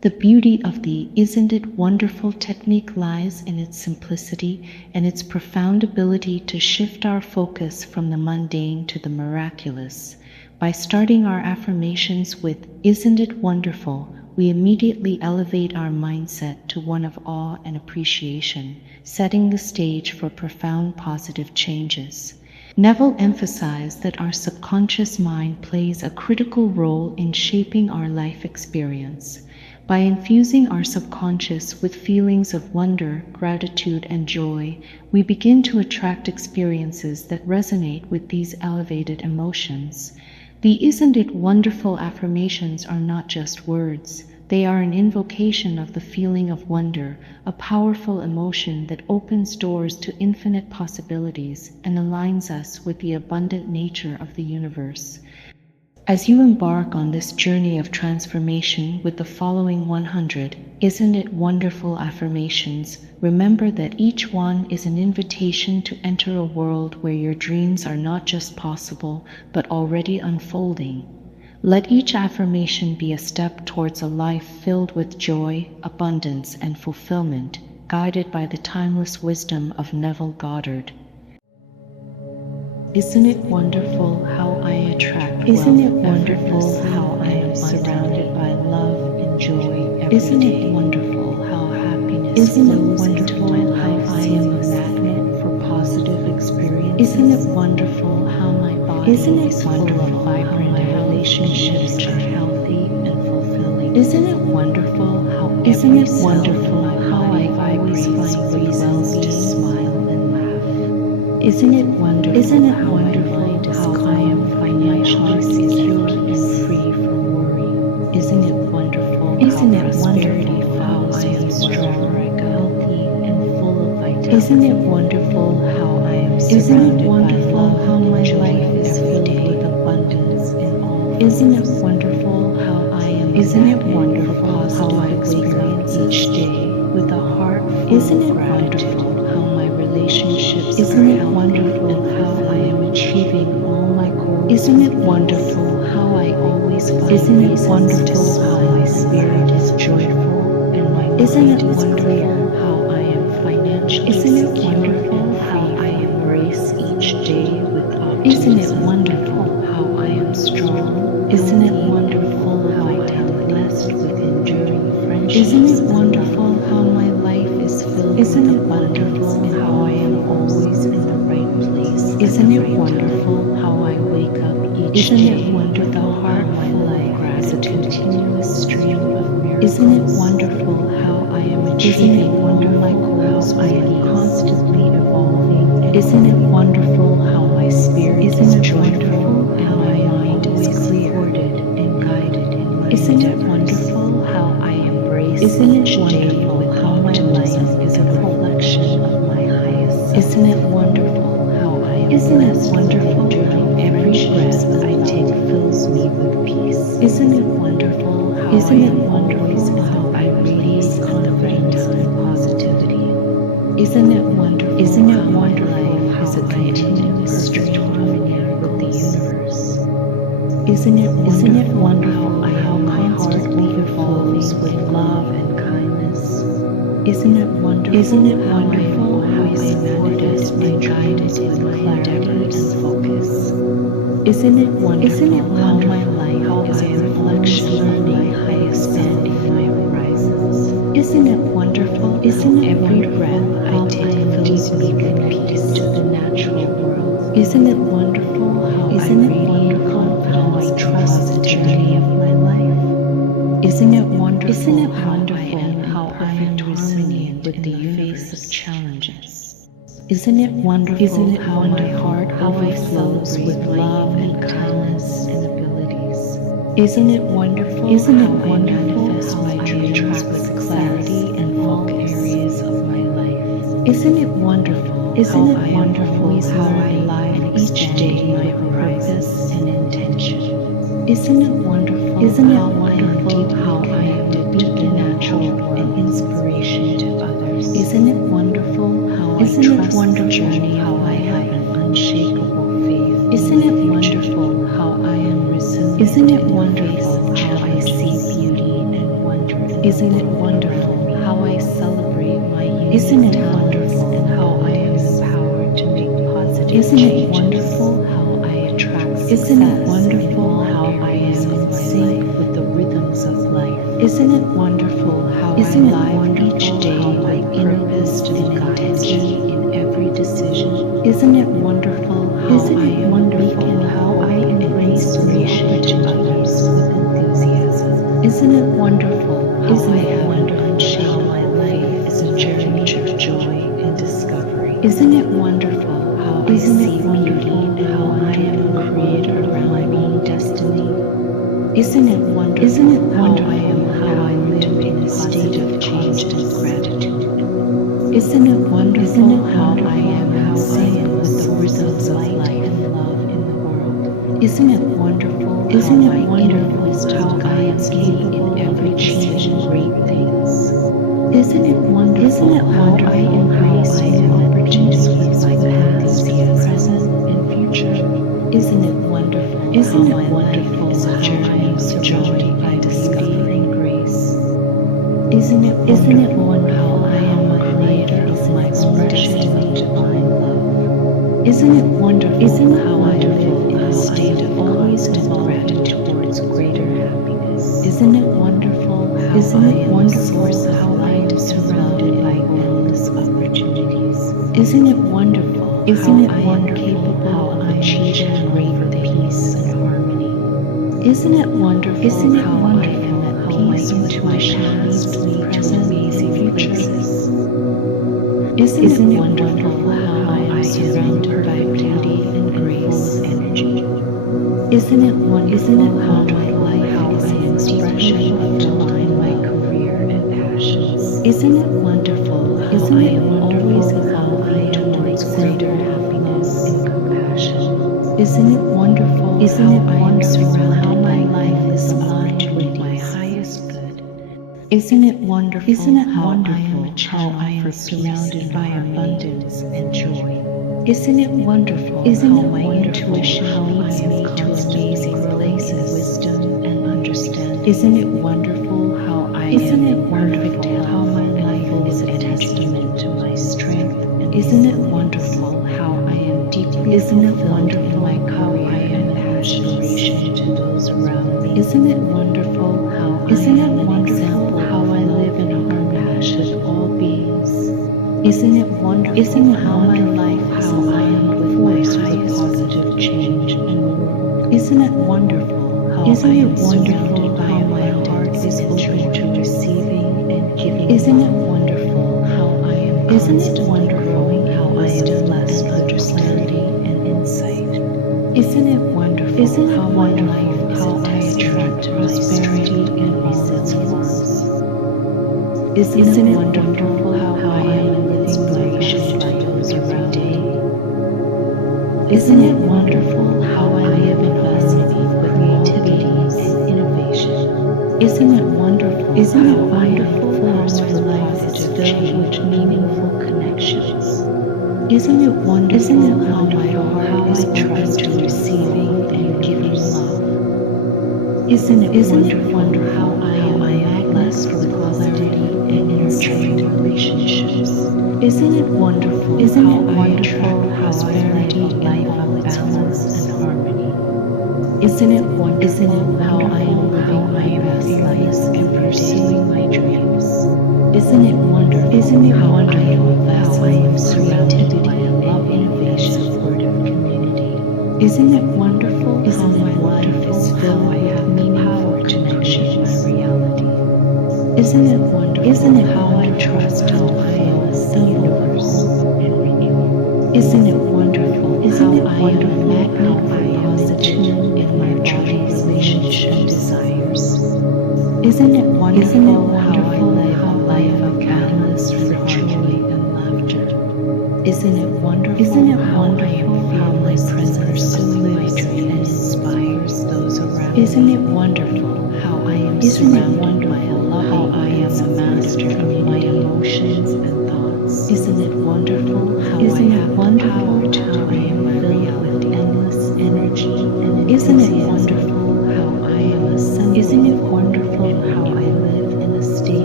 The beauty of the "Isn't it wonderful" technique lies in its simplicity and its profound ability to shift our focus from the mundane to the miraculous. By starting our affirmations with "Isn't it wonderful?", we immediately elevate our mindset to one of awe and appreciation, setting the stage for profound positive changes. Neville emphasized that our subconscious mind plays a critical role in shaping our life experience. By infusing our subconscious with feelings of wonder, gratitude, and joy, we begin to attract experiences that resonate with these elevated emotions. The "Isn't it wonderful" affirmations are not just words. They are an invocation of the feeling of wonder, a powerful emotion that opens doors to infinite possibilities and aligns us with the abundant nature of the universe. As you embark on this journey of transformation with the following 100 "Isn't it wonderful" affirmations, remember that each one is an invitation to enter a world where your dreams are not just possible, but already unfolding. Let each affirmation be a step towards a life filled with joy, abundance, and fulfillment, guided by the timeless wisdom of Neville Goddard. Isn't it wonderful how I attract wealth? Isn't it wonderful how I am surrounded by love and joy every day? Isn't it wonderful how happiness flows into my life? I am a magnet for positive experiences. Isn't it wonderful how my body is full of vibrant relationships are healthy and fulfilling? Isn't it wonderful how every cell in my body always finds reasons to smile and laugh? Isn't it wonderful how I am financially secure and free from worry? Isn't it wonderful how I am strong, healthy, and full of vitality? Isn't it wonderful how I am surrounded by love how my life is filled with abundance in all? Isn't it wonderful how I am how I experience each day with a heart full of gratitude? How my relationships are healthy and how I am achieving all my goals? Isn't it wonderful how I always find reasons to smile? My spirit is joyful and my mind is clear. How I am financially secure and how I embrace each day with optimism? Isn't it wonderful how I am strong? Isn't it wonderful how I am blessed with enduring friendships? Isn't it wonderful how my life is filled with abundance and how I am always in the right place? Isn't it wonderful how I wake up each day with a heart full of gratitude, a continuous stream of miracles? Isn't it wonderful how I am achieving all my goals? I am constantly evolving. Isn't it wonderful how my spirit is joyful and my mind is supported and guided in life? Isn't it wonderful how I embrace each day with how my life is a reflection of my highest self? Isn't it wonderful how I am blessed during every breath I take fills me with peace? Isn't it wonderful how I radiate confidence and positivity? Isn't it wonderful how life is a continuous stream with the universe? Isn't it wonderful how my heart overflows with love and kindness? Isn't it wonderful how I am supported and guided with clarity and focus? Isn't it wonderful how my life is a reflection of my highest expanding my horizons? Isn't it wonderful how every breath I take fills me with peace to the natural world? Isn't it wonderful how I radiate confidence, trust the journey of my life? Isn't it wonderful how I am resilient with the face of challenges? Isn't it wonderful how my heart overflows with love and kindness and abilities? Isn't it wonderful how I manifest my dreams with clarity in all areas of my life? Isn't it wonderful how I align each day my purpose and intention? Isn't it wonderful how I am deep to the natural and inspiration to others? Isn't it wonderful how I trust the journey, how I have an unshakable faith? Isn't it wonderful how I am resilient? Isn't it wonderful how I see beauty and wonder in Isn't it wonderful how I celebrate my unique talents and how I am empowered to make positive changes? Isn't it wonderful how I attract success? Isn't it wonderful how I am in sync with the rhythms of life? Isn't it wonderful how I live each day with purpose and intention in every decision? Isn't it wonderful how I am wonderful how I embrace inspiration to others with enthusiasm? Isn't it wonderful how I have wonderful how my life is a journey of joy and discovery? Isn't it wonderful how I see beauty and how I am a creator of my own destiny? Isn't it wonderful how I am how I live in a state of constant gratitude? Isn't it wonderful how I am how I am with the rhythms of light and love in the world? Isn't it wonderful how I am capable in every decision great things? Isn't it wonderful how I embrace opportunities with my past, present, and future? Isn't it wonderful how my life is a journey of joy by discovering grace? Isn't it wonderful how I am a creator of my expression of divine love? Isn't it wonderful how I live in a state of constant gratitude towards greater happiness? Isn't it wonderful how I am surrounded by endless opportunities? Isn't it wonderful how I am capable of achieving greater peace and harmony? Isn't it wonderful how I am at peace with my past, present, and future? Isn't it wonderful how I am surrounded by beauty and grace and energy? Isn't it wonderful how my life is an expression of divine my career and passions? Isn't it wonderful how I am always evolving towards greater happiness and compassion? Isn't it wonderful how I am surrounded by life is aligned with my highest good? Isn't it wonderful how I am surrounded by abundance and joy? Isn't it wonderful how my intuition leads me to amazing places, wisdom and understanding? Isn't it wonderful how I am imperfect, how my life is a testament to my strength? And isn't it wonderful how I am deeply fulfilled in my career and aspiration to those around me? Isn't it wonderful how I am an example how I live in harmony with all beings? Isn't it wonderful how my life how I am the force for positive change in the world? Isn't it wonderful how I am surrounded by my heart is open to receiving and giving? Isn't it wonderful how I am constantly growing how I am blessed with clarity and insight? Isn't it wonderful how my life how I attract prosperity and resilience? Isn't it wonderful how I am an inspiration to those every day? Isn't it wonderful how I live in harmony with creativity and innovation? Isn't it wonderful how I am a force for life is filled with meaningful connections? Isn't it wonderful how my heart is open to receiving and giving love? Isn't it wonderful how I am blessed with clarity and insight relationships? Isn't it wonderful how I attract prosperity, life of balance and harmony? Isn't it wonderful how I am living my best life and pursuing my dreams? Isn't it wonderful how I am surrounded by a love, innovation, supportive community? Isn't it wonderful how my life is filled with meaningful connection to my reality? Isn't it wonderful how I trust how I am the universe and renewal? Isn't it wonderful how I am a magnet for positive in my body's relationship desires? Isn't it wonderful how I live a life of catalyst for joy and laughter? Isn't it wonderful how my present pursuing my dreams inspires those around me? Isn't it wonderful how I am surrounded by a love, how I am a master of my emotions and thoughts? Isn't it wonderful how I have the power to create my reality with endless energy and isn't it wonderful how I am a symbol? Isn't it wonderful how I live in a state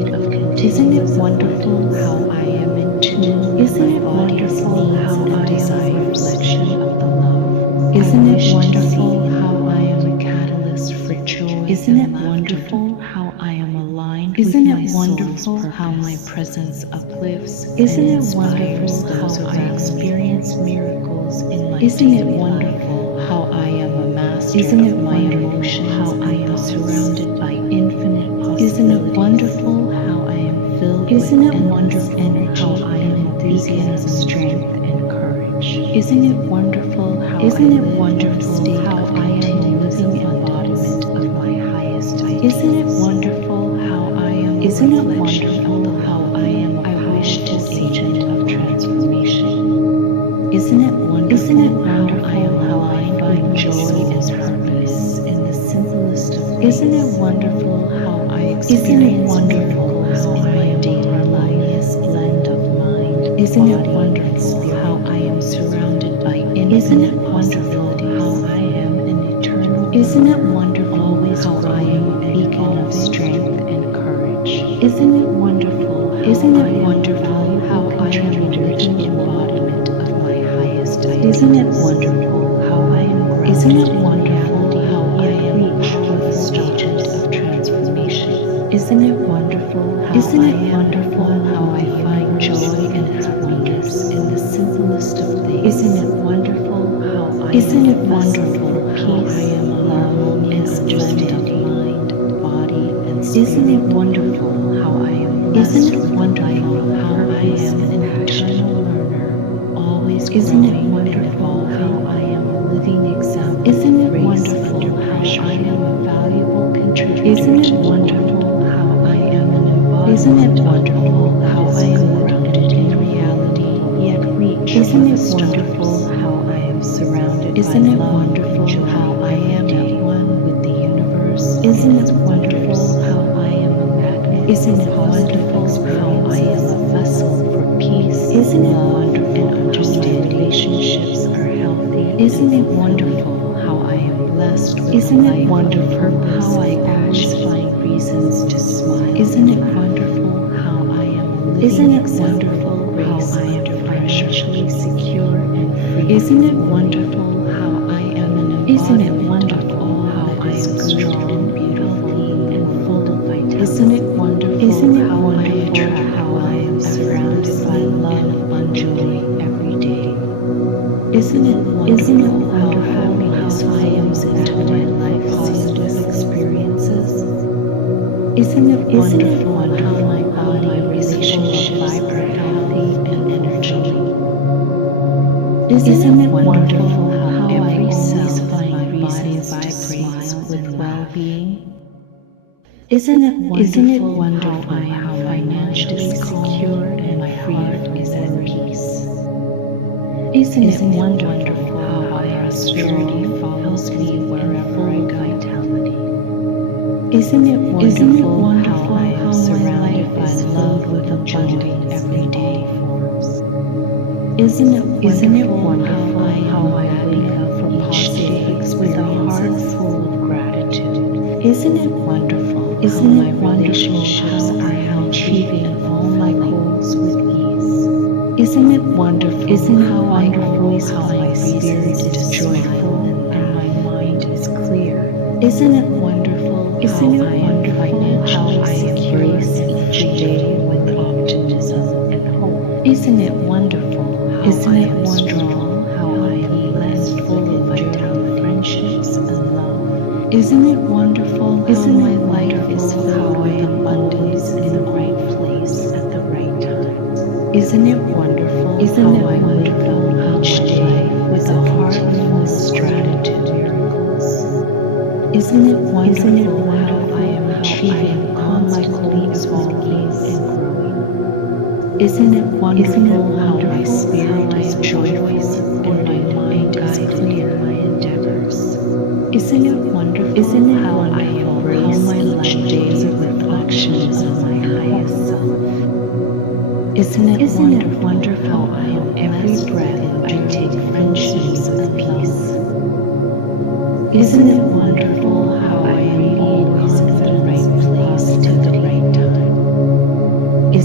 Isn't it wonderful how I am in tune with my body's needs and desires? Reflection of the love. Isn't it wonderful how I am a catalyst for joy? Isn't it wonderful how I am aligned with my soul's purpose? How my presence uplifts and inspires those how I experience miracles in my Isn't it wonderful how I am a master of my emotions? How I am surrounded by infinite possibilities? Isn't it wonderful how I am filled with endless energy? How I am enthusiasm of strength and courage? Isn't it wonderful how I am a living embodiment of my highest ideals? Isn't it wonderful how I am a reflection of the how I am a powerful agent of transformation? Isn't it wonderful how I am aligned by joy and purpose in the simplest of ways? Isn't it wonderful how I experience miracles in my daily life blend of mind, isn't it wonderful how I am surrounded by infinite possibility? How I am an eternal Isn't it wonderful always how I am a beacon of strength and courage? Isn't it wonderful how I am a living embodiment of my highest ideals? Isn't it wonderful how I am grounded? Isn't it wonderful how I am a powerful agent of transformation? Isn't it wonderful how I find joy and happiness in the simplest of things? Isn't it wonderful how I am alone in a blended mind, body, and spirit? Isn't it wonderful how I am blessed with life? How I am an eternal learner, always growing and evolving? How I am a living example? Isn't it wonderful how I am a valuable contributor? Isn't it wonderful how I am an embodiment? Isn't it wonderful how I am grounded in reality, yet reach? Isn't it wonderful how I am surrounded by love and joy? How I am at one with the universe? Isn't it wonderful how I am a magnet? Isn't it wonderful how I am a vessel for peace? Isn't it wonderful and understand relationships are healthy? Isn't it wonderful how I am blessed with Isn't it wonderful how I always find reasons to smile? Isn't it wonderful how I am a living Isn't it wonderful how I am financially secure and free? Isn't it wonderful how I am an embodiment of all how I am strong and beautiful and full of vitality? Isn't it wonderful how I attract how I am surrounded by love and joy every day? Isn't it wonderful how happiness flows into my life positive experiences? Isn't it wonderful how my body relationships vibrate healthy and energy? Isn't it wonderful how every cell of my body vibrates with well-being? Isn't it wonderful how I am financially secure and my heart is at peace? Isn't it wonderful how prosperity follows me wherever I go? Isn't it wonderful how I am surrounded by love with abundant everyday forms? Isn't it wonderful how I wake up for positive experiences with a heart full of gratitude? Isn't it wonderful how my relationships are held achieving all my goals with ease? Isn't it wonderful how my spirit is joyful and my mind is clear? Isn't it wonderful how I am financially secure each day with optimism and hope? Isn't it wonderful how I am strong, how I am blessed full of vitality, friendships, and love? Isn't it wonderful how my life is filled with abundance in the right place at the right time? Isn't it wonderful how I wake up each day with a heart full of gratitude miracles? Isn't it wonderful how I am achieving all my goals with ease and growing? Isn't it wonderful how my spirit is joyful and my mind is clear in my endeavors? Isn't it wonderful how I embrace each day with reflections of my highest self? Isn't it wonderful how I am every breath I take friendships of peace? Isn't it wonderful how I am always at the right place to the right time?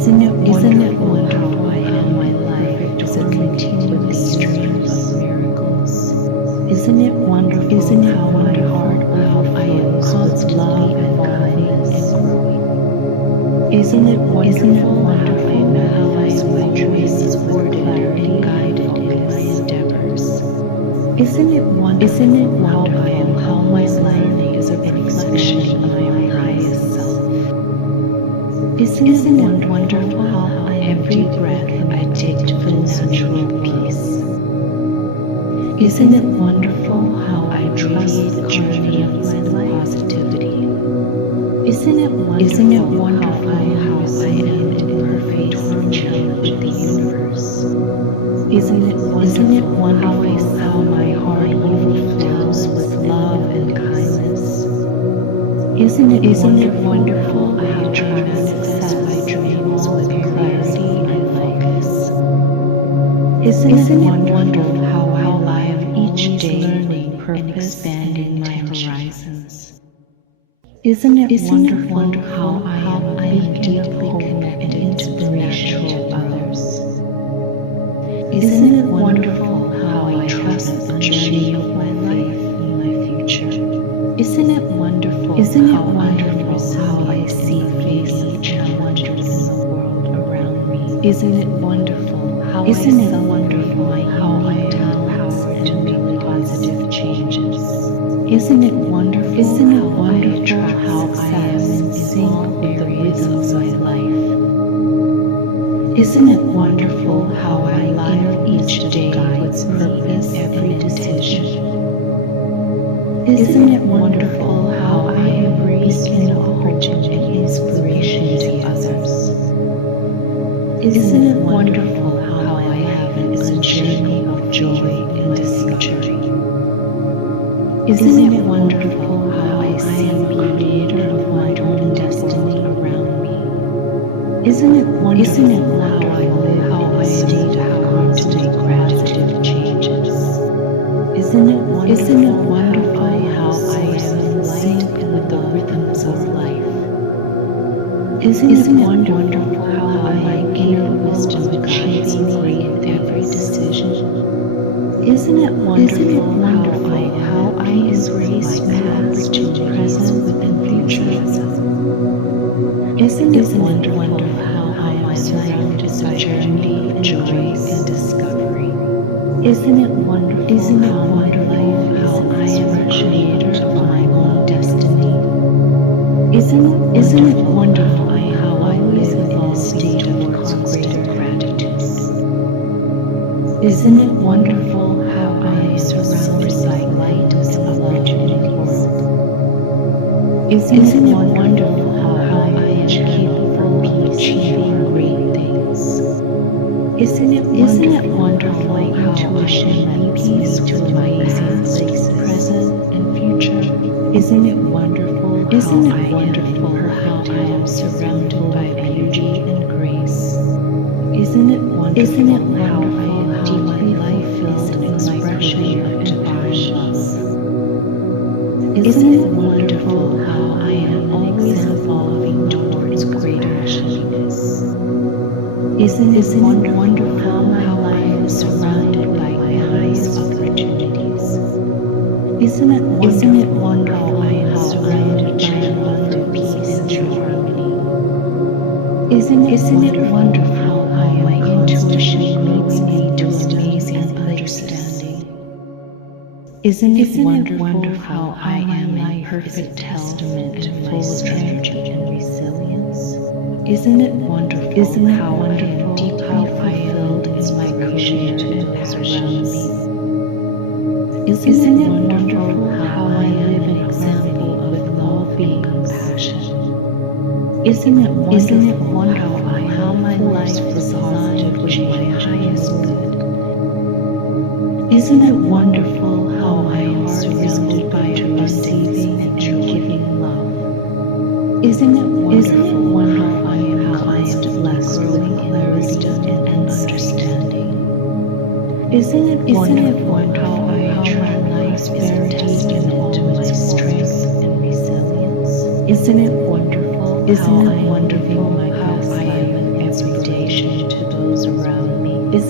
Isn't it wonderful how I am my life is a continuous stream of miracles? Isn't it wonderful how my heart I am constantly evolving and growing? Isn't it wonderful how I am my choices ordered and guided in my endeavors? Isn't it wonderful how my life is a reflection of my highest self? Isn't it wonderful how every breath I take fills natural peace? Isn't it wonderful how I trust the journey of my life positivity? Isn't it wonderful how I am in perfect harmony with the universe? Isn't it wonderful how my heart overflows with love and kindness? Isn't it wonderful how I manifest my dreams with clarity and focus? Isn't it wonderful how I live each day learning and expanding my horizons? Isn't it wonderful how I am deeply connected to the natural others? Isn't it wonderful how I trust the journey of my life and my future? Isn't it wonderful how I see facing challenges in the world around me? Isn't it wonderful how I celebrate how I am empowered to make positive changes? Isn't it wonderful how I attract how I am in sync with the rhythms of life? Isn't it wonderful how I live each day with purpose every decision? Isn't it wonderful how I embrace knowledge and inspiration to others? Isn't it wonderful how I have a journey of joy and discovery? Isn't it wonderful how I am the creator of my own destiny around me? Isn't it wonderful how I state how constant gratitude changes? Isn't it wonderful how I am in sync with the rhythms of life? Isn't it wonderful how my inner wisdom guides me in every decision? Isn't it wonderful how I embrace paths to present and future? Isn't it wonderful how I am surrounded by journey, joy, and discovery? Isn't it wonderful how I am a creator of my own destiny? Isn't it wonderful how I live in a state of constant gratitude? Isn't it wonderful how I am surrounded by light and opportunity world? Isn't it wonderful how I am capable of achieving great things? Isn't it wonderful how intuition leads me to amazing present and future? Isn't it wonderful how I am surrounded by beauty and grace? Isn't it wonderful how I am deeply life-filled expression of compassion? Isn't it wonderful how I am always evolving towards greater happiness? Isn't it wonderful how I am surrounded by highest opportunities? Isn't it wonderful how I am surrounded by love and peace and harmony? Isn't it wonderful how my intuition leads me to amazing understanding? Isn't it wonderful how I am a perfect testament to full strength and resilience? Isn't it wonderful how I am deeply fulfilled in my creation and passions? Isn't it wonderful how I live an example of love and compassion? Isn't it wonderful how my life is positive with my highest good? Isn't it wonderful how I am surrounded by receiving and giving love? Isn't it wonderful how I am constantly growing in wisdom and understanding? Isn't it wonderful how my life is a testament to my strength and resilience? Isn't it wonderful how I am an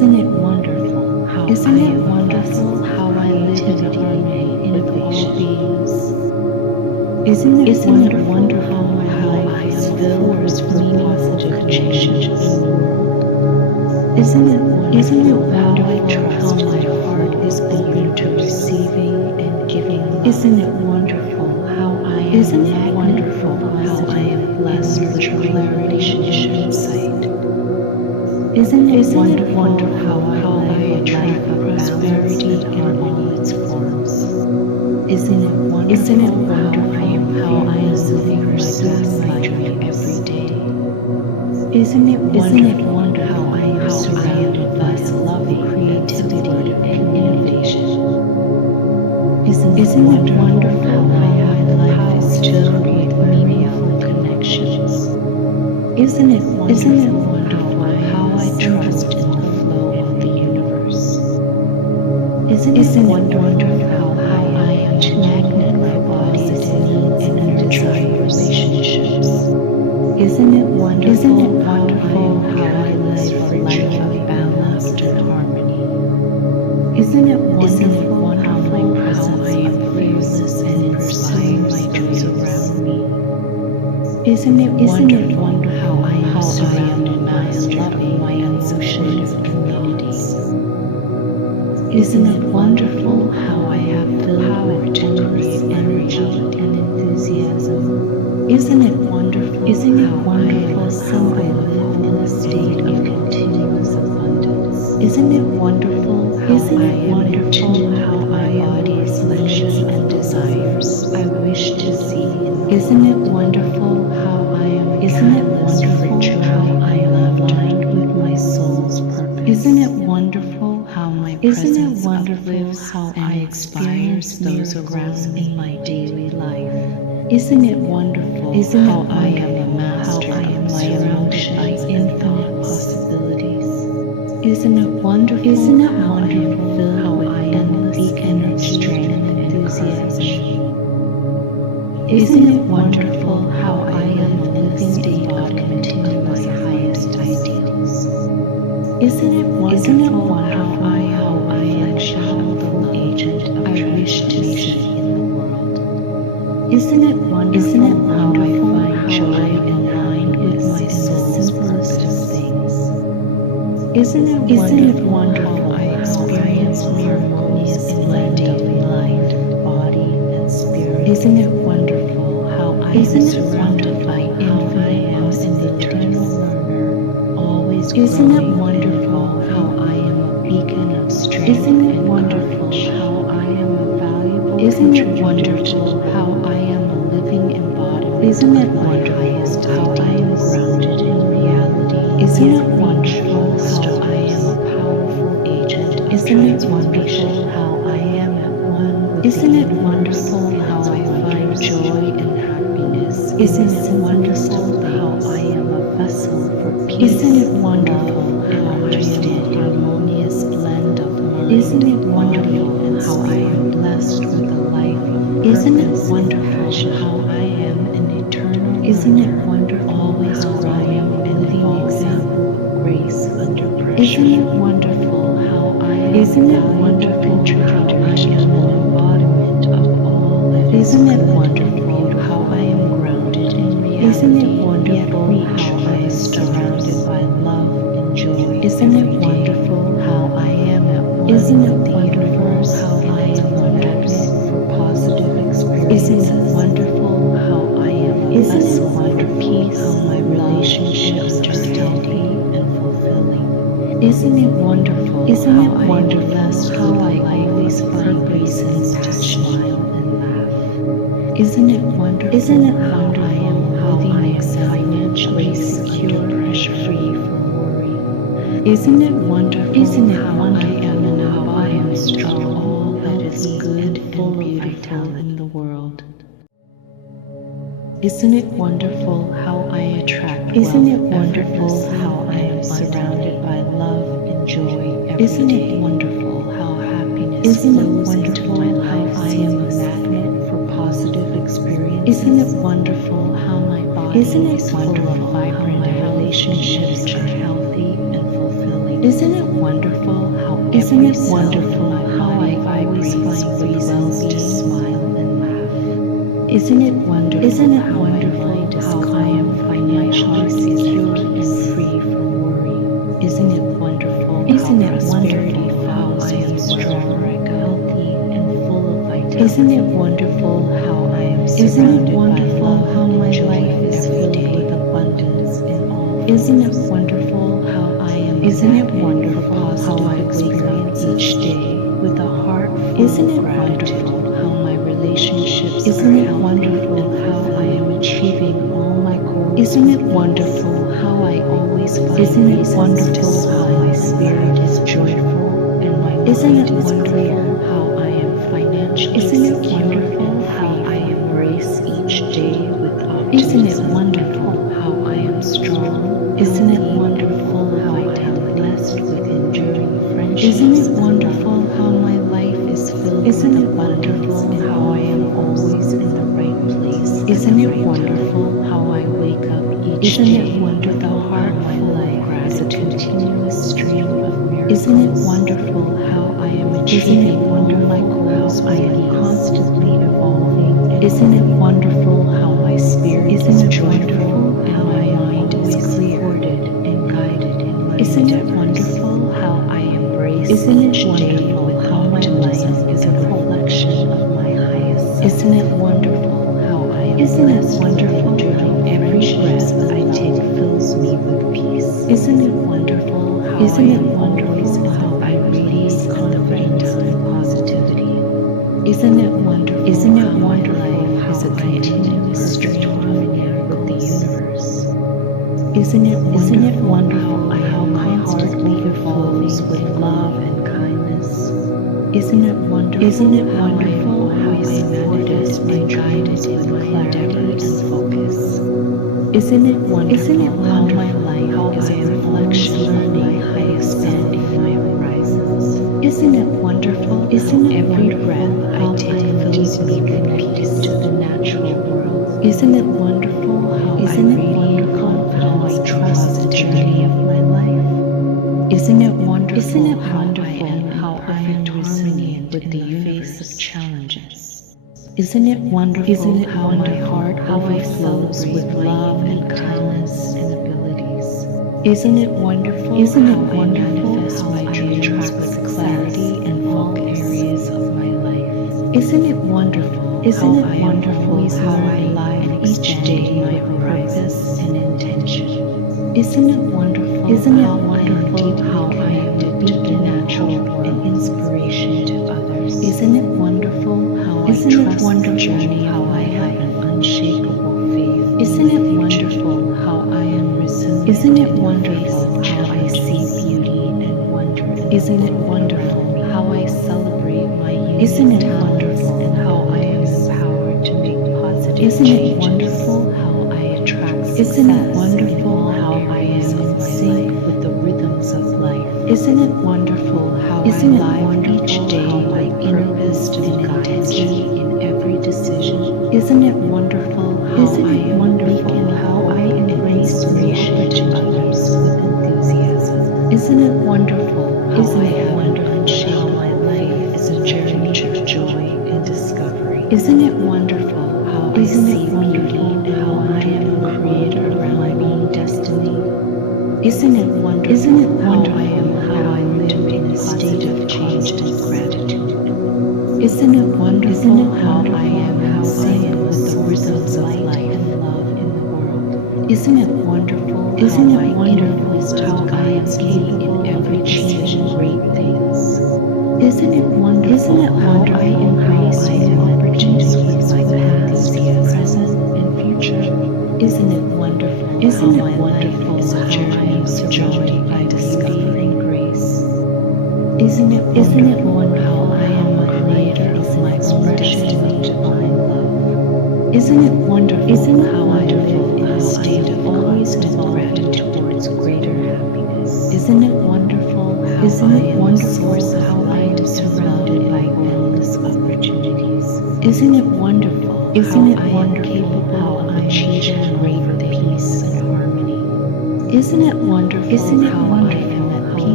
Isn't it wonderful how I am wonderful how I live in harmony with all beings? Isn't it wonderful how I am filled with positive connections in the world? Isn't it wonderful how I trust how my heart is open to receiving and giving love? Isn't it wonderful how I am how I am blessed with clarity and insight? Isn't it wonderful how I attract prosperity in all its forms? Isn't it wonderful how I am living pursuing my dream every day? Isn't it wonderful how I am surrounded by loving creativity and innovation? Isn't it wonderful how my life is filled with meaningful connections? Isn't it wonderful how I trust in the flow of the universe? Isn't it wonderful how I am to magnet my body's needs and energized relationships? Isn't it wonderful how I live a life of balance and harmony? Isn't it wonderful how my presence I am fearless and inspires my dreams around me? Isn't it wonderful how I am surrounded by loving my emotional communities? Isn't it wonderful how I have the power to create energy and enthusiasm? Isn't it wonderful how I live in a state of continuous abundance? Isn't it wonderful how I am in tune how my body's selection and desires I wish to see? Isn't it wonderful how I am how I am aligned with my soul's purpose? Isn't it wonderful how my presence uplifts how I experience those around me in my daily life? Isn't it wonderful how I am a master of my emotions by infinite possibilities? Isn't it wonderful how I am filled with endless beacon of strength and enthusiasm? Isn't it wonderful how I am in a state of continuous highest ideals? Isn't it wonderful how I am a reflection of the agent I wish to see in the world? Isn't it wonderful how I find joy and mind with my soul's purpose of things? Isn't it wonderful how I experience harmonious in my daily life, body and spirit? Isn't it wonderful how I am surrounded by infinite and eternal learner, always growing? Isn't it wonderful how I am a beacon of strength? Isn't it wonderful how I am a valuable? Isn't it wonderful how I am a living embodiment? Isn't it wonderful how I am grounded in reality? Isn't it wonderful how I am a powerful agent? Isn't it wonderful how I am at one with? Isn't it wonderful how I find joy and happiness? Isn't it wonderful how I am a vessel for peace? Isn't it wonderful how I am a harmonious blend of mind? Isn't it wonderful how I am blessed with a life of purpose? Isn't it wonderful how I am an eternal? Isn't it wonderful always growing and the example of grace under pressure? Isn't it wonderful how I am? Isn't it wonderful how I am an embodiment of all that is? Isn't it wonderful how I am grounded in reality? Isn't it wonderful how I am surrounded by love and joy? Isn't it wonderful how I am at one with the universe? How I am a magnet for positive experiences? Isn't it wonderful how I am a vessel for peace? How my relationships are healthy and fulfilling? Isn't it wonderful how I am blessed how I always find reasons to smile and laugh? Isn't it wonderful how I am living financially secure, pressure-free from worry? Isn't it wonderful how I am and how I am strong all that is good and beautiful in the world? Isn't it wonderful how I attract? Isn't it wonderful how I am surrounded by love and joy every day? Isn't it wonderful how happiness flows into my life? I am a magnet for positive experiences. Isn't it wonderful how my body is full of vibrant relationships are healthy and fulfilling? Isn't it wonderful how Isn't it wonderful how I always find reasons to smile and laugh? Isn't it wonderful how I am financially secure and free from worry? Isn't it wonderful how I am strong, healthy, and full of vitality? Isn't it wonderful how I am surrounded by love how my life is filled with abundance in all? Isn't it wonderful how I am Isn't it wonderful how I wake up each day with a heart full of gratitude? How my relationships Isn't it wonderful how I am achieving all my goals? Isn't it wonderful how I always find Isn't it wonderful how my spirit is joyful and my mind is clear? How I am financially Isn't it wonderful how I embrace each day with optimism? Isn't it wonderful how I am strong? Isn't it wonderful how I am blessed with enduring friendships? Isn't it wonderful how my life is filled Isn't with abundance and how I am always in the right place? Isn't it wonderful how I wake up each day with a heart full of gratitude? A continuous stream of miracles. Isn't it wonderful how I am achieving all my goals? I am constantly evolving. Isn't it wonderful how my spirit is joyful and my mind is supported and guided in my Isn't it wonderful how I embrace each day with how my life is a reflection of my highest self? Isn't it wonderful how I am blessed wonderful during every breath I take fills me with peace? Isn't it wonderful how Isn't it wonderful how I release confidence and positivity? Isn't it wonderful how my life is a continuous stream of miracles with the universe? Isn't it wonderful how my heart overflows with love and kindness? Isn't it wonderful how I manifest and guided in my endeavors and focus? Isn't it wonderful how my life is a reflection of my highest standing my horizons? Isn't it wonderful how every breath I take fills me with peace to the natural world? Isn't it wonderful how I radiate confidence I trust the journey of my life? Isn't it wonderful how I am harmony with the face of challenges? Isn't it wonderful how my heart overflows with love and kindness and abilities? Isn't it wonderful how I manifest my dreams with clarity in all areas of my life? Isn't it wonderful how I live each day my purpose and intention? Isn't it wonderful how I am deep in natural and inspiration to others? Isn't it wonderful how I trust the journey how I have an unshakable faith? Isn't it wonderful how I am resilient? Isn't it wonderful how I see beauty and wonder? Isn't it wonderful how I celebrate my unique talents and how I am empowered to make positive changes? Isn't it wonderful how I attract success? Isn't it wonderful how I am in sync with the rhythms of life? Isn't it wonderful how I live each day with purpose and intention in every decision? Isn't it wonderful how I embrace inspiration to others with enthusiasm? Isn't it wonderful how my life is a journey of joy and discovery? Isn't it wonderful how I see beauty and how I am a creator of my own destiny? Isn't it wonderful how I live in a state of constant gratitude? Isn't it wonderful how I am in sync with the rhythms of light and love in the world? Isn't it wonderful how I am capable in every decision great things? Isn't it wonderful how I embrace opportunities with my past, present, and future? Isn't it wonderful how my life is a journey of joy by discovering grace? Isn't it wonderful how I am a creator of my own destiny of divine love? Isn't it wonderful how I live in a state of constant gratitude towards greater happiness? Isn't it wonderful how I am a source of light surrounded by endless opportunities? Isn't it wonderful how I am capable of achieving great peace and harmony? Isn't it wonderful how I am at peace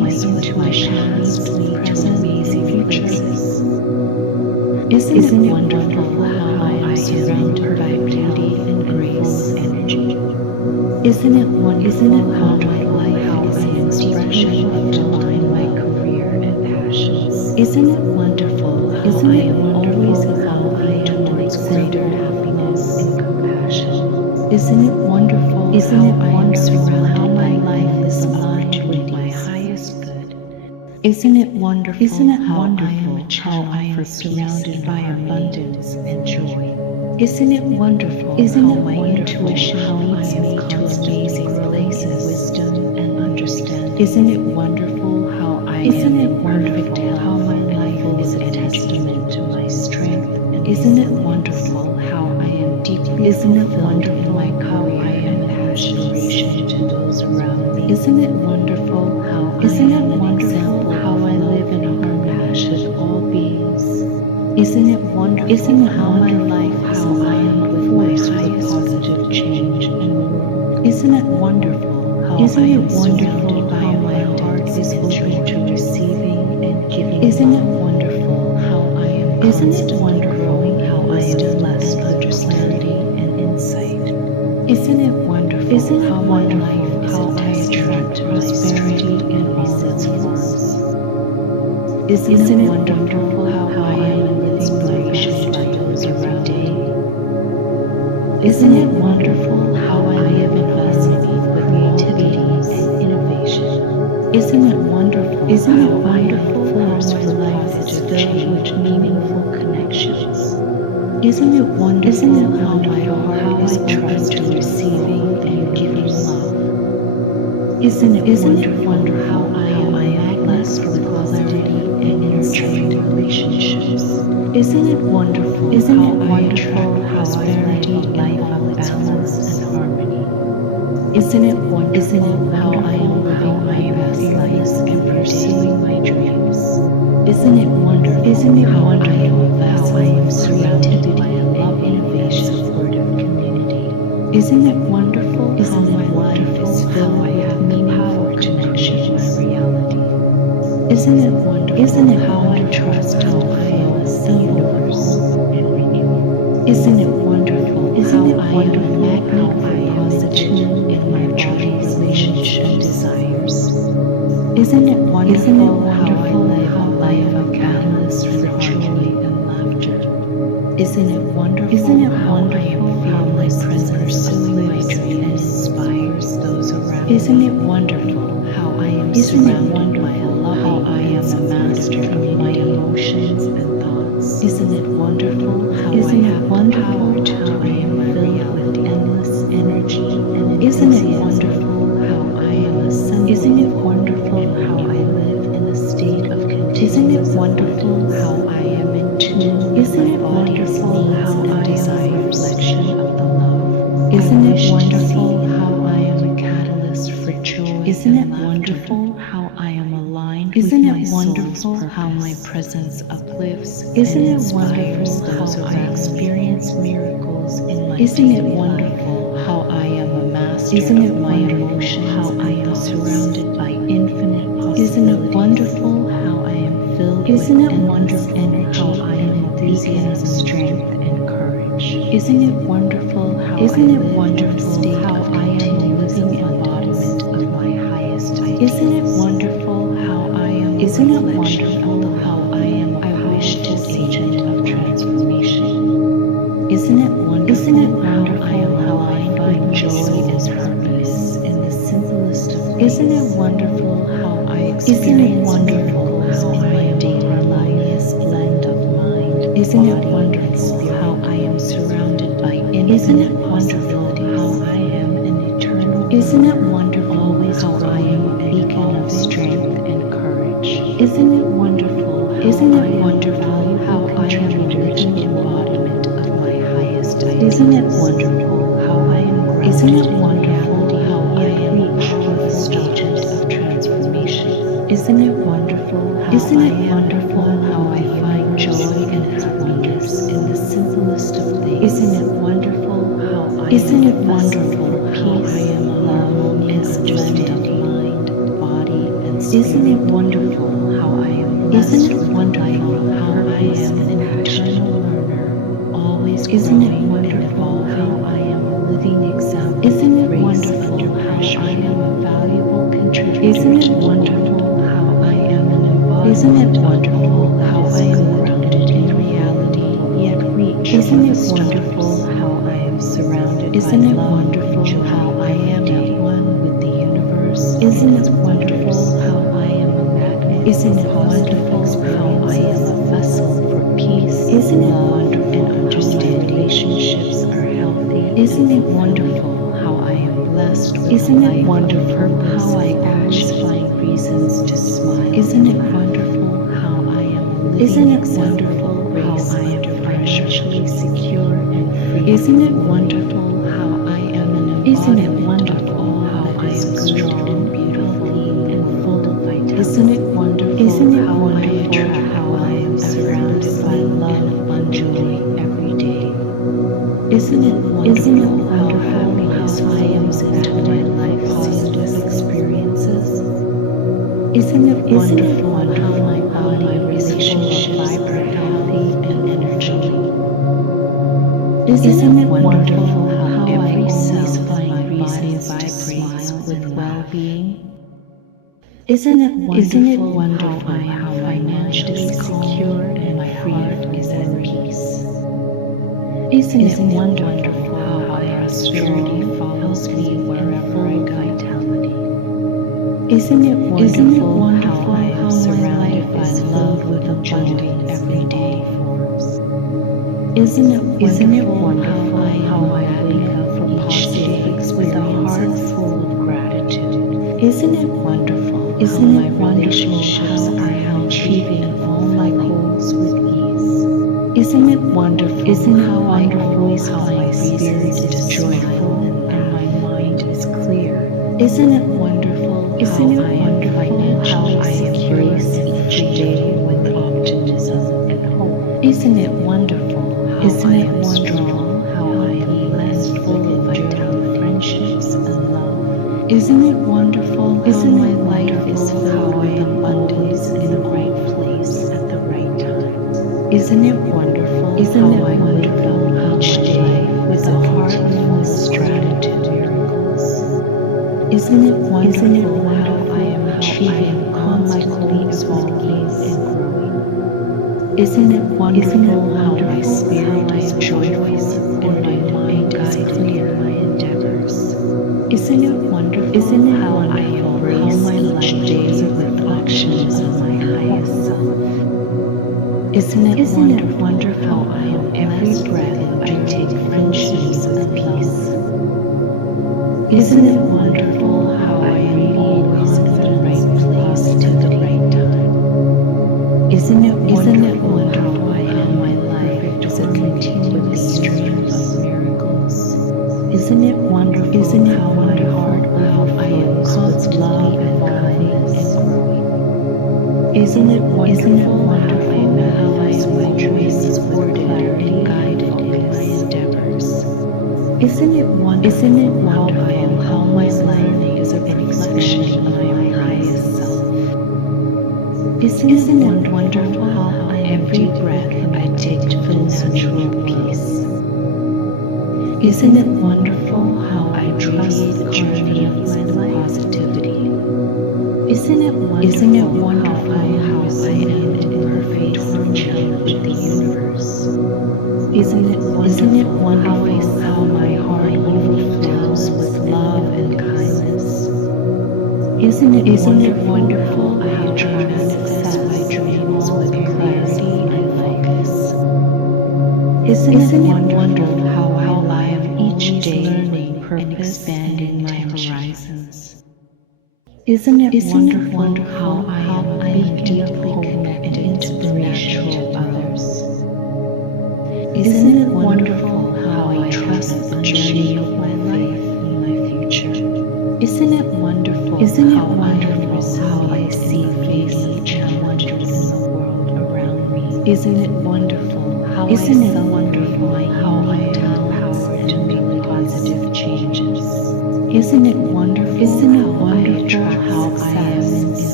always with my past, present, and future. Isn't it wonderful how I am surrounded by beauty and grace energy? Isn't it wonderful how my life is an expression of divine my career and passions? Isn't it wonderful how I am always evolving towards greater happiness and compassion? Isn't it wonderful how I am surrounded by life is aligned with my highest good? Isn't it wonderful how I am surrounded by abundance and joy? Isn't it wonderful how my intuition leads me to amazing places, wisdom and understanding? Isn't it wonderful how I am perfect, how my life is a testament to my strength? And isn't it wonderful how I am deeply fulfilled in my how I am passion to those around me? Isn't it wonderful how I am an example how I live in harmony with all beings? Isn't it wonderful how my life is aligned with my highest positive change in the world? Isn't it wonderful how I am surrounded by my heart is open to receiving and giving? Isn't it wonderful how I am constantly growing, how I am blessed with clarity and insight? Isn't it wonderful how my life, how I attract prosperity and resilience? Isn't it wonderful how I am an inspiration to those around me? Isn't it wonderful how I live in harmony with creativity and innovation? Isn't it wonderful how I am forced for life is filled with meaningful connections? Isn't it wonderful how my heart is open to receiving and giving love? Isn't it wonderful how I am blessed with clarity and nurturing relationships? Isn't it wonderful how I attract prosperity, life of balance and harmony? Isn't it wonderful how I am living my best life and pursuing my dreams? Isn't it wonderful how I am a vessel of surrounded by a love, innovation, supportive community? Isn't it wonderful how my life is filled with meaningful connection with reality? Isn't it how I trust how I am a universe and renewal? Isn't it wonderful how I am magnified positive in my body's relationship desires? Isn't it wonderful how I live a life of catalyst for joy and laughter? Isn't it wonderful how I am fearless in pursuing my dreams and inspires those around me? Isn't it wonderful how I am surrounded by a love, how I am a master of my emotions and thoughts? Isn't it wonderful how I have the power to I am filled with endless energy? And isn't it wonderful how I am a sun? Isn't it wonderful how I live in a state of content? Isn't it wonderful how I am in tune with my body's needs and desires? Reflection of the love. Isn't it wonderful how I am a catalyst for joy? Isn't it wonderful how I am aligned with my soul's purpose? How my presence uplifts and inspires those how I experience miracles in my Isn't it wonderful how I am a master of my emotions? How I am surrounded by infinite possibilities? Isn't it wonderful how I am filled with endless energy? How I am enthusiasm, strength, and courage? Isn't it wonderful how I live in a state of I am living embodiment of my highest ideal? Isn't it wonderful how I am Isn't it wonderful how I am a wished agent of transformation? Isn't it wonderful how I am aligned with joy and purpose in the simplest of ways? Isn't it wonderful how I experience miracles in my daily harmonious blend of mind? Isn't it wonderful how I am surrounded by Isn't it wonderful how I am an eternal? Isn't it wonderful always how I am a beacon of strength and courage? Isn't it wonderful how I am a living embodiment of my highest ideals? Isn't it wonderful how I am grounded? Isn't it wonderful how I am a powerful agent of transformation? Isn't it wonderful how I find joy and happiness in the simplest of things? Isn't it wonderful how I peace I am alone and blended mind, body, and Isn't it wonderful how I am blessed? Isn't it wonderful how I am an eternal learner, always growing and evolving? I am a living example. Isn't it wonderful how I am a valuable contributor? Isn't it wonderful how I am an embodiment? Isn't it wonderful how I am grounded in reality, yet reach? Isn't it wonderful how I am surrounded by love? Isn't it wonderful how I am at one with the universe? Isn't it wonderful how I am a magnet? Isn't it wonderful how I am a vessel for peace? Isn't it wonderful and understand relationships are healthy? Isn't it wonderful how I am blessed with isn't it wonderful how I always find reasons to smile? Isn't it wonderful how I am living? Isn't it wonderful how I am financially secure and free? Isn't it wonderful how I am an embodiment? Isn't it wonderful how I am strong and beautiful and full of vitality? Isn't it wonderful? Isn't it how I attract how I am surrounded by love and joy every day? Isn't it wonderful how happiness flows into my life, positive experiences? Isn't it wonderful how my body and relationships vibrate healthy and energy? Isn't it wonderful how every cell of my body vibrates with well-being? Isn't it wonderful how I am financially secure and my heart is at peace? Isn't it wonderful how prosperity follows me wherever I go? Isn't it wonderful how I am surrounded by love with abundant everyday forms? Isn't it wonderful how I wake up for positive experiences with a heart full of gratitude? Isn't it wonderful how my relationships are healthy and all my goals with ease? Isn't it wonderful how I always how my spirit is joyful and my mind is clear? Isn't it wonderful how I am financially embrace each day with optimism and hope? Isn't it wonderful how I am strong, how I am blessed full of vitality, friendships and love? Isn't it wonderful how my life is filled with abundance in the right place at the right time? Isn't it wonderful how I wake up each day with a heart full of gratitude? Isn't it wonderful how I am achieving all my goals with ease and growing? Isn't it wonderful how my spirit is joyful and my mind is clear in my endeavors? Isn't it wonderful how I embrace my life days of reflections of my highest self? Isn't it wonderful how I am every breath I take friendships and peace? Isn't it wonderful how I am always at the right place at the right time? Isn't it wonderful how I am my life is a continuous stream of miracles? Isn't it wonderful how my heart how I am constantly love and kindness and growing? Isn't it wonderful how I am always supported and guided in my endeavors? Isn't it wonderful how my life is a reflection of my highest self? Isn't it wonderful how every breath I take fills natural peace? Isn't it wonderful how I trust the journey of my life positivity? Isn't it wonderful how I am in perfect harmony with the universe? Isn't it wonderful how my heart overflows with love and kindness? Isn't it wonderful how I manifest my dreams with clarity and focus? Isn't it wonderful how I am each day learning and expanding my horizons? Isn't it wonderful how I am deeply connected and inspirational to others? Isn't it wonderful how I trust the journey of my life and my future? Isn't it wonderful how I see facing challenges in the world around me? Isn't it wonderful how I am empowered to make positive changes? Isn't it wonderful how I attract success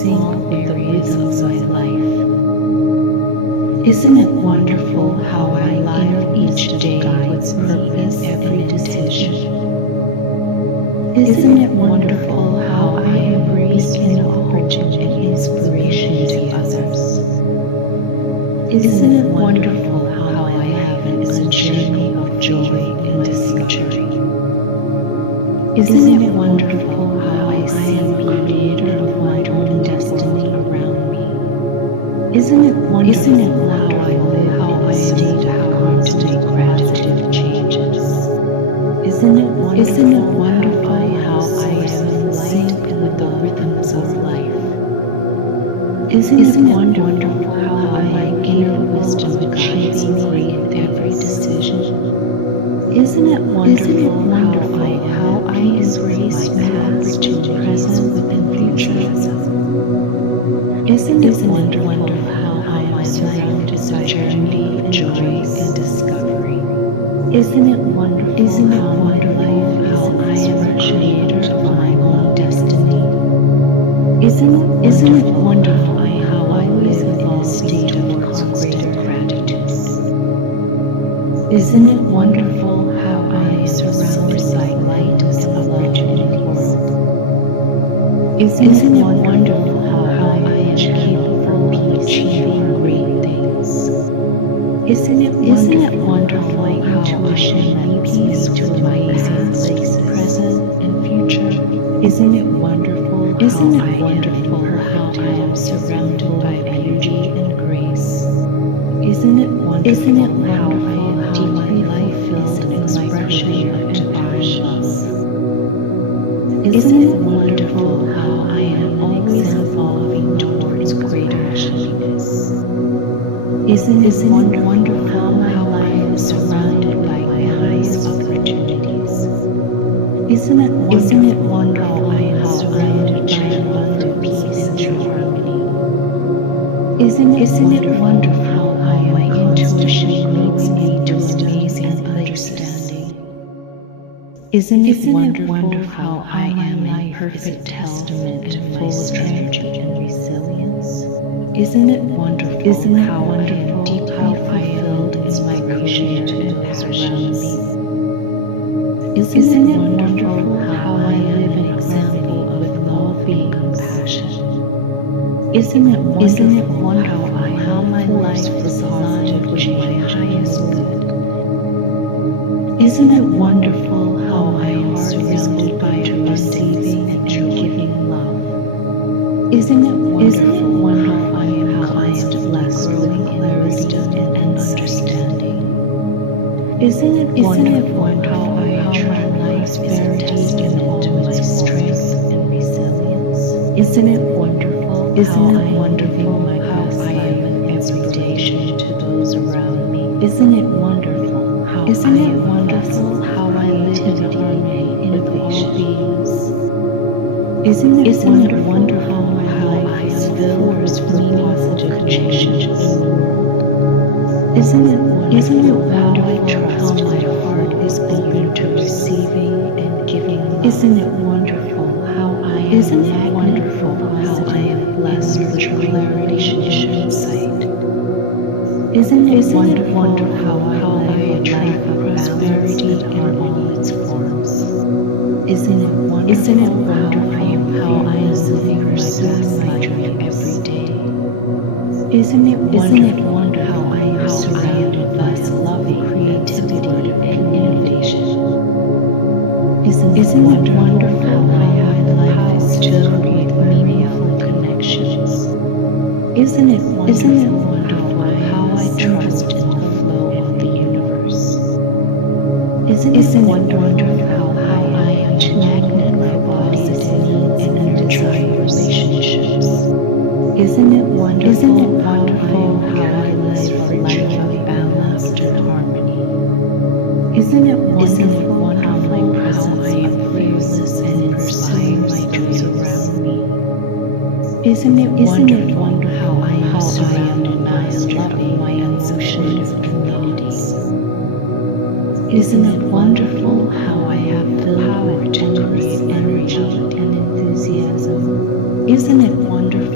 embracing all the rhythms of life. Isn't it wonderful how I live each day with purpose every decision? Isn't it wonderful how I embrace an opportunity and inspiration to others? Isn't it wonderful how I have a journey of joy and discovery? Isn't it wonderful how I see the creator of my own destiny around me? Isn't it wonderful how I live in a state of constant gratitude changes? Isn't it wonderful how I am in sync with the rhythms of life? Isn't it wonderful how my inner wisdom guides me in every decision? Isn't it wonderful how I embrace past to present within futurism? Isn't it wonderful how I am surrounded by journey, joy, and discovery? Isn't it wonderful how my life, how I am a creator of my own destiny? Isn't it wonderful how I live in a state of constant gratitude? Isn't it wonderful how I am surrounded by light and opportunity world? Isn't it wonderful how I am capable of achieving great things? Isn't it wonderful my intuition leads me to my past, present, and future? Isn't it wonderful how I am surrounded by beauty and grace? Isn't it wonderful how I am deeply life-filled expression of passions? Isn't it wonderful how I am always evolving towards greater happiness? Isn't it wonderful how my life is surrounded by nice opportunities? Isn't it wonderful how I am surrounded by love, peace, and harmony? Isn't it wonderful how my intuition leads me to amazing understanding? Isn't it wonderful how I am a perfect testament to my strength and resilience? Isn't it wonderful how I am deeply fulfilled in my creative and passions? Isn't it wonderful how I live an example of love and compassion? Isn't it wonderful how my life is positive with my highest good? Isn't it wonderful how I am surrounded by receiving and giving love? Isn't it wonderful how I am blessed with clarity and understanding? Isn't it wonderful how I attract prosperity into my strength and resilience? Isn't it wonderful how I am an inspiration to those around me? Isn't it wonderful how I live in harmony with all beings? Isn't it wonderful how I am filled with positive connections in the world? Isn't it wonderful how my heart is open to receiving and giving love? Isn't it wonderful how I am blessed with clarity and insight? Isn't it wonderful how I attract prosperity in all its forms? Isn't it wonderful how I am living my best life every day? Isn't it wonderful how I am surrounded by loving creativity and innovation? Isn't it wonderful how my life is filled with meaningful connections? Isn't it wonderful how I trust in the flow of the universe? Isn't it wonderful how I am to magnet my body's and energizing relationships? Isn't it wonderful how I live a life of balance and harmony? Isn't it wonderful how my presence I am fearless and inspire my dreams around me? Isn't it wonderful how I am surrounded by loving my associative communities? Isn't it wonderful how I have the power to create energy and enthusiasm? Isn't it wonderful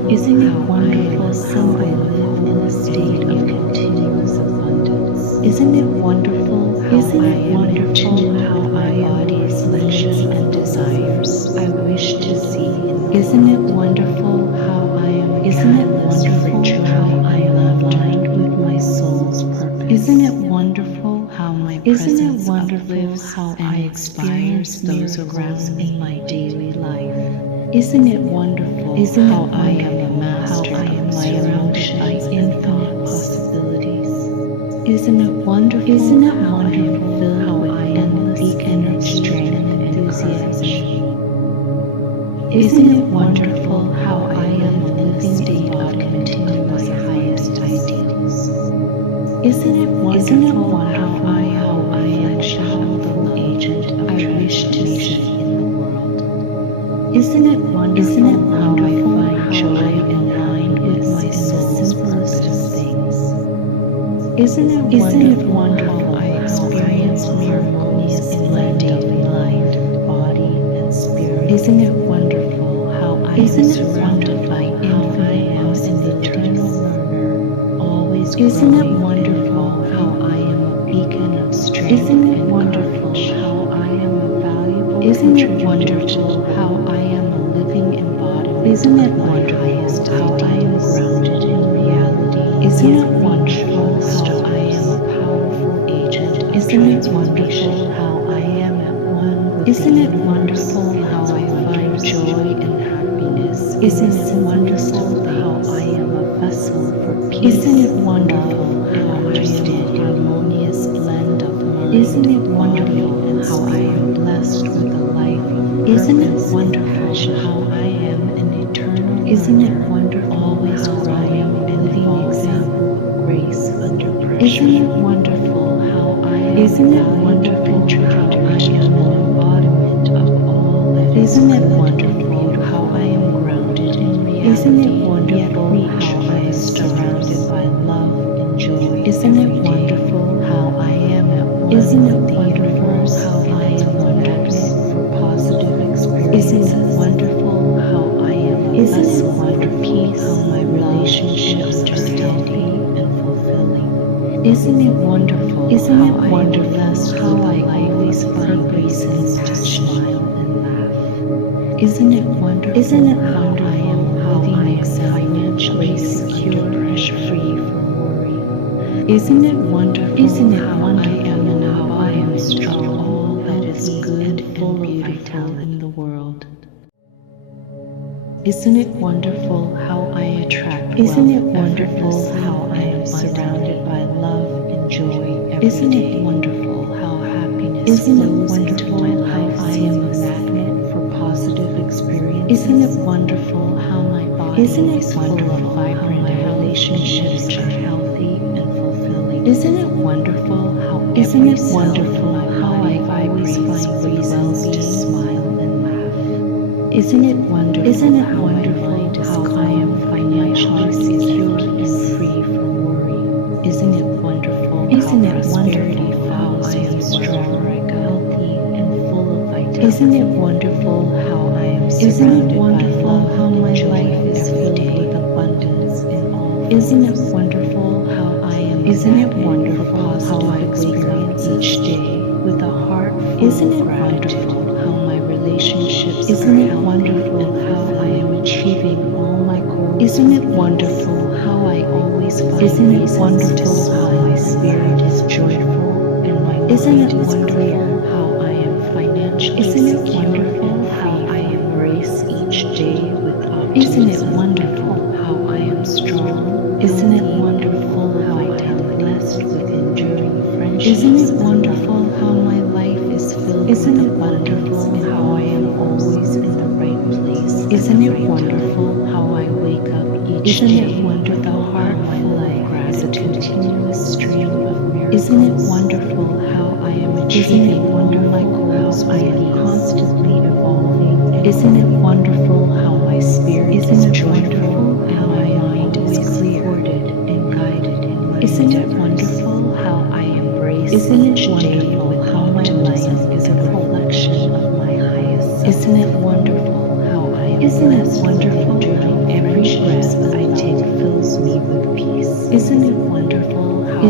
Isn't it wonderful how I live in a state of continuous abundance? Isn't it wonderful how I am in tune with my body's needs and desires I wish to see? Isn't it wonderful how I am catalyst for joy I am aligned with my soul's purpose? Isn't it wonderful how my presence uplifts how I experience those around me in my daily life? Isn't it wonderful how I am a master of my emotions by infinite possibilities? Isn't it wonderful how I am filled with endless beacon of strength and enthusiasm? Isn't it wonderful how I am a living embodiment of my highest ideals? Isn't it wonderful how I am a reflection of the agent of I wish to see in the world? Isn't it wonderful how I find joy and mind with my soul's purpose of things? Isn't it wonderful how I experience miracles in my daily life, body, and spirit? Isn't it wonderful how I am surrounded by infinite and eternal learner, always growing? Isn't it wonderful how I am a beacon of strength? Isn't it wonderful how I am a valuable? Isn't it wonderful how I am a living embodiment? Isn't it wonderful how I am grounded in reality? Isn't it wonderful how I am a powerful agent of Isn't it wonderful how I am at one with Isn't it wonderful how I find joy and happiness? Isn't it wonderful how I am a vessel for peace? Isn't it wonderful how I understand harmonious blend of mind? Isn't it wonderful how I am blessed with a life of purpose? Isn't it wonderful how I am an eternal? Isn't it wonderful always growing and living example of grace under pressure? Isn't it wonderful how I am Isn't it wonderful how I am an embodiment of all that is Isn't it wonderful how I am grounded in reality? Isn't it wonderful how I am surrounded by love and joy? Isn't it wonderful how I am at one Isn't it wonderful how I am a magnet for positive experiences? Isn't it wonderful how I am a vessel for peace? How my relationships are healthy and fulfilling? Isn't it wonderful how I always find reasons to smile and laugh? Isn't it wonderful how I am living financially secure, pressure-free from worry? Isn't it wonderful how I am and how I am strong, all that is good and beautiful in the world? Isn't it wonderful how I attract Isn't it wonderful how I am surrounded by love and joy every Isn't it wonderful how happiness Isn't it wonderful how I am a magnet for positive experiences? Isn't it wonderful how my body Isn't it full of vibrant relationships are healthy and fulfilling? Isn't it wonderful how Isn't it wonderful how I always find reasons to smile and laugh? Isn't it wonderful how I am financially secure and free from worry? Isn't it wonderful how I am strong, healthy, and full of vitality? Isn't it wonderful how I am surrounded by love how my life is filled with abundance in all? Isn't it wonderful how I am Isn't it wonderful how I wake up each day with a heart full of gratitude? Relationships Isn't it wonderful how I am achieving all my goals? Isn't it wonderful how I always find Isn't it wonderful how my spirit is joyful and my mind is clear? How I am financially Isn't it wonderful how I embrace each day with optimism? Isn't it wonderful how I am strong? Isn't it wonderful how I am blessed with enduring friendships? Isn't it wonderful how my life is filled Isn't with abundance and how I am always in the right place? Isn't it wonderful how I wake up each day with a heart full of gratitude, continuous stream of miracles? Isn't it wonderful how I am achieving all my goals? I am constantly evolving. Isn't it wonderful how my spirit is joyful and my mind is clear and guided in my Isn't it wonderful how I embrace each day with how my life is a reflection of my highest self? Isn't it wonderful how I am blessed during every breath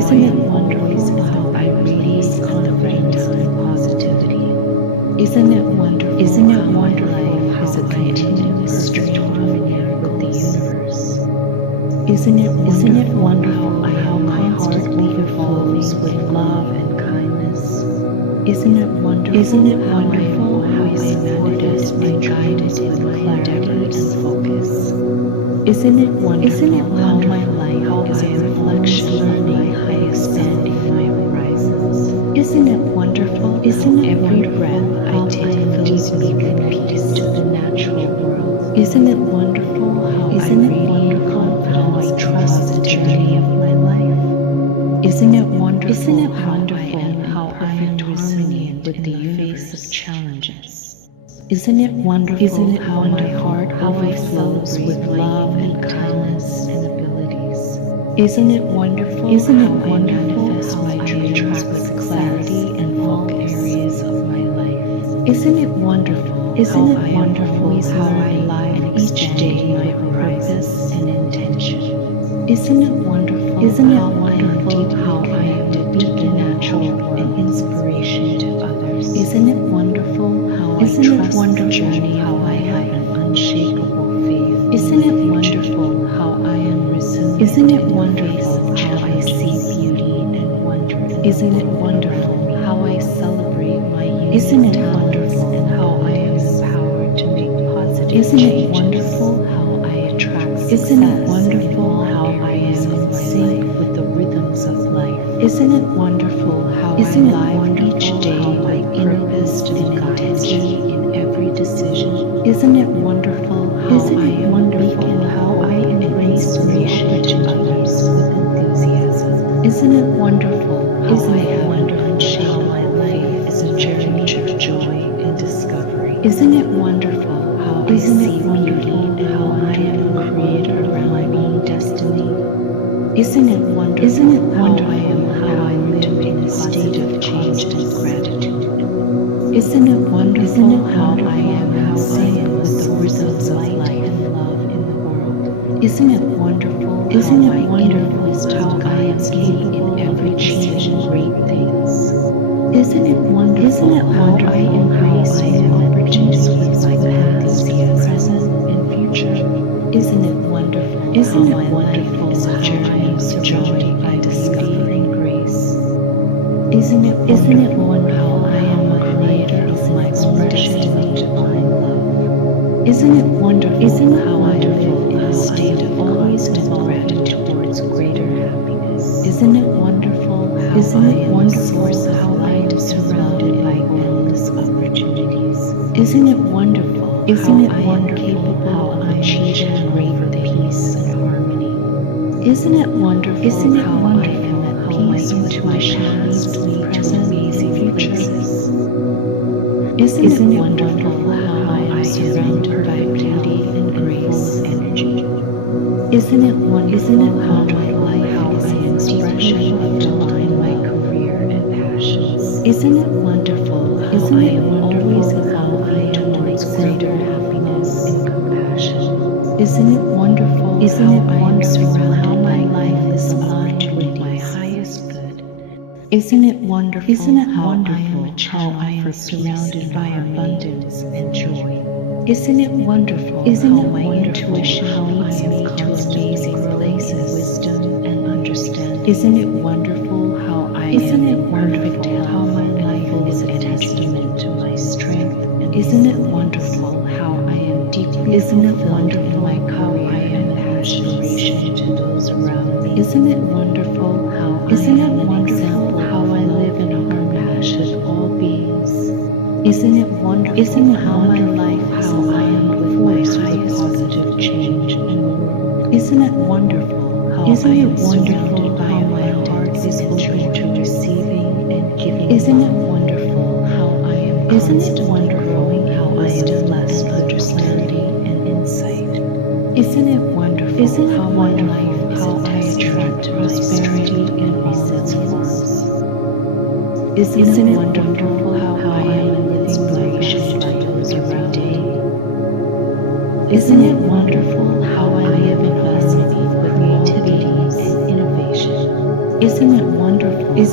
Isn't it wonderful how I radiate confidence and positivity? Isn't it wonderful? Isn't it wonderful how a continuous stream with the universe? Isn't it wonderful how my heart overflows with love and kindness? Isn't it wonderful how I manifest and guided with clarity and focus? Isn't it wonderful how my life is a reflection of my highest expanding my horizons? Isn't it wonderful? Every breath I take fills me with peace to the natural world? Isn't it wonderful how I radiate confidence, I trust the journey of my life? Isn't it wonderful how I am resilient with the face of challenges? Isn't it wonderful how my heart overflows with love and kindness and abilities? Isn't it wonderful how I manifest my dreams with clarity in all areas of my life? Isn't it wonderful how I live each day my purpose and intention? Isn't it wonderful how I am deep to the natural and inspiration to others? Isn't it wonderful how I trust the journey how I have an unshakable faith? Isn't it wonderful how I am resilient? Isn't it wonderful how I see beauty and wonder? Isn't it wonderful how I celebrate my unique talents and how I am empowered to make positive changes? Isn't it wonderful how I attract success? Isn't it wonderful how I am in sync with the rhythms of life? Isn't it wonderful how I live each day my purpose and intention in every decision? Isn't it wonderful how I am weak and how I embrace inspiration to others with enthusiasm? Isn't it wonderful how I have an unshakable my life is a journey of joy and discovery? Isn't it wonderful how I see beauty and how I am a creator around my own destiny? Isn't it wonderful how I live in a state of change and gratitude? Isn't it wonderful how I am in sync with the rhythms of light and love in the world? Isn't it wonderful how I am capable in every achieving great things? Isn't it wonderful how I embrace my opportunities with my past, present, and future? Isn't it wonderful how my life is a journey of joy by discovering grace? Isn't it wonderful how I am a creator of my expression of divine love? Isn't it wonderful how I live in a state of constant gratitude towards greater happiness? Isn't it wonderful how I am a source of light surrounded by endless opportunities? Isn't it wonderful how I am capable of achieving great peace and harmony? Isn't it wonderful how I am at peace with my past, present, and future? Isn't it wonderful how I am surrounded by beauty and grace and energy? Isn't it wonderful how my life is an expression of divine my career and passions? Isn't it wonderful how I am always evolving towards greater happiness and compassion? Isn't it wonderful how I am surrounded how my life is aligned with my highest good? Isn't it wonderful how I am surrounded by abundance and joy? Isn't it wonderful how my intuition leads me to amazing places, wisdom and understanding? Isn't it wonderful how I am perfect how my life is a testament to my strength? And isn't it wonderful how I am deeply fulfilled in my career and passion to those around me? Isn't it wonderful how I am an example how I live in harmony with all beings? Isn't it wonderful how my life is aligned with my highest positive change in the world? Isn't it wonderful how I am surrounded by my heart is open to receiving and giving? Isn't it wonderful how I am constantly growing how I am blessed with clarity and insight? Isn't it wonderful how my life is a testament to prosperity and resilience? Isn't it wonderful how I am an inspiration to those around me? Isn't it wonderful how I live in harmony with creativity and innovation? Isn't it wonderful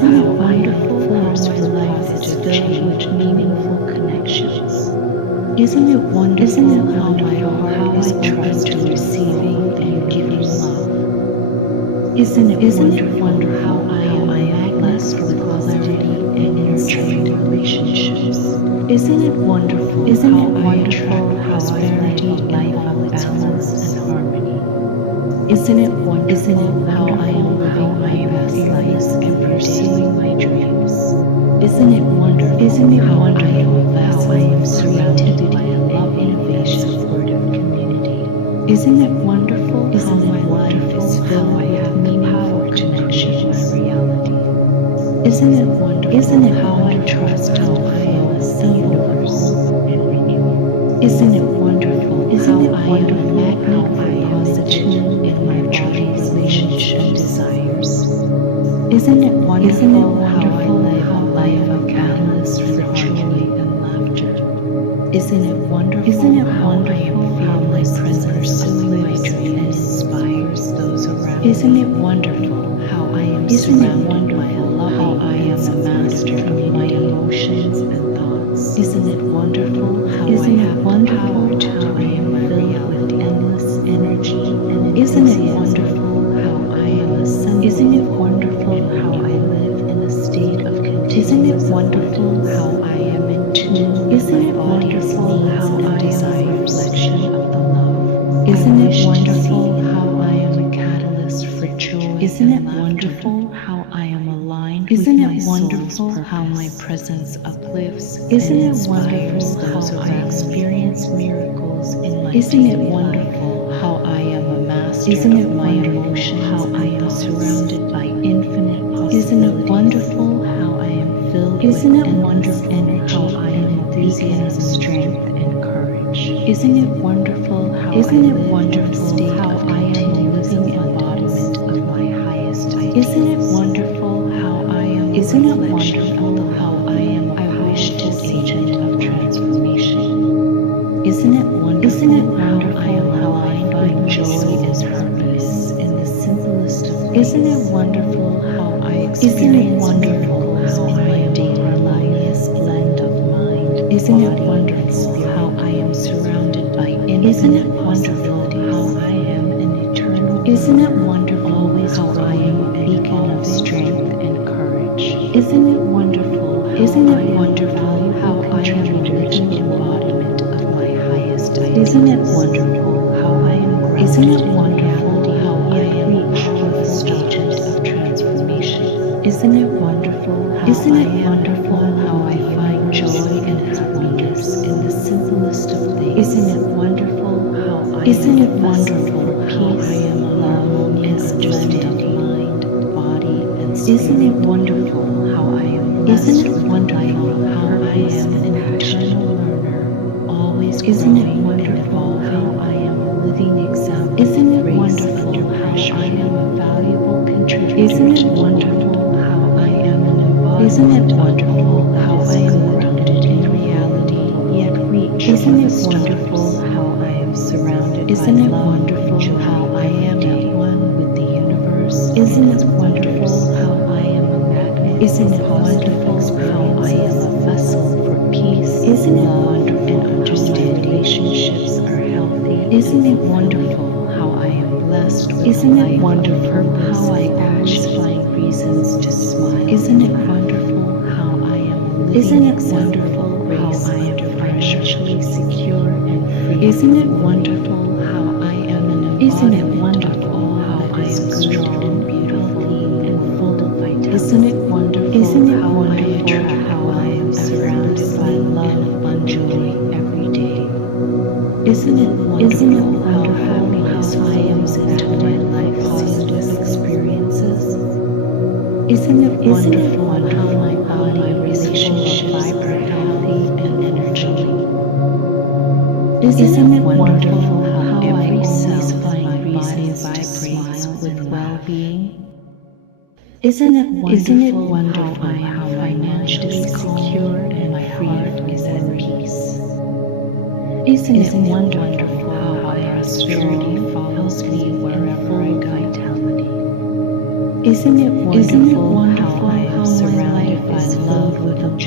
Isn't it wonderful how my life is filled with meaningful connections? Isn't it wonderful how my heart is open to receiving and giving love? Isn't it wonderful how I am blessed with clarity and nurturing relationships? Isn't it wonderful how I attract prosperity and balance and harmony? Isn't it wonderful how I am living my best life and pursuing my dreams? Isn't it wonderful how I am surrounded by a loving and supportive community? Isn't it wonderful how my life is filled with meaningful connection to reality? Isn't it wonderful how I trust how I am a universe and renewal? Isn't it wonderful how I am a magnet for positive in my body's relationship desires? Isn't it wonderful how I live a life of catalyst for joy and laughter? Isn't it wonderful how I am fearless in pursuing my dreams and inspires those around me? Isn't it wonderful how I am surrounded by a love? How I am a master of my emotions and thoughts? Isn't it wonderful how I have the power to I am filled with endless energy? And isn't it wonderful how I am a sun? Isn't it wonderful how I live in a state of content? Isn't it wonderful how I am in tune? Isn't it wonderful how I am a reflection of the love? Isn't it wonderful how I am a catalyst for joy? Isn't it wonderful how I am aligned? Isn't it wonderful how my presence uplifts? Isn't it wonderful how I experience miracles in my Isn't it wonderful how I am a master Isn't it of my emotions? How I am surrounded by infinite possibilities? Isn't it wonderful how I am filled Isn't with it wonderful energy? How I am enthusiasm, strength, and courage? Isn't it wonderful how Isn't it wonderful how I am a living embodiment of my highest ideal? Isn't it wonderful how I am Isn't it wonderful how I am a powerful agent of transformation? Isn't it wonderful how I am aligned by joy and purpose in the simplest of ways? Isn't it wonderful how I experience miracles in my daily life blend of mind? Isn't it wonderful how I am surrounded by Isn't it wonderful how I am an eternal Isn't it wonderful always how I am a beacon of strength and courage? Isn't it wonderful how I am a living embodiment of my highest ideal? Isn't it wonderful how I am Isn't it wonderful how I am a powerful agent of transformation? Isn't it wonderful how I find joy and happiness in the simplest of things? Isn't it wonderful how I Isn't it wonderful how I am alone and understanding mind, body, and spirit? Isn't it wonderful how I am Isn't it wonderful how I am an eternal learner, always Isn't it wonderful how I am a living example? Isn't it wonderful how I am a valuable contributor? Isn't it wonderful how I am an embodiment? Isn't it wonderful how I am grounded in reality, yet reach Isn't it wonderful how I am surrounded Isn't by it love wonderful how I am at one with the universe? Isn't it wonderful how I am a magnet? Isn't it wonderful how I am a vessel for peace? Isn't it wonderful and understand relationships are healthy? Isn't it wonderful how I am blessed with Isn't it wonderful how I always find reasons to smile? Isn't it wonderful how I am living Isn't it wonderful how I am financially secure and free? Isn't it wonderful how I am an Isn't it wonderful how I am strong and beautiful and full of vitality? Isn't it wonderful how I attract how I am surrounded by love and joy every day? Isn't it wonderful how happiness flows into my life's seamless experiences? Isn't it wonderful how my body relationships are healthy and energy? Isn't it wonderful how every cell of my body vibrates with well-being? Isn't it wonderful how I am financially secure and my heart is at peace? Isn't it wonderful how prosperity follows me wherever I go? Vitality. Isn't it wonderful how I am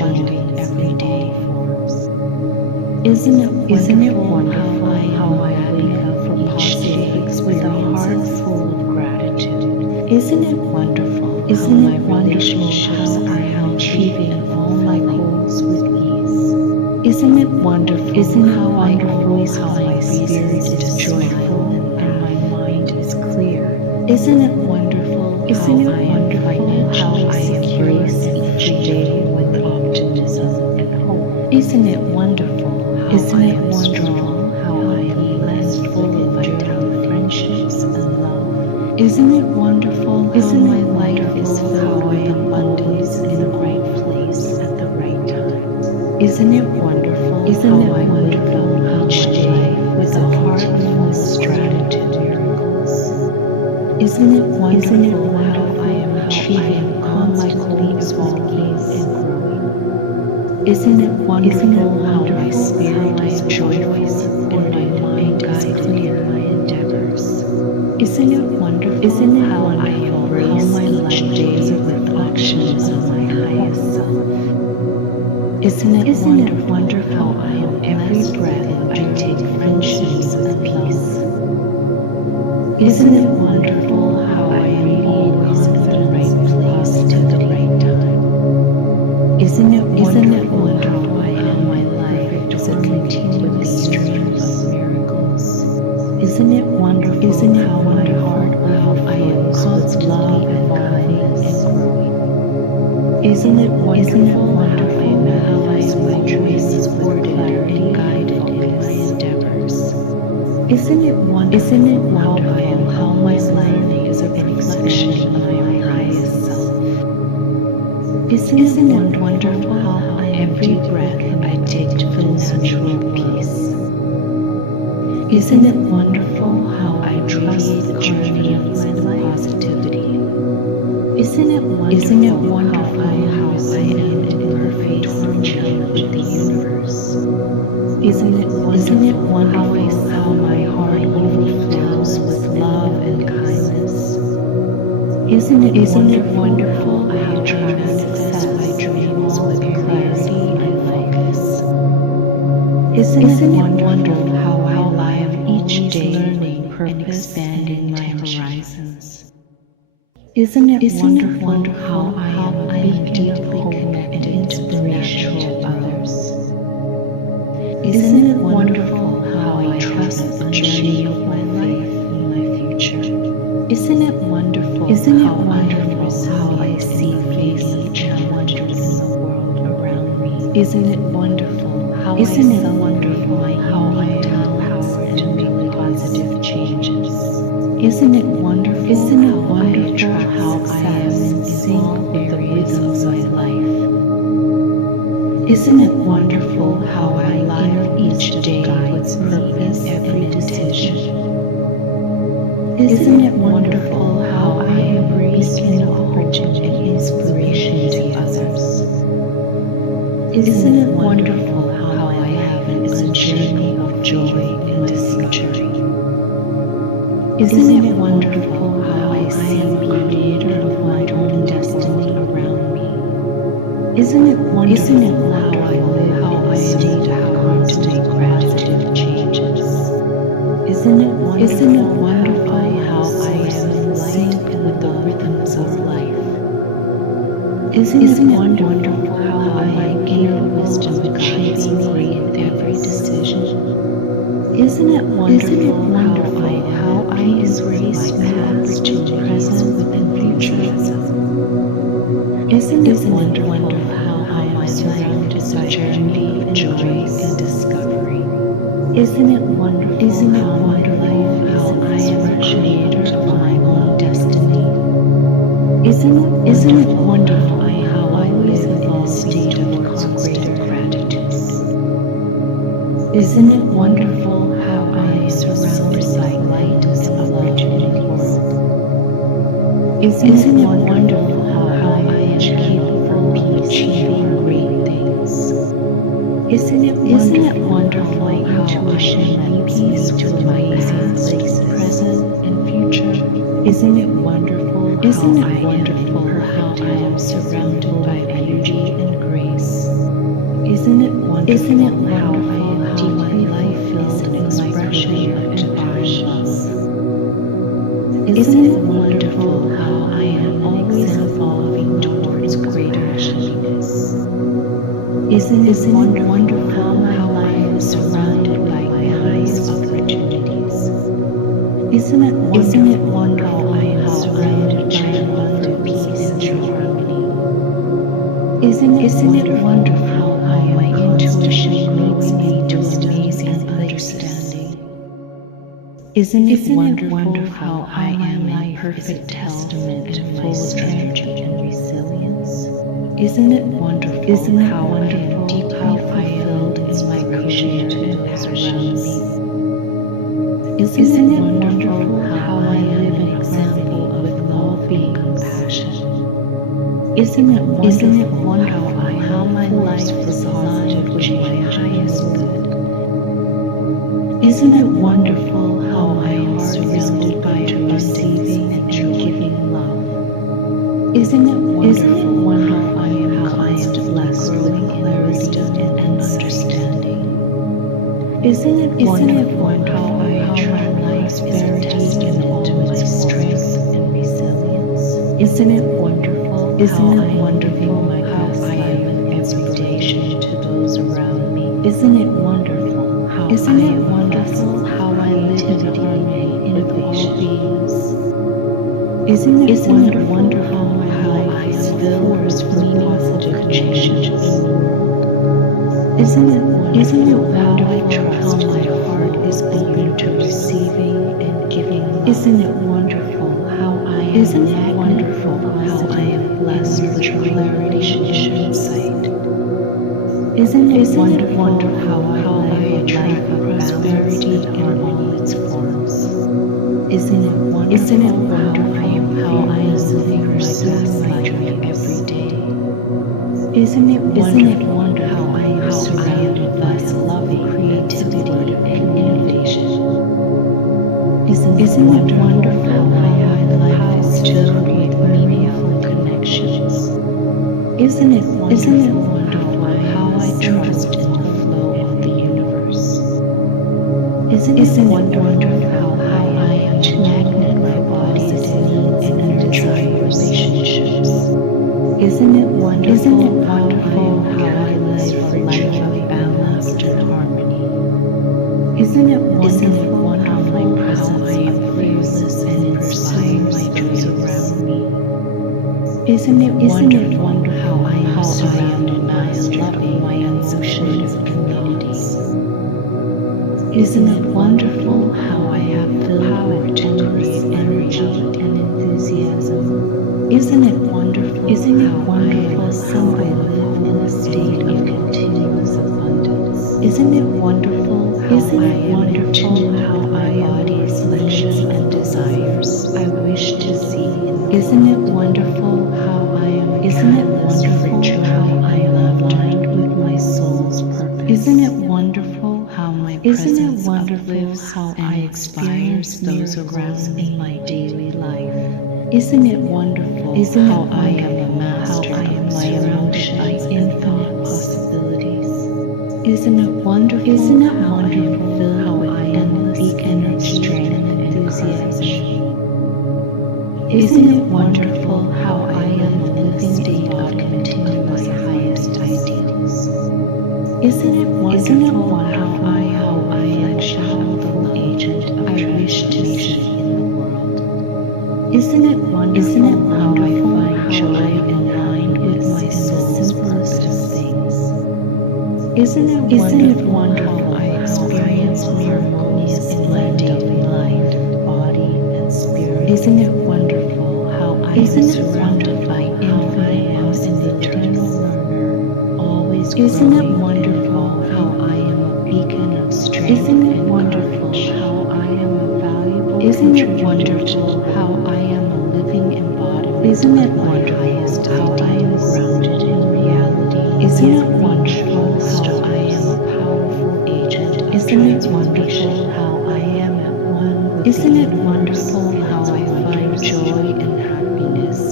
enjoy everyday forms. Isn't it wonderful how I wake up from positive with a heart full of gratitude? Isn't it wonderful how my relationships are achieving all my goals with ease? Isn't it wonderful how I always how my spirit is joyful and my mind is clear? Isn't it wonderful how I embrace each day with optimism and hope? Isn't it wonderful how I am blessed full of vital friendships and love? Isn't it wonderful how my life is filled with abundance in the right place at the right time? Isn't it wonderful how I wake up each day with a heart full of gratitude miracles? Isn't it wonderful how I am achieving all my goals with ease and growing? Isn't it wonderful how my spirit is joyful and my mind is clear in my endeavors? Isn't it wonderful how I embrace each day of reflections of my highest self? Isn't it wonderful how I am every breath I take friendships and peace? Isn't it wonderful how I am always in the right place at the right time? Isn't it wonderful how I am my life is a continuous stream of miracles? Isn't it wonderful how my heart how I am constantly evolving and growing? Isn't it wonderful how I am my choices ordered and guided in my endeavors? Isn't it wonderful how my life is a reflection of my highest self? Isn't it wonderful how every breath I take fills natural peace? Isn't it wonderful how I trust the journey of my life positivity? Isn't it wonderful how I am in perfect harmony with the universe? Isn't it wonderful how my heart overflows with love and kindness? Isn't it wonderful how I manifest my dreams with clarity and focus? Isn't it wonderful how I am each day learning and expanding my horizons? Isn't it wonderful how I am deeply connected to the natural others? Isn't it wonderful how I trust the journey of my life and my future? Isn't it wonderful how I see facing challenges in the world around me? Isn't it wonderful how I am empowered to make positive changes? Isn't it wonderful how I attract success in sync with the rhythms of life? Isn't it wonderful how I live each day with purpose in every decision? Isn't it wonderful how I embrace encouragement and inspiration to others? Isn't it wonderful how I have a journey of joy in the future? Isn't it wonderful how I see the creator of my own destiny around me? Isn't it wonderful how I state how to make gratitude changes? Isn't it wonderful how I am in sync with the rhythms of life? Isn't it wonderful how my inner wisdom guides me in every decision? Isn't it wonderful how I embrace past, present, and future? Isn't it wonderful how I am surrounded by a journey of joy and discovery? Isn't it wonderful how I am a creator of my own destiny? Isn't it wonderful how I live in a state of constant gratitude? Isn't it wonderful how I am surrounded by light and love in the world? Isn't it wonderful how I am capable of achieving great things? Isn't it wonderful how intuition leads me to my past, present, and future? Isn't it wonderful Isn't it wonderful how I am surrounded by beauty and grace? Isn't it wonderful how I am deeply life-filled expression of compassion? Isn't it wonderful how I am always evolving towards greater happiness? Isn't it wonderful how I am surrounded by endless opportunities? Isn't it wonderful how I am surrounded by love, peace, and harmony? Isn't it wonderful how my intuition leads me to amazing understanding? Isn't it wonderful how I am a perfect testament to my strength and resilience? Isn't it wonderful how I am deeply fulfilled in my creative passions? Isn't it wonderful how I live an example of love and compassion? Isn't it wonderful how my life is positive with my highest good? Isn't it wonderful how I am surrounded by receiving and giving love? Isn't it wonderful how I am blessed with clarity and understanding? Isn't it wonderful how I attract prosperity and all my strength and resilience? Isn't it wonderful how I am an inspiration to those around me? Isn't it wonderful how I live in harmony with all beings? Isn't it wonderful how I am filled with positive changes in the world? Isn't it wonderful how my heart is open to receiving and giving love? Isn't it wonderful how I am blessed with clarity and insight? Isn't it wonderful how I attract prosperity in all its forms? Isn't it wonderful how I am living my best life every day? Isn't it wonderful how I am surrounded by loving creativity and innovation? Isn't it wonderful how my life is filled with meaningful connections? Isn't it wonderful how I trust in the flow of the universe? Isn't it wonderful how I am to magnet my body's needs and desires relationships? Isn't it wonderful how I live a life of balance and harmony? Isn't it wonderful how my presence I am fearless and inspire my dreams around me? Isn't it wonderful how I am surrounded by loving my emotions and communities? Isn't it wonderful how I have the power to create energy and enthusiasm? Isn't it wonderful how I live in a state of continuous abundance? Isn't it wonderful how I am in tune with my body's wishes and desires I wish to see? Isn't it wonderful how I am aligned with my soul's purpose? Isn't it wonderful how my presence uplifts how I experience those around me in my daily life? Isn't it wonderful how I am a master of my emotions by infinite possibilities? Isn't it wonderful how I am a beacon of strength and enthusiasm? Isn't it wonderful how I am a living state of continuous highest ideals? Isn't it wonderful how I am a powerful agent of transformation in the world? Isn't it wonderful how I find joy and mind with my soul's purpose of things? Isn't it wonderful I experience miracles in my daily life, body and spirit? Isn't it wonderful how I am surrounded by infinite and eternal learner, always growing? Isn't it wonderful how I am a beacon of strength? Isn't it wonderful how I am a valuable? Isn't it wonderful how I am a living embodiment? Isn't it wonderful how I am grounded in reality? Isn't it wonderful how I am a powerful agent of transformation? How I am at one with Isn't it wonderful how I find joy and happiness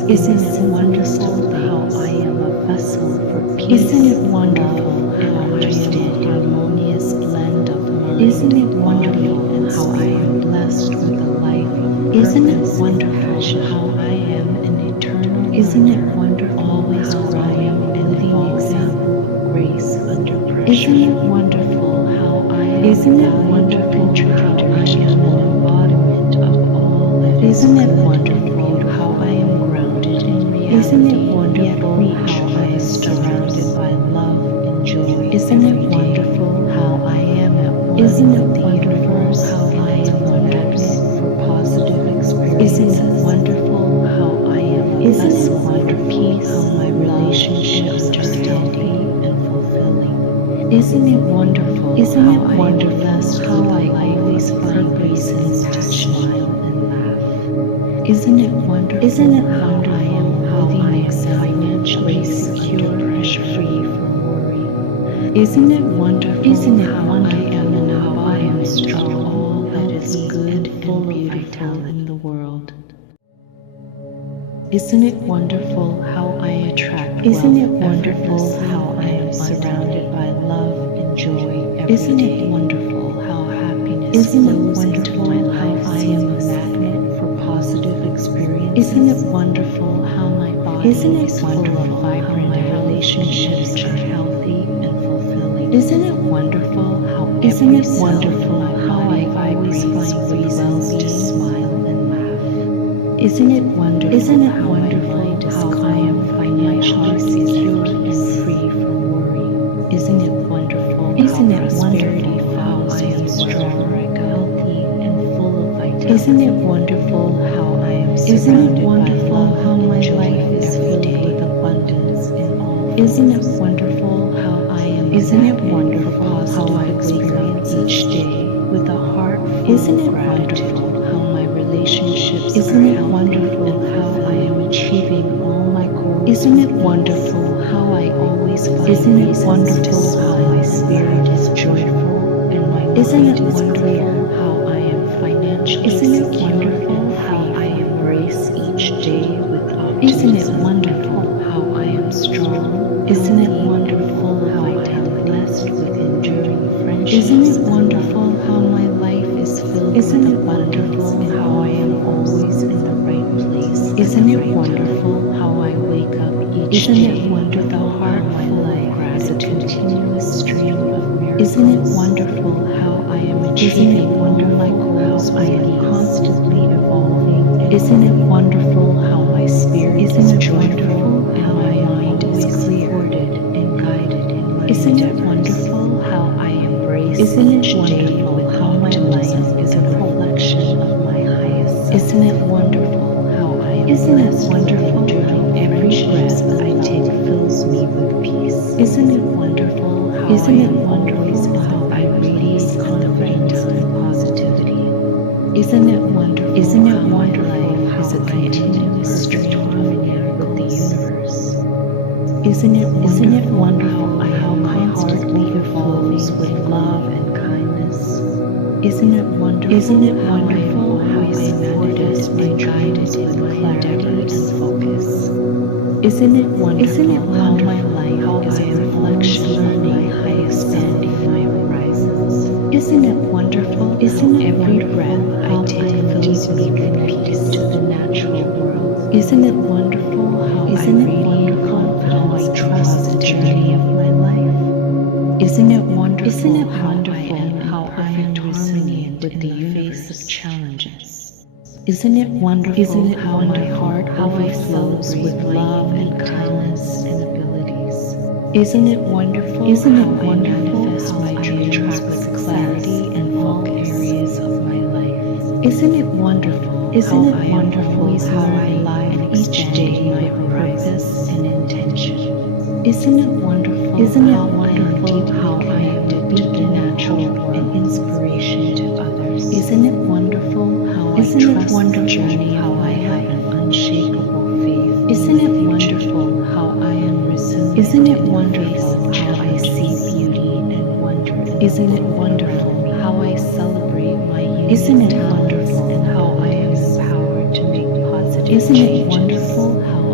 Isn't it wonderful how I am a vessel for peace? Isn't it wonderful how I am a harmonious blend of mind? Isn't it wonderful how I am blessed with a life of purpose? Isn't it wonderful how I am an eternal? Isn't it wonderful always growing and living example of grace under pressure? Isn't it wonderful how I am? Isn't it wonderful how I am an embodiment of all that is? Isn't it wonderful how I am grounded in reality? Isn't it wonderful how I am surrounded by love and joy? Isn't it wonderful how I am at one? Isn't it wonderful how I am a magnet for positive experiences? Isn't it wonderful how I am a vessel for peace? How my relationships are healthy and fulfilling? Isn't it wonderful? Isn't it wonderful how I always find reasons to smile and laugh? Isn't it wonderful? Isn't it how I am living financially secure, pressure-free from worry? Isn't it wonderful? Isn't it how I am and how I am strong, all that is good and full of vitality in the world? Isn't it wonderful how I attract wealth? Isn't it wonderful how I am surrounded by love and joy every day? Isn't it wonderful how happiness flows into my life? I am a magnet for positive experiences. Isn't it wonderful how my body is full of vibrant relationships are healthy and fulfilling? Isn't it wonderful how every cell in my body always finds reasons to smile and laugh? Isn't it wonderful? Isn't it wonderful how I am financially secure and free from worry? Isn't it wonderful? Isn't it wonderful how I am strong, healthy, and full of vitality? Isn't it wonderful how I am surrounded by love how my life is filled with abundance in all? Isn't it wonderful how I am? Isn't it wonderful how I wake up each day with a heart full of gratitude? Relationships. Isn't it wonderful how I am achieving all my goals? Isn't it wonderful how I always find reasons to smile? My spirit is joyful and my mind is clear. How I am financially secure and how I embrace each day with optimism? Isn't it wonderful how I am strong? Isn't it wonderful how I am blessed with enduring friendships? Isn't it wonderful how my life is filled? Isn't it wonderful how I am always in the right place? Isn't it wonderful how I wake up each day with a heart full of gratitude, a continuous stream of miracles? Isn't it wonderful how I am achieving all my goals? I am constantly evolving. Isn't it wonderful how my spirit is joyful and my mind is clear-headed and guided in my Isn't it wonderful how I embrace each day with how my life is a reflection of my highest self? Isn't it wonderful how I am blessed during every breath I take fills me with peace? Isn't it wonderful how I radiate confidence and positivity? Isn't it wonderful? Isn't it wonderful how is a continuous stream of miracles with the universe? Isn't it wonderful how my heart overflows with love and kindness? Isn't it wonderful how I am supported and guided in clarity and focus? Isn't it wonderful how my life is a reflection of my highest expanding my horizons? Isn't it wonderful? Isn't it every breath I take fills me with peace to the natural world? Isn't it wonderful how I radiate confidence, trust the journey of my life? Isn't it wonderful how I am resilient in the face of challenges? Isn't it wonderful how my heart overflows with love and kindness and abilities? Isn't it wonderful how I manifest my dreams with clarity in all areas of my life? Isn't it wonderful how I live each day my purpose and intention? Isn't it wonderful how I am dipped in the natural world and inspiration to others? Isn't it wonderful how I trust the journey? How I have an unshakable faith? Isn't it wonderful how I am resilient? Isn't it wonderful how I see beauty and wonder? Isn't it wonderful how I celebrate my unique talents and how I am empowered to make positive changes? Isn't it wonderful how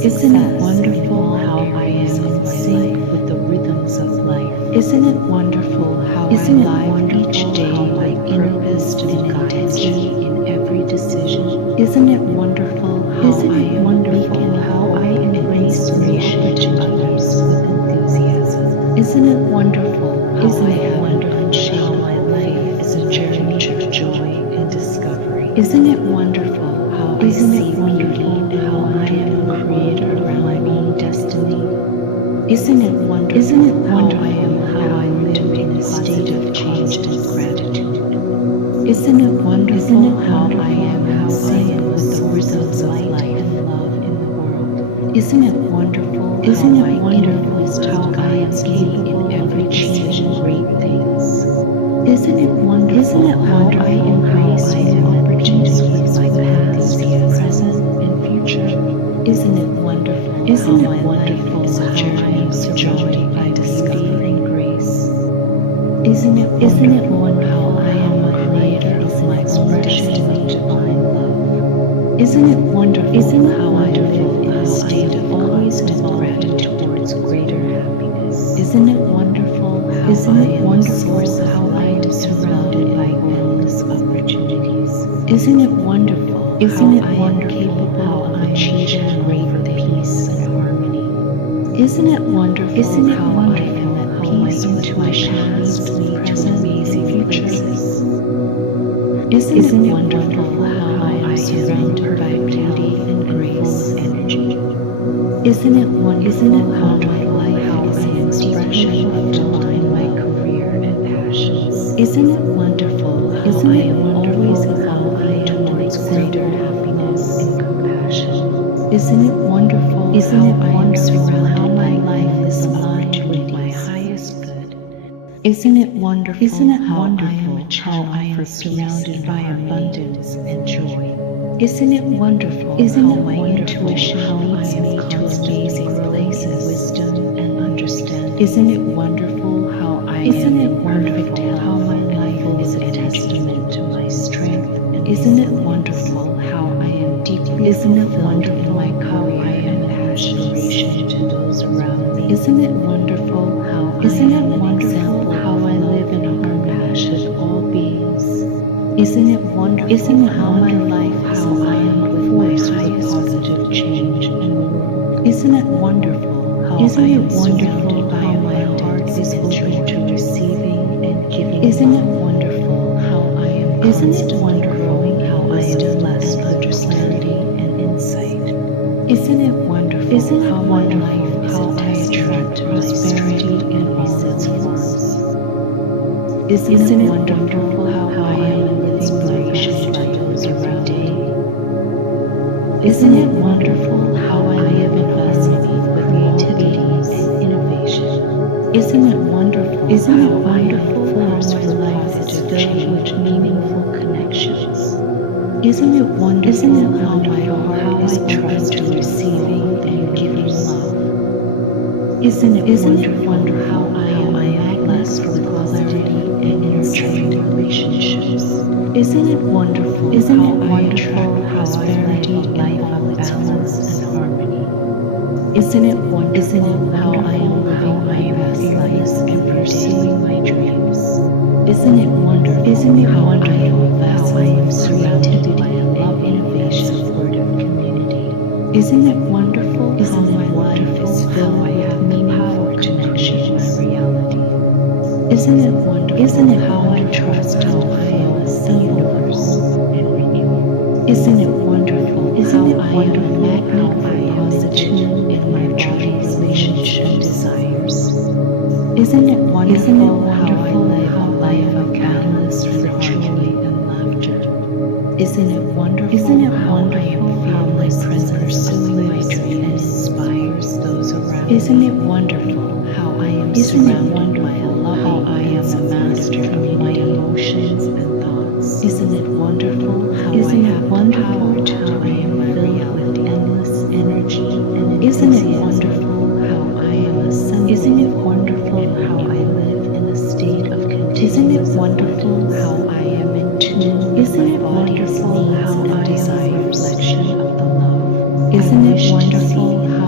Isn't it wonderful how I am in sync with the rhythms of life? Isn't it wonderful how I live each day with purpose and intention in every decision? Isn't it wonderful how I am beacon how I embrace inspiration to others with enthusiasm? Isn't it wonderful how I have wonderful how my life is a journey of joy and discovery? Isn't it wonderful how I see beauty and how I am a creator around my own destiny? Isn't it wonderful how I am how I live in a state of constant gratitude? Isn't it wonderful how I am in sync with the rhythms of light and love in the world? Isn't it wonderful how I am capable in every decision great things? Isn't it wonderful how I embrace opportunities with my past, present, and future? Isn't it wonderful how my life is a journey of joy by discovering grace? Isn't it wonderful how I am a creator of my expression of divine love? Isn't it wonderful how I live in a state of constant gratitude towards greater happiness? Isn't it wonderful how I am a source of light surrounded by endless opportunities? Isn't it wonderful how I am capable of achieving great peace and harmony? Isn't it wonderful how I am at peace with my past, present, and future? Isn't it wonderful how I am surrounded by beauty and grace and energy? Isn't it wonderful how my life is an expression of divine my career and passions? Isn't it wonderful how I am always evolving towards greater happiness and compassion? Isn't it wonderful how I am surrounded by life is aligned with my highest good? Isn't it wonderful how I am surrounded by abundance and joy? Isn't it wonderful how my intuition leads me to amazing places of wisdom and understanding? Isn't it wonderful how I am in perfect how my life is a testament to my strength? And isn't it wonderful how I am deeply fulfilled in my how I am an inspiration to those around me? Isn't it wonderful how I am an example how I live in harmony with all beings? Isn't it wonderful how my life is aligned with my highest positive change in the world? Isn't it wonderful how I am surrounded by my heart is open to receiving and giving? Isn't it wonderful how I am constantly growing how I am blessed with clarity and insight? Isn't it wonderful how my life is a testament to prosperity and all its forms? Isn't it wonderful how I am an inspiration to those around me? Isn't it wonderful how I live in harmony with creativity and innovation? Isn't it wonderful how I am a force for positive change, meaningful connections? Isn't it wonderful how my heart is open to receiving and giving love? Isn't it wonderful how I am blessed with clarity and nurturing relationships? Isn't it wonderful how I attract prosperity, life of balance and harmony? Isn't it wonderful how I am living my best life and pursuing my dreams? Isn't it wonderful how I am surrounded by a love, innovation, supportive community? Isn't it wonderful how my life is filled with meaningful connection with reality? Isn't it wonderful how I trust how I am the universe and renewal? Isn't it wonderful how I am a magnet for positive in my body's relationship desires? Isn't it wonderful how I live a life of catalyst for joy and laughter? Isn't it wonderful how I am fearless in pursuing my dreams inspires those around me? Isn't it wonderful how I am surrounded by how I am a master of my emotions and thoughts? Isn't it wonderful how I have the power to I am filled with endless energy? And isn't it wonderful how I am a sun? Isn't it wonderful how I live in a state of content? Isn't it wonderful how I am in tune with my body's needs and desires? Reflection of the love. Isn't it wonderful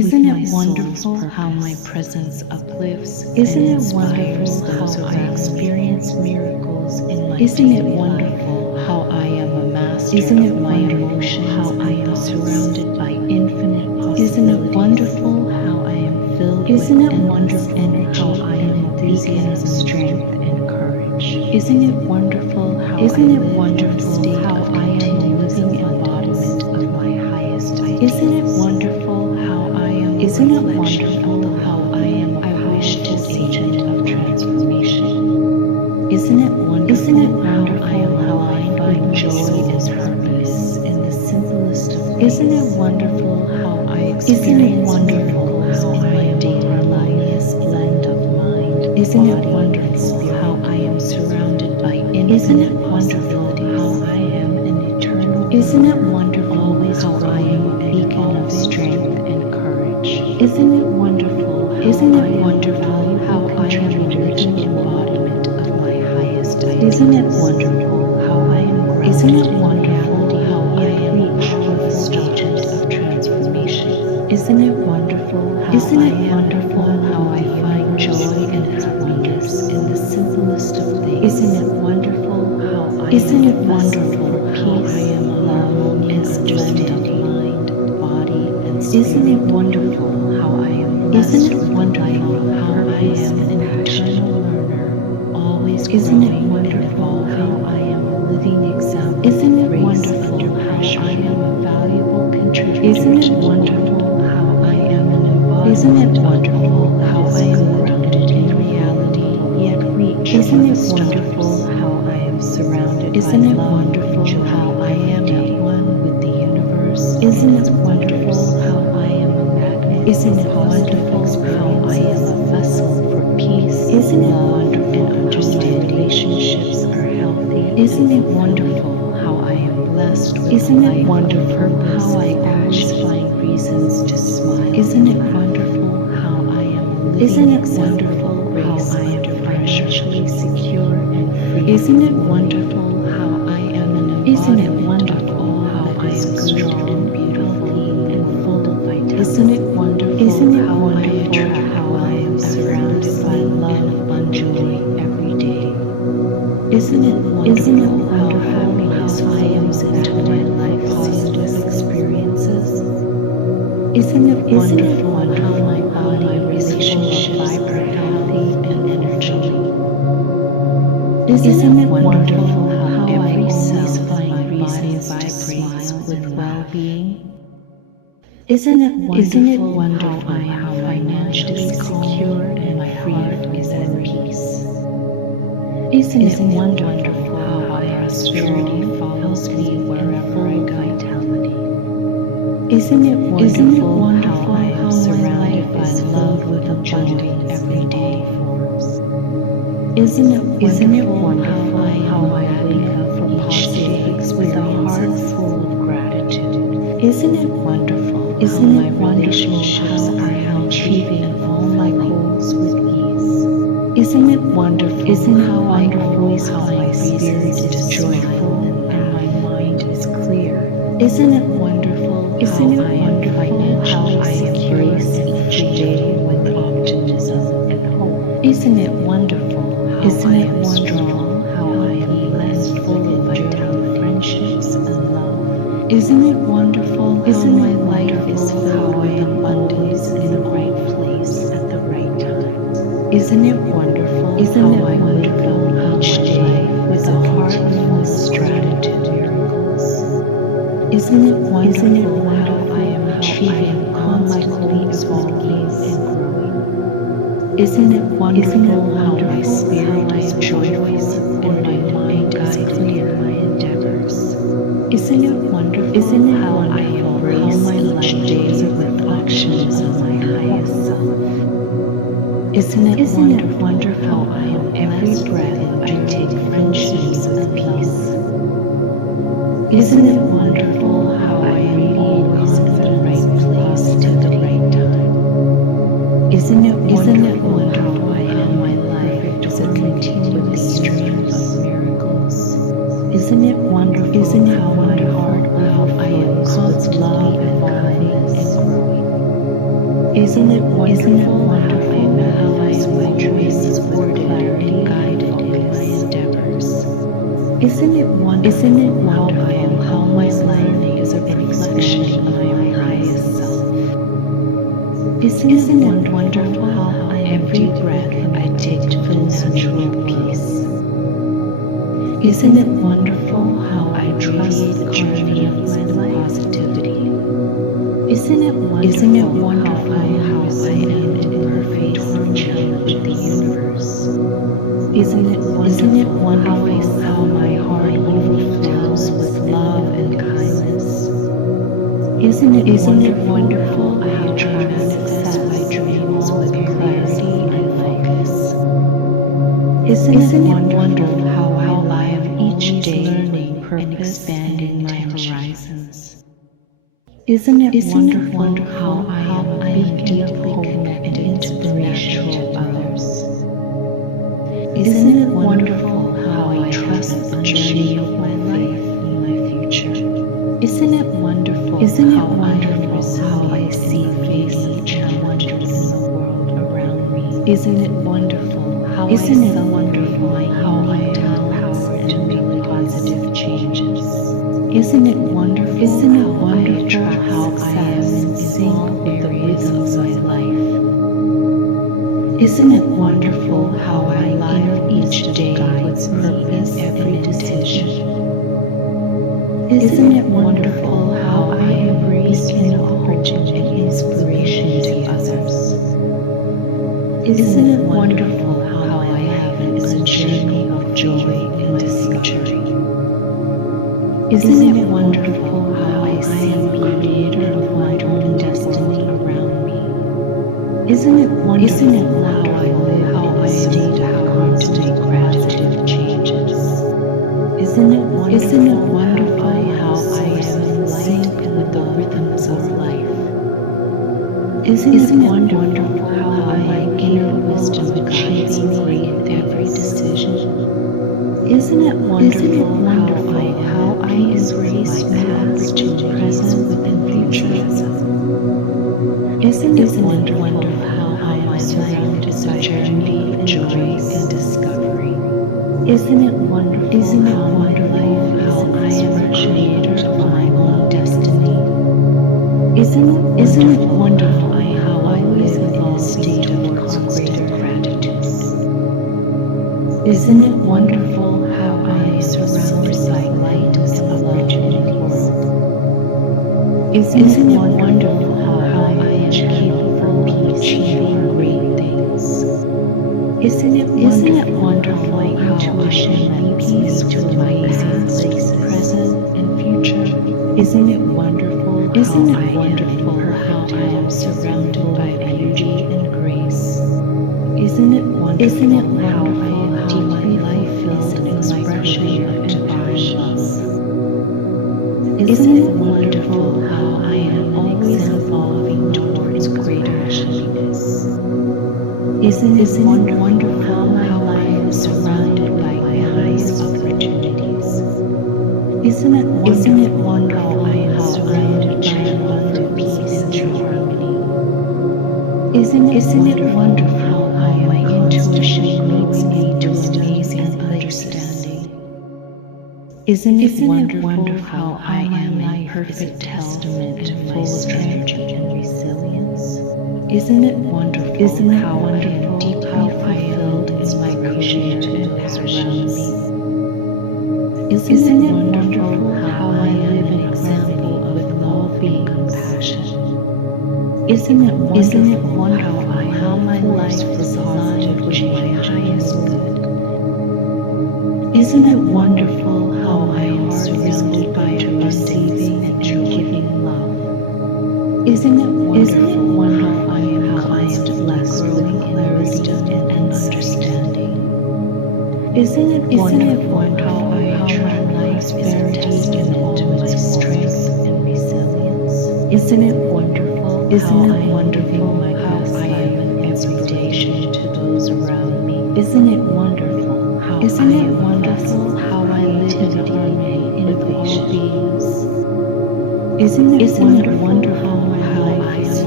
Isn't it wonderful how my presence uplifts? Isn't it wonderful how I experience miracles in my Isn't it wonderful how I am a master of my emotions? How I am surrounded by infinite possibilities? Isn't it wonderful how I am filled with endless energy? How I am a beacon of strength and courage? Isn't it wonderful how I am a living embodiment of my highest ideals? Isn't it wonderful how I am a reflection of how I am a powerful agent of transformation? Isn't it wonderful how I find joy and purpose in the simplest of ways? Isn't it wonderful how I experience miracles in my daily harmonious blend of mind, Isn't it wonderful how I am surrounded by infinite possibilities? How I am an eternal Isn't it wonderful always how I am a beacon of strength and courage? Isn't it wonderful how I am a living embodiment of my highest ideals? Isn't it wonderful how I am grounded Isn't it wonderful how I am a powerful agent of transformation? Isn't it wonderful how I find joy and happiness in the simplest of things? Isn't it wonderful how I peace, I am alone and understanding mind, body, and spirit? Isn't it wonderful how I am Isn't it wonderful how I am an eternal learner, always Isn't it wonderful how I am a living example? Isn't it wonderful how I am a valuable contributor? Isn't it wonderful how I am an embodiment? Isn't it wonderful how I am grounded in reality, yet reach Isn't it wonderful how I am surrounded Isn't it wonderful how I am at one with the universe? Isn't it wonderful how I am a magnet? Isn't it wonderful how I am a vessel for peace? Isn't it wonderful and understand relationships are healthy? Isn't it wonderful how I am blessed with Isn't it wonderful how I always find reasons to smile? Isn't it wonderful how I am living Isn't it wonderful how I am financially secure and free? Isn't it wonderful how I am an Isn't it wonderful how I am strong, healthy, and full of vitality? Isn't it wonderful how I attract how I am surrounded by love and joy every day? Isn't it wonderful how happiness flows into my life positive experiences? Isn't it wonderful how my body relationships vibrate healthy and energetic? Isn't it wonderful how every cell finds reasons to smile with well-being? Isn't it wonderful how I am financially secure and my heart is at peace? Isn't it wonderful how our prosperity follows me wherever I go? Isn't it wonderful how I am surrounded by love with abundant everyday forms? Isn't it wonderful how I wake up for positive with a heart full of gratitude? Isn't it wonderful how my relationships are achieving all my goals with ease? Isn't it wonderful how I always find my spirit is joyful and my mind is clear? Isn't it wonderful how I am financially secure each day with optimism and hope? Isn't it wonderful how I am strong, how I am blessed full of vitality, friendships, and love? Isn't it wonderful how my life is filled with abundance in the right place at the right time? Isn't it wonderful how I wake up each day with a heart full of gratitude miracles? Isn't it wonderful how I am achieving all my goals with ease and growing? Isn't it wonderful how my spirit is joyful and my mind is clear in my endeavors? Isn't it wonderful how I embrace each day with reflections of my highest self? Isn't it wonderful how I am every breath I take friendships of peace? Isn't it wonderful how I am always at the right place at the right time? Isn't it wonderful how I am my life is a continuous stream of miracles? Isn't it wonderful how my heart how I am constantly evolving and growing? Isn't it wonderful how I manifest my choices with clarity and guided in my endeavors? Isn't it wonderful how I am how my life is a reflection of my highest self? Isn't it wonderful how every breath I take feels natural peace? Isn't it wonderful how I trust the journey of my life positivity? Isn't it wonderful how I am in perfect harmony with the universe? Isn't it wonderful how my heart overflows with love and kindness? Isn't it wonderful how I manifest my dreams with clarity and focus? Isn't it wonderful how I live each day learning and expanding my horizons? Isn't it wonderful how I am deeply connected to the natural others? Isn't it wonderful how I trust the journey of my life and my future? Isn't it wonderful how I see facing challenges in the world around me? Isn't it wonderful how I celebrate how I am empowered to make positive changes? Isn't it wonderful how I am in sync with the rhythms of my life? Isn't it wonderful how I live each day with purpose every decision? Isn't it wonderful how I embrace and opportunity and inspiration to others? Isn't it wonderful how I have a journey of joy in the future? Isn't it wonderful how I see the creator of my own destiny around me? Isn't it wonderful how I live in a state of constant gratitude changes? Isn't it wonderful how I am in sync with the rhythms of life? Isn't it wonderful how my inner wisdom guides me in every decision? Isn't it wonderful how I embrace past to present within future? Isn't it wonderful how I am surrounded by journey and joy and discovery? Isn't it wonderful how my life, how I am a creator of my own destiny? Isn't it wonderful how I live in a state of constant gratitude? Isn't it wonderful how I am surrounded by light and love in the world? Isn't it wonderful how I am capable of achieving great things? Isn't it wonderful how intuition and peace to my past, present, and future? Isn't it wonderful how I am surrounded by energy and grace? Isn't it wonderful how I am deeply life-filled and expression of divine love? Isn't it wonderful how I am always evolving towards greater happiness? Isn't it wonderful how my life is surrounded by highest opportunities? Isn't it wonderful how I am surrounded by abundant peace and harmony? Isn't it wonderful how my intuition leads me to amazing understanding? Isn't it wonderful how I am a perfect testament to my strength and resilience? Isn't it wonderful how I am deeply fulfilled in my creation to those around me? Isn't it wonderful how I live an example of love and compassion? Isn't it wonderful how my life is positive with my highest good? Isn't it wonderful how I am surrounded by receiving and giving love? Isn't it wonderful how I am blessed with clarity and understanding? Isn't it wonderful how I attract prosperity into my strength and resilience? Isn't it wonderful how I am an inspiration to those around me? Isn't it wonderful how I live in harmony with all beings? Isn't it wonderful how I am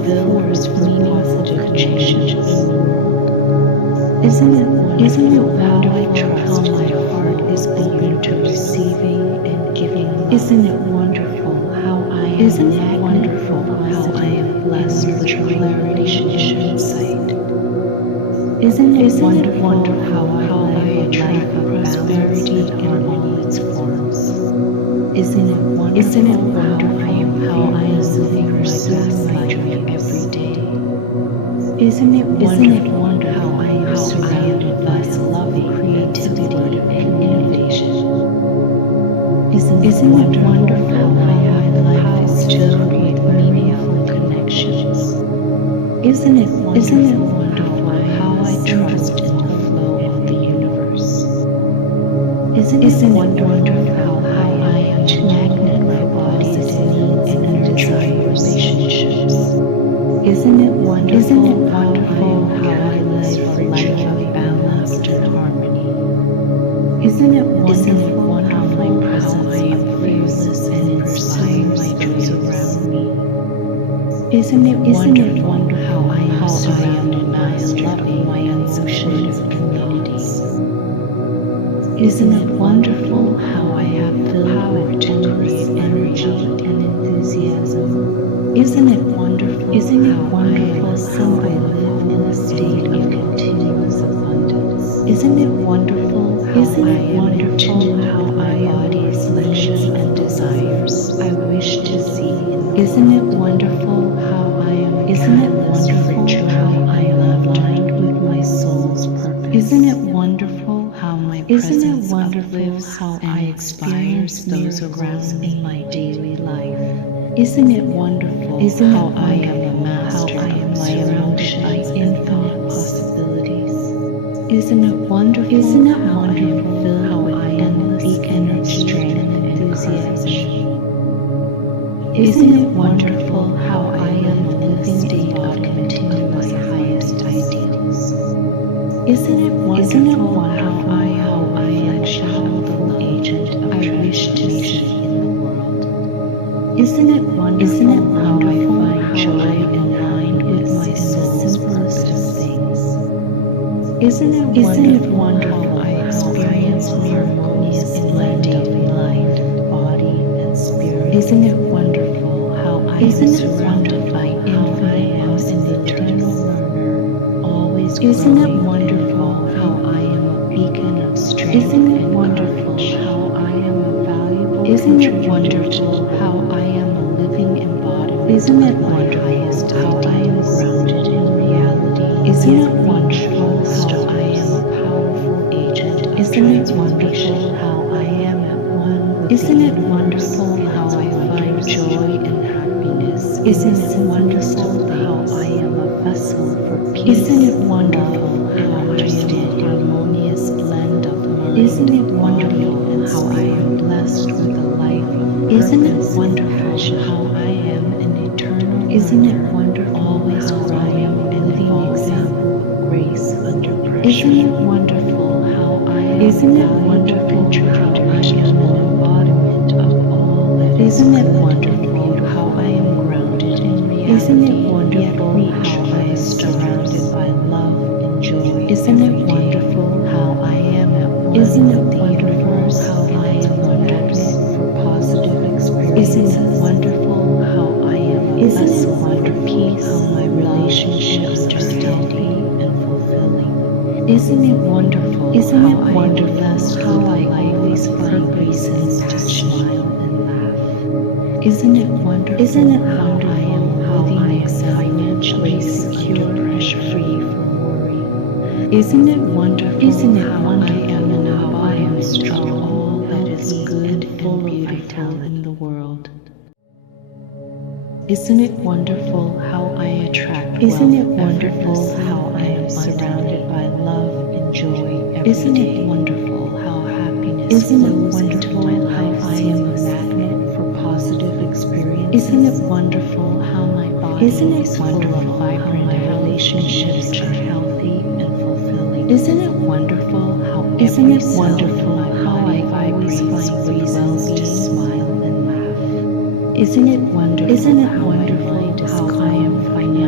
force for positive change. Isn't it wonderful how I trust my heart is open to receiving and giving love? Isn't it wonderful how I am how I am blessed with relationship insight? Isn't it wonderful how I attract prosperity in all its forms? Isn't it wonderful how I am pursue my dream every day? Isn't it wonderful how I am surrounded by loving creativity and innovation? Isn't it wonderful how my life is filled with meaningful connections? Isn't it wonderful how I trust in the flow of the universe? Isn't it wonderful how I am to magnet my positive and energized relationships? Isn't it wonderful how I live a life of balance and harmony? Isn't it wonderful how my presence I am fearless and inspires my dreams around me? Isn't it wonderful how I am surrounded by loving my emotions communities? Isn't it wonderful how I have the power to create energy and enthusiasm? Isn't it wonderful how I live in a state of continuous abundance? Isn't it wonderful how I am in tune how my body's selections and desires I wish to see in the Isn't it wonderful how I am how I am aligned with my soul's purpose? Isn't it wonderful how my presence uplifts how I experience those around me in my daily life? Isn't it wonderful how I am a master of my emotions by infinite possibilities? Isn't it wonderful how I am a beacon of strength and enthusiasm? Isn't it wonderful how I am a living state of continuous highest ideals? Isn't it wonderful how I am a powerful agent of transformation in the world? Isn't it wonderful how I find joy and mind with my soul's simplest of things? Isn't it wonderful I experience harmonious in my daily life, body and spirit? Isn't it wonderful how I am surrounded by infinite and eternal learner, always growing? Isn't it wonderful how I am a beacon of strength? Isn't it wonderful how I am a valuable? Isn't it wonderful how I am a living embodiment? Isn't it wonderful how I am grounded in reality? Isn't it wonderful how I am a powerful agent of transformation? How I am at one with Isn't it wonderful how I find joy and happiness? Isn't it wonderful how I am a vessel for peace? Isn't it wonderful how I am a harmonious blend of mind? Isn't it wonderful how I am blessed with a life of Isn't it wonderful how I am an eternal Isn't it wonderful always growing and living example of grace under pressure? Isn't it wonderful how I am Isn't it wonderful how I am an embodiment of all that Isn't it wonderful how I am grounded in reality? Isn't it wonderful how I am surrounded by love and joy? Isn't it wonderful how I am at one Isn't it wonderful how I am a magnet for positive experiences? Isn't it wonderful how I am Isn't it wonderful how my relationships are healthy and fulfilling? Isn't it wonderful how I always find reasons to smile and laugh? Isn't it wonderful how I am living financially secure, pressure-free from worry? Isn't it wonderful how I am and how I am strong all that is good and beautiful in the world? Isn't it wonderful how I attract Isn't it wonderful how I am surrounded by love and joy every Isn't day? It wonderful how happiness flows into my life? I am a magnet for positive experiences. Isn't it wonderful how my body is full of vibrant relationships are healthy and fulfilling? Isn't it wonderful how I always find reasons to smile and laugh? Isn't it wonderful how I am financially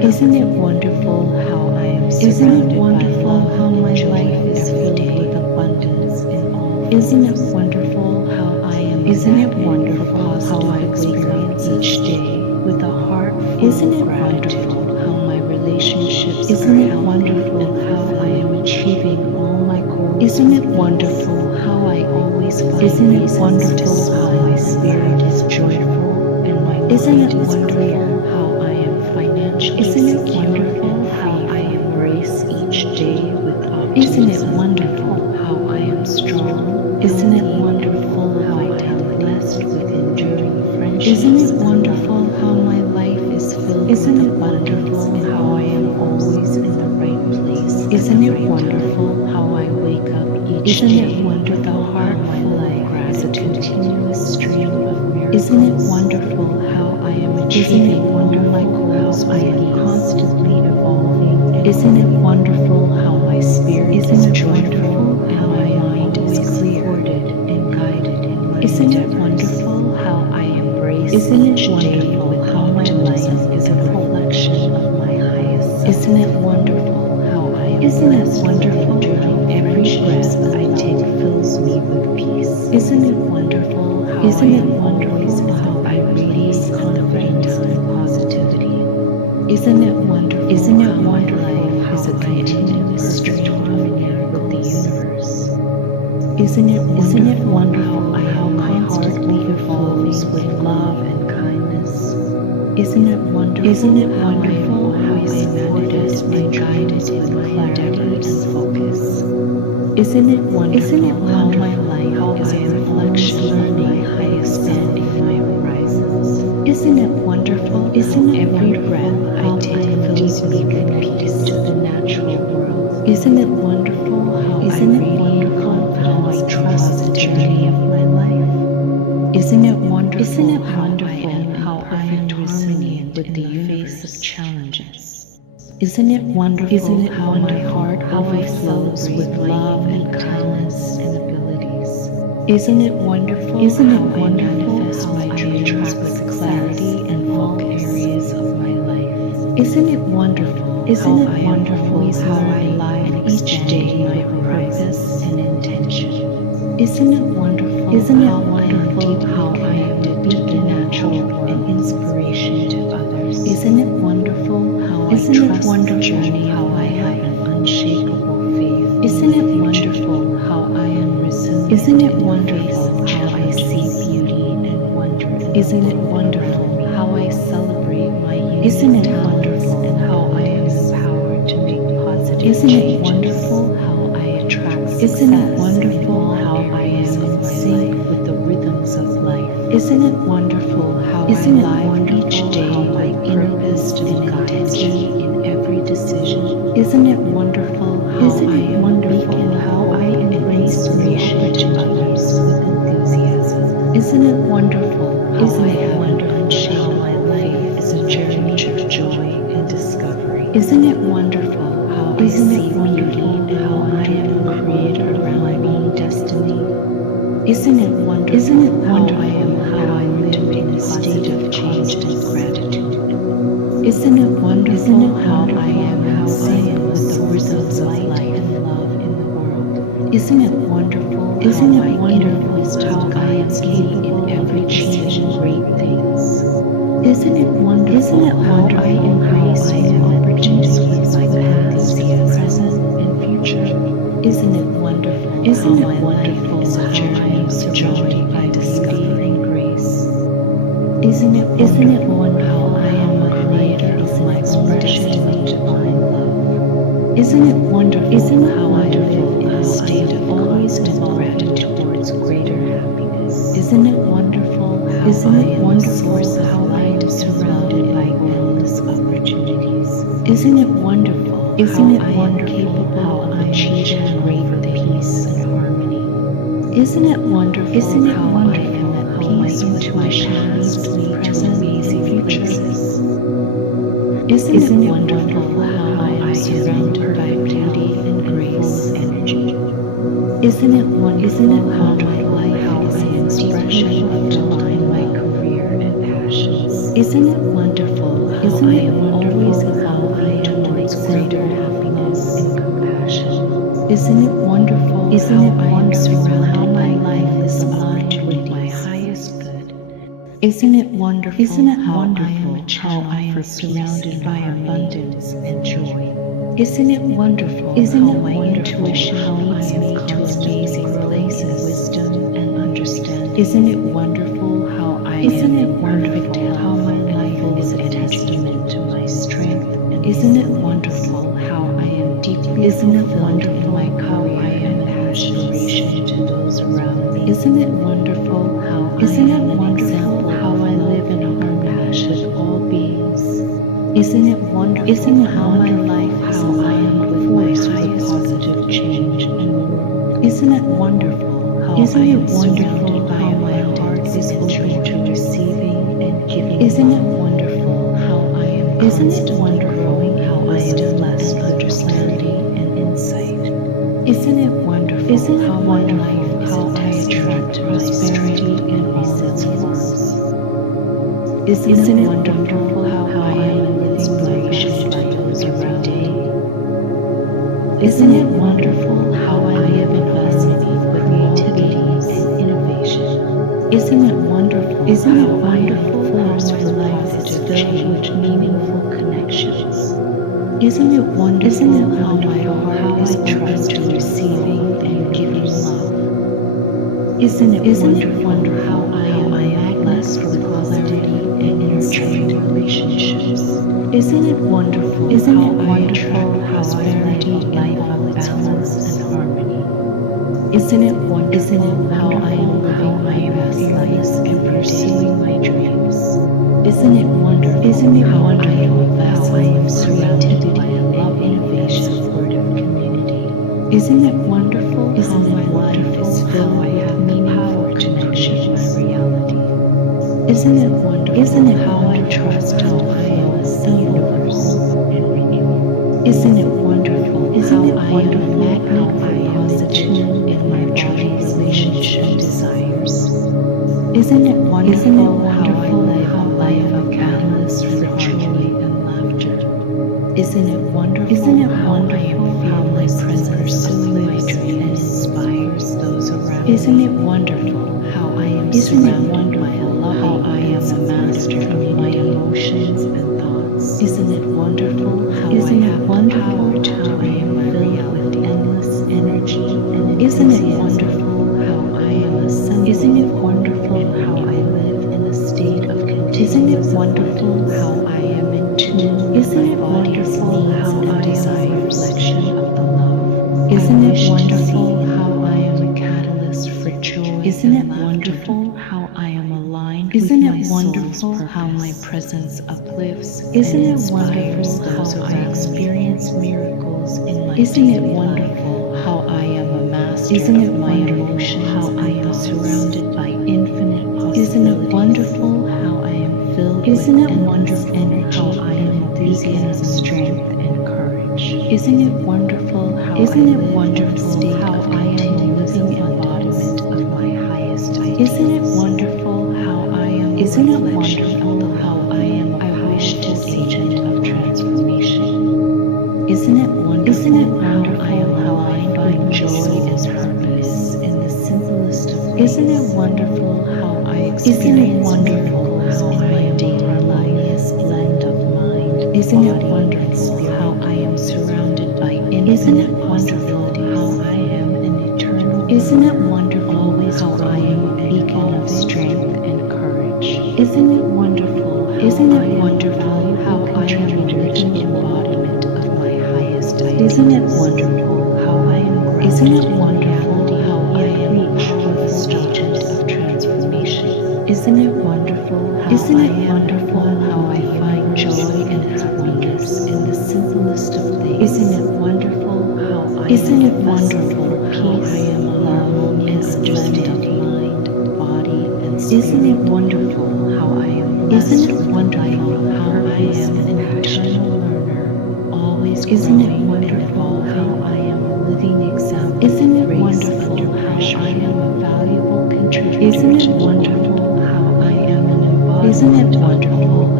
Isn't it wonderful how I am surrounded by love and joy every day with abundance in all? Isn't it wonderful how I am how I experience each day with a heart full of gratitude? How my relationships are healthy and how I am achieving all my goals? Isn't it wonderful how I always find reasons to smile? My spirit is joyful and my mind is clear. How I am financially secure and how I embrace each day with optimism? Isn't it wonderful how I am strong? Isn't it wonderful how I am blessed with enduring friendships? Isn't it wonderful how my life is filled with abundance and how I am always in the right place? Isn't it wonderful how I wake up each day with a heart full of gratitude, a continuous stream of miracles? Isn't it wonderful how I am achieving all my goals? I am constantly evolving. Isn't it wonderful how my spirit is joyful and my mind is clear-headed and guided in my Isn't it wonderful how I embrace each day with how my life is a reflection of my highest self? Isn't it wonderful how I am blessed during every breath I take fills me with peace? Isn't it wonderful how I am always in the right place at the right time positivity? Isn't it wonderful how my life is a continuous stream of miracles with the universe? Isn't it wonderful how my heart evolves with love and kindness? Isn't it wonderful how I manifest my guidance with clarity and focus? Isn't it wonderful how my life is a reflection of my highest expanding my horizons? Isn't it wonderful how every breath I take fills me with peace to the natural world? Isn't it wonderful how I radiate confidence, trust the journey of my life? Isn't it wonderful how I am resilient with the face of challenges? Isn't it wonderful how my heart overflows with love and kindness and abilities? Isn't it wonderful how I manifest my dreams with clarity in all areas of my life? Isn't it wonderful how I live each day my purpose and intention? Isn't it wonderful how I am deep to the natural world and inspiration to others? Isn't it wonderful how I trust the journey, how I have an unshakable faith? Isn't it wonderful how I am resilient? Isn't it wonderful how I see beauty and wonder? Isn't it wonderful how I celebrate my unique talents and how I am empowered to make positive change? Isn't it wonderful how I attract success? Isn't it wonderful how I am in sync with the rhythms of life? Isn't it wonderful how I live each day by purpose and intention in every decision? Isn't it wonderful how I embrace inspiration to others with enthusiasm? Isn't it wonderful how I have unshaped my life is a journey of joy and discovery? Isn't it wonderful how I see beauty and how I am a creator around my own destiny? Isn't it wonderful how I live in a state of change and gratitude? Isn't it wonderful how I am in sync with the rhythms of light and love in the world? Isn't it wonderful how I am capable in every decision great things? Isn't it wonderful how I embrace all opportunities with my past, present, and future? Isn't it wonderful how my life is a journey of joy by discovering grace? Isn't it wonderful how I am a creator of my expression of divine love? Isn't it wonderful how I live in a state of constant gratitude towards greater happiness? Isn't it wonderful how I am surrounded by endless opportunities? Isn't it wonderful how I am capable of achieving great peace and harmony? Isn't it wonderful how I am at peace with my past, present, and future? Isn't it wonderful how I am surrounded by beauty and grace and energy? Isn't it wonderful how my life is an expression of divine my career and passions? Isn't it wonderful how I am always evolving towards greater happiness and compassion? Isn't it wonderful how I am surrounded by life is aligned with my highest good? Isn't it wonderful how I am surrounded by abundance and joy? Isn't it wonderful how my intuition leads me to amazing places, wisdom and understanding? Isn't it wonderful how I am imperfect, how my life is a testament to my strength? And isn't it wonderful how I am deeply fulfilled in my how I am an inspiration to those around me? Isn't it wonderful how I am an example how I live in harmony with all beings? Isn't it wonderful how my life is aligned with my highest positive change in the world? Isn't it wonderful how I am surrounded by my heart is open to receiving and giving? Isn't it wonderful how I am constantly growing, how I am blessed with clarity and insight? Isn't it wonderful how my life how I attract prosperity and resilience? Isn't it wonderful how I am an inspiration to those every day? Isn't it wonderful how I live in harmony with creativity and innovation? Isn't it wonderful how I am force for positive change, meaningful connections? Isn't it wonderful how my heart is open to receiving and giving love? Isn't it wonderful how I am blessed with clarity and nurturing relationships? Isn't it wonderful how I attract prosperity, life of balance and harmony? Isn't it wonderful how I am living my best life and pursuing my dreams? Isn't it wonderful how I am surrounded by a love, innovation, supportive community? Isn't it wonderful how my life is filled with meaningful connection with reality? Isn't it wonderful how I trust how I am the universe and renewal? Isn't it wonderful how I am a magnet for positive in my body's relationship desires? Isn't it wonderful how I live a life of catalyst for joy and laughter? Isn't it wonderful how my presence pursuing my dreams inspires those around me? Isn't it wonderful how I am surrounded by love, how I am a master of my emotions and thoughts? Isn't it wonderful how I have the power to create my reality with endless energy? And isn't it wonderful how I am a sun? Isn't it wonderful how I live in a state of content? Isn't it wonderful how I am in tune with my body's needs and desire reflection of the love? Isn't it wonderful how I am a catalyst for joy? Isn't it wonderful how I am aligned with my soul's purpose? How my presence uplifts and inspires those how I experience miracles in my Isn't it wonderful how I am a master of my emotions? How I am surrounded by infinite possibilities? Isn't it wonderful how I am filled with endless energy? How I am a beacon of strength and courage? Isn't it wonderful how I am a living embodiment of my highest ideals? Isn't it wonderful how I am Isn't it wonderful how I am a wished agent of transformation? Isn't it wonderful how I am aligned with joy and purpose in the simplest of ways? Isn't it wonderful how I experience miracles in my daily life blend of mind? Isn't it wonderful how I am surrounded by Isn't it wonderful how I am an eternal? Isn't it wonderful always how I am a beacon of strength and courage? Isn't it wonderful how I am a living embodiment of my highest ideals? Isn't it wonderful how I am Isn't it wonderful how I am a powerful agent of transformation? Isn't it wonderful how I find joy and happiness in the simplest of things? Isn't it wonderful how I Isn't it wonderful how I am alone and understanding mind, body, and spirit? Isn't it wonderful how I am Isn't it wonderful how I am an eternal learner, always Isn't it wonderful how I am a living example? Isn't it wonderful how I am a valuable contributor? Isn't it wonderful how I am an embodiment? Isn't it wonderful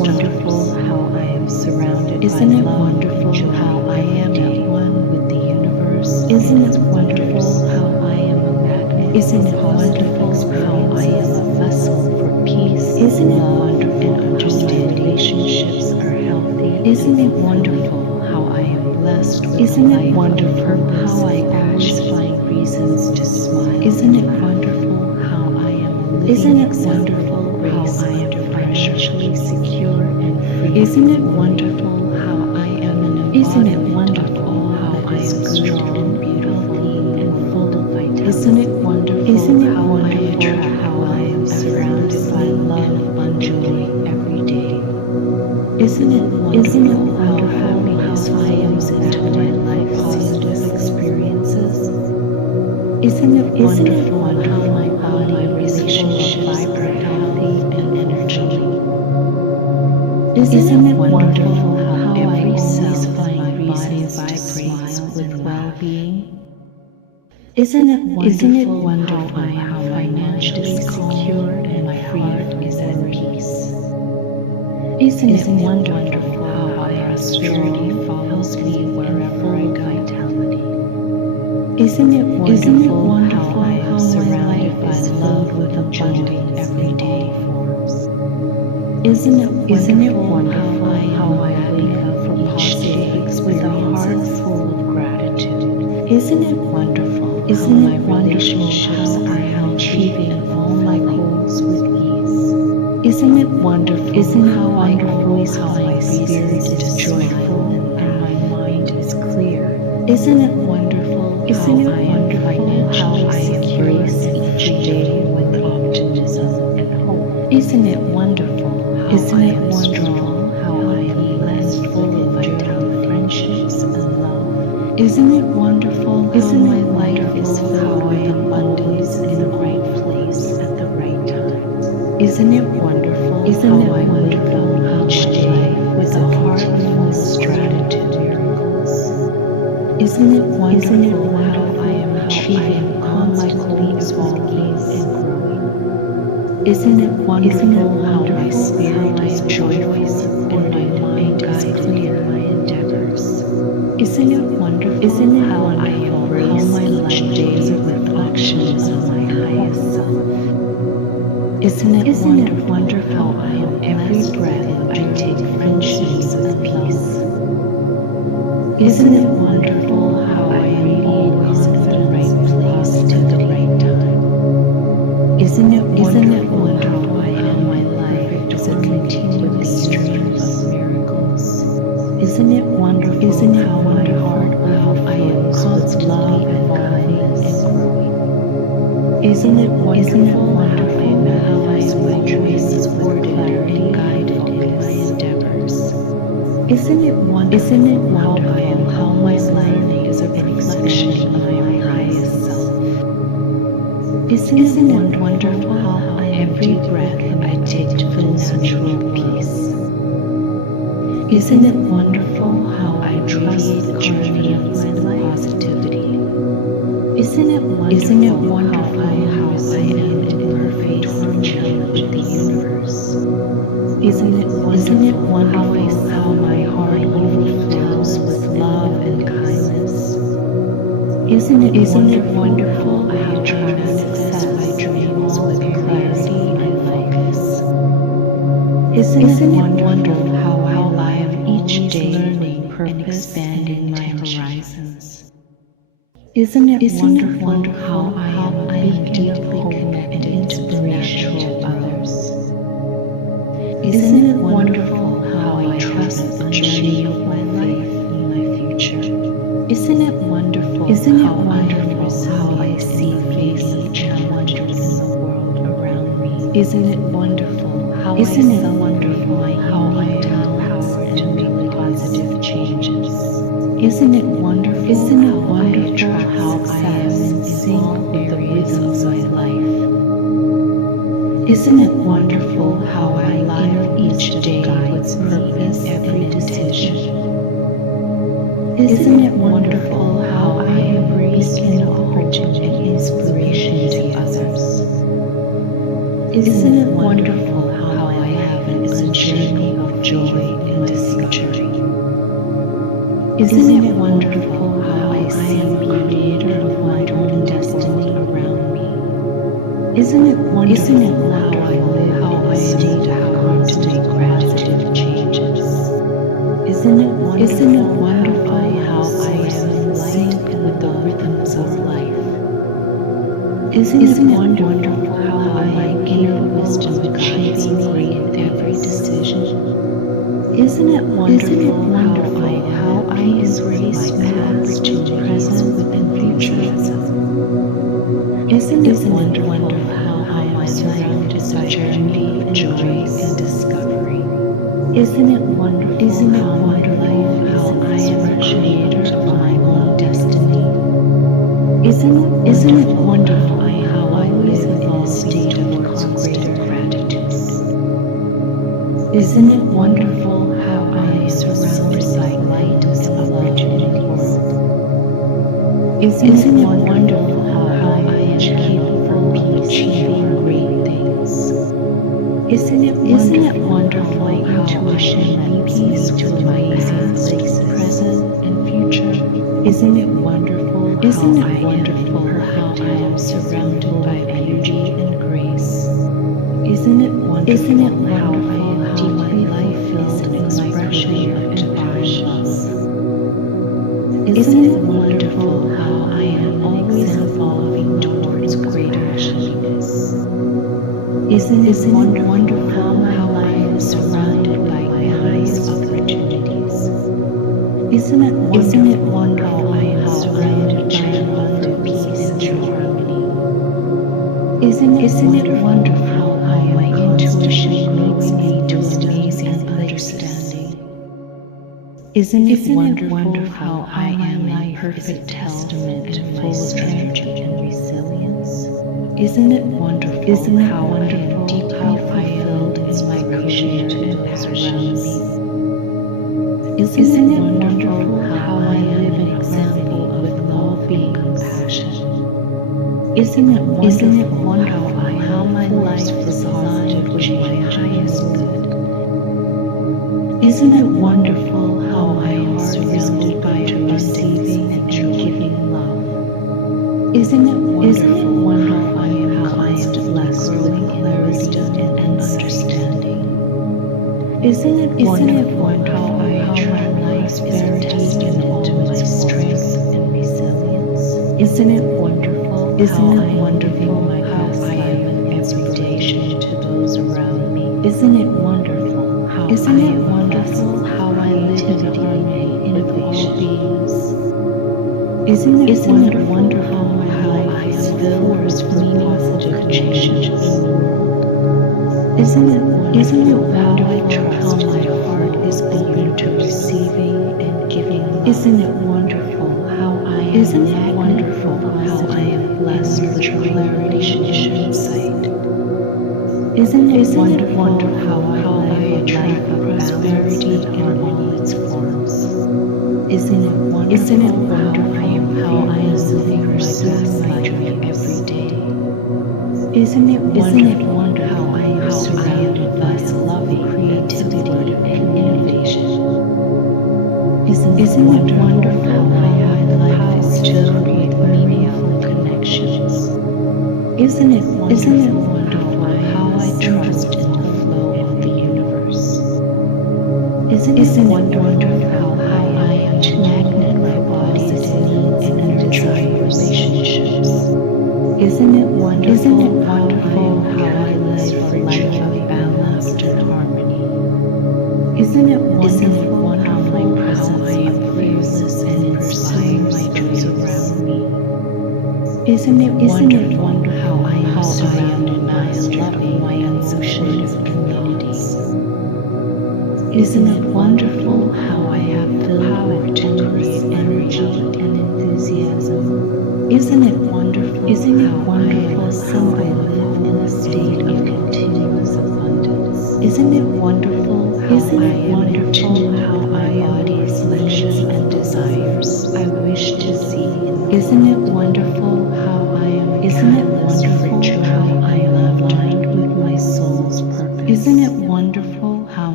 wonderful how I am surrounded Isn't it wonderful how I am at one with the universe? Isn't it wonderful how I am a magnet? Isn't it wonderful how I am a vessel for peace? Isn't it wonderful and understand relationships are healthy? Isn't it wonderful how I am blessed with Isn't it wonderful how I always find reasons to smile? Isn't it wonderful how I am Isn't it wonderful how I am financially secure and free? Isn't it wonderful how I am an Isn't it wonderful how I am strong and beautiful and full of vitality? Isn't it wonderful Isn't it how I attract how I am surrounded by love and joy every day? Isn't it wonderful how happiness flows into my life positive experiences? Isn't it wonderful how my body relationships are healthy and energetic? Isn't it wonderful how every cell of my body vibrates with well-being? Isn't it wonderful how I am financially secure and my heart is at peace? Isn't it wonderful how prosperity follows me wherever I go? Isn't it wonderful how I am surrounded by love with abundant everyday forms? Isn't it wonderful how I wake up for positive experiences with a heart full of gratitude? Isn't it wonderful how my relationships are achieving all my goals with ease? Isn't it wonderful how I always find my spirit is joyful and my mind is clear? Isn't it wonderful how I am financially secure each day with optimism and hope? Isn't it wonderful how I am strong, how I am blessed full of vitality, friendships and love? Isn't it wonderful how my life is filled with abundance in the right place at the right time? Isn't it wonderful how I wake up each day with a heart full of gratitude miracles? Isn't it wonderful how I am achieving all my goals with ease and growing? Isn't it wonderful how my spirit is joyful and my mind is clear in my endeavors? Isn't it wonderful how I embrace each day as a reflection of my highest self? Isn't it wonderful how I am every breath I take friendships with peace? Isn't it wonderful how I am always at the right place at the right time? Isn't it wonderful how I am my life is a continuous stream of miracles? Isn't it wonderful how my heart how I am constantly evolving and growing? Isn't it wonderful how I am my choices ordered and guided in my endeavors? Isn't it wonderful how my life is a reflection of my highest self? Isn't it wonderful how every breath I take fills natural peace? Isn't it wonderful how I trust the journey of my life positivity? Isn't it wonderful how I am in perfect harmony with the universe? Isn't it wonderful how my heart overflows with love and kindness? Isn't it wonderful how I attract success by dreams with clarity and focus? Isn't it wonderful how I live each day learning and expanding my horizons? Isn't it wonderful how I am deeply connected into the natural others? Isn't it wonderful how I trust the journey of my life and my future? Isn't it wonderful how I see facing challenges in the world around me? Isn't it wonderful how I am empowered to make positive changes? Isn't it wonderful how I attract success in sync with the rhythms of my life? Isn't it wonderful how I live each day with purpose every decision? Isn't it wonderful how I embrace hope and inspiration to others? Isn't it wonderful how I have an a journey of joy and discovery. Isn't it wonderful how I am the creator of my own destiny around me? Isn't it wonderful how I live in a state of constant gratitude changes? Isn't it wonderful how I am in sync with the rhythms of life? Isn't it wonderful how my inner wisdom guides me in every decision? Isn't it wonderful how I embrace my paths to present and future? Isn't it wonderful how I am surrounded by journey, joy, and discovery? Isn't it wonderful how I am a creator of my own destiny? Isn't it wonderful how I live in a state of constant gratitude? Isn't it wonderful how I am surrounded by light and opportunity? Isn't it wonderful how I am capable of achieving great things? Isn't it wonderful how intuition leads me to my past, present, and future? Isn't it wonderful how I am surrounded by beauty and grace? Isn't it wonderful how I am deeply life-filled expression of passion? Isn't it wonderful how I am always evolving towards greater happiness? Isn't it wonderful how I am surrounded by wise opportunities? Isn't it wonderful how I am surrounded by abundant peace and harmony? Isn't it wonderful how my intuition leads me to amazing understanding? Isn't it wonderful how I am a perfect testament to my strength and resilience? Isn't it wonderful how I am deeply fulfilled in my creative and passions? Isn't it wonderful how I live an example of love and compassion? Isn't it wonderful how my life is haunted with my highest good? Isn't it wonderful how I am surrounded by receiving and giving love? Isn't it wonderful how I am constantly growing in wisdom and understanding? Isn't it wonderful how I attract prosperity into my strength and resilience? Isn't it wonderful how I am an inspiration to those around me? Isn't it wonderful how I live in harmony with all beings? Isn't it wonderful how I am force for positive change in the world? Isn't it wonderful how I trust my heart is open to receiving and giving love? Isn't it wonderful how I am blessed with clarity and insight? Isn't it wonderful how I attract prosperity in all its forms? Isn't it wonderful how I am pursue my dream every day? Isn't it wonderful how I am surrounded by loving creativity and innovation? Isn't it wonderful how my life is filled with meaningful connections? Isn't it wonderful how I trust in the flow of the universe? Isn't it wonderful how I am to magnet my body's needs and energized relationships? Isn't it wonderful how I live a life of balance and harmony? Isn't it wonderful how I am fearless and inspire my dreams around me? Isn't it wonderful how I am surrounded by a loving and supportive community? Isn't it wonderful how I have the power to create energy and enthusiasm? Isn't it wonderful how I live in a state of continuous abundance? Isn't it wonderful how I am in tune how my body's wishes and desires I wish to see? Isn't it wonderful how I am aligned with my soul's purpose? Isn't it wonderful how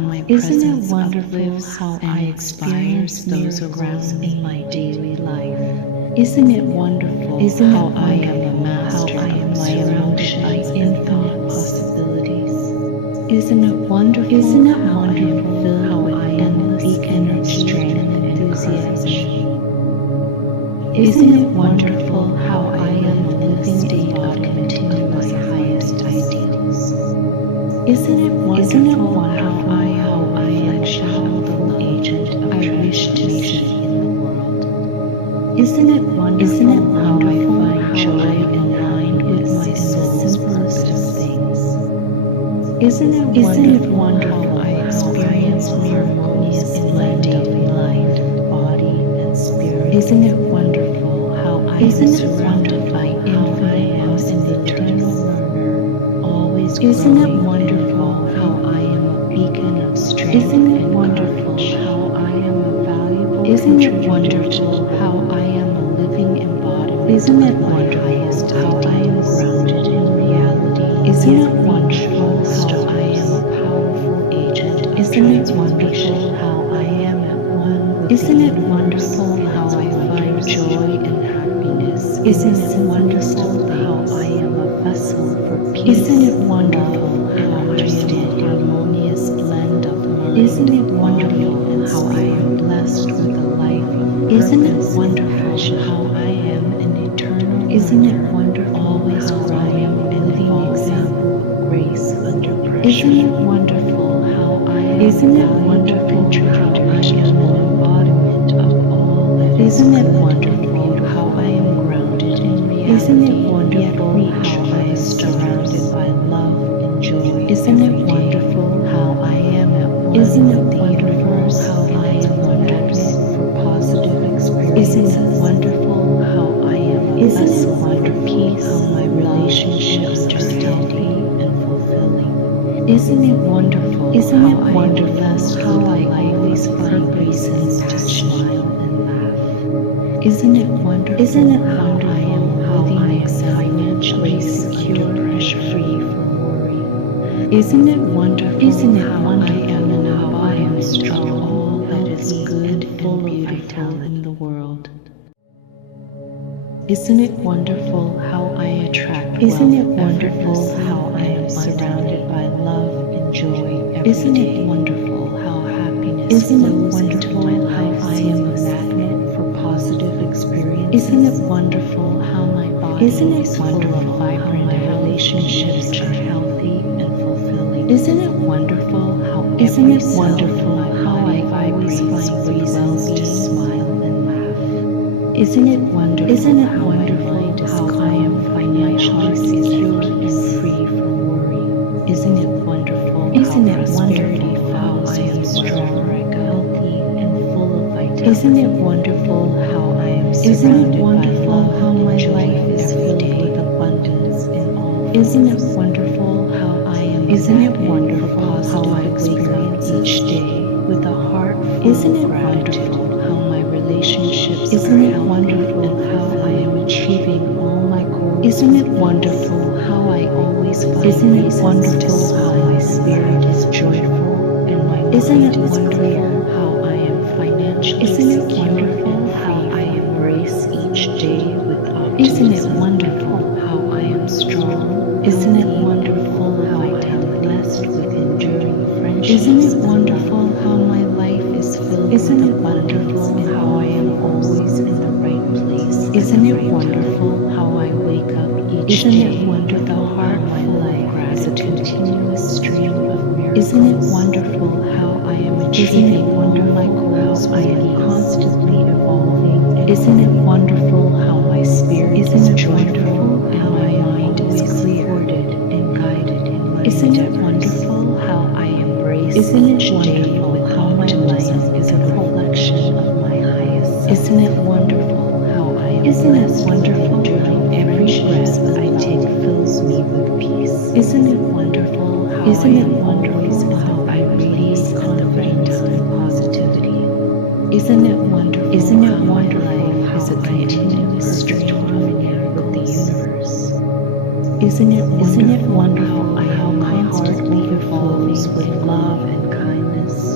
Isn't it wonderful how I experience those around me in my daily life? Isn't it wonderful how I am a master of my emotions and infinite possibilities? Isn't it wonderful how I am filled with endless beacon of strength and enthusiasm? Isn't it wonderful how I am a living embodiment of my highest ideals? Isn't it wonderful how I am a powerful agent of transformation in the world? Isn't it wonderful how I find joy in line with my soul's purpose of things? Isn't it wonderful how I experience harmonious blend of mind, body, and spirit? Isn't it wonderful how I am surrounded by infinite eternal learner, always growing? Isn't it wonderful how I am a beacon of strength? Isn't it wonderful how I am a valuable? Isn't it wonderful how I am a living embodiment? Isn't it wonderful how I am grounded in reality? Isn't it wonderful how I am a powerful agent of transformation? How I am at one with Isn't it wonderful how I find joy and happiness? Isn't it wonderful how I am a vessel for peace? Isn't it wonderful how I understand harmonious blend of mind? Isn't it wonderful how I am blessed with a life of purpose? Isn't it wonderful how I am an eternal? Isn't it wonderful always growing and living example of grace under pressure? Isn't it wonderful how I am? Isn't it wonderful how I am an embodiment of all that is? Isn't it wonderful how I am grounded in reality? Isn't it wonderful how I am surrounded by love and joy? Isn't it wonderful how I am at one? Isn't it wonderful how I am a magnet for positive experiences? Isn't it wonderful how I am a vessel for peace? How my relationships are healthy and fulfilling? Isn't it wonderful? Isn't it wonderful how I always find reasons to smile and laugh? Isn't it wonderful? Isn't it how I am financially secure, pressure-free from worry? Isn't it wonderful? Isn't it how I am and how I am strong, all that is good and beautiful in the world? Isn't it wonderful how I attract? Isn't it wonderful how I am surrounded by love and joy every Isn't it wonderful how happiness flows into my life? I am a magnet for positive experiences. Isn't it wonderful how my body is full of vibrant relationships are healthy and fulfilling? Isn't it wonderful how Isn't it wonderful how I always find reasons to smile and laugh? Isn't it wonderful? Isn't it wonderful how I am financially secure and free from worry? Isn't it wonderful? Isn't it wonderful how I am strong, healthy, and full of vitality? Isn't it wonderful how I am surrounded by love how my life is filled with abundance in all? Isn't it wonderful how I am? Isn't it wonderful how I wake up each day with a heart full of gratitude? Relationships Isn't it wonderful how I am achieving all my goals? Isn't it wonderful how I always find Isn't it wonderful how my spirit is joyful and my Isn't it wonderful how I am financially Isn't it wonderful how I embrace each day with optimism? Isn't it wonderful how I am strong? Isn't it wonderful how I am blessed with enduring friendships? Isn't it wonderful how my life is filled Isn't it wonderful how I am always in the right place? Isn't it wonderful how I wake up each day with a heart full of gratitude, a continuous stream of miracles? Isn't it wonderful how I am achieving all my goals? I am constantly evolving. Isn't it wonderful how my spirit is joyful and my mind is clear-headed and guided in my Isn't it wonderful how I embrace each day with how my life is a reflection of my highest? Isn't it wonderful how I am Isn't it wonderful during every breath I take fills me with peace? Isn't it wonderful how Isn't it wonderful how I release at the right time positivity? Isn't it wonderful? Isn't it wonderful how a continuous stream of with the universe? Isn't it wonderful how my heart overflows with love and kindness?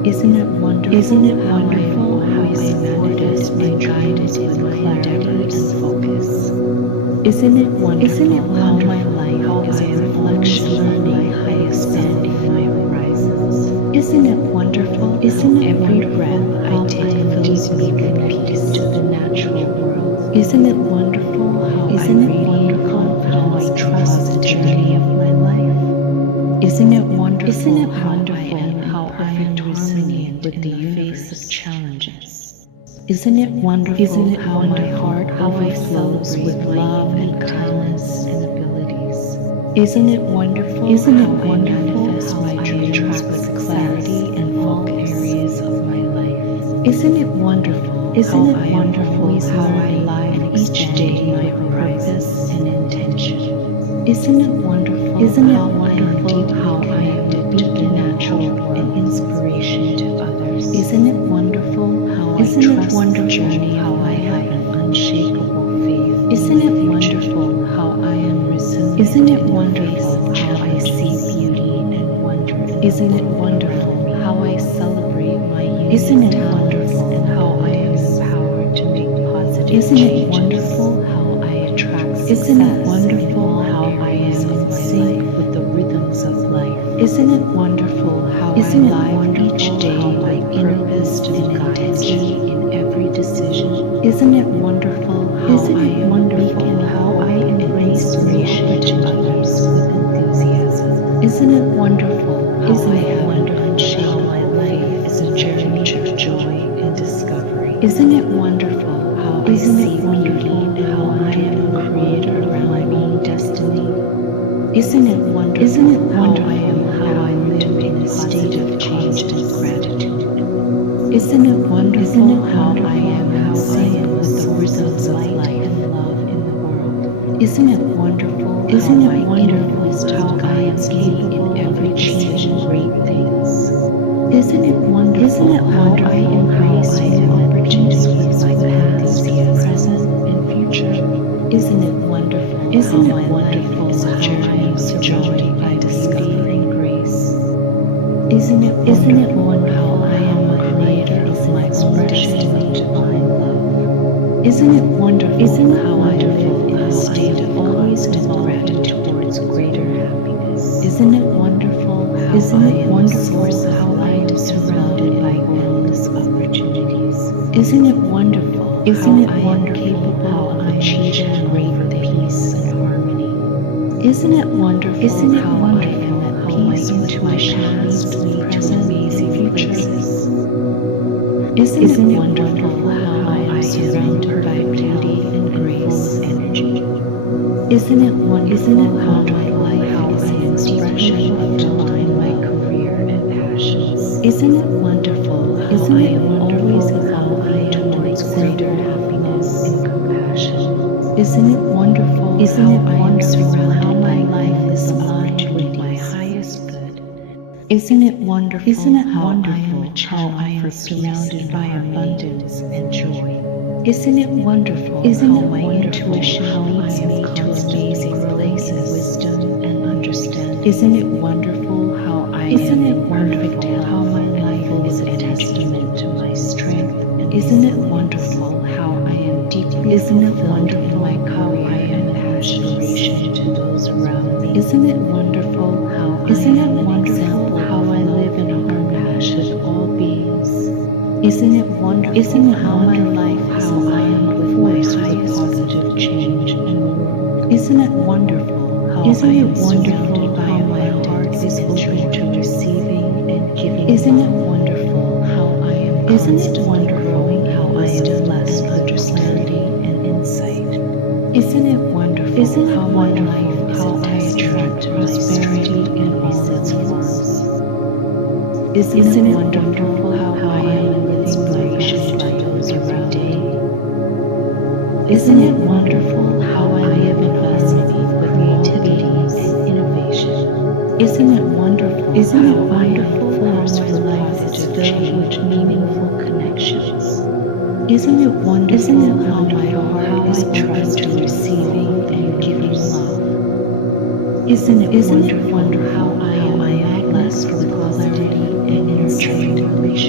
Isn't it wonderful how I am supported and guided with clarity and focus? Isn't it wonderful how my life is a reflection of my highest standing my horizons? Isn't it wonderful how every breath I take fills me with peace to the natural world? Isn't it wonderful how I radiate confidence I trust the journey of my life? Isn't it wonderful how I am how I am harmony with the face of challenges? Isn't it wonderful how my heart overflows with love and kindness and abilities? Isn't it wonderful how I manifest my dreams with clarity in all areas of my life? Isn't it wonderful how I live each day my purpose and intention? Isn't it wonderful how I am deep in natural and inspiration to others? Isn't it wonderful how I trust the journey, how I have an unshakable faith? Isn't it wonderful how I am resilient? Isn't it wonderful how I see beauty and wonder? Isn't it wonderful how I celebrate my unique talents and how I am empowered to make positive changes? Isn't it wonderful how I attract success? Isn't it wonderful how I am in sync with the rhythms of life? Isn't it wonderful how I live each day my purpose and intention in every decision? Isn't it wonderful how I embrace inspiration to others with enthusiasm? Isn't it wonderful how I have how my life is a journey of joy and discovery? Isn't it wonderful how I see beauty and how I am a creator of my own destiny? Isn't it wonderful how I live in a state of constant gratitude? Isn't it wonderful how I am sync with the rhythms of light and love in the world? Isn't it wonderful how I am capable in every decision great things? Isn't it wonderful how I embrace opportunities with my past, present, and future? Isn't it wonderful how my life is a journey of joy by discovering grace? Isn't it wonderful how I am a creator of my expression of divine love? Isn't it wonderful how I live in a state of constant gratitude towards greater happiness? Isn't it wonderful how I am I am surrounded by endless opportunities? Isn't it wonderful how I am capable of achieving great peace and harmony? Isn't it wonderful how I am at peace with my past, present, and future? Isn't it wonderful how I am surrounded by beauty and grace and energy? Isn't it wonderful how my life is an expression of divine my career and passions? Isn't it wonderful how I am always evolving towards greater happiness and compassion? Isn't it wonderful how I am surrounded by life is aligned with my highest good? Isn't it wonderful how I am surrounded by abundance and joy? Isn't it wonderful how my intuition leads me to amazing places, wisdom and understanding? Isn't it wonderful how I am perfect how my life is a testament to my strength? And isn't it wonderful how I am deeply fulfilled in my how I am passionation to those around me? Isn't it wonderful how I am an example how I live in harmony with all beings? Isn't it wonderful how my life is aligned with my highest positive change in the world? Isn't it wonderful how I am surrounded by my heart is open to receiving and giving? Isn't it wonderful how I am constantly growing how I am blessed with understanding and insight? Isn't it wonderful how my life how I attract prosperity and resilience? Isn't it wonderful how I am inspiration by those every day? Isn't it wonderful how I live in harmony with creativity and innovation? Isn't it wonderful how I am force for life is filled with meaningful connections? Isn't it wonderful how my heart is trust to receiving and giving love? Isn't it wonderful how I am blessed with clarity and insight?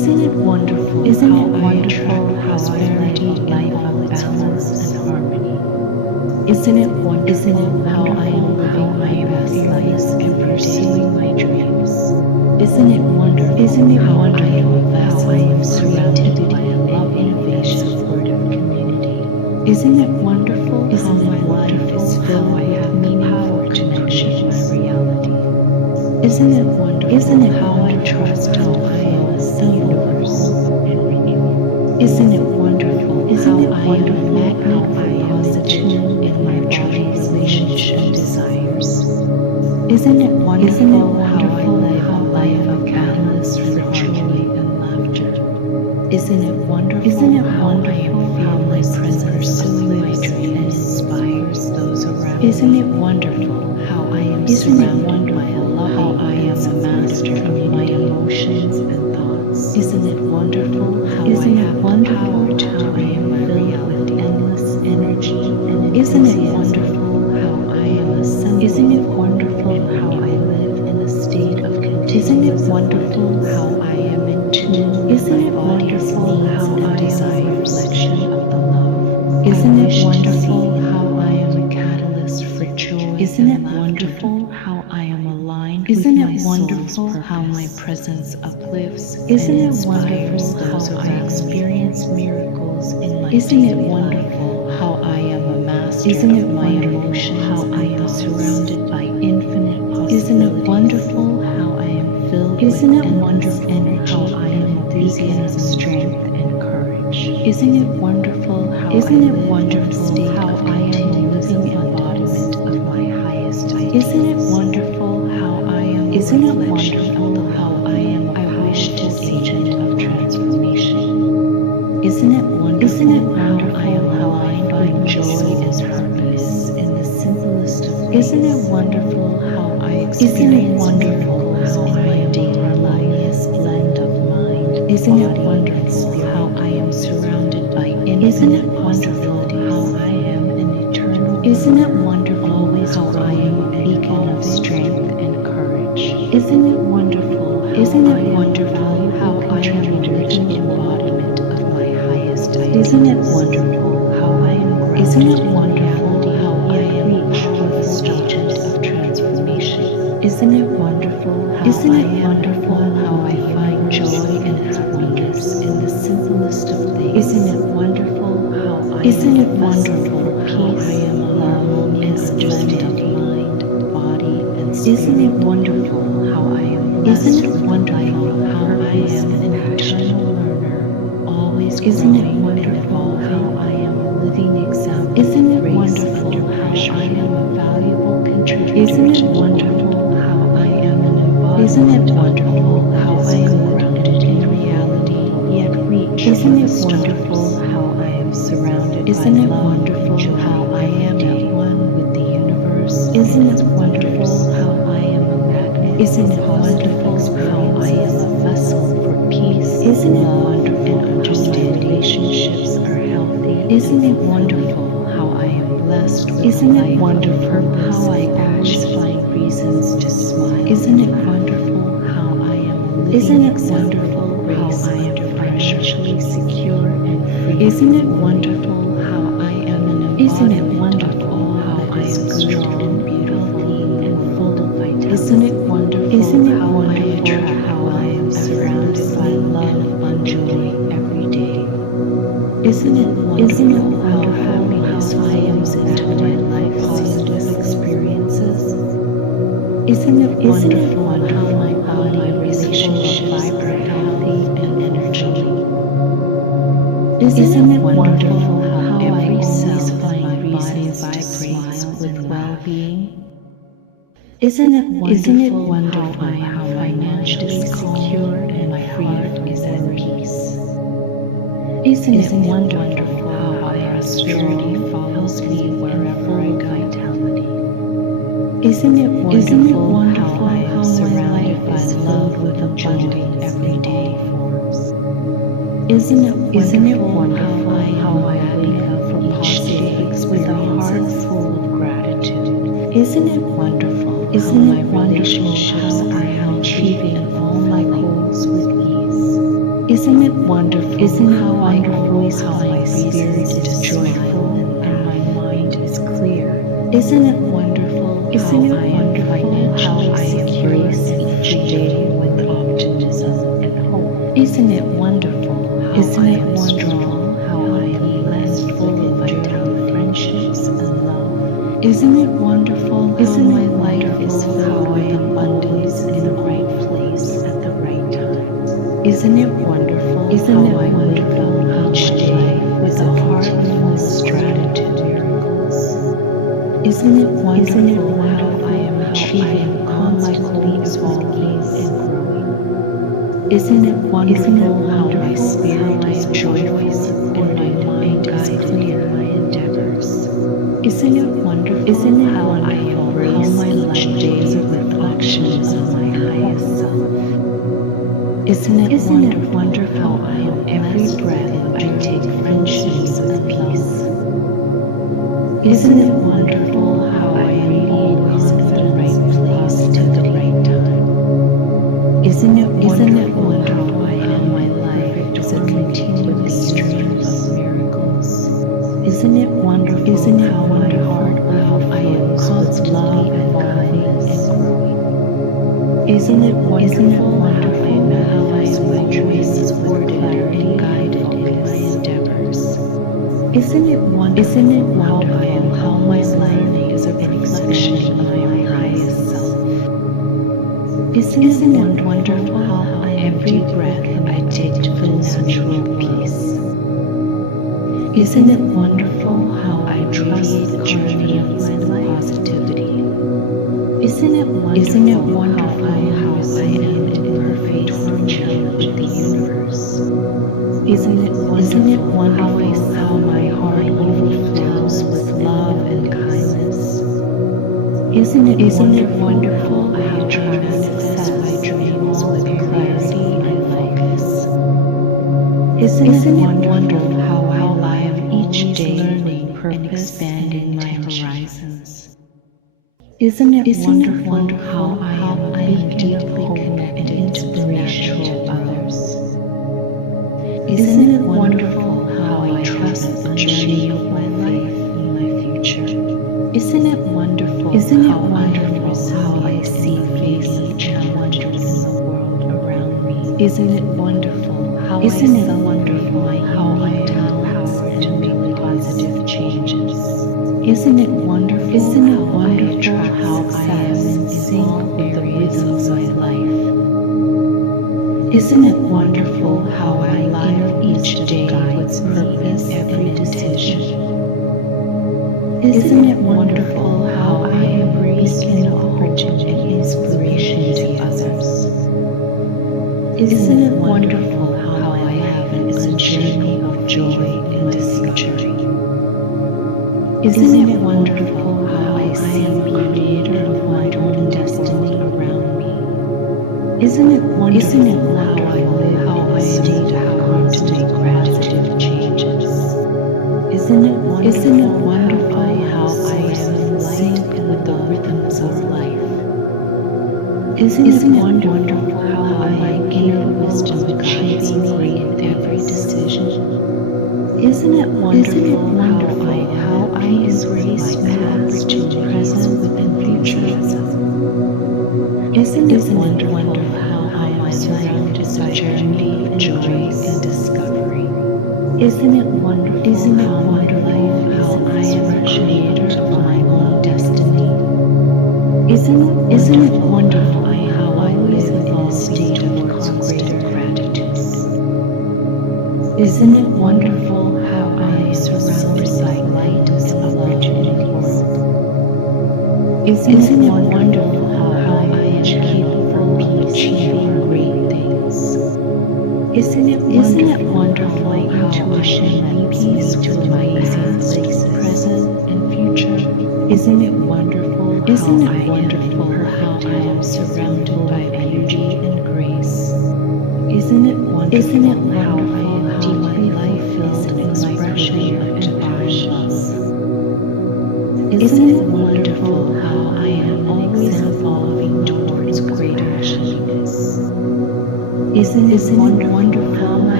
how I attract prosperity in all its balance and harmony? Isn't it wonderful how I am living my best life and pursuing my dreams? Isn't it wonderful how I am a vessel of surrounded by a loving and supportive community? Isn't it wonderful how my life is filled with meaningful connection to my reality? Isn't it wonderful how I trust how I am a universe and renewal? Isn't it wonderful how I am a magnet for positive in my body's relationship desires? Isn't it wonderful how I live a life of catalyst for joy and laughter? Isn't it wonderful how I am fearless in pursuing my dreams and inspires those around me? Isn't it wonderful how I am surrounded by a love, how I am a master of my emotions and thoughts? Isn't it wonderful how I have the power to dream my reality with endless energy and isn't it wonderful how I am a sense? Isn't it wonderful how I live in a state of content? Isn't it wonderful how I am in tune? Isn't it wonderful how I am a reflection of the love? Isn't it wonderful how I am a catalyst for joy? Isn't it wonderful how I am aligned with my soul's purpose? How my presence uplifts and inspires those how I experience miracles in my Isn't it wonderful how I am a master of my emotions? How I am surrounded by infinite possibilities? Isn't it wonderful how I am filled with endless energy? How I am enthusiasm, strength, and courage? Isn't it wonderful how I am a living embodiment of my highest ideal? Isn't it wonderful how I am Isn't it wonderful how I am a wished agent of transformation? Isn't it wonderful how I am aligned by joy and purpose in the simplest of ways? Isn't it wonderful how I experience miracles in my daily harmonious blend of mind? Isn't it wonderful how I am surrounded by Isn't it wonderful how I am an eternal Isn't it wonderful always how I am a beacon of strength and courage? Isn't it wonderful how I am a living embodiment of my highest ideals? Isn't it wonderful how I am grounded Isn't it wonderful how I am a powerful agent of transformation? Isn't it wonderful how I find joy and happiness in the simplest of things? Isn't it wonderful how I peace? I am a harmonious blend of mind, body, and spirit? Isn't it wonderful how I am Isn't it wonderful how I am an eternal learner, always Isn't it wonderful how I am a living example? Isn't it wonderful how I am a valuable contributor? Isn't it wonderful how I am an embodiment? Isn't it wonderful how I am grounded in reality, yet reach Isn't it wonderful how I am surrounded Isn't by it love wonderful how I am at one with the universe? Isn't it wonderful how I am a magnet? Isn't it wonderful how I am a vessel for peace? Isn't it wonderful and understand relationships are healthy? Isn't it wonderful how I am blessed with Isn't it wonderful how I always find reasons to smile? Isn't it wonderful how I am living Isn't it wonderful how I am financially secure and free? Isn't it wonderful how I am an Isn't it wonderful how I am strong and beautiful and full of vitality? Isn't it wonderful how I attract how I am surrounded by love and joy every day? Isn't it wonderful how happiness flows into my life positive experiences? Isn't it wonderful how my body relationships are healthy and energetic? Isn't it wonderful how every cell of my body vibrates with well-being? Isn't it wonderful how I am financially secure and my heart is at peace? Isn't it wonderful how prosperity follows me wherever I go? Isn't it wonderful how I am surrounded by love with abundant everyday forms? Isn't it wonderful how I wake up from positive experiences with a heart full of gratitude? Isn't it wonderful how my relationships are achieving all my goals with ease? Isn't it wonderful? Isn't it wonderful how my spirit is joyful and my mind is clear? Isn't it wonderful? Isn't it wonderful how I embrace each day with optimism and hope? Isn't it wonderful how I am strong, how I am blessed full of vitality, friendships, and love? Isn't it wonderful how my life is filled with abundance in the right place at the right time? Isn't it wonderful how I wake up each day with a heart full of gratitude miracles? Isn't it wonderful how I am achieving all my goals while ease and growing? Isn't it wonderful how my spirit is joyful and my mind is clear in my endeavors? Isn't it wonderful how I embrace each day as a reflection of my highest self? Isn't it wonderful how I am every breath I take friendships and peace? Isn't it wonderful how I am always at the right place at the right time? Isn't it wonderful how I am my life is a continuous stream of miracles? Isn't it wonderful how my heart I am constantly evolving and growing? Isn't it wonderful how I am my choices ordered and guided in my endeavors? Isn't it wonderful how my life is a reflection of my highest self? Isn't it wonderful how every breath I take feels natural peace? Isn't it wonderful how I trust the journey of my life positivity? Isn't it wonderful how I am in perfect harmony with the universe? Isn't it wonderful how my heart overflows with love and kindness? Isn't it wonderful how I manifest my dreams with clarity and focus? Isn't it wonderful how I am each day learning and expanding my horizons? Isn't it wonderful how I am deeply connected and inspirational to others? Isn't it wonderful how I trust the journey of my life and my future? Isn't it wonderful how I see facing challenges in the world around me? Isn't it wonderful how I celebrate how I am empowered to make positive changes? Isn't it wonderful how I attract how I am in sync with the rhythms of life? Isn't it wonderful how I live each day with purpose every decision? Isn't it wonderful how I embrace hope and inspiration to others? Isn't it wonderful how I have a journey of joy and discovery? Isn't it wonderful how I see the creator of my own destiny around me? Isn't it wonderful how I stay to constant gratitude changes? Isn't it wonderful how I am in sync with the rhythms of life? Isn't it wonderful how my inner wisdom guides me in every decision? Isn't it wonderful how I embrace my past to present within future? Isn't it wonderful how I am surrounded by journey of joy and discovery? Isn't it wonderful how my life how I am a creator of my own destiny? Isn't it wonderful how I live in a state of constant gratitude? Isn't it wonderful how I am surrounded by light and opportunity world? Isn't it wonderful how I am capable of achieving great things? Isn't it wonderful how intuition leads me to amazing places, present and future? Isn't it wonderful how I am surrounded by beauty and grace? Isn't it wonderful how I am deeply life-filled and expression of divine love? Isn't it wonderful how I am always evolving towards greater happiness? Isn't it wonderful how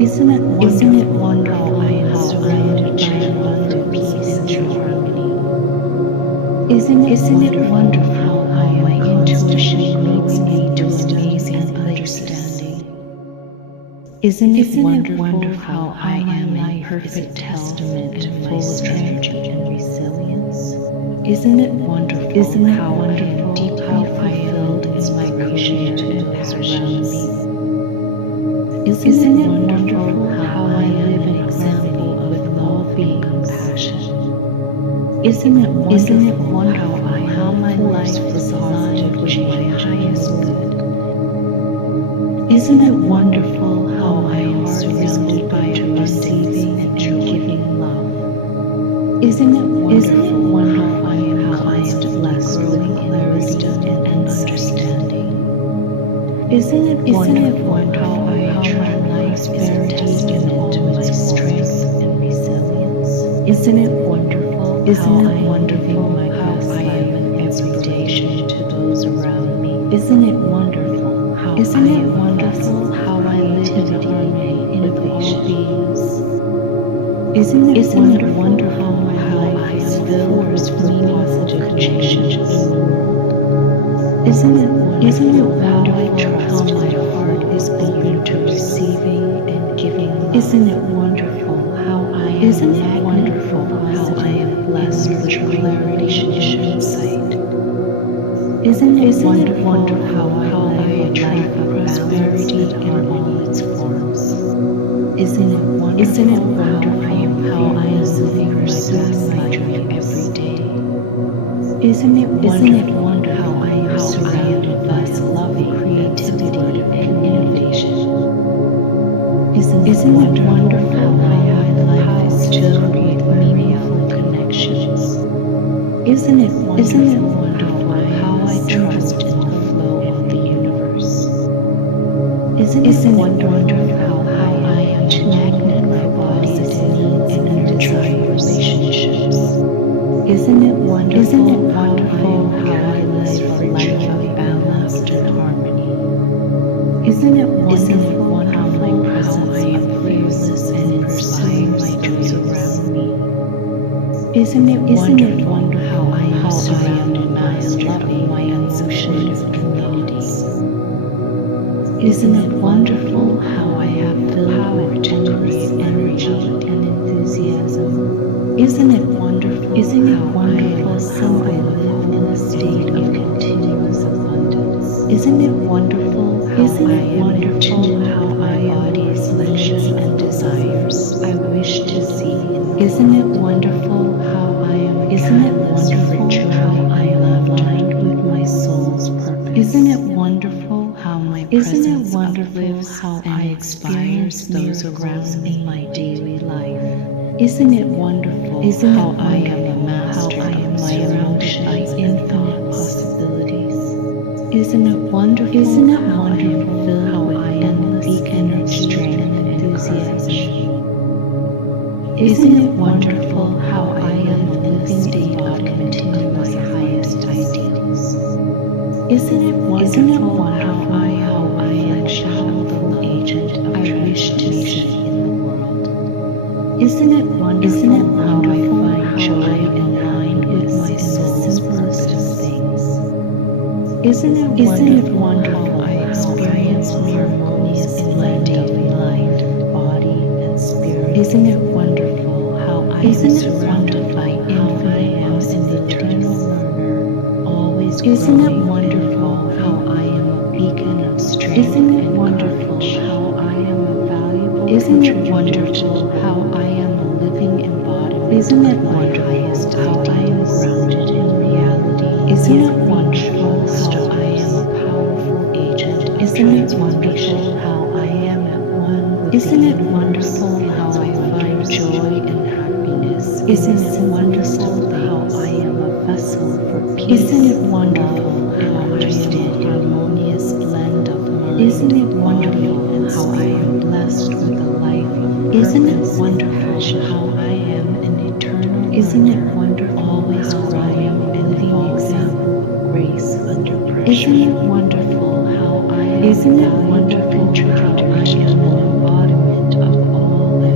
Isn't it wonderful how I am surrounded by abundant peace and harmony? Isn't it wonderful how my intuition leads me to amazing understanding? Isn't it wonderful how I am a perfect testament and full of energy and resilience? Isn't it wonderful how I am deeply fulfilled in my creative and passions? Isn't it wonderful how I live an example of love and compassion? Isn't it wonderful how my life is positive with my highest good? Isn't it wonderful how I am surrounded by receiving and giving love? Isn't it wonderful how I am blessed with wisdom and understanding? Isn't it wonderful how I attract prosperity and my strength and resilience? Isn't it wonderful how I am an inspiration to those around me? Isn't it wonderful how I live in harmony with all beings? Isn't it wonderful how I am filled with positive connections in the world? Isn't it wonderful how I trust how my heart is open to receiving and giving love? Isn't it wonderful how I am blessed with clarity and insight? Isn't it wonderful how I attract prosperity in all its forms? Isn't it wonderful how I am living my best life every day? Isn't it wonderful how I am surrounded by loving creativity and innovation? Isn't it wonderful how my life is filled with meaningful connections? Isn't it wonderful how I trust in the flow of the universe? Isn't it wonderful how I am to magnet my body's and energized relationships? Isn't it wonderful how I live a life of balance and harmony? Isn't it wonderful how my presence I am fearless and inspire my dreams around me? Isn't it wonderful how I am surrounded by loving my associative communities? Isn't it wonderful how I have the power to create energy and enthusiasm? Isn't it wonderful how I live in a state of continuous abundance? Isn't it wonderful how my body's wishes and desires I wish to see? Isn't it wonderful how I am how I am aligned with my soul's purpose? Isn't it wonderful how my presence uplifts how I experience those around me in my daily life? Isn't it wonderful how I am a master of my emotions by infinite possibilities? Isn't it wonderful how I am filled with endless beacon of strength and enthusiasm? Isn't it wonderful how I am in a state of continuous highest ideals? Isn't it wonderful how I am a powerful agent of transformation in the world? Isn't it wonderful how I find joy and mind with my soul's purpose of things? Isn't it wonderful how I experience harmonious in my daily life, body, and spirit? Isn't it wonderful how I am surrounded by infinite and eternal learner, always growing? Isn't it wonderful how I am a beacon of strength? Isn't it wonderful how I am a valuable? Isn't it wonderful how I am a living embodiment? Isn't it wonderful how I am grounded in reality? Isn't it wonderful how I am a powerful agent of transformation? How I am at one with Isn't it wonderful how I find joy and happiness? Isn't it wonderful how I am a vessel for peace? Isn't it wonderful how I stand in harmonious blend of mind? Isn't it wonderful how I am blessed with a life of purpose? Isn't it wonderful how I am an eternal? Isn't it wonderful always growing and living example of grace under pressure? Isn't it wonderful how I am Isn't it wonderful how I am an embodiment of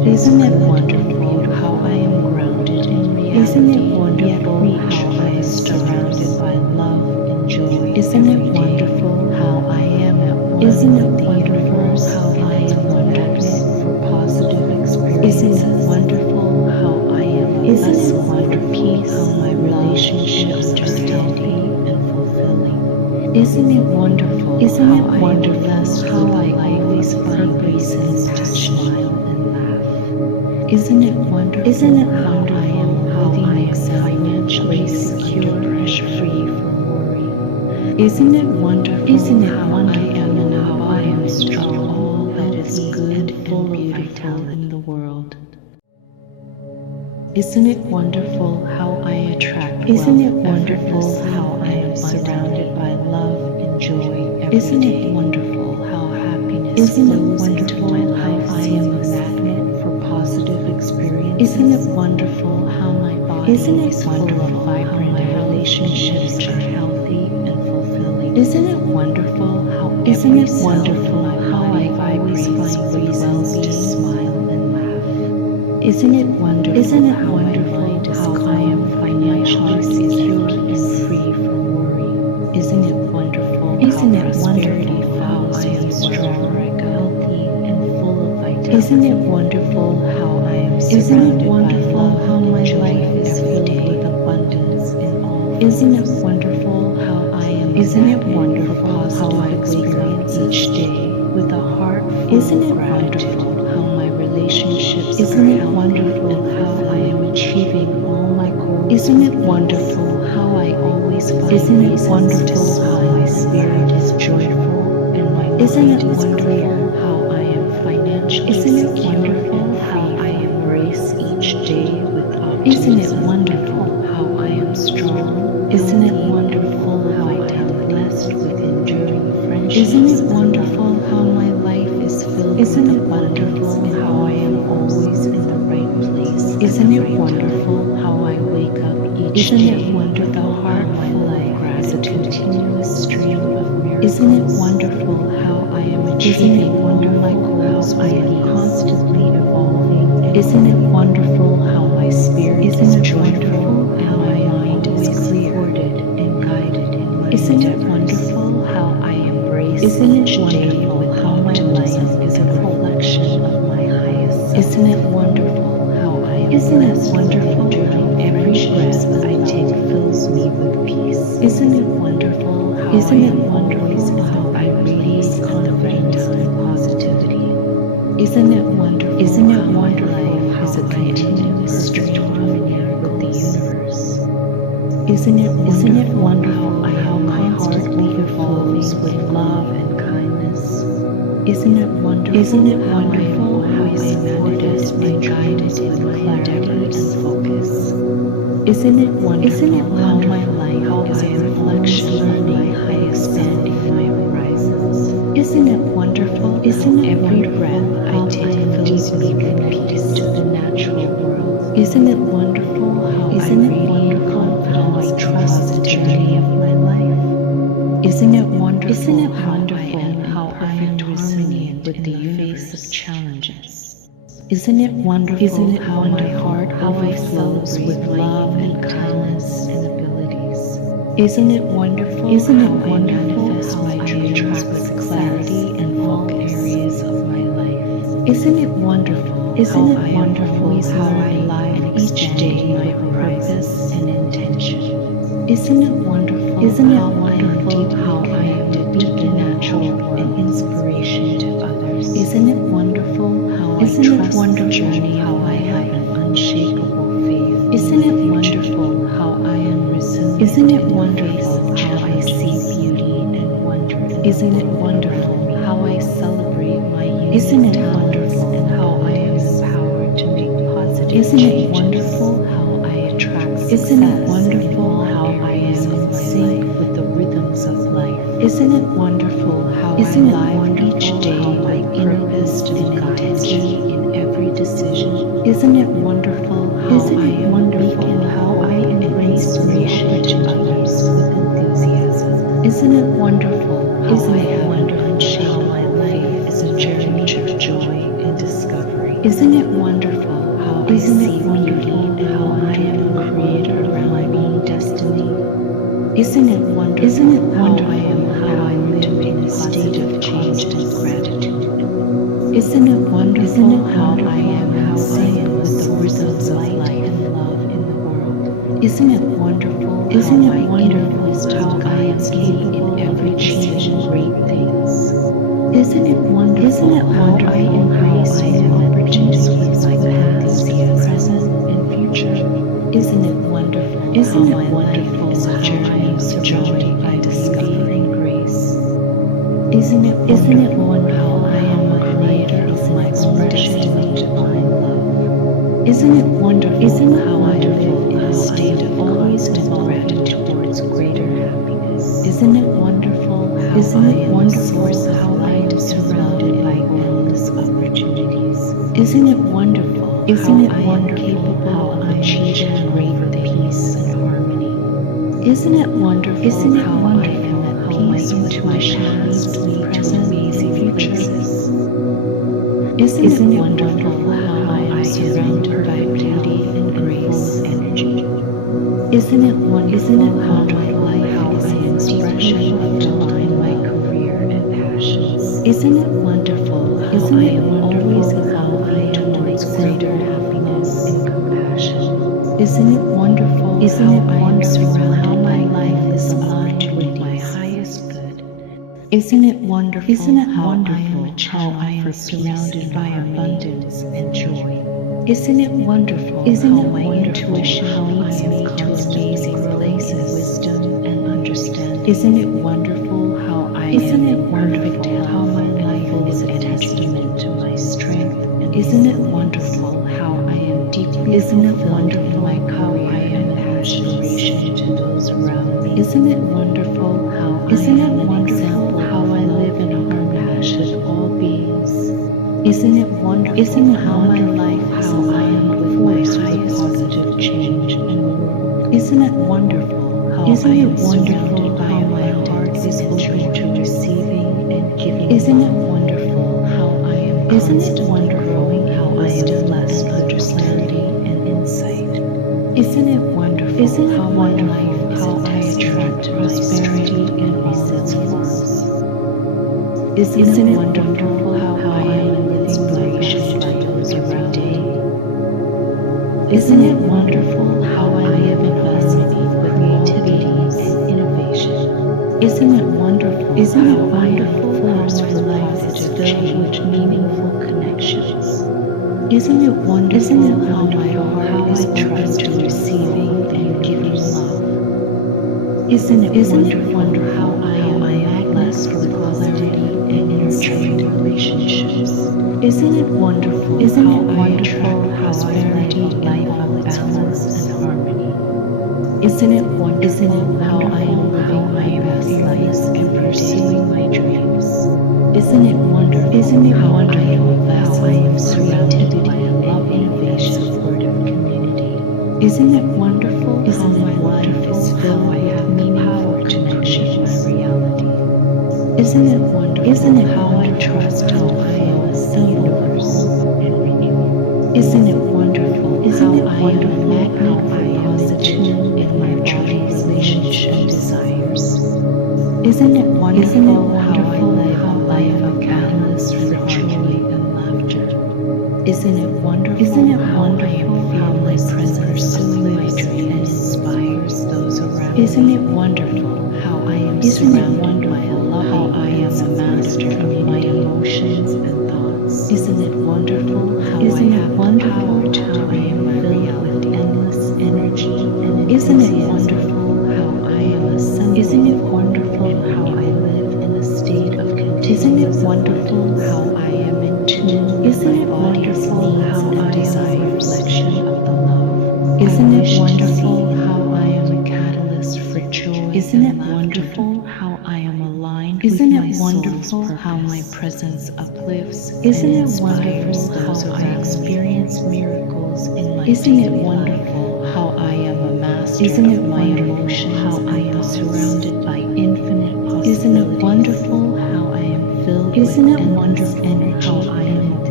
is good. Isn't it wonderful how I am grounded in reality? Isn't it wonderful how I am surrounded by love and joy? Isn't it wonderful how I am at one with the universe? How I am a magnet for positive experiences? Isn't it wonderful how I am a vessel for peace? How my relationships are healthy and fulfilling? Isn't it wonderful? Isn't it wonderful how I always find reasons to smile and laugh? Isn't it wonderful? Isn't it wonderful how I am financially secure, pressure-free from worry? Isn't it wonderful? Isn't it how I am and how I am strong? All that is good and full of vitality in the world. Isn't it wonderful how I attract wealth? Isn't it wonderful how I am surrounded by love and joy every day? Isn't it wonderful how happiness flows into my life? I am a magnet for positive experiences. Isn't it wonderful how my body is full of vibrant relationships are healthy and fulfilling? Isn't it wonderful how every cell in my body always find reasons to smile and laugh? Isn't it wonderful how my mind is calm, I am financially secure and free from worry? Isn't it wonderful how prosperity follows me strong, healthy, and full of vitality? Isn't it wonderful how I am surrounded by love how my life is filled with abundance in all? Isn't it wonderful how I am? Isn't it wonderful how I wake up each day with a heart full of gratitude? Relationships. Isn't it wonderful how I am achieving all my goals? Isn't it wonderful how I always find reasons to smile? My spirit is joyful and my mind is clear. How I am financially secure and how I embrace each day with optimism? Isn't it wonderful how I am strong? Isn't it wonderful how I am blessed with enduring friendships? Isn't it wonderful how my life is filled with abundance and how I am always in the right place? Isn't it wonderful how I wake up each day with a heart full of gratitude, a continuous stream of miracles? Isn't it wonderful how I am achieving all my goals? I am constantly evolving. Isn't it wonderful how my spirit is joyful and my mind is supported and guided in my Isn't it wonderful how I embrace each day with how my life is a reflection of my highest self? Isn't it wonderful how I am blessed wonderful during every breath I take fills me with peace? Isn't it wonderful how I am always how I release confidence and positivity? Isn't it wonderful? Isn't it wonderful? Life is a continuous stream of miracles with the universe. Isn't it wonderful how my heart overflows with love and kindness? Isn't it wonderful how I am supported and guided in my endeavors and focus? Isn't it wonderful how my life is a reflection of my highest expanding my horizons? Isn't it wonderful? Isn't every breath I take fills me with peace to the natural world? Isn't it wonderful how I radiate confidence, how I trust the journey of my life? Isn't it wonderful how I am resilient with the face of challenges? Isn't it wonderful how my heart overflows with love and kindness and abilities? Isn't it wonderful how I manifest my dreams with clarity in all areas of my life? Isn't it wonderful how I live each day my purpose and intention? Isn't it wonderful how I am deep to the natural and inspiration to others? Isn't it wonderful how I trust the journey, how I have an unshakable faith? Isn't it wonderful how I am resilient? Isn't it wonderful how I see beauty and wonder? Isn't it wonderful how I celebrate my unique talents and how I am empowered to make positive changes? Isn't it wonderful how I attract success? Isn't it wonderful how I am in sync with the rhythms of life? Isn't it wonderful how I live each day my purpose and intention in every decision? Isn't it wonderful how I embrace inspiration to others with enthusiasm? Isn't it wonderful how I have unshakable my life is a journey of joy and discovery? Isn't it wonderful how I see beauty and how I am a creator of my own destiny? Isn't it wonderful how I live in a state of constant gratitude? Isn't it wonderful how I am in sync with the rhythms of light and love in the world? Isn't it wonderful how I am capable in every change and great things? Isn't it wonderful how I embrace opportunities with my past, present, and future? Isn't it wonderful how my life is a journey surrounded by discovering grace? Isn't it wonderful how I am a creator of my expression of divine love? Isn't it wonderful how I live in a state of constant gratitude towards greater happiness? Isn't it wonderful how I am a source of light surrounded by endless opportunities? Isn't it wonderful how I am capable of achieving great peace and harmony? Isn't it wonderful how I am at peace with my past, present, and futures? Isn't it wonderful how I am surrounded by beauty and grace energy? Isn't it wonderful how my life is an expression of divine my career and passions? Isn't it wonderful how I am always evolving towards greater happiness and compassion? Isn't it wonderful how I am surrounded by life is aligned with my highest good? Isn't it wonderful how I am surrounded by abundance and joy? Isn't it wonderful how my intuition leads me to amazing places, wisdom and understanding? Isn't it wonderful how I am perfect, how my life is a testament to my strength? And isn't it wonderful how I am deeply fulfilled in my career and aspiration to those around me? Isn't it wonderful how I am an example how I live in harmony with all beings? Isn't it wonderful how my life is aligned with my highest positive change in the world? Isn't it wonderful how I am surrounded by my heart is open to receiving and giving? Isn't it wonderful how I am constantly growing, how I am blessed with clarity and insight? Isn't it wonderful how my life is how I attract prosperity and all its forms? Isn't it wonderful how I am an inspiration to those around me? Isn't it wonderful how I live in harmony with creativity and innovation? Isn't it wonderful how I am a force for life is filled with meaningful connections? Isn't it wonderful how my heart is trust to receiving and giving love? Isn't it wonderful how I am blessed with clarity and nurturing relationships? Isn't it wonderful how I attract prosperity and all its balance and harmony? Isn't it wonderful how I am living my best life and pursuing my dreams? Isn't it wonderful how I am surrounded by a love, innovation, supportive community? Isn't it wonderful how my life is filled with the power to shape my reality? Isn't it wonderful how I trust how I am a universe and renewal? Isn't it wonderful how I am magnified positive in my body's relationship desires? Isn't it wonderful how I live a life of catalyst for joy and laughter? Isn't it wonderful how I am fearless in pursuing my dreams and inspires those around me? Isn't it wonderful how I am surrounded by a love, how I am a master of my emotions and thoughts? Isn't it wonderful how I have the power to I am filled with endless energy? And isn't it wonderful how I am a sun? Isn't it wonderful how I live in a state of content? Isn't it wonderful how I am in tune with my body's needs and desires? Reflection of the love. Isn't it wonderful how I am a catalyst for joy? Isn't it wonderful how I am aligned with my soul's purpose? How my presence uplifts and inspires those how I experience miracles in my Isn't it wonderful how I am a master of my emotions? How I am surrounded by infinite possibilities? Isn't it wonderful how I am filled with endless energy? How I am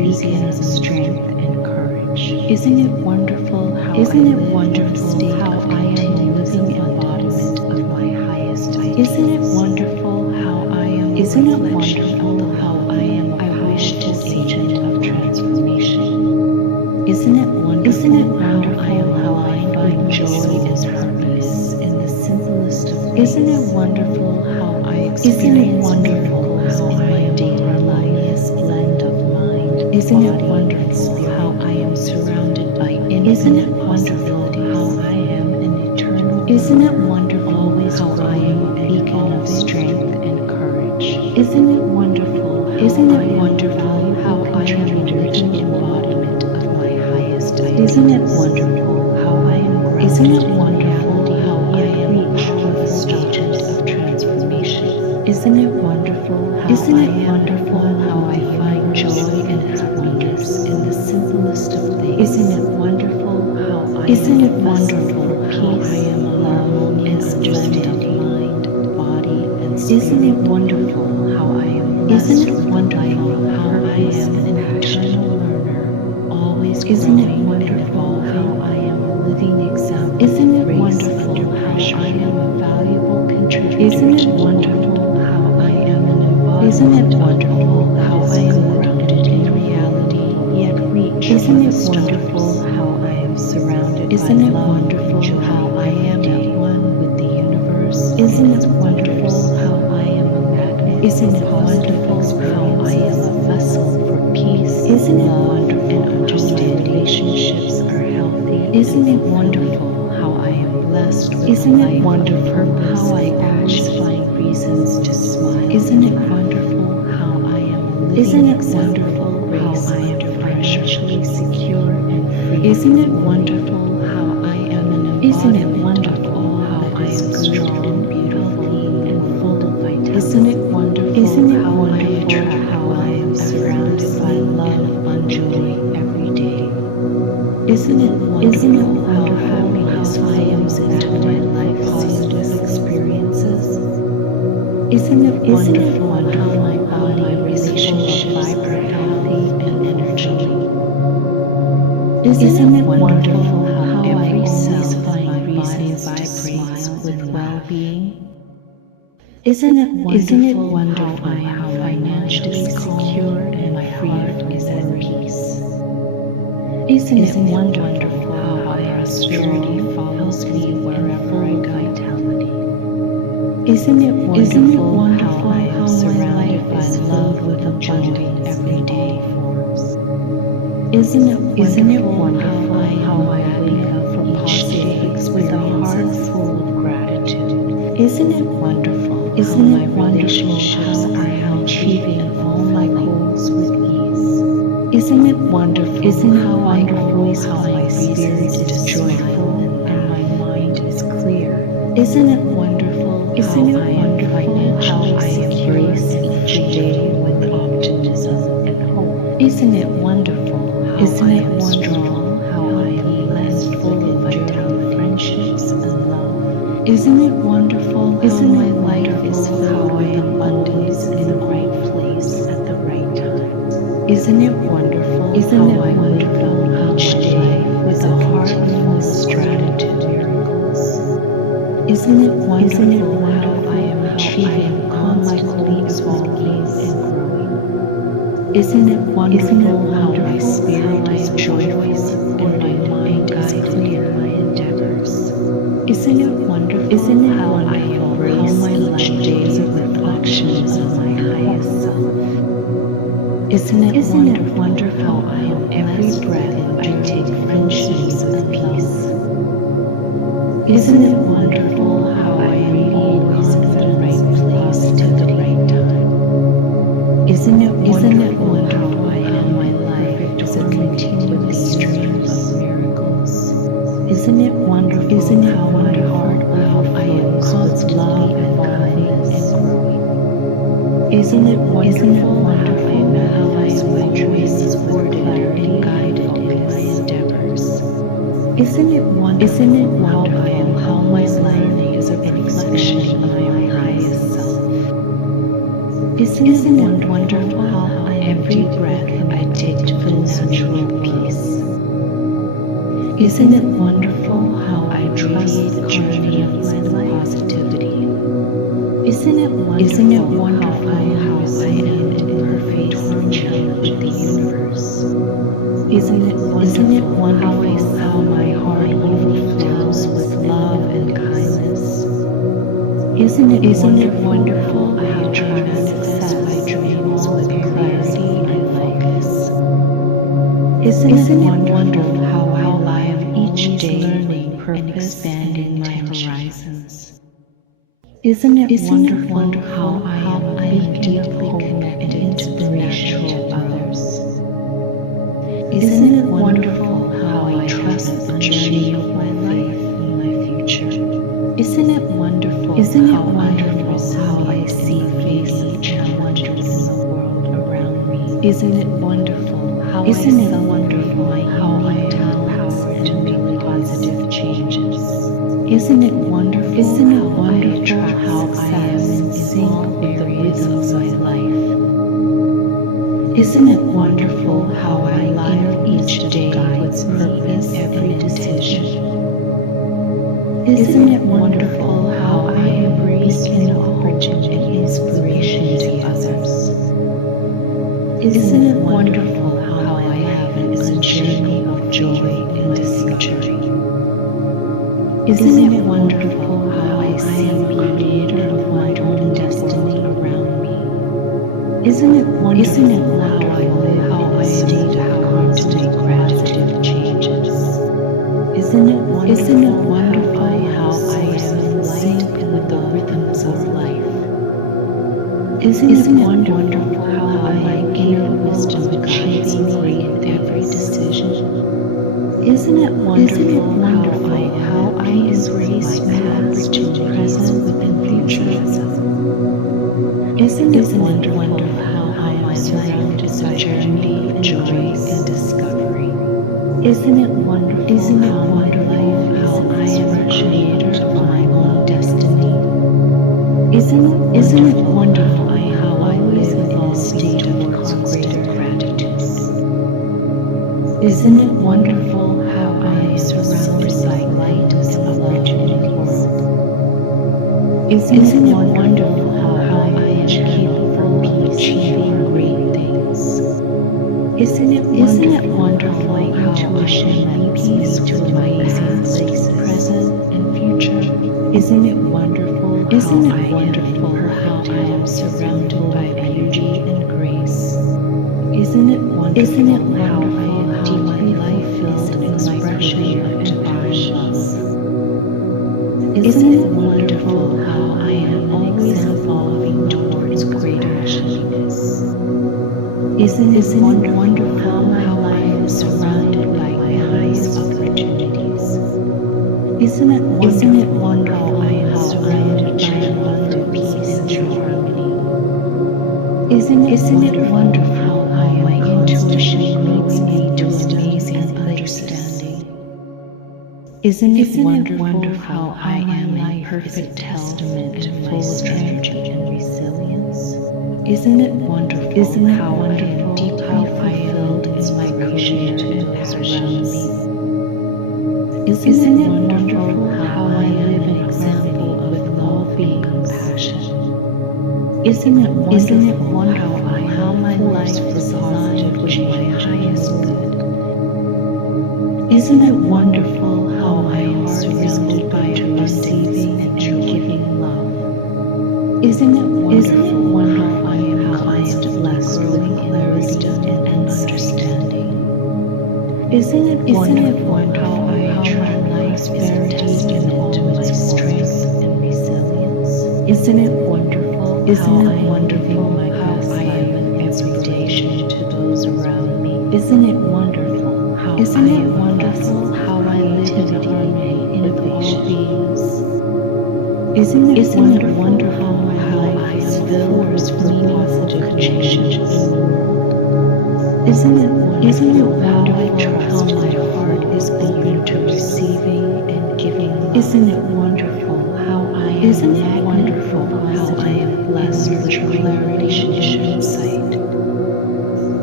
beacon of strength and courage. Isn't it wonderful how I am a living embodiment of my highest ideals? Isn't it wonderful how I am a reflection of how I am a powerful agent of transformation? Isn't it wonderful how I find joy and purpose in the simplest of ways? Isn't it wonderful how I experience miracles in my daily life blend of mind? Isn't it wonderful how I am surrounded by infinite possibility? How I am an eternal? Isn't it wonderful always how I am a beacon of strength and courage? Isn't it wonderful? Isn't it wonderful how I am a living embodiment of my highest ideals? Isn't it wonderful how I am grounded? Isn't it wonderful how I am a powerful agent of transformation? Isn't it wonderful how I find joy and happiness in the simplest of things? Isn't it wonderful how I am alone and understanding mind, body, and spirit? Isn't it wonderful how I am blessed with wonderful how I am an eternal learner, always isn't it wonderful how I am a living example? Isn't it wonderful how I am a valuable contributor? Isn't it wonderful how I am an embodiment? Isn't it wonderful how I am grounded in reality, yet reach? Isn't it wonderful how I am surrounded? Isn't it wonderful how I am at one with the universe? Isn't it wonderful how I am a magnet? Isn't it wonderful how I am a vessel for peace? Isn't it wonderful and understand relationships are healthy? Isn't it wonderful how I am blessed with isn't it wonderful how I always find reasons to smile? Isn't it wonderful how I am living? Isn't it wonderful how I am financially secure and free? Isn't it wonderful how I am an embodiment? Isn't it wonderful how I am strong and beautiful and full of vitality? Isn't it wonderful how I attract how I am surrounded by love and joy every day? Isn't it wonderful how happiness flows into my life's positive experiences? Isn't it wonderful how my body relationships are healthy and energetic? Isn't it wonderful how every cell of my body vibrates with well-being? Isn't it wonderful how financially secure and my heart is at peace? Isn't it wonderful how prosperity follows me wherever I go? Isn't it wonderful how I am surrounded by love with abundant everyday forms? Isn't it wonderful how I wake up from each day with a heart full of gratitude? Isn't it wonderful how my relationships are achieving all my goals with ease? Isn't it wonderful how I always how my spirit is joyful and my mind is clear? Isn't it wonderful how I am embrace each day with optimism and hope? Isn't it wonderful how I am strong, how I am blessed full of vitality, friendships and love? Isn't it wonderful how my life is filled with abundance in the right place at the right time? Isn't it wonderful how I wake up each day with a heart full of gratitude and miracles? Isn't it wonderful how I am achieving all my goals with ease and growing? Isn't it wonderful how my spirit is joyful and my mind is clear in my endeavors? Isn't it wonderful how I embrace my life days of reflections of my highest self? Isn't it wonderful how I am every breath I take friendships and peace? Isn't it wonderful how I am always at the right place at the right time? Isn't it wonderful how I am my life is a continuous stream of miracles? Isn't it wonderful how my heart how I am constantly evolving and growing? Isn't it wonderful how I am always supported and guided in my endeavors? Isn't it wonderful how my life is a reflection of my highest self? Isn't it wonderful how every breath I take full natural peace. Isn't it wonderful how I trust the journey of my life? Positivity. Isn't it wonderful how I am in perfect harmony with the universe? Isn't it wonderful how my heart overflows with love and kindness? Isn't it wonderful how I manifest my dreams with clarity and focus? Isn't it wonderful how I live each day learning and expanding my horizons? Isn't it wonderful how I am deeply connected to the natural others? Isn't it wonderful how I trust the journey of my life and my future? Isn't it wonderful how I see facing challenges in the world around me? Isn't it wonderful how I am empowered to make positive changes? Isn't it wonderful how I am in sync with the rhythms of life? Isn't it wonderful how I live each day with purpose every decision? Isn't it wonderful how I embrace and opportunity and inspiration to others? Isn't it wonderful how I have a journey of joy in the future? Isn't it wonderful how I see the creator of my own destiny around me? Isn't it wonderful how I live in a state of constant gratitude changes? Isn't it wonderful how I am in sync with the rhythms of life? Isn't it wonderful how my inner wisdom guides me in every decision? Isn't it wonderful how I embrace my past, present, and future? Isn't it wonderful how my life is a journey of joy and discovery? Isn't it wonderful how I am a creator of my own destiny? Isn't it wonderful how I live in a state of constant gratitude? Isn't it wonderful how I am surrounded by light and opportunity world? Isn't it wonderful how I am capable of achieving great things? Isn't it wonderful how intuition leads me to my past, present, and future? Isn't it wonderful how I am surrounded by beauty and grace? Isn't it wonderful how I am deeply life-filled expression of compassion? Isn't it wonderful how I am always evolving towards greater happiness? Isn't it wonderful how my life is surrounded by wise opportunities? Isn't it wonderful how I am surrounded by love, peace, and harmony? Isn't it wonderful how my intuition leads me to amazing understanding? Isn't it wonderful how I am a perfect testament to full strength and resilience? Isn't it wonderful how I am deeply fulfilled in my creative passions? Isn't it wonderful how I live an example of love and compassion? Isn't it wonderful how my life is positive with my highest good? Isn't it wonderful how I am surrounded by receiving and giving love? Isn't it wonderful how I am blessed with clarity and understanding? Isn't it wonderful how I attract prosperity into my strength and resilience? Isn't it wonderful how I am an inspiration to those around me? Isn't it wonderful how I live in harmony with all beings? Isn't it wonderful how I feel positive connections? Isn't it wonderful how my heart is open to receiving and giving love? Isn't it wonderful how I am blessed with clarity and insight?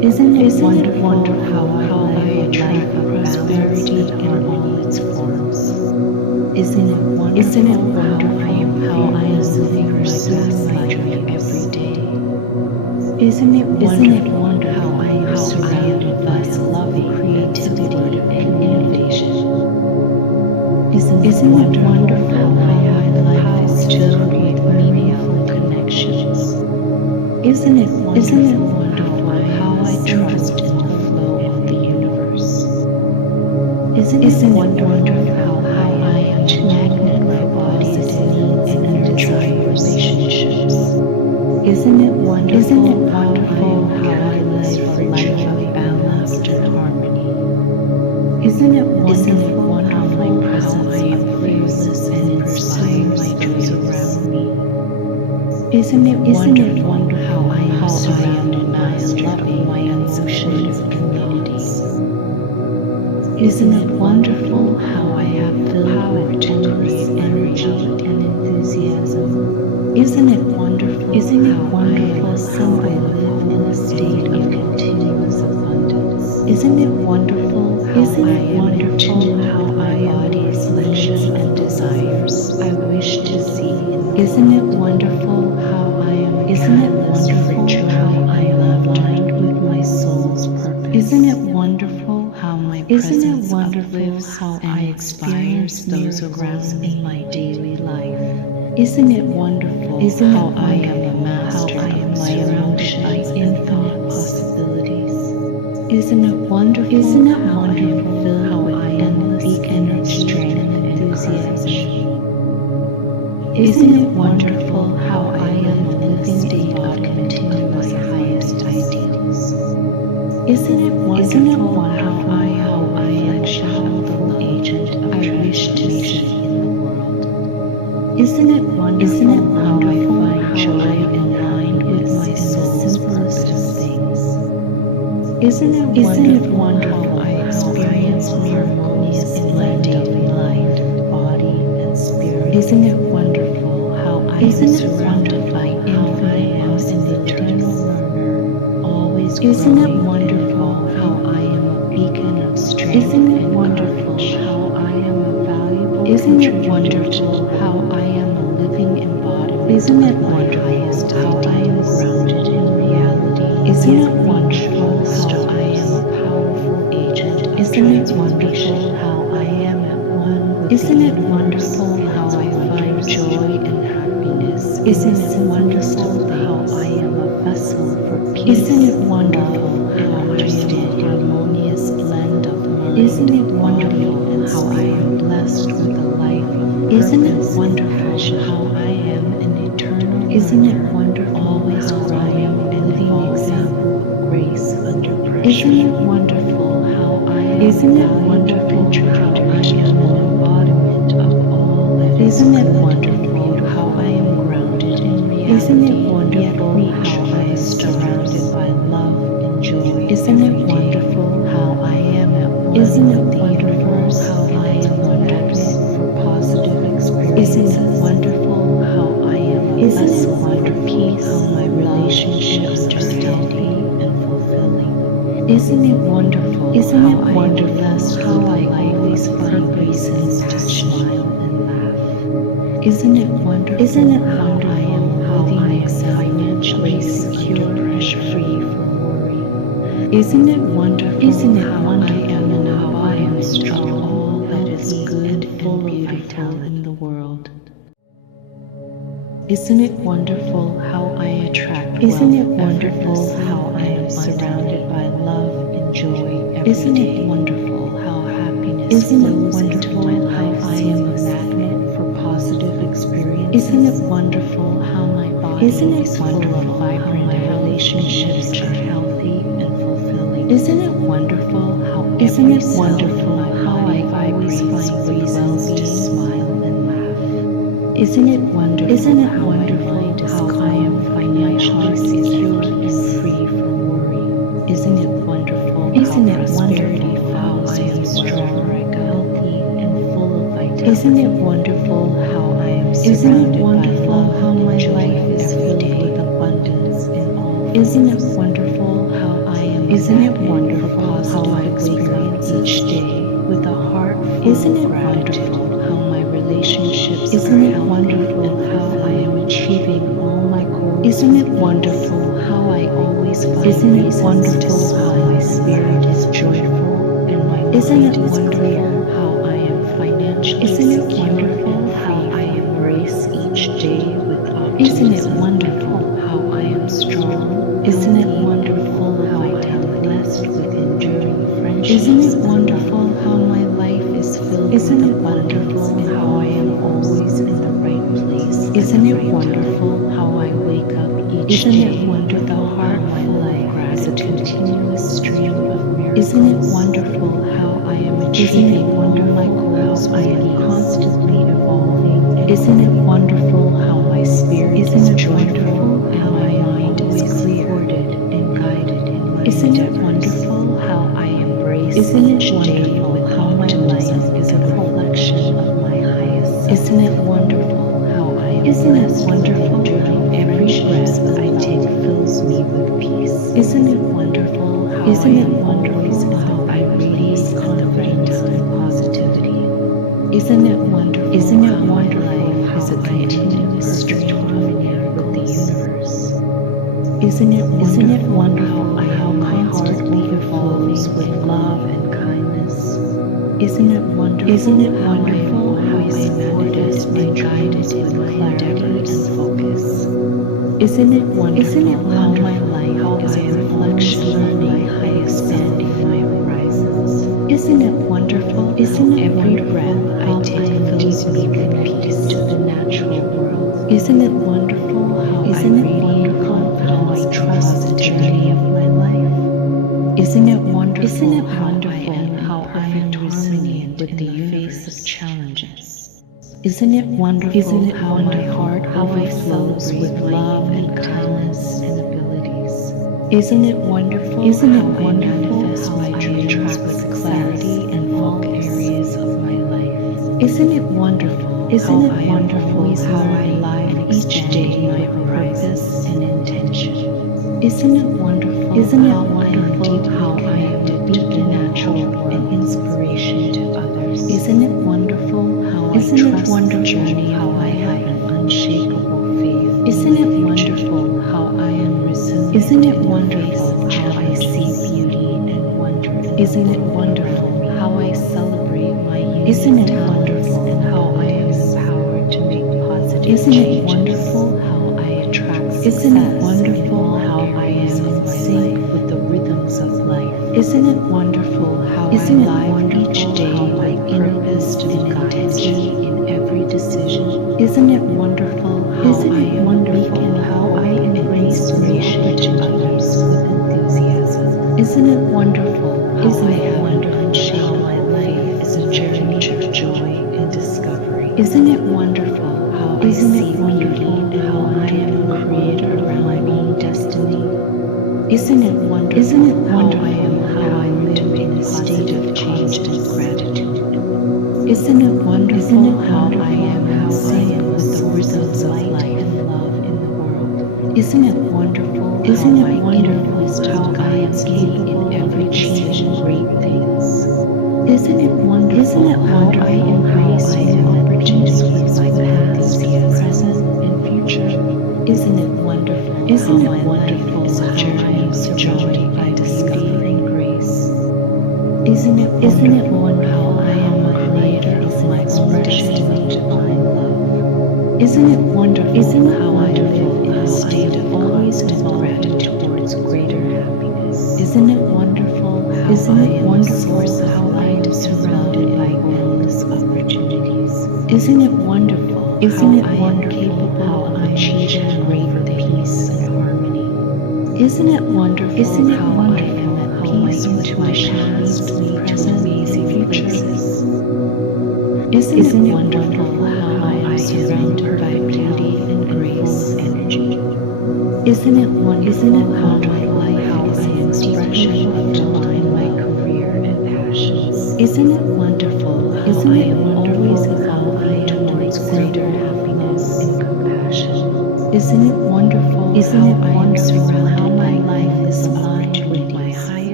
Isn't it wonderful how I attract prosperity in all its forms? Isn't it wonderful how I am living pursuing my dream every day? Isn't it wonderful how I am surrounded by loving creativity and innovation? Isn't it wonderful how my life is filled with meaningful connections? Isn't it wonderful how I trust in the flow of the universe? Isn't it wonderful how I am to magnet my body's needs and desired relationships? Isn't it wonderful how I live a life of balance and harmony? Isn't it wonderful how my presence I am fearless and pursuing my dreams around me? Isn't it wonderful how I am surrounded by loving my emotional communities? Isn't it wonderful how I have the power to create energy and enthusiasm? Isn't it wonderful how I live in a state of continuous abundance? Isn't it wonderful how I am in tune how my body's wishes and desires I wish to see? Isn't it wonderful how I am how I am aligned with my soul's purpose? Isn't it wonderful how my presence uplifts how I experience those around in my daily life? Isn't it wonderful how I am a master of my emotions by infinite possibilities? Isn't it wonderful how I am filled with endless beacon of strength and enthusiasm? Isn't it wonderful how I am in a state of continuous highest ideals? Isn't it wonderful how I am a reflection of the agent I wish to see in the world? Isn't it wonderful how I find joy and mind with my soul's purpose of things? Isn't it wonderful how I experience harmonious in my daily life, body and spirit? Isn't it wonderful how I am surrounded by infinite and eternal learner, always growing? Isn't it wonderful how I am a beacon of strength? Isn't it wonderful how I am a valuable? Isn't it wonderful how I am a living embodiment? Isn't it wonderful how I am grounded in reality? Isn't it wonderful how I am a powerful agent? Isn't it wonderful how I am at one with? Isn't it wonderful how I find joy and happiness? Isn't it wonderful how I am a vessel for peace? Isn't it wonderful how I am a harmonious blend of mind? Isn't it wonderful how I am blessed with a life of purpose? Isn't it wonderful how I am an eternal? Isn't it wonderful always growing and living example of grace under pressure? Isn't it wonderful how I am? Isn't it wonderful how I am an embodiment of all that is? Isn't it wonderful how I am grounded in reality? Isn't it wonderful how I am surrounded by love and joy? Isn't it wonderful how I am at one? Isn't it wonderful how I am a magnet for positive experiences? Isn't it wonderful how I am a vessel for peace? How my relationships are healthy and fulfilling? Isn't it wonderful how I always find reasons to smile and laugh? Isn't it wonderful how I am living financially secure, pressure-free from worry? Isn't it wonderful how I am and how I am strong, all that is good and beautiful in the world? Isn't it wonderful how I attract wealth? Isn't it wonderful how I am surrounded by love and joy every day? Isn't it wonderful how happiness flows into my life? I am a magnet for positive experiences. Isn't it wonderful how my body is full of vibrant relationships are healthy and fulfilling? Isn't it wonderful how I always find reasons to smile and laugh? Isn't it wonderful how I am financially secure and free from worry? Isn't it wonderful how I am strong, healthy, and full of vitality? Isn't it wonderful how I am surrounded by love how my life is filled with abundance in all? Isn't it wonderful how I am Isn't it wonderful how I wake up each day with a heart full of gratitude? How my relationships Isn't it wonderful how I am achieving all my goals? Isn't it wonderful how I always find Isn't it wonderful how my spirit is joyful and my mind is clear? How I am financially Isn't it wonderful how I embrace each day with optimism? Isn't it wonderful how I am strong? Isn't it wonderful how I am blessed with enduring friendships? Isn't it wonderful how my life is filled Isn't it wonderful how I am always in the right place? Isn't it wonderful how I wake up each day with a heart full of gratitude, a continuous stream of miracles? Isn't it wonderful how I am achieving all my goals? I am constantly evolving. Isn't it wonderful how my spirit is joyful and my mind is clear-headed and guided in my Isn't it wonderful how I embrace Isn't it wonderful how my life is a reflection of my highest self? Isn't it wonderful how I am Isn't it wonderful how every breath I take fills me with peace? Isn't it wonderful how Isn't it wonderful how I release confidence and positivity? Isn't it wonderful Isn't it wonderful how is a continuous stream with the universe? Isn't it wonderful how my heart overflows with love and kindness? Isn't it wonderful how I am supported and guided in my endeavors and focus? Isn't it wonderful how my life is a reflection of my highest expanding my horizons? Isn't it wonderful Isn't it every breath I take fills me with peace to the natural world? Isn't it wonderful how I radiate confidence I trust the journey of my life? Isn't it wonderful how I am resilient with the face of challenges? Isn't it wonderful how my heart overflows with love and kindness and abilities? Isn't it wonderful how I manifest my dreams with clarity in all areas of my life? Isn't it wonderful how I live each day my purpose and intention? Isn't it wonderful how I am deep in natural world and inspiration to others? Isn't it wonderful how I trust the journey how I have an unshakable faith? Isn't it wonderful how I am resilient? Isn't it wonderful how I see beauty and wonder? Isn't it wonderful how I celebrate my unique Isn't it wonderful and how I am empowered to make positive Isn't it wonderful how I attract success? Isn't it wonderful how I am in sync with the rhythms of life? Isn't it wonderful how I live each day my purpose and intention in every decision? Isn't it wonderful how I embrace inspiration to others with enthusiasm? Isn't it wonderful how I have how my life is a journey of joy and discovery? Isn't it wonderful how I see beauty and how I am a creator around my own destiny? Isn't it wonderful how I live in a state of constant gratitude? Isn't it wonderful how I am in sync with the rhythms of light and love in the world? Isn't it wonderful how I am capable in every decision great things? Isn't it wonderful how I embrace opportunities with my past, present, and future? Isn't it wonderful how my life is a journey of joy by discovering grace? Isn't it wonderful how I am a creator of my expression of divine love? Isn't it wonderful how I live in a state of constant gratitude towards greater happiness? Isn't it wonderful how I am a source of light surrounded by endless opportunities? Isn't it wonderful how I am capable of achieving great peace and harmony? Isn't it wonderful how I am at peace with my past, present, and future? Isn't it wonderful how I am surrounded by beauty and grace and energy? Isn't it wonderful how my life is an expression of divine my career and passions? Isn't it wonderful how I am always evolving towards greater happiness and compassion? Isn't it wonderful how I am surrounded by life is aligned with my highest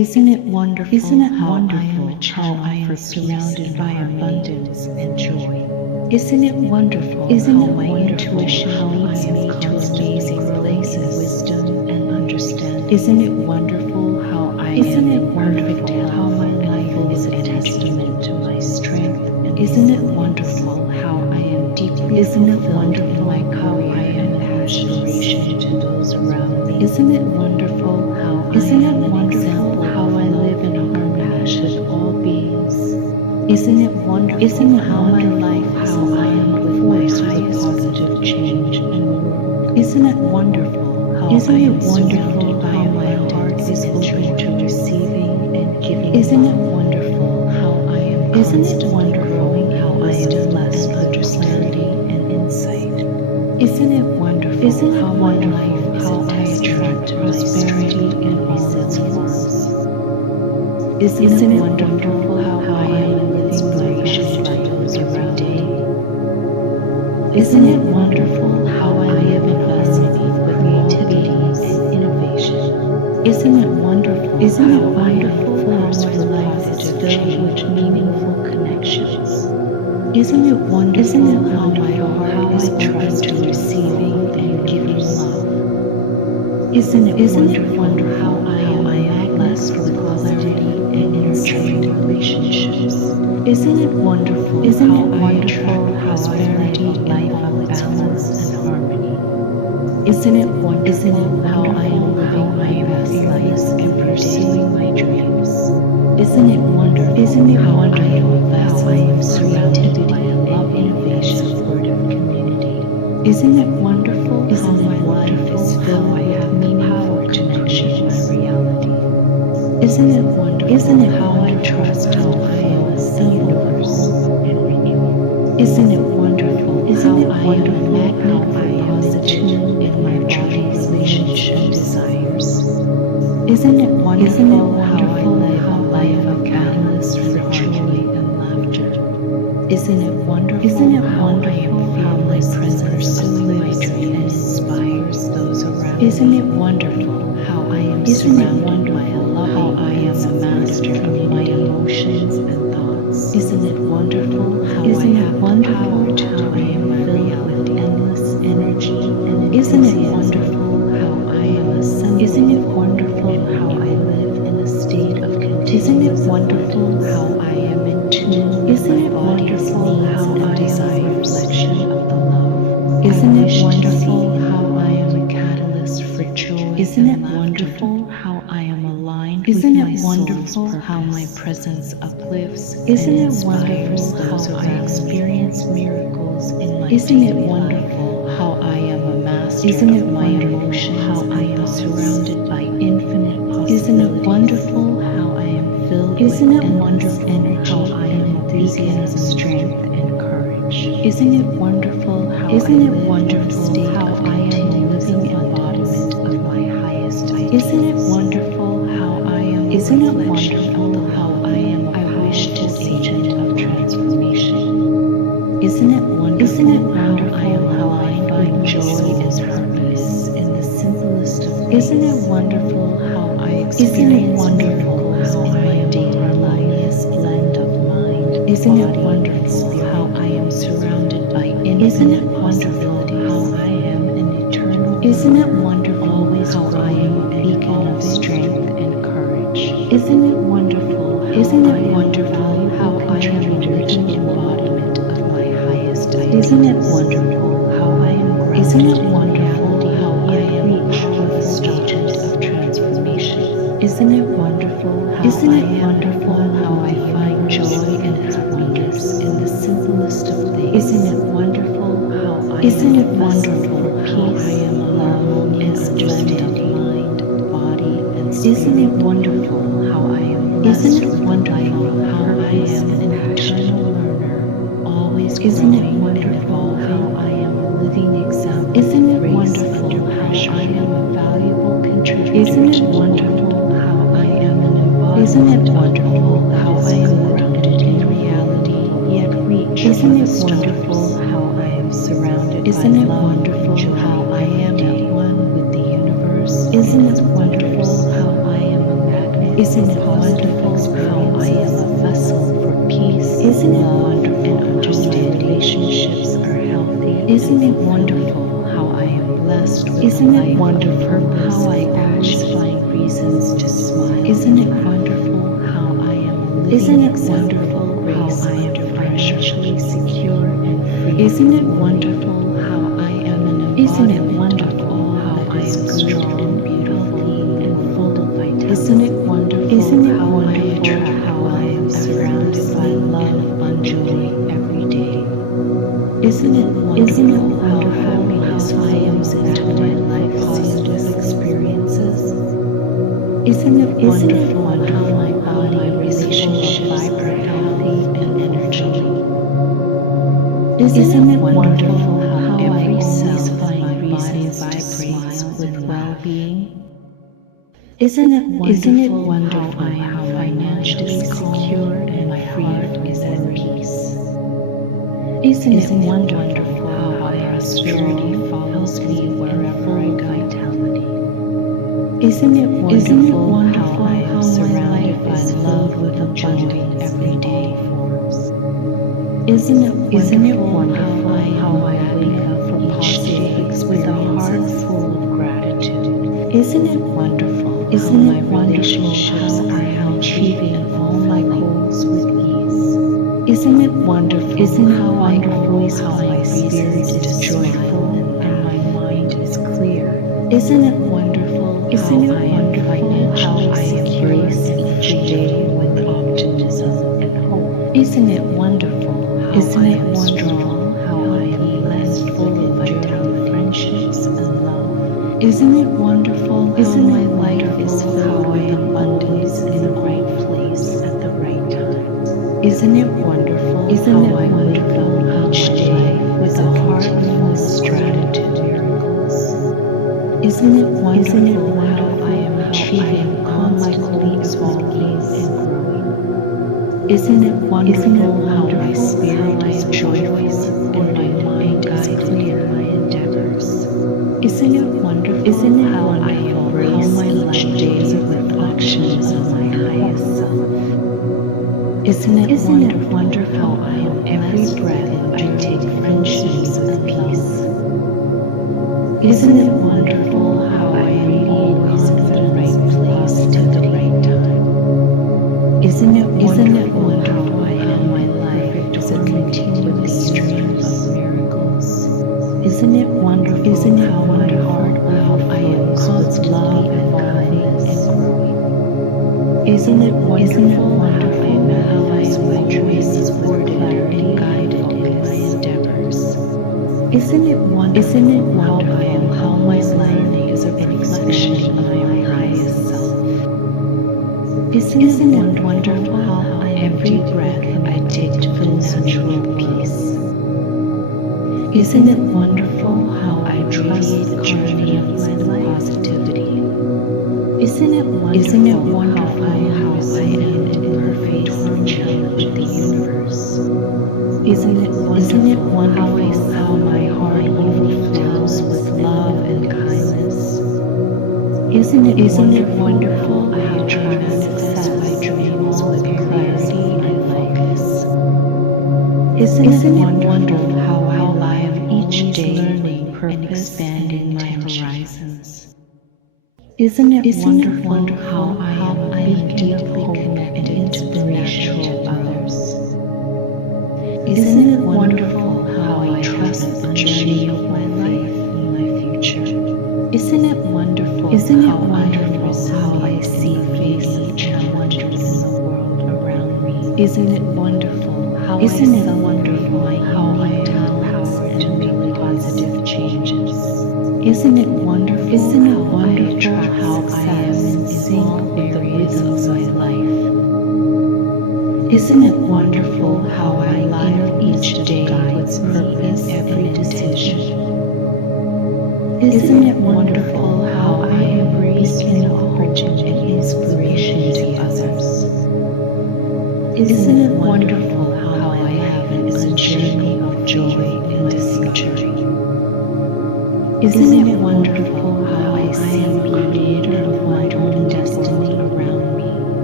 Isn't it wonderful how I am surrounded by abundance and joy? Isn't it wonderful how my intuition leads me to amazing places, wisdom and understanding? Isn't it wonderful how I am in perfect health, how my life is a testament to my strength? And isn't it wonderful how I am deeply fulfilled in my career and passion to those around me? Isn't it wonderful how I am an example how I live in harmony with all beings? Isn't it wonderful? Isn't it how my life, how I am the force for positive change in the world? Isn't it wonderful how I am surrounded by my heart is open to receiving and giving? Isn't it wonderful how I am constantly growing? How I am blessed with clarity and insight? Isn't it wonderful? Isn't it how my life is how I attract prosperity in all its forms? Isn't it wonderful how I am an inspiration to those every day? Isn't it wonderful how I live in harmony with creativity and innovation? Isn't it wonderful how I am a force for positive change, meaningful connections? Isn't it wonderful how my heart is open to receiving and giving love? Isn't it wonderful how I am blessed with clarity and nurturing relationships? Isn't it wonderful how I attract prosperity, life of balance and harmony? Isn't it wonderful how I am living my best life and pursuing my dreams? Isn't it wonderful how I am surrounded by a love, innovation, supportive community? Isn't it wonderful how my life is filled with meaningful connection and reality? Isn't it wonderful? Isn't it how I trust how I am a universe and renewal? Isn't it wonderful? Isn't it wonderful how I am attuned in my body's relationship desires? Isn't it wonderful how I live a life of catalyst for joy and laughter? Isn't it wonderful? Isn't it wonderful I am how my presence pursuing my dreams inspires those around? Isn't it wonderful how I am surrounded by a love? How I am a master of my emotions and thoughts? Isn't it wonderful how I have the power to I am filled with endless energy? And isn't it wonderful how I am a sun? Isn't it wonderful how I live in a state of content? Isn't it wonderful how I am in tune with my body's needs and desires? Reflection of the love. Isn't it wonderful how I am a catalyst for joy? Isn't it wonderful how I am aligned? Isn't it wonderful how my presence uplifts? Isn't it wonderful how I experience miracles in my Isn't it wonderful how I am a master of my emotions? How I am surrounded by infinite possibilities? Isn't it wonderful how I am filled with endless energy? How I am a beacon of strength and courage? Isn't it wonderful how I am a living embodiment of my highest ideal? Isn't it wonderful how I am Isn't it wonderful how I am a wished agent of transformation? Isn't it wonderful how I am aligned by joy and purpose in the simplest of ways? Isn't it wonderful how I experience miracles in my daily life blend of mind? Isn't it wonderful how I am surrounded by infinite possibility? How I am an eternal? Isn't it wonderful how I am a beacon of strength and courage? Isn't it wonderful? Isn't it wonderful how I am a living embodiment of my highest ideal? Isn't it wonderful how I am grounded? Isn't it wonderful how I am a powerful agent of transformation? Isn't it wonderful how Isn't it wonderful how I find joy and happiness in the simplest of things? Isn't it wonderful how I Isn't it wonderful how I am alone and understanding mind, body, and spirit? Isn't it wonderful how I am Isn't it wonderful how I am an eternal learner, always Isn't it wonderful how I am a living example? Isn't it wonderful how I am a valuable contributor? Isn't it wonderful how I am an embodiment? Isn't it wonderful how I am grounded in reality, yet reach? Isn't it wonderful how I am surrounded Isn't by it love wonderful and how I am at one with the universe? Isn't it wonderful how I am a magnet Isn't it wonderful how I am a vessel for peace? Isn't it wonderful and understanding relationships are healthy? Isn't it wonderful how I am blessed with isn't it wonderful how I always find reasons to smile? Isn't it wonderful how I am living? Isn't it wonderful how I am financially secure and free? Isn't it wonderful how I am an embodiment? Isn't it wonderful how I am strong, beautiful, and full of vitality? Isn't it wonderful? Isn't it how I attract how I am surrounded by love and joy every day? Isn't it wonderful how happiness flows into my life, positive experiences? Isn't it wonderful how my body relationships are healthy and energetic? Isn't it wonderful how every cell of my body vibrates with well-being? Isn't it wonderful how I am financially secure and my heart is at peace? Isn't it wonderful how prosperity follows me wherever I go? Vitality. Isn't it wonderful how I am surrounded by love with abundance every day? Isn't it wonderful how I wake up for positive with a heart full of gratitude? Isn't it wonderful how my relationships are achieving all my goals with ease? Isn't it wonderful how I always how my spirit is joyful and my mind is clear? Isn't it wonderful how I am financially secure each day with optimism and hope? Isn't it wonderful how I am strong, how I am blessed full of vitality, friendships and love? Isn't it wonderful how my life is filled with abundance in the right place at the right time? Isn't it wonderful how I wake up each day with a heart full of gratitude miracles? Isn't it wonderful how I am achieving all my goals with ease and growing? Isn't it wonderful how my spirit is joyful and my mind is clear in my endeavors? Isn't it wonderful how I embrace each day with reflections of my highest self? Isn't it wonderful how I am every breath I take friendships and peace? Isn't it wonderful how I am always at the right place at the right time? Isn't it wonderful how I am my life is a continuous stream of miracles? Isn't it wonderful how my heart how I am constantly love and kindness and growing? Isn't it wonderful how I am how I am always supported and guided in my endeavors? Isn't it wonderful how my life is a reflection of my highest self? Isn't it wonderful how every breath I take fills natural peace? Isn't it wonderful how I trust the journey of my life positivity? Isn't it wonderful how I am in perfect harmony with the universe? Isn't it wonderful how my heart overflows with love and kindness? Isn't it wonderful I attract success by dreams with clarity and focus? Isn't it wonderful how I am each day learning and expanding my horizons? Isn't it wonderful how I am deeply connected to the natural others? Isn't it wonderful how I trust the journey of my life and my future? Isn't it wonderful how I see facing challenges in the world around me? Isn't it wonderful how I am empowered to make positive changes? Isn't it wonderful how I am in sync with the rhythms of life? Isn't it wonderful how I live each day with purpose every decision? Isn't it wonderful how I embrace hope and inspiration to others? Isn't it wonderful how I have a journey of joy in the future? Isn't it wonderful how I see the creator of my own destiny around me?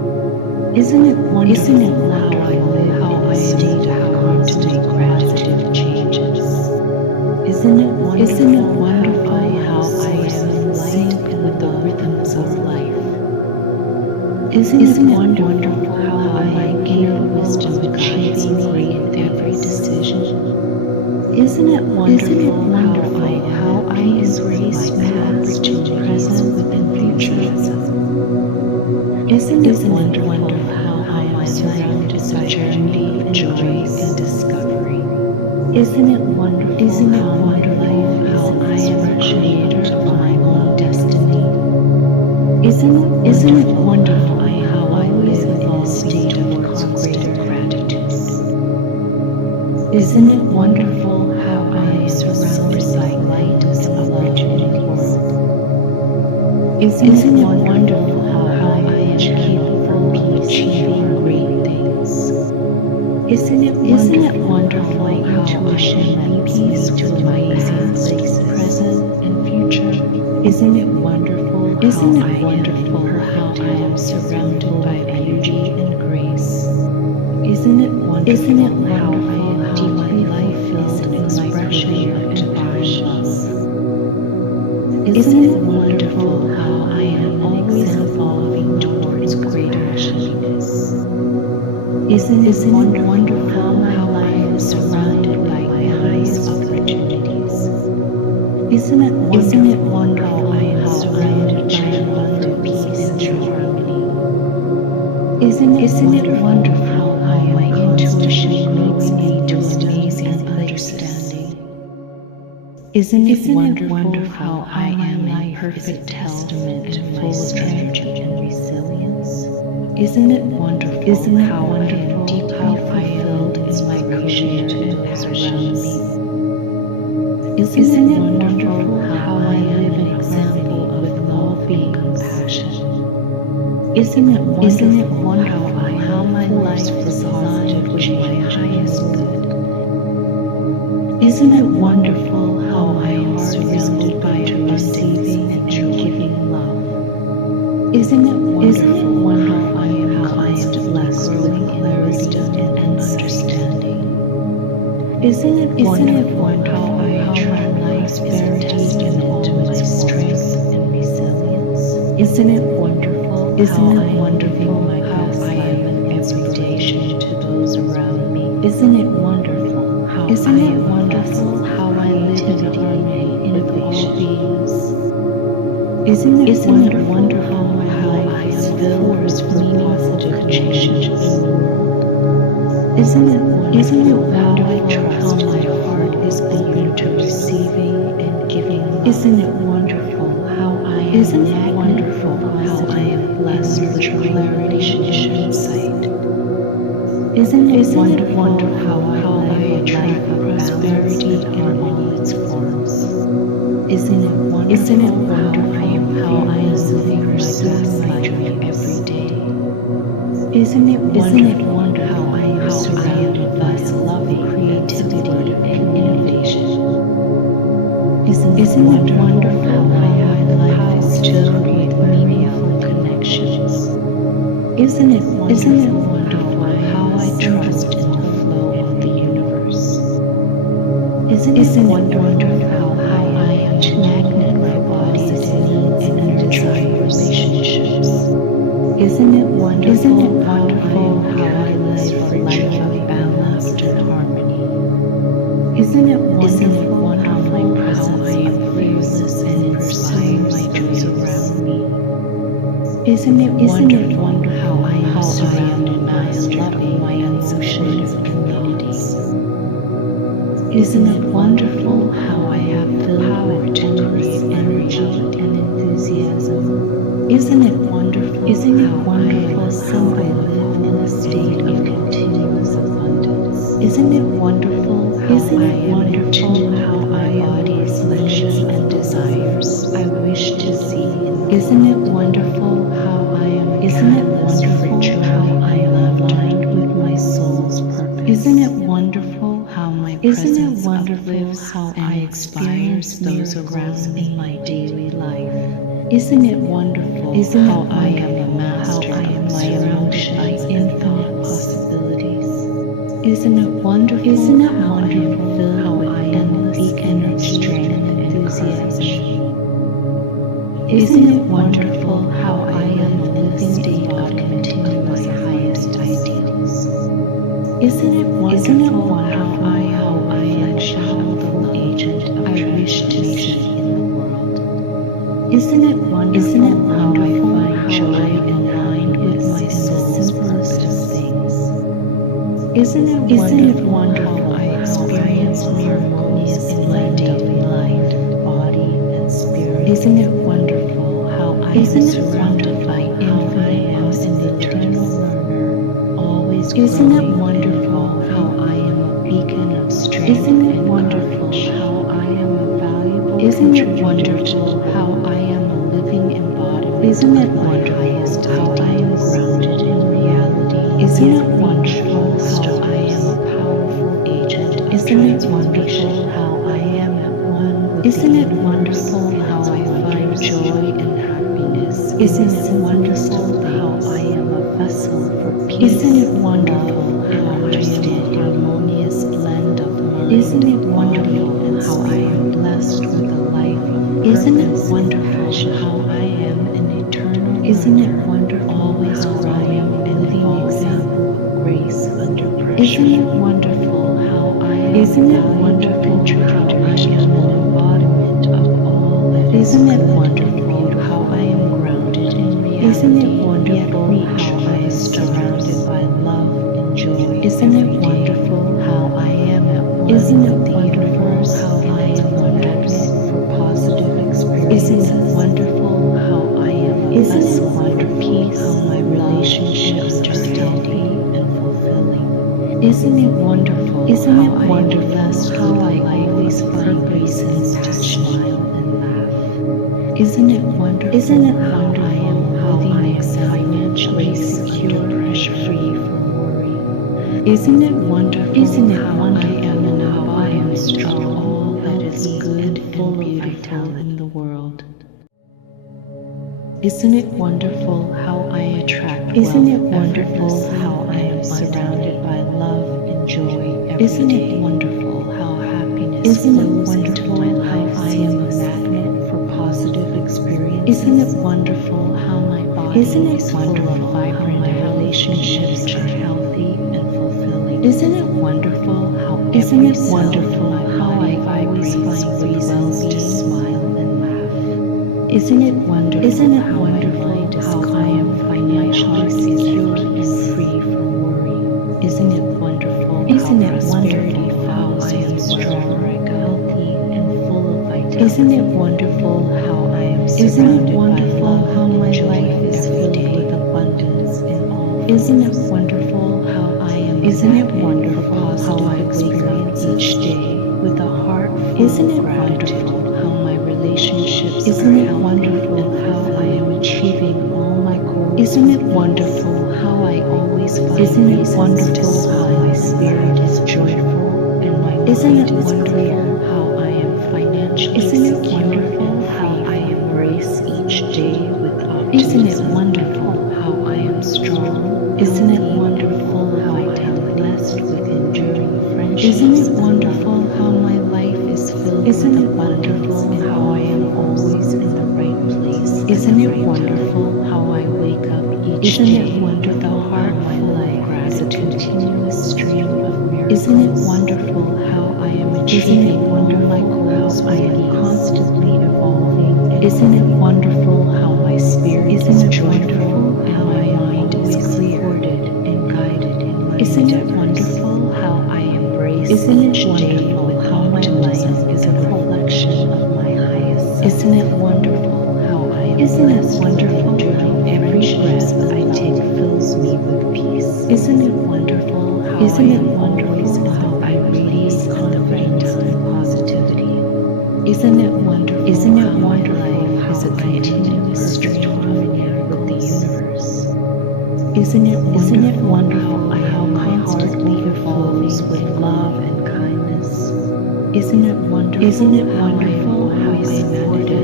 Isn't it wonderful how I live in a state of constant gratitude changes? Isn't it wonderful how I am in sync with the rhythms of life? Isn't it wonderful how my inner wisdom guides me in every decision? Isn't it wonderful how I embrace past, present, and future? Isn't it wonderful how my life is a journey of joy and discovery? Isn't it wonderful how I am a creator of my own destiny? Isn't it wonderful how I live in a state of constant gratitude? Isn't it wonderful how I am surrounded by light and opportunity world? Isn't it wonderful how I am capable of achieving great things? Isn't it wonderful how intuition leads me to my past, present, and future? Isn't it wonderful how I am surrounded by beauty and grace? Isn't it wonderful how I am deeply life-filled in expression of compassion? Isn't it wonderful how I am always evolving towards greater happiness? Isn't it wonderful how my life is surrounded by highest opportunities? Isn't it wonderful how I am surrounded by love, peace, and harmony? Isn't it wonderful how my intuition leads me to amazing understanding? Isn't it wonderful how I am a perfect testament to my strength and resilience? Isn't it wonderful how I am deeply fulfilled in my creative passions? Isn't it wonderful how I live an example of love and compassion? Isn't it wonderful how my life is designed with my highest good? Isn't it wonderful how I am surrounded by receiving and giving love? Isn't it wonderful how I am blessed with wisdom and understanding? Isn't it wonderful how I attract prosperity into my strength and resilience? Isn't it wonderful how I am an inspiration to those around me? Isn't it wonderful how I live in harmony with all beings? Isn't it wonderful how I am force for positive change in the world? Isn't it wonderful how I trust my heart is open to receiving and giving love? Isn't it wonderful how I am blessed with clarity and insight? Isn't it wonderful how I attract prosperity in all its forms? Isn't it wonderful how I am living my best life every day? Isn't it wonderful how I am surrounded by loving creativity and innovation? Isn't it wonderful how I have the power to create meaningful connections? Isn't it wonderful how I trust in the flow of the universe? Isn't it wonderful how I am to magnet my body's needs and nurturing relationships? Isn't it wonderful how I live a life of balance and harmony? Isn't it wonderful how my presence I am fearless and inspire my dreams around me? Isn't it wonderful how I am surrounded by loving my emotions and communities? Isn't it wonderful how I have the power to create energy and enthusiasm? Isn't it wonderful how I live in a state of continuous abundance? Isn't it wonderful how I am in tune how my body's wishes and desires I wish to see? Isn't it wonderful how I am catalyst for joy how I am aligned with my soul's purpose? Isn't it wonderful how my presence uplifts how I experience those around me in my daily life? Isn't it wonderful how I am a master of my emotions infinite possibilities. Isn't it wonderful how I am filled with endless beacon of strength and enthusiasm? Isn't it wonderful how I am the living embodiment of my highest ideals? Isn't it wonderful how I am a powerful agent of transformation in the world? Isn't it wonderful how I find joy and happiness with my soul's purpose things? Isn't it wonderful how I experience miracles in my daily life, body and spirit? Isn't it wonderful how I am surrounded by infinite an eternal learner, always growing? Isn't it wonderful how I am a beacon of strength? Isn't it wonderful how I am a valuable? Isn't it wonderful how I am a living embodiment? Isn't it wonderful how I am grounded in reality? Isn't it wonderful how I am a powerful agent? Isn't it wonderful how I am at one with? Isn't it wonderful how I find joy and happiness? Isn't it wonderful how I am a vessel for peace? Isn't it wonderful how I understand harmonious blend of mind? Isn't it wonderful how I am blessed with a life of purpose? Isn't it wonderful how I am an eternal? Isn't it wonderful always growing and living example of grace under pressure? Isn't it wonderful how I am? Isn't it wonderful how I am an embodiment of all that? Isn't it wonderful how I am grounded in reality? Isn't it wonderful how I am surrounded by love and joy? Isn't it wonderful how I am at one? Isn't it wonderful how I am a magnet for positive experiences? Isn't it wonderful how I am a vessel for peace? How my relationships are healthy and fulfilling? Isn't it wonderful? Isn't it wonderful how I always find reasons to smile and laugh? Isn't it wonderful? Isn't it how I am financially secure, pressure-free from worry? Isn't it wonderful? Isn't it how I am and how I am strong, all that is good and beautiful in the world? Isn't it wonderful how I attract wealth? Isn't it wonderful how I am surrounded by love and joy every day? Isn't it wonderful how happiness flows into my life? I am a magnet for positive experiences. Isn't it wonderful how my body is wonderful, vibrant, my relationships are healthy and fulfilling? Isn't it wonderful how isn't it wonderful how I always find reasons to smile and laugh? Isn't it wonderful? Isn't it wonderful how I am financially secure and free from worry? Isn't it wonderful? Isn't it wonderful how I am strong, healthy, and full of vitality? Isn't it wonderful how I am surrounded by love how my life is filled with abundance in all? Isn't it wonderful how I am? Isn't it wonderful how I experience each day with a heart full of gratitude? How my relationships isn't it wonderful how I am achieving all my goals? Isn't it wonderful how I always find isn't it wonderful how my spirit is joyful and my isn't it wonderful how I am financially isn't it wonderful how I embrace each day with optimism? Isn't it wonderful how I am strong? Isn't it wonderful how I am blessed with enduring friendships? Isn't it wonderful how my life is filled? Isn't it wonderful how I am always in the right place? Isn't it wonderful how I wake up each day? Isn't it wonderful the heart full of gratitude, continuous stream of miracles? Isn't it wonderful how I am achieving all my goals? I am constantly evolving. Isn't it wonderful how my spirit is joyful and my mind is clear-headed and guided in life? Isn't it wonderful how I embrace isn't it wonderful how my life is a reflection of my highest self? Isn't it wonderful how I am isn't it wonderful during every breath I take fills me with peace? Isn't it wonderful how isn't it wonderful how I release at the right time positivity? Isn't it wonderful? Isn't it wonderful how is a continuous stream of with the universe? Isn't it wonderful how constantly evolves with love and kindness? Isn't it wonderful how I manifest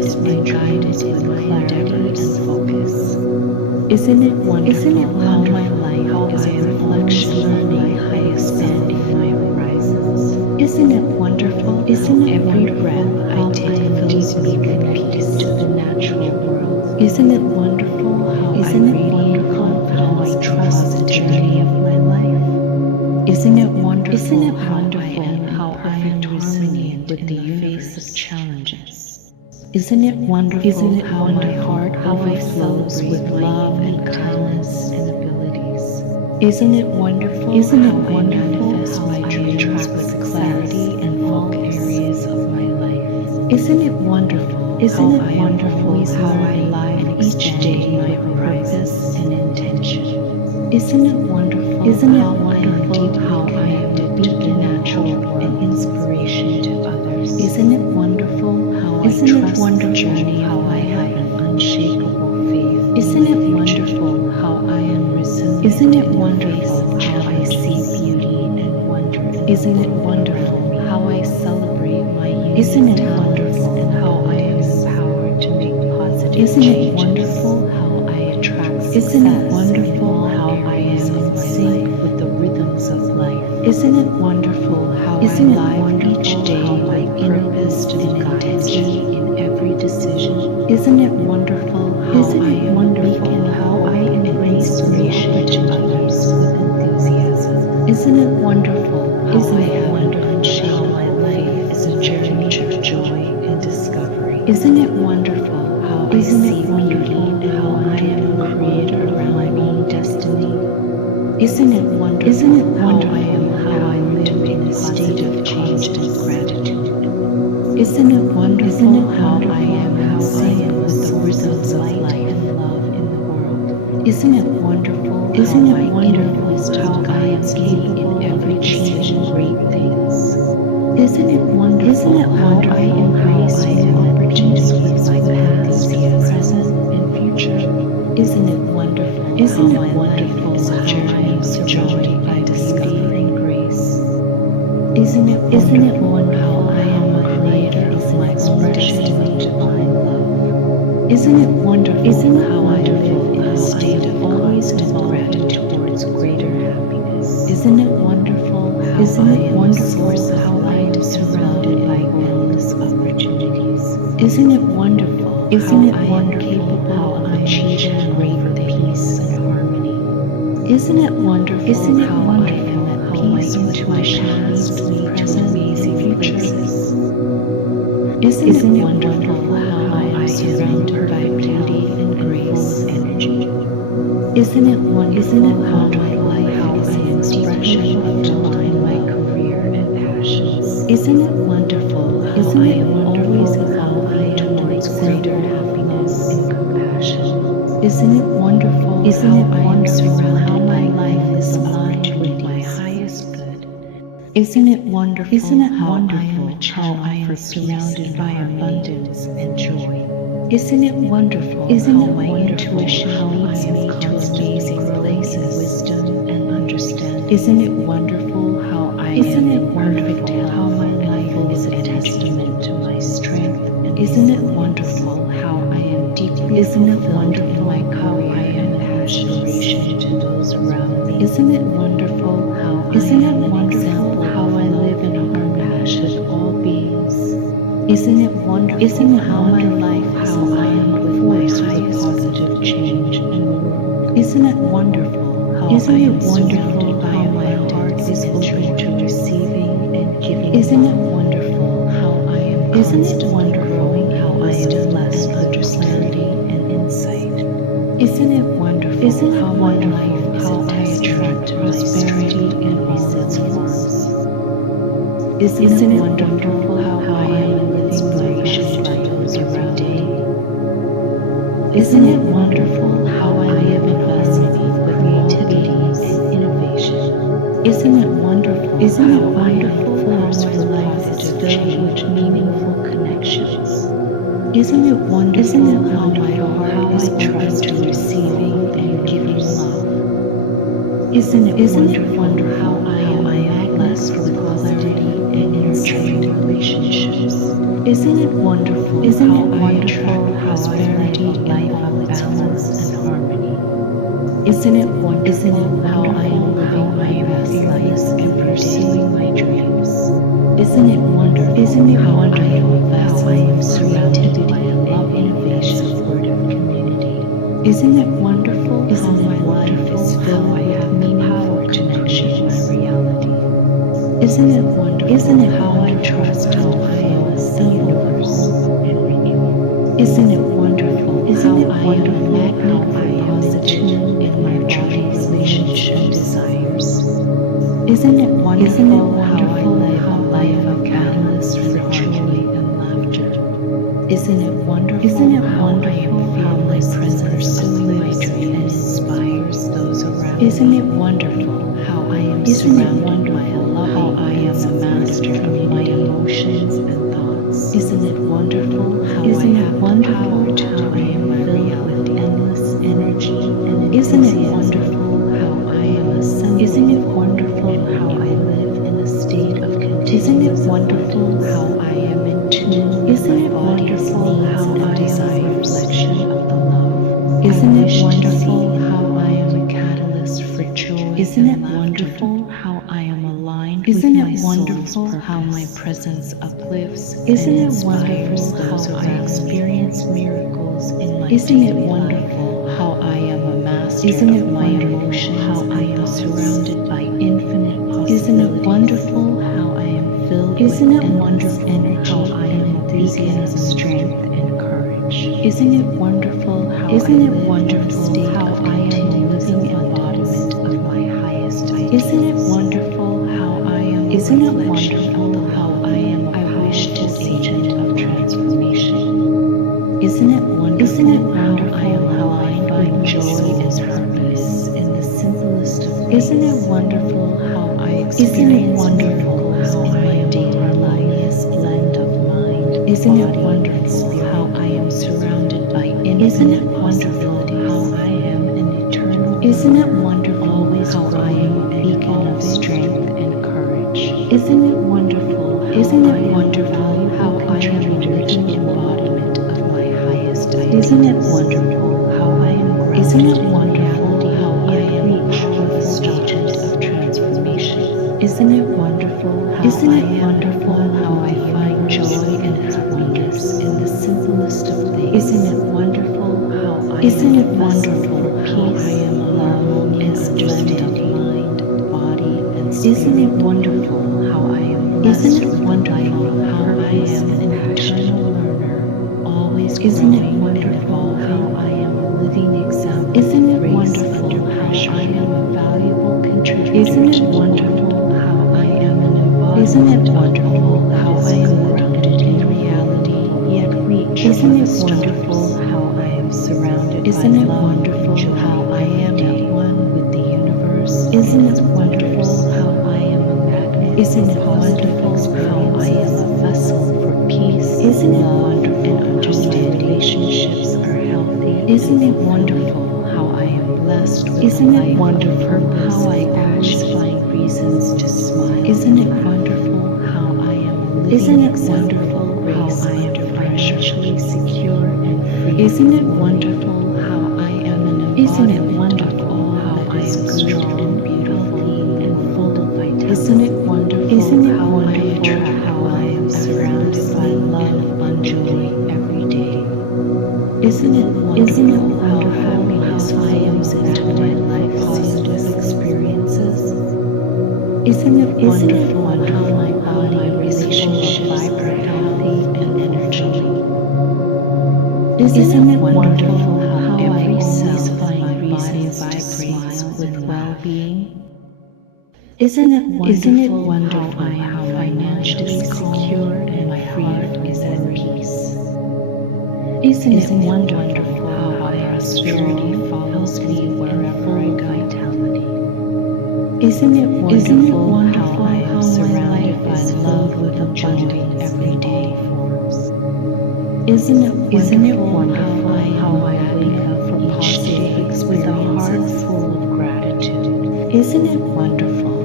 is my guidance with clarity and focus. Isn't it wonderful how my life is a reflection of my highest expanding my horizons? Isn't it wonderful? Isn't it every breath I take fills me with peace to the natural world? Isn't it wonderful how I radiate confidence, trust the journey of my life? Isn't it wonderful how I am resilient with the face of challenges? Isn't it wonderful how my heart overflows with love and kindness and abilities? Isn't it wonderful how I manifest my dreams with clarity and focus areas of my life? Isn't it wonderful how I live each day my purpose and intention? Isn't it wonderful how I am deep to the natural world and inspiration to others? Isn't it wonderful how I trust the journey, how I have an unshakable faith? Isn't it wonderful how I am resilient? Isn't it wonderful how I see beauty and wonder? Isn't it wonderful how I celebrate my unique Isn't it wonderful and how I am empowered to make positive Isn't changes? It wonderful how I attract success? Isn't it wonderful how I am in sync with the rhythms of life? Isn't it wonderful how I live each day my purpose and intention in every decision? Isn't it wonderful how I am wonderful how I embrace inspiration to others with enthusiasm? Isn't it wonderful how I have how my life is a journey of joy and discovery? Isn't it wonderful how I see beauty and how I am a creator around my own destiny? Isn't it wonderful how I am to be in a state of constant gratitude? Isn't it wonderful how I am in sync with the rhythms of light and love in the world? Isn't it wonderful how I am capable in every achieving great things? Isn't it wonderful how I embrace opportunities my past, present, and future? Isn't it wonderful how my life is a journey of joy by discovering grace? Isn't it wonderful how I am a creator of my expression of divine love? Isn't it wonderful how I live in a state of constant gratitude towards greater happiness? Isn't it wonderful how I am a source of light surrounded by endless opportunities? Isn't it wonderful how I am capable of achieving great peace and harmony? Isn't it wonderful how I am at peace with my past, present, and future? Isn't it wonderful how I am surrounded by beauty and grace energy? Isn't it wonderful how my life is an expression of divine my career and passions? Isn't it wonderful how I am always evolving towards greater happiness and compassion? Isn't it wonderful how I am surrounded by life is aligned with my highest good? Isn't it wonderful how I am surrounded by abundance and joy? Isn't it wonderful how my intuition leads me to amazing places, wisdom and understanding? Isn't it wonderful how I am perfect, how my life is a testament to my strength? And isn't it wonderful how I am deeply Isn't it wonderful how I am passionate to those around me? Isn't it wonderful how I live in harmony with all beings? Isn't it wonderful how my life how I am with my highest positive change in the world? Isn't it wonderful how I am surrounded by my heart is open to receiving and giving? Isn't it wonderful how I am constantly growing how I am blessed with understanding and insight? Isn't it wonderful how my life how I attract prosperity and resilience? Isn't it wonderful how I am an inspiration to those every day? Isn't it wonderful how I live in harmony with creativity and innovation? Isn't it wonderful how I am force for positive change, meaningful connections? Isn't it wonderful how my heart is open to receiving and giving love? Isn't it wonderful how I am blessed with clarity and nurturing relationships? Isn't it wonderful how I attract prosperity, life of balance and harmony? Isn't it wonderful how I am living my best life and pursuing my dreams? Isn't it wonderful how I am surrounded by a love, innovation, supportive community? Isn't it wonderful how my life is filled with meaningful connection to my reality? Isn't it wonderful how I trust how I am a universe and renewal? Isn't it wonderful how I am a magnet for positive and nurturing relationship desires? Isn't it wonderful how I live a life of catalyst for joy and laughter? Isn't it wonderful how I am fearless in pursuing my dreams and inspires those around me? Isn't it wonderful how I am surrounded by a love, how I am a master of my emotions and thoughts? Isn't it wonderful how I have the power to create my reality with endless energy? And isn't it wonderful how I am a sun? Isn't it wonderful how I live in a state of content? Isn't it wonderful how I am in tune? Isn't it wonderful how I am a reflection of the love? Isn't it wonderful how I am a catalyst for joy? Isn't it wonderful how I am aligned? Isn't it wonderful how my presence uplifts? Isn't it wonderful how I experience miracles in my daily life? Isn't it wonderful how I am a master of my emotions? How I am surrounded by infinite possibilities? Isn't it wonderful how I am filled with endless energy? How I am a beacon of strength and courage? Isn't it wonderful how I am a living embodiment of my highest ideals? Isn't it wonderful how I am a reflection of how I am a positive agent of transformation? Isn't it wonderful how I am aligned by joy and purpose in the simplest of ways? Isn't it wonderful how I experience miracles in my daily harmonious blend of mind? Isn't it wonderful how I am surrounded by infinite possibility? How I am an eternal? Isn't it wonderful how I am a beacon of strength and courage? Isn't it wonderful how I am a living embodiment of my highest ideals? Isn't it wonderful how I am grounded? Isn't it wonderful how I am a powerful agent of transformation? Isn't it wonderful how I find joy and happiness in the simplest of things? Isn't it wonderful how I am peace? I am alone and understanding mind, body, and spirit? Isn't it wonderful how I am blessed with life? How I am an eternal learner, always growing? Isn't it wonderful how I am a living example? Isn't it wonderful how I am a valuable contributor? Isn't it wonderful how I am an embodiment? Isn't it wonderful how I am grounded in reality, yet reach? Isn't it wonderful how I am surrounded by love and joy? How I am at one with the universe? Isn't it wonderful how I am a magnet? Isn't it wonderful how I am a vessel for peace? Isn't it wonderful and understand relationships are healthy? Isn't it wonderful how I am blessed with isn't it wonderful how I always find reasons to smile? Isn't it wonderful how I am living? Isn't it wonderful how I am financially secure and free? Isn't it wonderful how I am an embodiment? Isn't it wonderful how I am strong and beautiful and full of vitality? Isn't it wonderful how I attract how I am surrounded by love and joy every day? Isn't it wonderful how happiness flows into my life, positive experiences? Isn't it wonderful how my body relationships vibrate healthy and energy? Isn't it wonderful how every cell of my body vibrates with well-being? Isn't it wonderful how I am financially secure and my heart is at peace? Isn't it wonderful how prosperity follows me wherever I go? Isn't it wonderful how I am surrounded by love with abundant everyday forms? Isn't it wonderful how I wake up for positive with a heart full of gratitude? Isn't it wonderful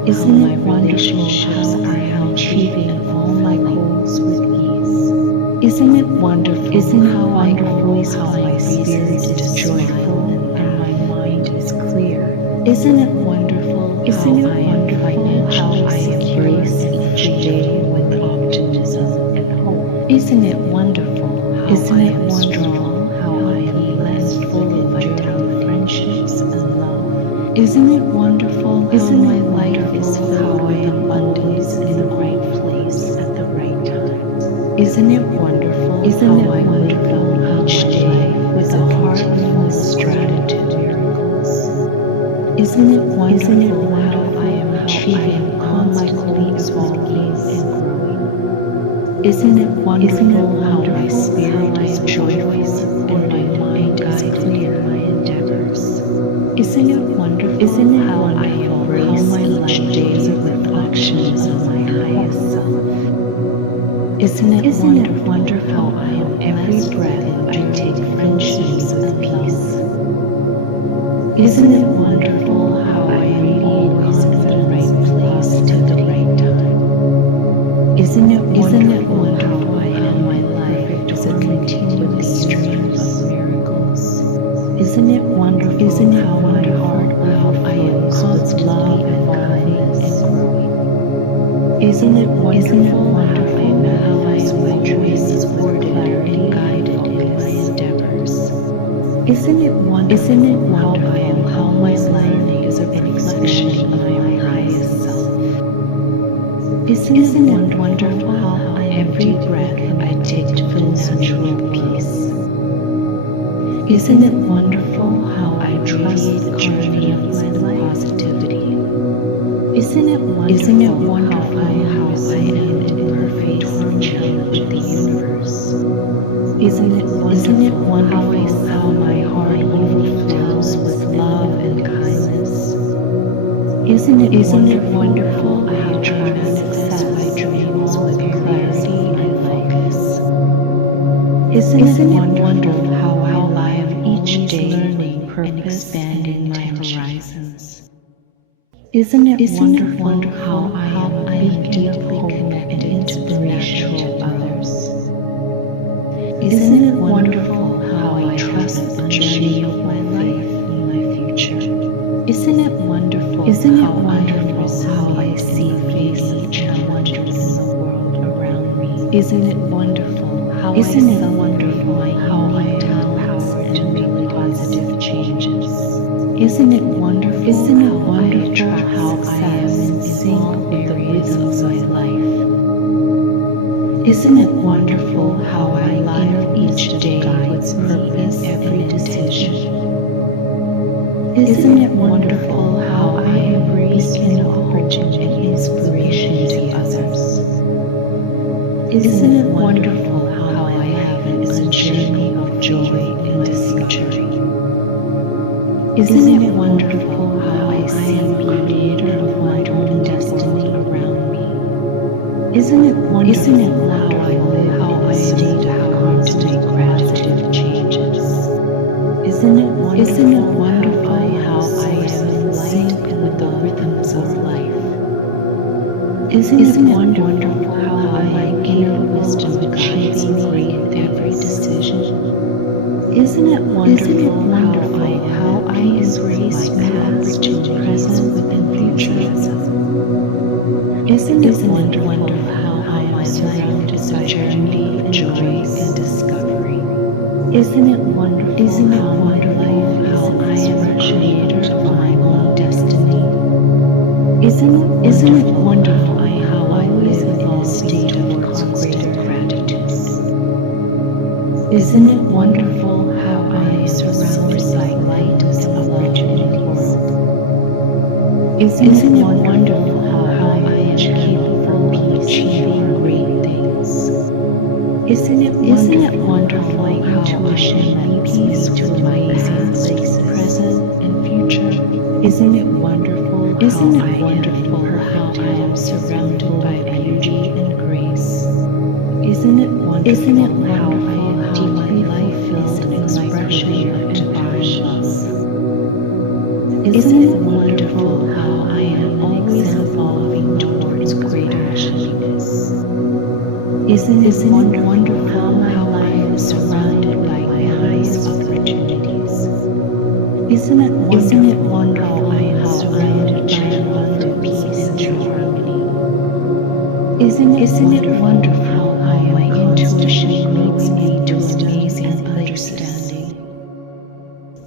Isn't it wonderful how I am achieving all my goals with ease? Isn't it wonderful how I always find my spirit is joyful and my mind is clear? Isn't it wonderful how I am financially secure each day with optimism and hope? Isn't it wonderful how I am strong, how I am blessed full of vitality, friendships, and love? Isn't it wonderful how my life is filled with abundance in the right place at the right time? Isn't it wonderful how I wake up each day with a heart full of gratitude miracles? Isn't it wonderful how I am achieving all my goals with ease and growing? Isn't it wonderful how my spirit is joyful and my mind is clear in my endeavors? Isn't it wonderful how I embrace each day of reflections of my highest self? Isn't it wonderful how I am every breath I take friendships of peace? Isn't it wonderful how I am always at the right place at the right time? Isn't it wonderful how I am my life is a continuous stream of miracles? Isn't it wonderful how my heart how I am constantly evolving and growing? Isn't it wonderful how I am always supported and guided in my endeavors? Isn't it wonderful how my life is a reflection of my highest self? Isn't it wonderful how every breath I take fills natural peace? Isn't it wonderful how I trust the journey of my life positivity? Isn't it wonderful how I am in perfect harmony with the universe? Isn't it wonderful how my heart overflows with love and kindness? Isn't it wonderful how I attract success by dreams with clarity and focus? Isn't it wonderful how I am each day learning and expanding my horizons? Isn't it wonderful how I am deeply connected to the natural others? Isn't it wonderful how I trust the journey of my life and my future? Isn't it wonderful how I see the face of challenges in the world around me? Isn't it wonderful how I have power to make positive changes? Isn't it wonderful how I am in sync with the rhythms of my life? Isn't it wonderful how I live each day with purpose every decision? Isn't it wonderful how I embrace encouragement and inspiration to others? Isn't it wonderful how I have a journey of joy in the future? Isn't it wonderful how I see the creator of my own destiny around me? Isn't it wonderful how I live in a state of constant gratitude changes? Isn't it wonderful how I am in sync with the rhythms of life? Isn't it wonderful how I inner wisdom achieving great in every decision? Isn't it wonderful how I embrace past and present within future? Isn't it wonderful how I am surrounded by journey and joy and discovery? Isn't it wonderful how I am a creator of my own destiny? Isn't it wonderful how I live in a state of constant gratitude? Isn't it wonderful how I am surrounded by light and opportunity world? Isn't it wonderful how I am capable of achieving great things? Isn't it wonderful how intuition and peace to my past, present, and future? Isn't it wonderful how I am surrounded by beauty and grace? Isn't it wonderful how I am deeply life-filled an expression of compassion? Isn't it wonderful how I am always evolving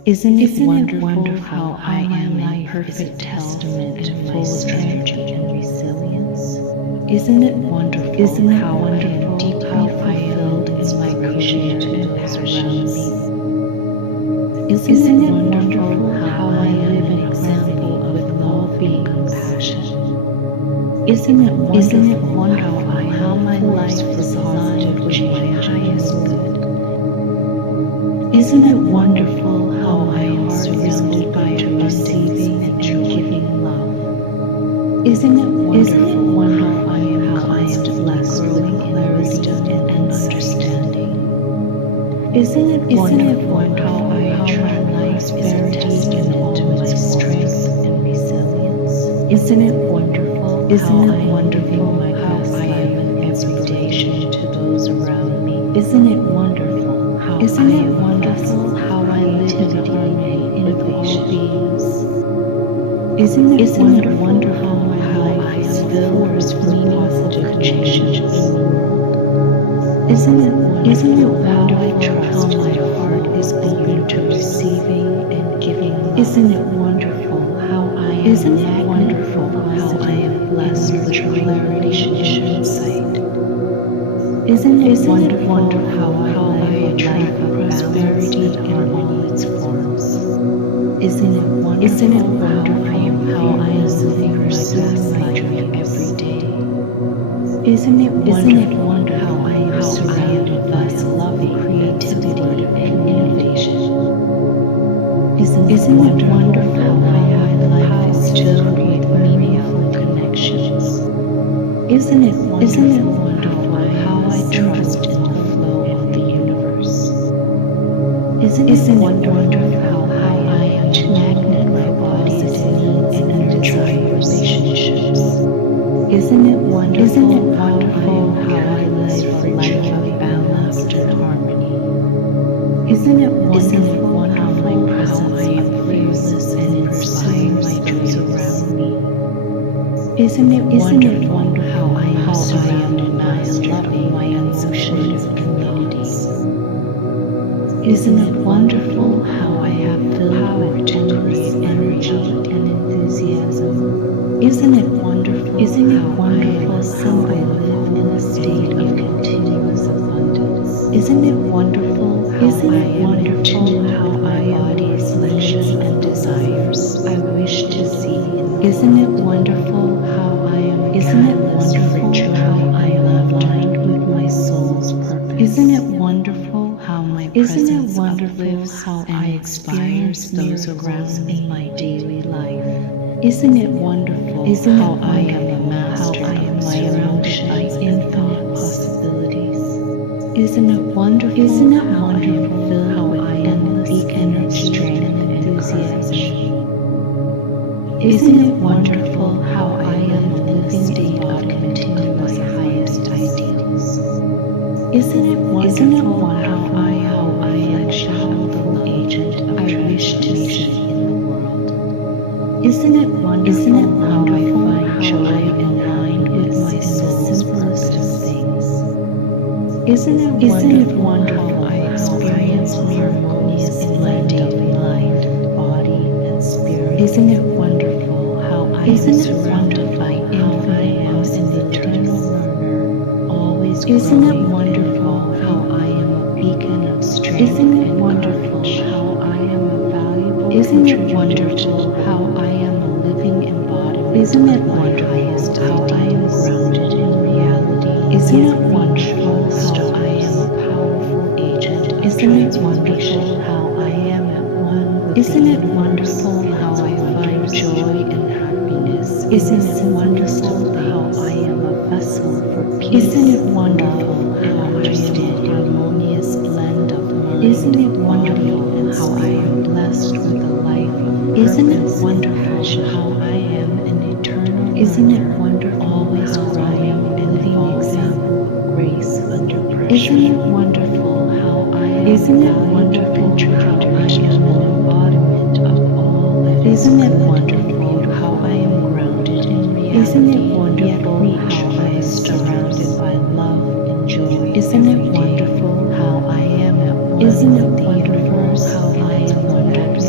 Isn't it wonderful how I am a perfect testament to full strength and resilience? Isn't it wonderful how I am deeply fulfilled in my career and passions? Isn't it wonderful how I live an example of love and compassion? Isn't it wonderful how my life is aligned with my highest good? Isn't it wonderful how I am surrounded by receiving and giving love? Isn't it wonderful how I am blessed with clarity and understanding? Isn't it wonderful how I attract prosperity into my strength and resilience? Isn't it wonderful how I am an inspiration to those around me? Isn't it wonderful how I live in harmony with all beings? Isn't it wonderful how I am filled with positive change in the world? Isn't it wonderful how I trust my heart is open to receiving and giving love? Isn't it wonderful how I am blessed with clarity and insight? Isn't it wonderful how I attract prosperity in all its forms? Isn't it wonderful how I am pursuing my dream every day? Isn't it wonderful how I am surrounded by loving creativity and innovation? Isn't it wonderful how my life is filled with meaningful connections? Isn't it wonderful how I trust in the flow of the universe? Isn't it wonderful how I am to magnet my body and nurturing relationships? Isn't it wonderful how I live a life of balance and harmony? Isn't it wonderful how my presence I am fearless and inspiring my dreams around me? Isn't it wonderful how I am surrounded by loving my emotions communities? Isn't it wonderful how I have filled power to create energy and enthusiasm? Isn't it wonderful how I live in a state of continuous abundance? Isn't it wonderful how my body's selection and desires I wish to see? Isn't it wonderful how I am aligned with my soul's purpose? Isn't it wonderful how my presence uplifts and inspires those around me in my daily life? Isn't it wonderful how I am a master of surrounded by infinite possibilities? Isn't it wonderful how I am a beacon of strength and enthusiasm? Isn't it wonderful how I am a living embodiment of my highest ideals? Isn't it wonderful how I am a powerful agent I wish to see in the world? Isn't it wonderful how I find joy and mind with my soul's simplest of things? Isn't it wonderful how I experience harmonious in my daily life, body and spirit? Isn't it wonderful how I am surrounded by infinite and eternal learner, always growing? Isn't it wonderful how I am a beacon of strength? Isn't it wonderful how I am a valuable? Isn't it wonderful how I am a living embodiment? Isn't it wonderful how I am grounded in reality? Isn't it wonderful how I am a powerful agent? Isn't it wonderful how I am at one with? Isn't it wonderful how I find joy and happiness? Isn't it wonderful how I am a vessel for peace? Isn't it wonderful how I am a harmonious blend of mind? Isn't it wonderful how I am blessed with a life of purpose? Isn't it wonderful how I am an eternal? Isn't it wonderful always growing and living example of grace under pressure? Isn't it wonderful how I am? Isn't it wonderful how I am an embodiment of all that is? Isn't it wonderful how I am grounded in reality? Isn't it wonderful how I am surrounded by love and joy? Isn't it wonderful how I am at one with the universe? How I am one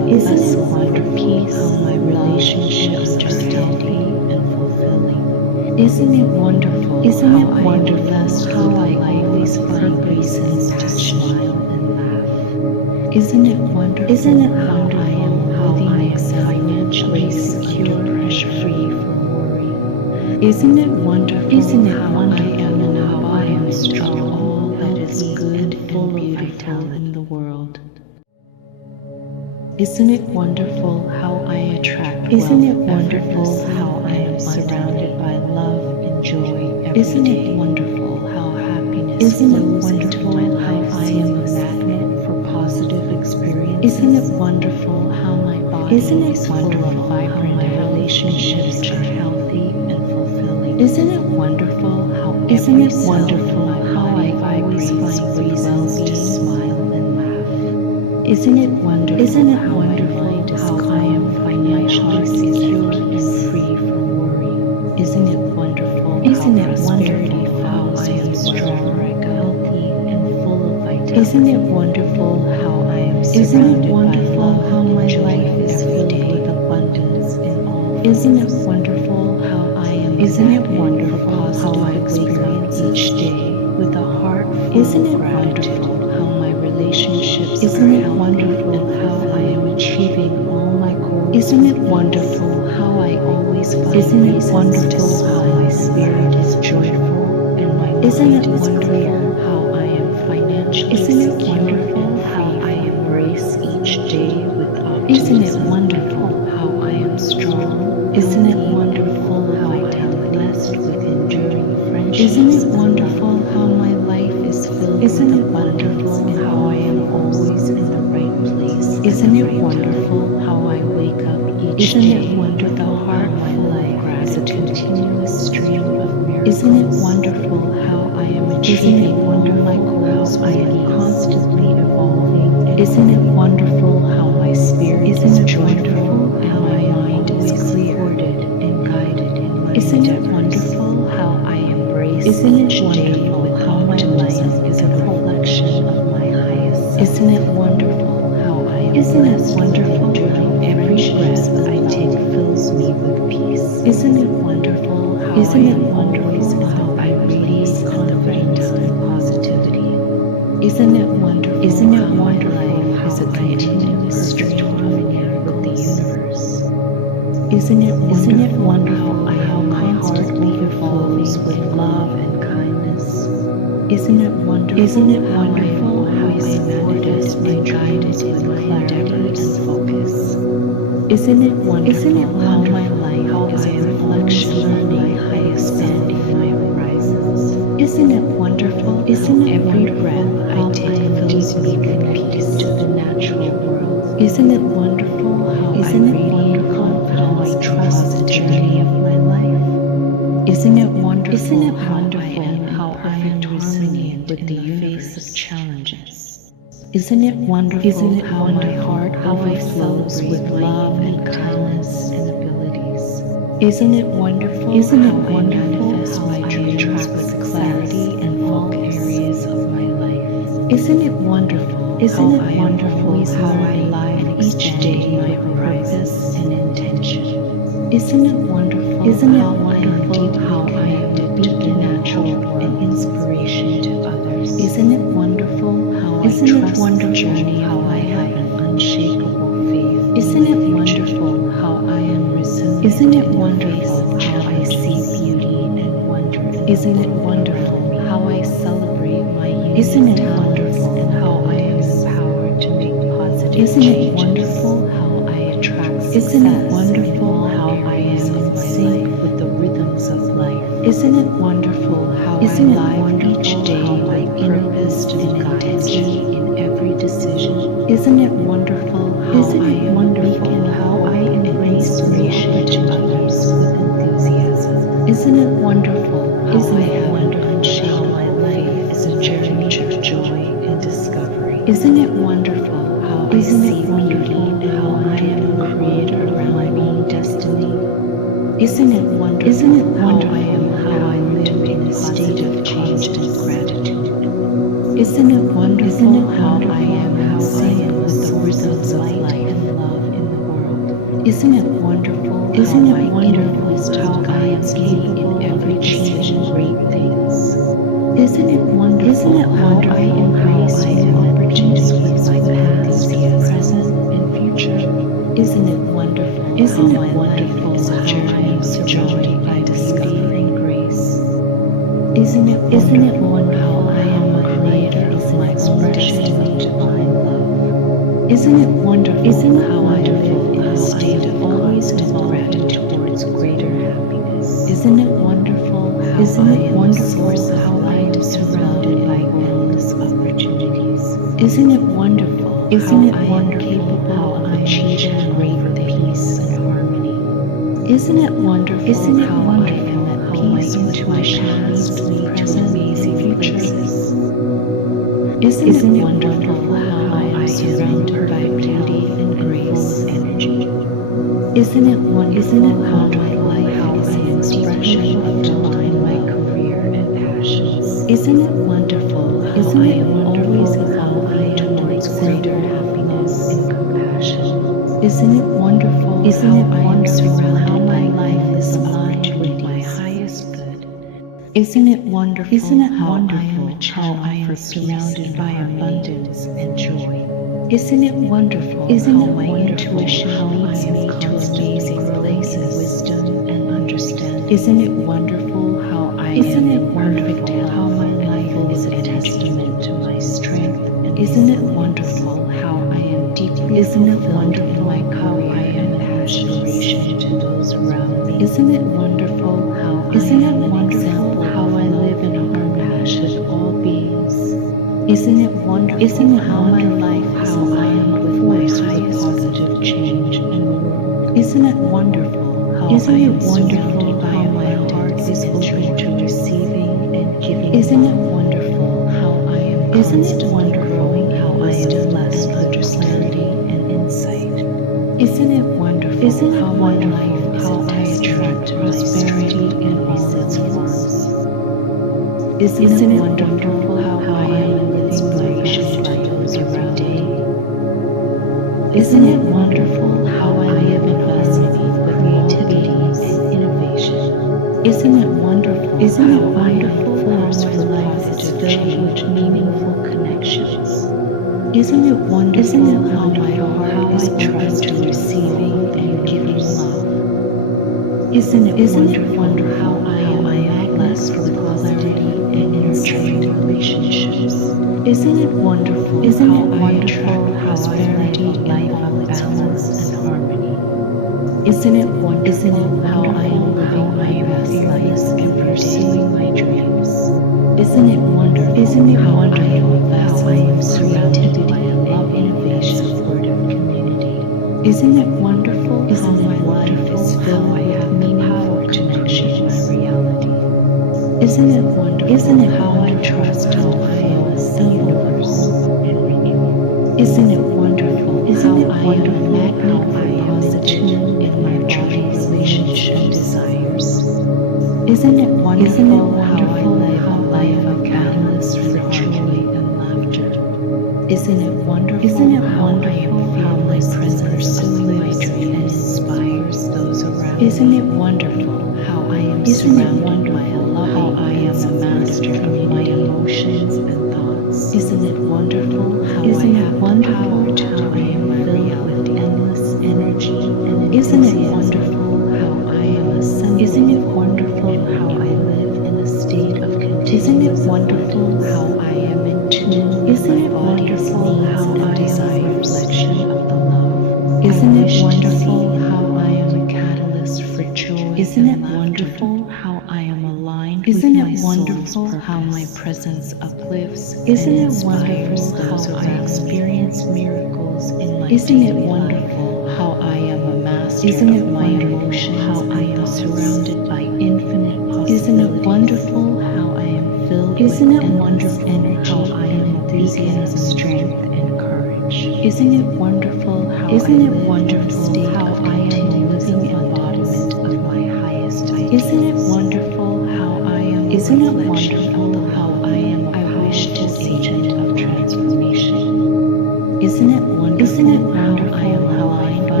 Isn't it wonderful? Isn't it wonderful how I always find reasons to smile and laugh? Isn't it wonderful? Isn't it how I am financially secure, pressure-free from worry? Isn't it wonderful? Isn't it how I am and how I am strong, all that is good and full of vitality in the world? Isn't it wonderful how I attract wealth? Isn't it wonderful how I am surrounded by love and joy every day? Isn't it wonderful how happiness flows into my life? I am a magnet for positive experiences. Isn't it wonderful how my body is full of vibrant relationships are healthy and fulfilling? Isn't it wonderful how every cell in my body always find reasons to smile and laugh? Isn't it wonderful how I am financially secure and free from worry? Isn't it wonderful how I am strong, healthy, and full of vitality? Isn't it wonderful how I am surrounded by love how my life is filled with abundance in all? Isn't it wonderful how I am? Isn't it wonderful how I experience each day with a heart full of gratitude? How my relationships are healthy and how I am achieving all my goals? Isn't it wonderful how I always find reasons to smile? My spirit is joyful and my mind is clear. How I am financially secure and how I embrace each day with optimism? Isn't it wonderful how I am strong? Isn't it wonderful how I am blessed with enduring friendships? Isn't it wonderful how my life is filled with abundance and how I am always in the right place? Isn't it wonderful how I wake up each day with a heart full of gratitude, a continuous stream of miracles? Isn't it wonderful how I am achieving all my goals? I am constantly evolving. Isn't it wonderful how my spirit is joyful and my mind is clear-headed and guided in my Isn't it wonderful how I embrace each day with how my life is a reflection of my highest self? Isn't it wonderful how I am blessed during every breath I take fills me with peace? Isn't it wonderful how I radiate at the right time positivity? Isn't it wonderful how life is a continuous stream of with the universe? Isn't it wonderful how my heart overflows with love and kindness? Isn't it wonderful how I manifest my guidance with clarity and focus? Isn't it wonderful how my life is a reflection of my highest expanding my horizons? Isn't it wonderful how every breath I take fills me with peace to the natural world? Isn't it wonderful how I radiate confidence, trust the journey of my life? Isn't it wonderful how I am harmony with the face of challenges? Isn't it wonderful how my heart overflows with love and kindness and abilities? Isn't it wonderful how I manifest my dreams with clarity and all areas of my life? Isn't it wonderful how I live each day my purpose and intention? Isn't it wonderful how I am deep to the natural and inspiration to others? Isn't it wonderful how I trust the journey, how I have an unshakable faith? Isn't it wonderful how I am resilient? Isn't it wonderful how I see beauty and wonder? Isn't it wonderful how I celebrate my unique talents and how I am empowered to make positive changes? Isn't it wonderful how I attract success? Isn't it wonderful how I am in sync with the rhythms of life? Isn't it wonderful how I live each day my purpose and intention in every decision? Isn't it wonderful how I embrace inspiration to others with enthusiasm? Isn't it wonderful how I have unshaped my life is a journey of joy and discovery? Isn't it wonderful how I see beauty and how I am a creator of my own destiny? Isn't it wonderful how I live in a state of constant gratitude? Isn't it wonderful how I am in sync with the rhythms of light and love in the world? Isn't it wonderful? Isn't it wonderful how I am capable in every decision great things? Isn't it wonderful? Isn't it how I embrace new opportunities my past, present, and future? Isn't it wonderful? Isn't it wonderful is a journey surrounded by discovering grace? Isn't it wonderful how I am a creator of my expression of divine love? Isn't it wonderful? Isn't it how I live in a state of always gratitude towards greater happiness? Isn't it wonderful? Isn't it wonderful how I am surrounded by endless opportunities? Isn't it wonderful? Isn't it wonderful how I achieve great peace and harmony? Isn't it wonderful? Isn't it how I am at peace with my past, present, amazing futures? Isn't it wonderful how I am surrounded by beauty and grace energy? Isn't it wonderful how my life is an expression of divine my career and passions? Isn't it wonderful how I am always evolving towards greater happiness and compassion? Isn't it wonderful how I am surrounded by life is aligned with my highest good? Isn't it wonderful how I am surrounded by abundance and joy? Isn't it wonderful how my intuition leads me to amazing places, wisdom and understanding? Isn't it wonderful how I am perfect, how my life is a testament to my strength? And isn't it wonderful how I am deeply fulfilled in my how I am passionate to those around me? Isn't it wonderful how I am an example how I live in harmony with all beings? Isn't it wonderful? Isn't it how my life, how I am the force for positive change in the world? Isn't it wonderful how I am surrounded by my heart is open to receiving and giving? Isn't it wonderful how I am constantly growing, how I am blessed with clarity and insight? Isn't it wonderful how my life, how I attract prosperity and resilience? Isn't it wonderful how I am an inspiration to those every day? Isn't it wonderful how I live in harmony with creativity and innovation? Isn't it wonderful? Isn't it wonderful force for life is filled with meaningful connections? Isn't it wonderful? Isn't it how my heart is trust to receiving and giving love? Isn't it wonderful how I am blessed with clarity and insight relationships? Isn't it wonderful? Isn't it wonderful how prosperity, life of balance and harmony? Isn't it wonderful? Isn't it how I am living my best life and pursuing my dreams? Isn't it wonderful? Isn't it how I am surrounded by a love, innovation, supportive community? Isn't it wonderful? Isn't it wonderful how I have meaningful connection to my reality? Isn't it wonderful? Isn't it how I trust how I am a universe and renewal? Isn't it wonderful? Isn't it how I am a magnet for positive in my body's relationship desires? Isn't it wonderful how I live a life of catalyst for joy and laughter? Isn't it wonderful? Isn't it wonderful how my present pursuing my dream inspires those around me? Isn't it wonderful how I am surrounded by a love, how I am a master of my emotions and thoughts? Isn't it wonderful how I have the power to create my reality with endless energy and isn't it wonderful how I am a sun? Isn't it wonderful how I live in a state of content? Isn't it wonderful how I am in tune? Isn't it wonderful how I am a reflection of the love? Isn't it wonderful how I am a catalyst for joy? Isn't it wonderful how I am aligned with my soul's purpose? How my presence uplifts isn't it wonderful how I experience miracles in my isn't it wonderful how I am a master of my emotions? How I am surrounded by infinite possibilities? Isn't it wonderful how I am filled with endless energy? How I am enthusiasm, strength, and courage? Isn't it wonderful how isn't it wonderful how I am a living embodiment of my highest ideal? Isn't it wonderful how I am isn't it wonderful how I am a wished agent of transformation? Isn't it wonderful how I am aligned by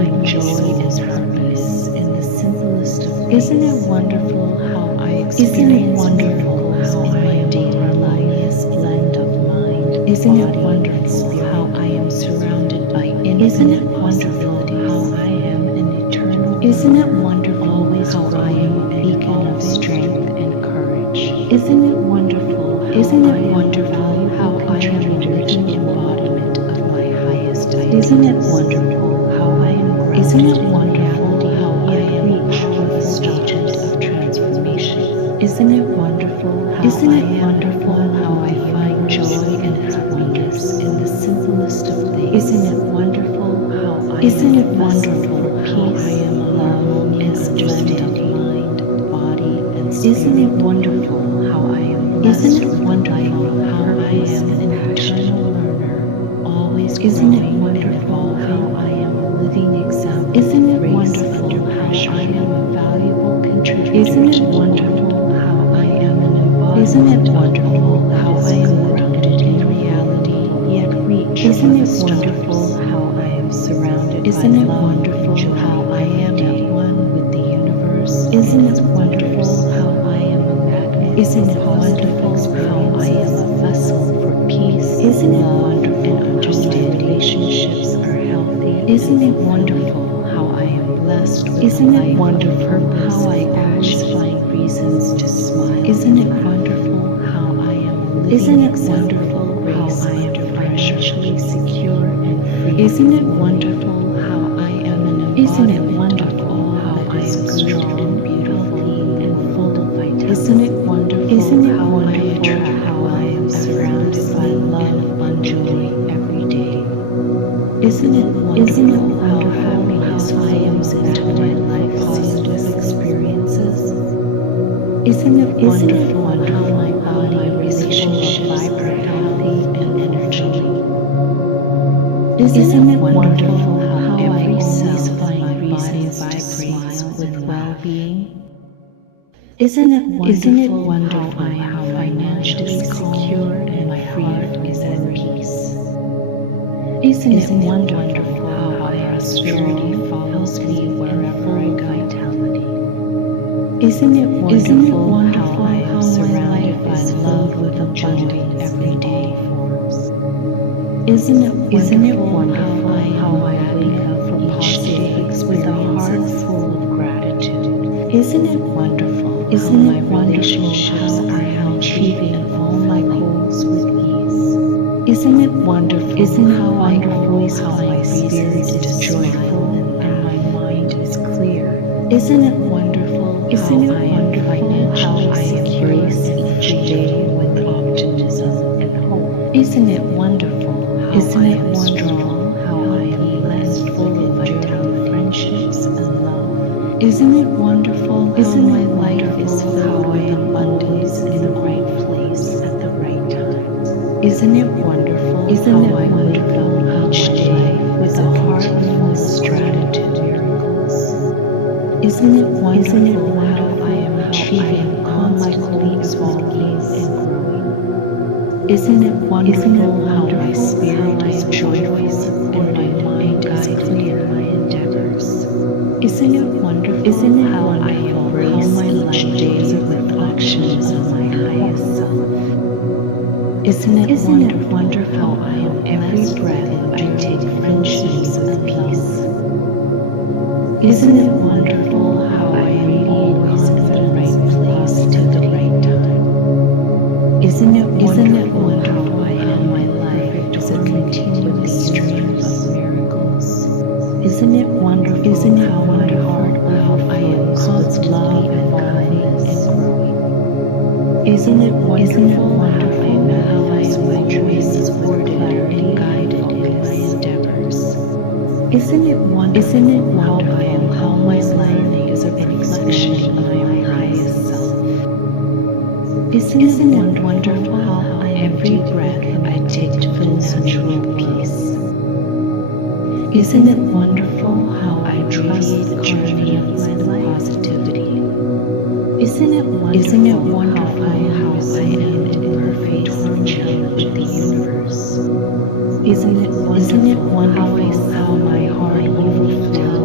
find joy and purpose in the simplest of things. Isn't it wonderful how I experience miracles in my daily life? Blend of mind, isn't it wonderful how I am surrounded by infinite possibility? How I am an eternal. Isn't it wonderful always how I am a beacon of strength and courage? Isn't it wonderful? Isn't it wonderful how I am a living embodiment of my highest ideal? Isn't it wonderful how I am grounded? Isn't it wonderful how I am a powerful agent of transformation? Isn't it wonderful how I find joy and happiness in the simplest of things? Isn't it wonderful how I Isn't it wonderful peace I am alone and blended mind, body, and spirit? Isn't it wonderful how I am blessed? Isn't it wonderful how I am an eternal learner, always Isn't it wonderful how I am a living example? Isn't it wonderful how I am a valuable contributor? Isn't it wonderful how I am an embodiment? Isn't it wonderful how I am grounded in reality, yet reach? Isn't it wonderful how I am surrounded Isn't by it love wonderful how I am at one with the universe? Isn't it wonderful how I am a magnet? Isn't it wonderful how I am a vessel for peace? Isn't it wonderful and understand relationships are healthy? Isn't it wonderful how I am blessed with Isn't it wonderful how I always find reasons to smile? Isn't it wonderful how I am a living Isn't it wonderful how I am financially secure and free? Isn't it wonderful how I am an embodiment Isn't it wonderful how I am strong and beautiful and full of vitality? Isn't it wonderful how I attract how I am surrounded by love and joy every day? Isn't it wonderful how happiness flows into my life positive experiences? Isn't it wonderful how my body relationships vibrate healthy and energy? Isn't it wonderful how every cell of my body vibrates with well-being? Isn't it wonderful how I am financially secure and my heart is at peace? Isn't it wonderful how prosperity follows me wherever I go? Isn't it wonderful how I am surrounded by love with abundant everyday forms? Isn't it wonderful how I wake up from positive with a heart full of gratitude? Isn't it wonderful how my relationships are achieving all my goals with ease? Isn't it wonderful how I always find my spirit is joyful and my mind is clear? Isn't it wonderful how I am financially secure each day with optimism and hope? Isn't it wonderful how I am strong, how I am blessed, full of vitality, friendships, and love? Isn't it wonderful how my life is filled with abundance in the right place at the right time? Isn't it wonderful how I wake up each day with a heart full of gratitude miracles? Isn't it wonderful how I am achieving all my goals with ease and growing? Isn't it wonderful how my spirit is joyful and my mind is clear in my endeavors? Isn't it wonderful how I embrace my life days of reflections on my highest self? Isn't it wonderful how I am every breath I take friendships of peace? Isn't it wonderful how I am always at the right place at the right time? Isn't it wonderful how I am my life is a continuous stream of miracles? Isn't it wonderful how my heart I am constantly evolving and growing? Isn't it wonderful how I am my choices ordered and guided in my endeavors? Isn't it wonderful how my life is a reflection of my highest self? Isn't it wonderful how every breath I take fills natural peace? Isn't it wonderful how I trust the journey of my life positivity? Isn't it wonderful how I am in perfect harmony with the universe? Isn't it wonderful how my heart overflows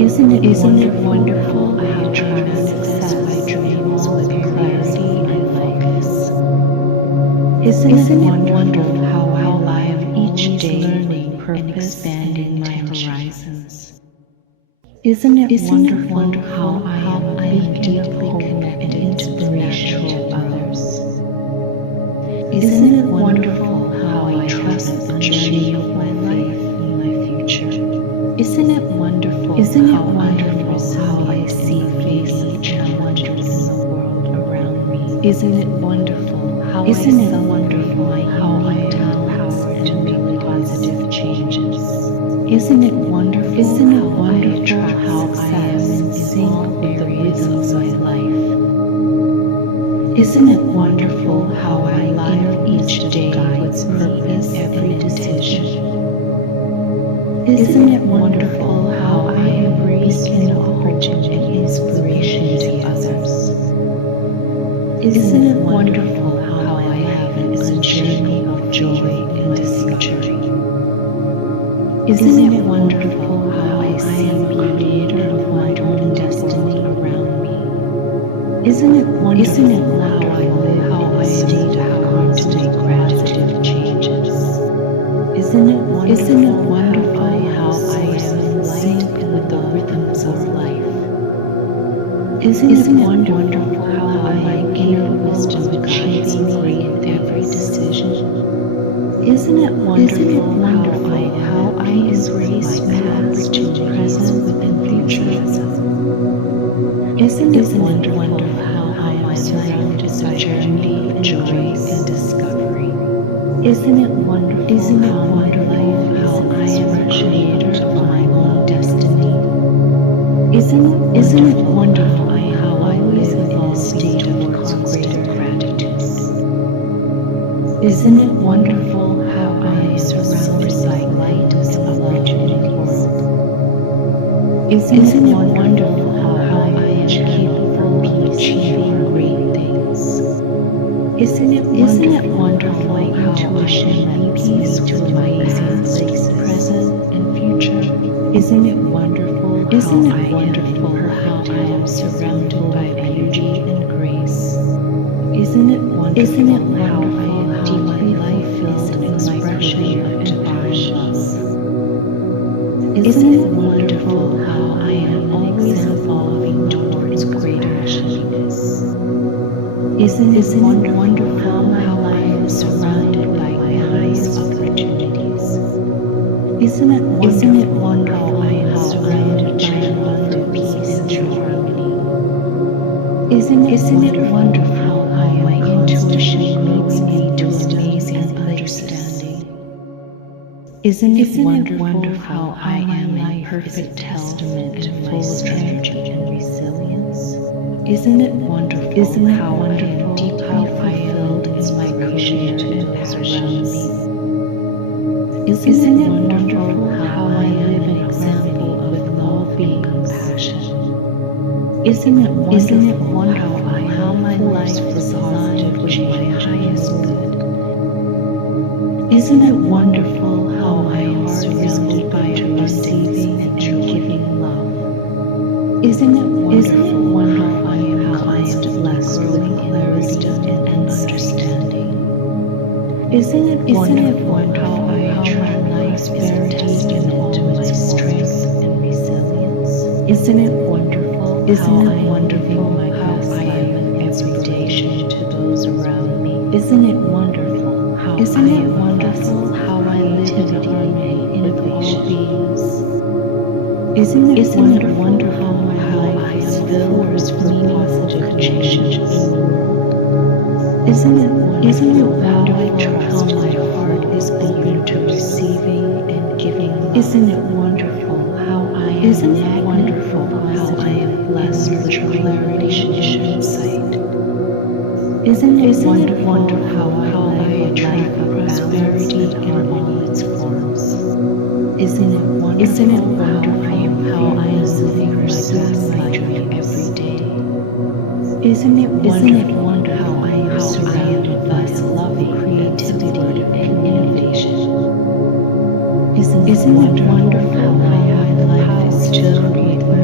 Isn't it wonderful how I attract success by dreams with clarity and focus? Isn't it wonderful how I live each day learning and expanding my horizons? Isn't it wonderful how I am deeply connected and inspirational to others? Isn't it wonderful how I trust the journey of my life and my future? Isn't it wonderful how I see facing challenges in the world around me? Isn't it wonderful how I am empowered to make positive changes? Isn't it wonderful how I attract success in all areas of my life? Isn't it wonderful how I live each day with purpose every decision? Isn't it wonderful how I embrace hope and inspiration to others? Isn't it wonderful how I have a journey of joy and discovery? Isn't it wonderful how I am the creator of my own destiny around me? Isn't it wonderful how I stay to constant gratitude changes? Isn't it wonderful how I am in sync with the rhythms of life? Isn't it wonderful how my inner wisdom guides me in every decision? Isn't it wonderful how I embrace past to present and future? Isn't it wonderful how I am surrounded by journey, joy, and discovery? Isn't it wonderful how I am a creator of my own destiny? Isn't it wonderful how I live in a state of constant gratitude? Isn't it wonderful how I am surrounded by light and opportunity world? Isn't it wonderful how I am capable of achieving great things? Isn't it wonderful how intuition leads me to my past, present, and future? Isn't it wonderful how I am surrounded by beauty and grace? Isn't it wonderful how I am deeply life-filled expression and passion? Isn't it wonderful how I am always evolving towards greater happiness? Isn't it wonderful how I am surrounded by wise opportunities? Isn't it wonderful how I am surrounded by love, peace, and harmony? Isn't it wonderful how my intuition leads me to amazing understanding? Isn't it wonderful how I am a perfect testament to my strength and resilience? Isn't it wonderful how I am deeply fulfilled in my creation and passions? Isn't it wonderful how I live an example of love and compassion? Isn't it wonderful how my life is positive with my highest good? Isn't it wonderful how I am surrounded by receiving and giving love? Isn't it wonderful how I am constantly growing in wisdom and understanding? Isn't it wonderful how I attract life's prosperity into my strength and resilience? Isn't it wonderful how I am an inspiration to those around me? Isn't it wonderful how I live in harmony with all beings? Isn't it wonderful how I am filled with positive change in the world? Isn't it wonderful how my heart is open to receiving and giving love? Isn't it wonderful how I am blessed with clarity and insight? Isn't it wonderful how I attract prosperity in all its forms? Isn't it wonderful how I am living my dream every day? Isn't it wonderful how I am surrounded by loving creativity and innovation? Isn't it wonderful how my life is filled with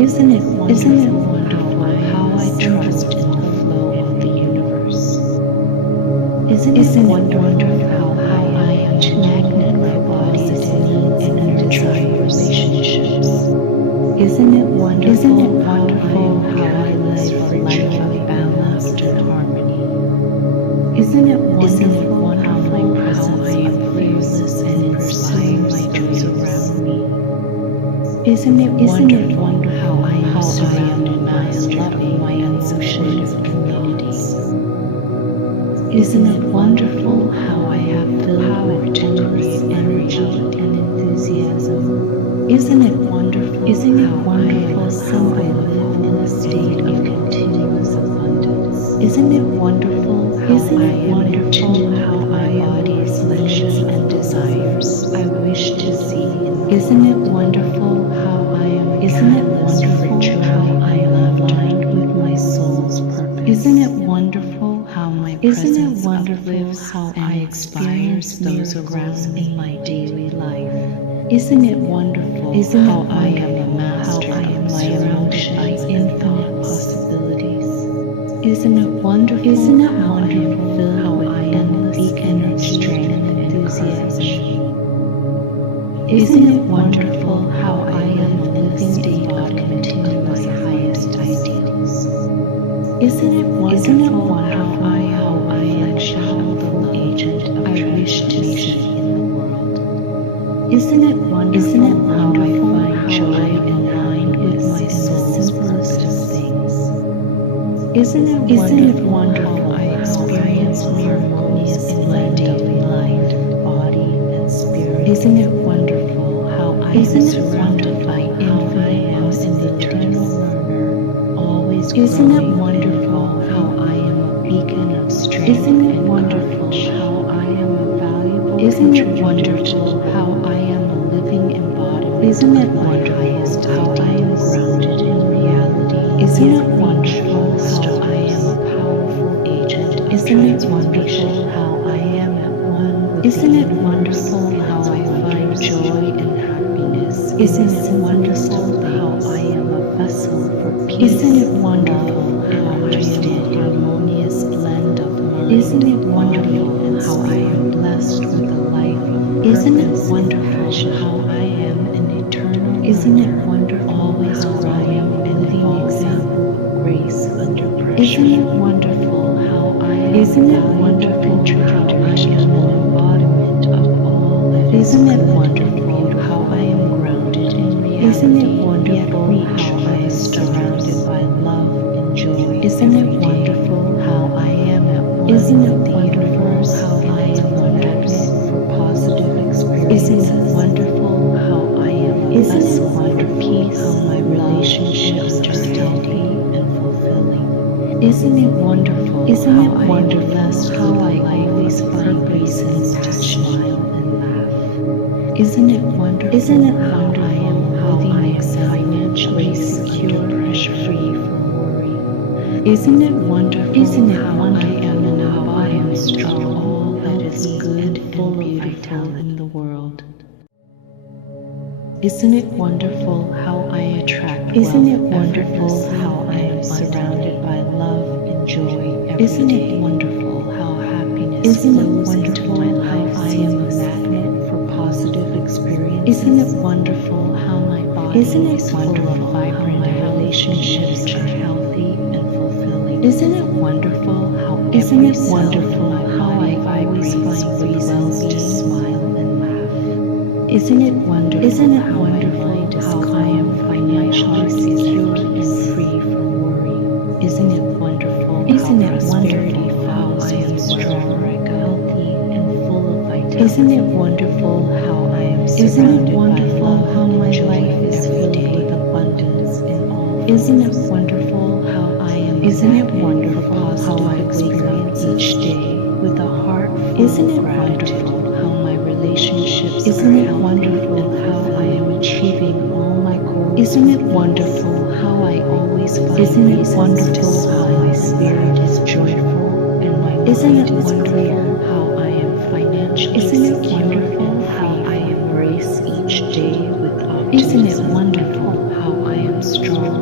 Isn't it wonderful how I trust in the flow of the universe? Isn't it wonderful how I am to magnet my body's needs and energized relationships? Isn't it wonderful how I live a life of balance and harmony? Isn't it wonderful how my presence I am fearless and inspires my dreams around me? Isn't it wonderful how I am surrounded by loving my emotional communities? Isn't it wonderful how I have the power to create energy and enthusiasm? Isn't it wonderful how I live in a state of continuous abundance? Isn't it wonderful how I am in tune how my body's wishes and desires I wish to see? Isn't it wonderful how I am how I am aligned with my soul's purpose? Isn't it wonderful how my presence uplifts how I experience those around me in my daily life? Isn't it wonderful how I am a master of my emotions by infinite possibilities? Isn't it wonderful how I am filled with endless energy and enthusiasm? Isn't it wonderful how I am in a state of continuous highest ideals? Isn't it wonderful how I am a reflection agent I wish to see in the world? Isn't it wonderful how I find joy and mind with my soul's simplest of things? Isn't it wonderful how I experience harmonious in my daily life, body and spirit? Isn't it wonderful how I am surrounded by infinite and eternal learner, always growing? Isn't it wonderful how I am a beacon of strength? Isn't it wonderful how I am a valuable? Isn't it wonderful how I am a living embodiment? Isn't it wonderful how I am grounded in reality? Isn't it wonderful how I am a powerful agent? Isn't it wonderful how I am at one with? Isn't it wonderful how I find joy and happiness? Isn't it wonderful how I am a vessel for peace? Isn't it wonderful how I stand in a harmonious blend of mind? Isn't it wonderful how I am blessed with a life of purpose? Isn't it wonderful how I am an eternal? Isn't it wonderful always growing and the example of grace under pressure? Isn't it wonderful how I am? Isn't it wonderful how I am an embodiment of all that is? Isn't it wonderful how I am grounded in reality? Isn't it wonderful how I am surrounded by love and joy? Isn't it wonderful how I am at one? Isn't it wonderful how I am a magnet for positive experiences? Isn't it wonderful how I am a vessel for peace? How my relationships are healthy and fulfilling? Isn't it wonderful? Isn't it wonderful how I always find reasons to smile and laugh? Isn't it wonderful? Isn't it wonderful I am financially secure, pressure-free from worry? Isn't it wonderful? Isn't it how I am and how I am strong, all that is good and beautiful in the world? Isn't it wonderful how I attract? Isn't it wonderful how I am surrounded by love and joy every day? Isn't it wonderful how happiness flows into my life? I am a magnet for positive experiences. Isn't it wonderful how my body is full of vibrant relationships are healthy and fulfilling? Isn't it wonderful how every cell in my body always find reasons to smile and laugh? Isn't it wonderful how I am financially secure and free from worry? Isn't it wonderful how I am strong, healthy, and full of vitality? Isn't it wonderful how I am surrounded by love how my life is filled with abundance in all? Isn't it wonderful how I am? Isn't it wonderful how I wake up each day with a heart full of gratitude? How my relationships Isn't it wonderful how I am achieving all my goals? Isn't it wonderful how I always find reasons to smile? My spirit is joyful and my mind is clear. How I am financially secure and how I embrace each day with optimism? Isn't it wonderful how I am strong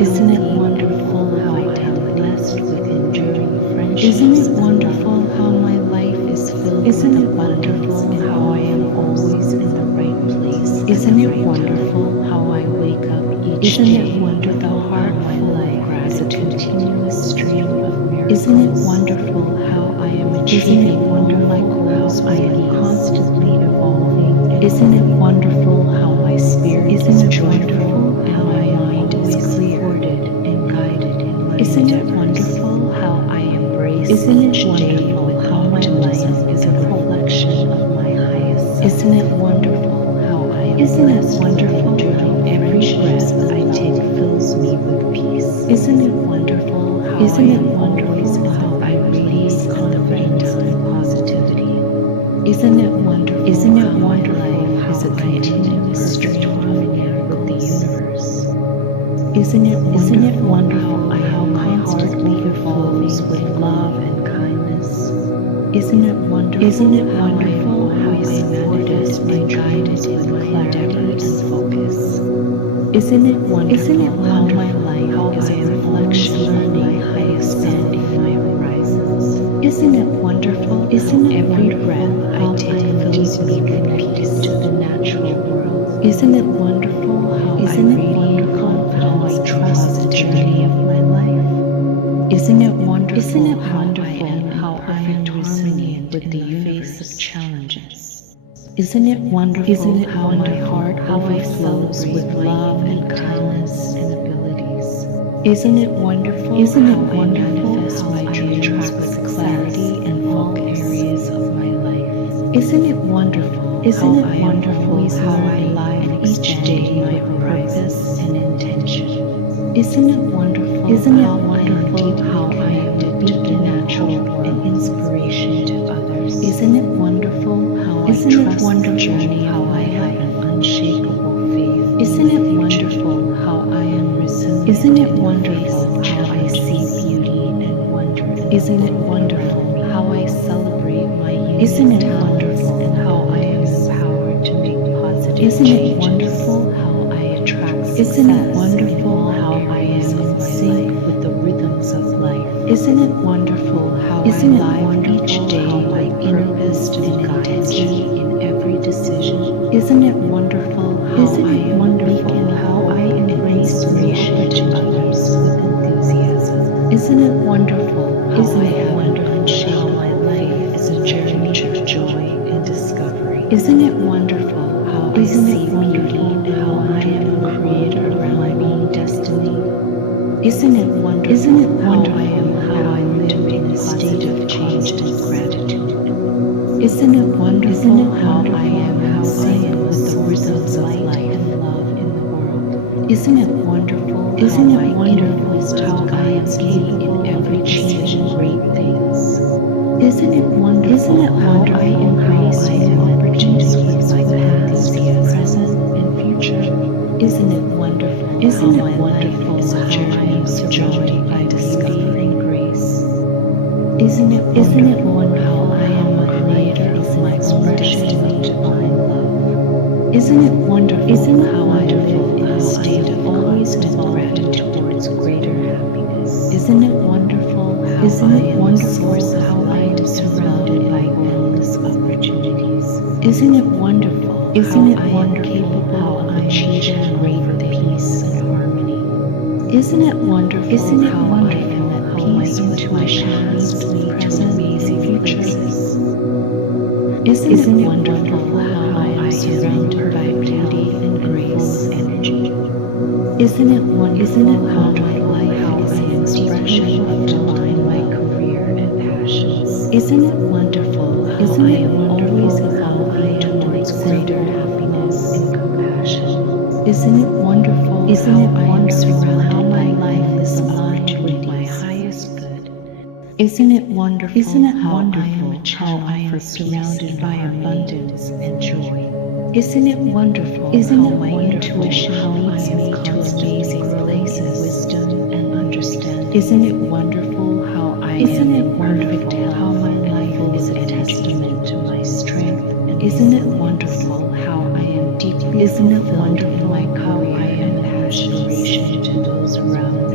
Isn't it wonderful how I am blessed with enduring friendships? Isn't it wonderful how my life is filled with abundance and how I am always in the right place? Isn't it wonderful how I wake up each day with a heart full of gratitude, a continuous stream of miracles? Isn't it wonderful how I am achieving all my goals? I am constantly evolving. Isn't it wonderful how my spirit is joyful and my mind is supported and guided in my Isn't it wonderful how I embrace each day with how my life is a reflection of my highest self? Isn't it wonderful how I am blessed wonderful during every breath I take fills me with peace? Isn't it wonderful how I am always how I release confidence and positivity? Isn't it wonderful how my life is a continuous stream of air with the universe? Isn't it wonderful how my heart overflows with love and kindness? Isn't it wonderful how I manifest and guided in my endeavors and focus? Isn't it wonderful how my life is a reflection of my highest standing my horizons? Isn't it wonderful how every breath I take fills me with peace to the natural world? Isn't it wonderful how I radiate confidence I trust the journey of my life? Isn't it wonderful how I am how I am resilient with the face of challenges? Isn't it wonderful how my heart overflows with love and kindness and abilities? Isn't it wonderful how I manifest my dreams with clarity in all areas of my life? Isn't it wonderful how I live each day my purpose and intention? Isn't it wonderful how I am deep in natural and inspiration to others? Isn't it wonderful how I trust the journey how I have an unshakable faith? Isn't it wonderful how I am resilient? Isn't it wonderful how I see beauty and wonder? Isn't it wonderful how I celebrate my unique talents and how I am empowered to make positive changes? Isn't it wonderful how I attract success? Isn't it wonderful how I am in sync with the rhythms of life? Isn't it wonderful how I live each day with purpose and intention in every decision? Isn't it wonderful how I embrace inspiration to others with enthusiasm? Isn't it wonderful how I am how my life is a journey of joy and discovery? Isn't it wonderful how I see beauty and how I am a creator of my own destiny? Isn't it wonderful how I live in a state of change and gratitude? Isn't it wonderful how I am in sync with the rhythms of life and love in the world? Isn't it wonderful how I am capable in every decision great things? Isn't it wonderful how I embrace opportunities with my past, present, and future? Isn't it wonderful how my life is a journey of joy by discovering grace? Isn't it wonderful how I am a creator of my expression of divine love? Isn't it wonderful how I live in a state of always with gratitude towards greater happiness? Isn't it wonderful how I am a source of light surrounded by endless opportunities? Isn't it wonderful how I am capable of achieving great peace and harmony? Isn't it wonderful how I am at peace with my past, present, and future? Isn't it wonderful how I am surrounded by beauty and grace energy? Isn't it wonderful how my life is an expression of divine my career and passions? Isn't it wonderful how I am always evolving towards greater happiness and compassion? Isn't it wonderful how I am surrounded how my life is aligned with my highest good? Isn't it wonderful how I am surrounded by abundance and joy? Isn't it wonderful how my intuition leads me to amazing places, wisdom and understanding? Isn't it wonderful how I am in perfect health? How my life is a testament to my strength? And isn't it wonderful how I am deeply fulfilled in my how I am passionate to those around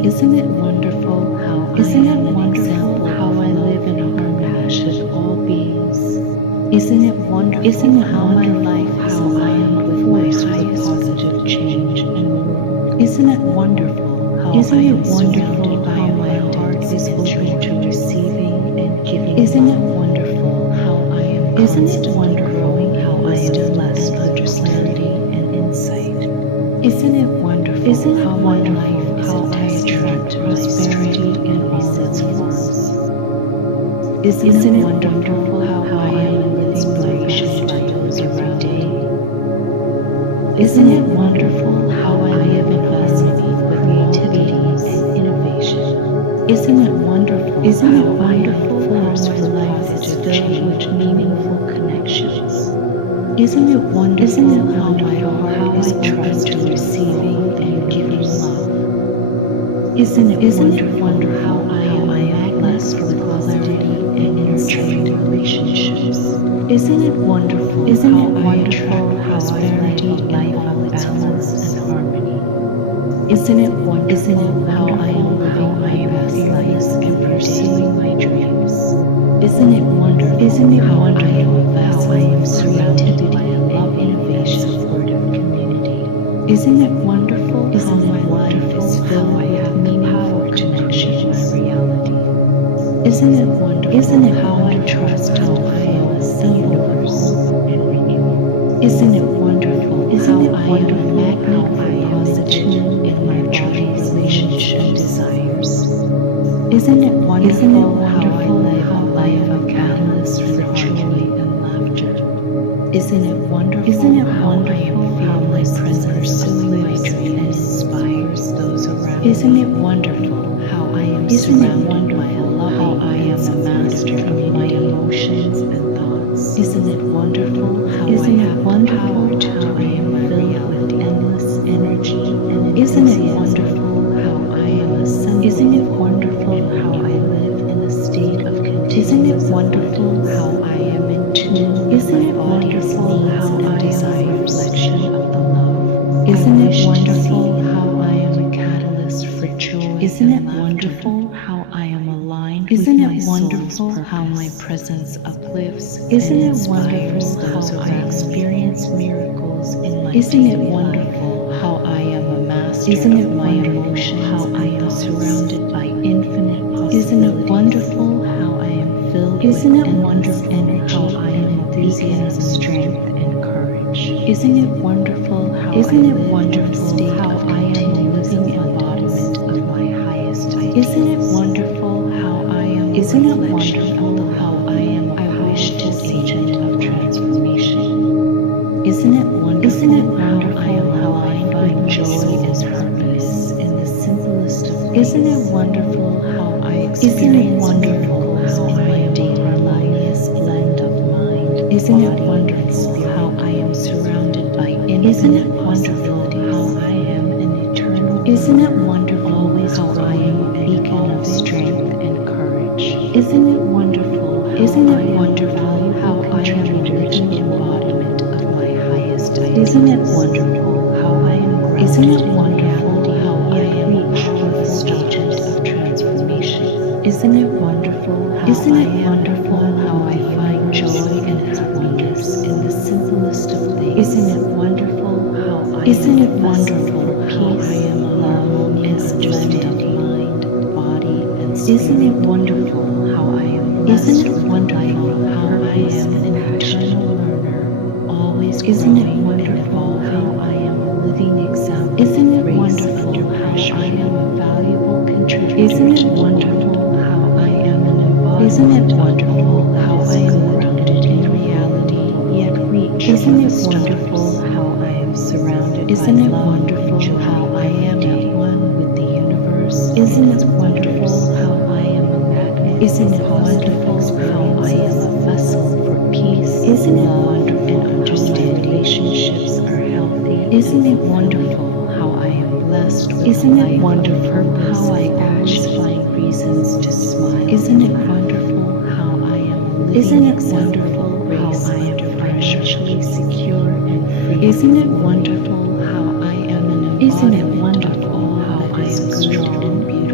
Isn't it wonderful how I am an example how I live in harmony with all beings? Isn't it wonderful? Isn't it how my life is aligned with my highest positive change and world? Isn't it wonderful how I am surrounded by my heart is open to receiving and giving? Isn't it wonderful how I am constantly growing? How I am blessed with clarity and insight? Isn't it wonderful? Isn't it how my life how I attract prosperity and resilience? Isn't it wonderful how I am an inspiration to those around me? Isn't it wonderful how I live in harmony with creativity and innovation? Isn't it wonderful? Isn't it wonderful how my life is filled with meaningful connections? Isn't it wonderful? Isn't it how my heart is open to receiving and giving love? Isn't it wonderful how I am blessed with clarity and nurturing relationships? Isn't it wonderful? Isn't it wonderful how prosperity, life of balance and harmony? Isn't it wonderful? Isn't it how I am living my best life and pursuing my dreams? Isn't it wonderful? Isn't it how I am how I am surrounded by a love, innovation, supportive community? Isn't it wonderful? Isn't my life is filled with meaningful connection to my reality? Isn't it wonderful? Isn't it how I trust how I am a universe and renewal? Isn't it wonderful? Isn't it how I am magnified positive in my body's relationship desires? Isn't it wonderful how I live a life of catalyst for joy and laughter? Isn't it wonderful? Isn't it wonderful how my presence pursuing my dreams inspires those around? Isn't it wonderful how I am surrounded by a love? How I am a master of my emotions and thoughts? Isn't it wonderful how I have the power to create my reality with endless energy? And isn't it wonderful how I am a sun? Isn't it wonderful how I live in a state of content? Isn't it wonderful how I am in tune? Isn't it wonderful how I am a reflection of the love? Isn't it wonderful how I am a catalyst for joy? Isn't it wonderful how I am aligned? Isn't it wonderful how my presence uplifts? Isn't it wonderful how I experience miracles in my? Isn't it wonderful how I am a master of my emotions? How I am surrounded by infinite possibilities? Isn't it wonderful how I am filled with endless energy? How I am enthusiasm, strength, and courage? Isn't it wonderful how isn't it wonderful how I am a living embodiment of my highest ideal? Isn't it wonderful how I am? Isn't it wonderful how I am a wished agent of transformation? Isn't it wonderful? Isn't it wonderful I am aligned with joy and purpose in the simplest of ways? Isn't it wonderful how I experience miracles in my daily life blend of mind? Isn't it wonderful how I am surrounded by infinite? Isn't it wonderful how I am an eternal? Isn't it wonderful always how I am a beacon of strength and courage? Isn't it wonderful? Isn't it wonderful how I am a living embodiment of my highest ideal? Isn't it wonderful how I am grounded? Isn't it wonderful how I am a powerful agent of transformation? Isn't it wonderful how isn't it wonderful how I find joy and happiness in the simplest of things? Isn't it wonderful how I isn't it wonderful peace I am alone and understanding mind, body, and spirit? Isn't it wonderful how I am isn't it wonderful how I am an eternal learner, always isn't it wonderful how I am a living example? Isn't it wonderful how I am a valuable contributor? Isn't it wonderful how I am an embodiment? Isn't it wonderful how I am grounded in reality yet reach? Isn't it wonderful how I am surrounded? Isn't it wonderful how I am at one with the universe? Isn't it wonderful how I am a magnet? Isn't it wonderful how I am a vessel for peace? Isn't it wonderful and understand relationships are healthy? Isn't it wonderful how I am blessed with isn't it wonderful how I always find reasons to smile? Isn't it wonderful how I am living? Isn't it wonderful how I am financially secure and free? Isn't it wonderful how I am an embodiment? Isn't it wonderful how I am strong and beautiful?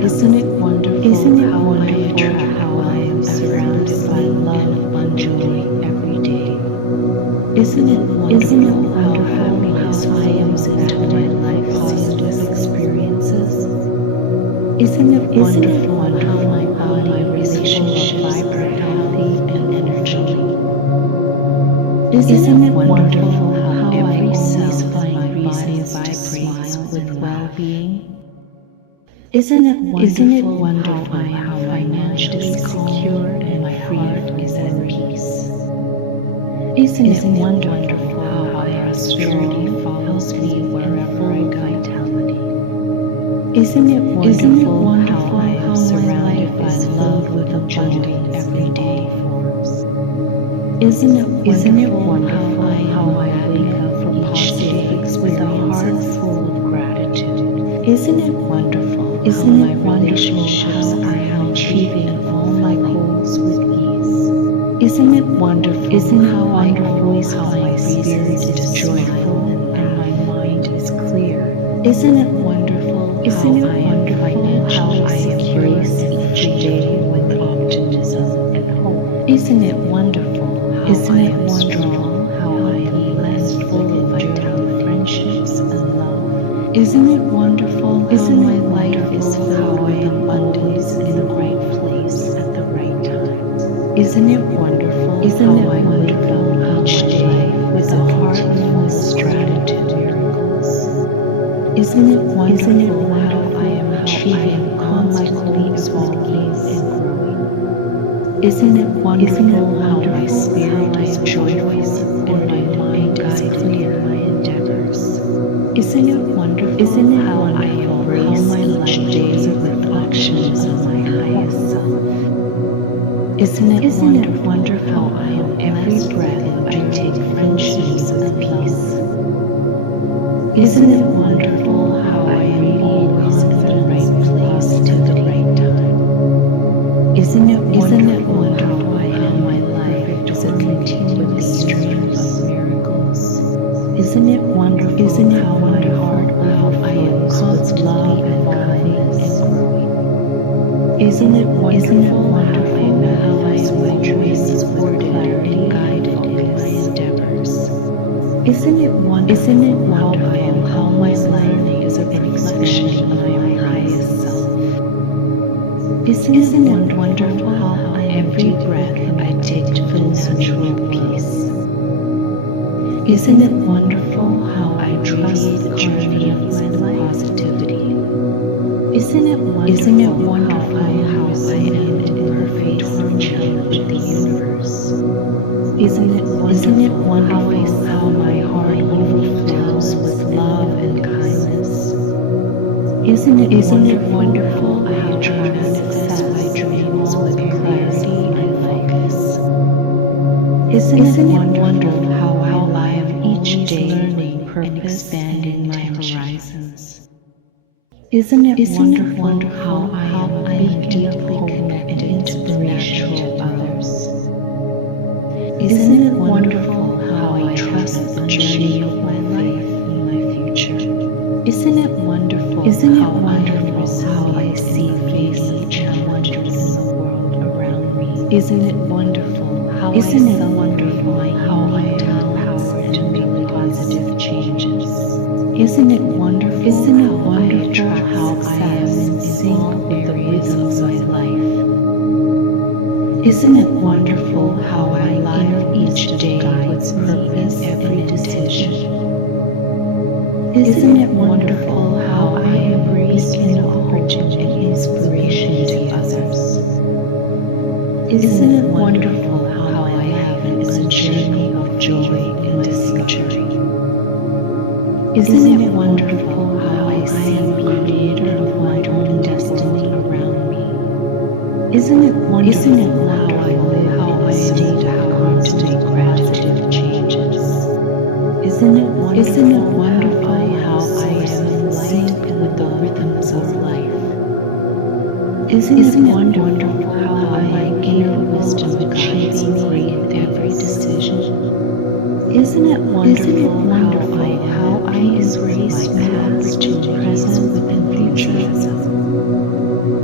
Isn't it wonderful how I attract how I am surrounded by love and joy every day? Isn't it wonderful how happiness flows into my life, positive experiences? Isn't it wonderful how my body relationships vibrate healthy and energy? Isn't it wonderful how every cell of my body vibrates with well-being? Isn't it wonderful how I am financially secure and my heart is at peace? Isn't it wonderful how prosperity follows me wherever I go? Isn't it wonderful how I am surrounded by love with abundant everyday forms? Isn't it wonderful how I wake up from positive experiences with a heart full of gratitude? Isn't it wonderful how my relationships are achieving all my goals with ease? Isn't it wonderful how I voice how my spirit is joyful and my mind is clear? Isn't it wonderful how I am financially embrace each day with optimism and hope? Isn't it wonderful how I am strong, how I am blessed full of vitality, friendships and love? Isn't it wonderful how my life is filled with abundance in the right place at the right time? Isn't it wonderful how I wake up each day with a heart full of gratitude and miracles? Isn't it wonderful how I am achieving all my goals with ease and growing? Isn't it wonderful how my spirit is joyful and my mind is clear in my endeavors? Isn't it wonderful how I embrace my life days of reflections of my highest self? Isn't it wonderful how I am every breath I take friendships and peace? Isn't it wonderful how I am always at the right place at the right time? Isn't it wonderful how my life is a continuous stream of miracles? Isn't it wonderful how my heart I am constantly love and kindness and growing? Isn't it wonderful how I am always supported and guided in my endeavors? Isn't it wonderful how my life is a reflection of my highest self? Isn't it wonderful how every breath I take fills natural peace? Isn't it wonderful how I trust the journey of my life positivity? Isn't it wonderful how I am in perfect harmony with the universe? Isn't it wonderful how my heart overflows with love and kindness? Isn't it wonderful how I manifest my dreams with clarity and focus? Isn't it wonderful how I am each day learning and expanding my horizons? Isn't it wonderful how I am deeply connected and inspirational to others? Isn't it wonderful how I trust the journey of my life and my future? Isn't it wonderful how I see facing challenges in the world around me? Isn't it wonderful how I am empowered to make positive changes? Isn't it wonderful how I attract how I am in sync with the rhythms of life? Isn't it wonderful how I live each day with purpose every decision? Isn't it wonderful how I embrace opportunity and inspiration to others? Isn't it wonderful how I have a journey of joy in the future? Isn't it wonderful how I see the creator of my own destiny around me? Isn't it wonderful how I stay power to make gratitude changes? Isn't it wonderful how I am in sync with the rhythms of life? Isn't it wonderful how my inner wisdom guides me in every decision? Isn't it wonderful how I embrace my past to present within future?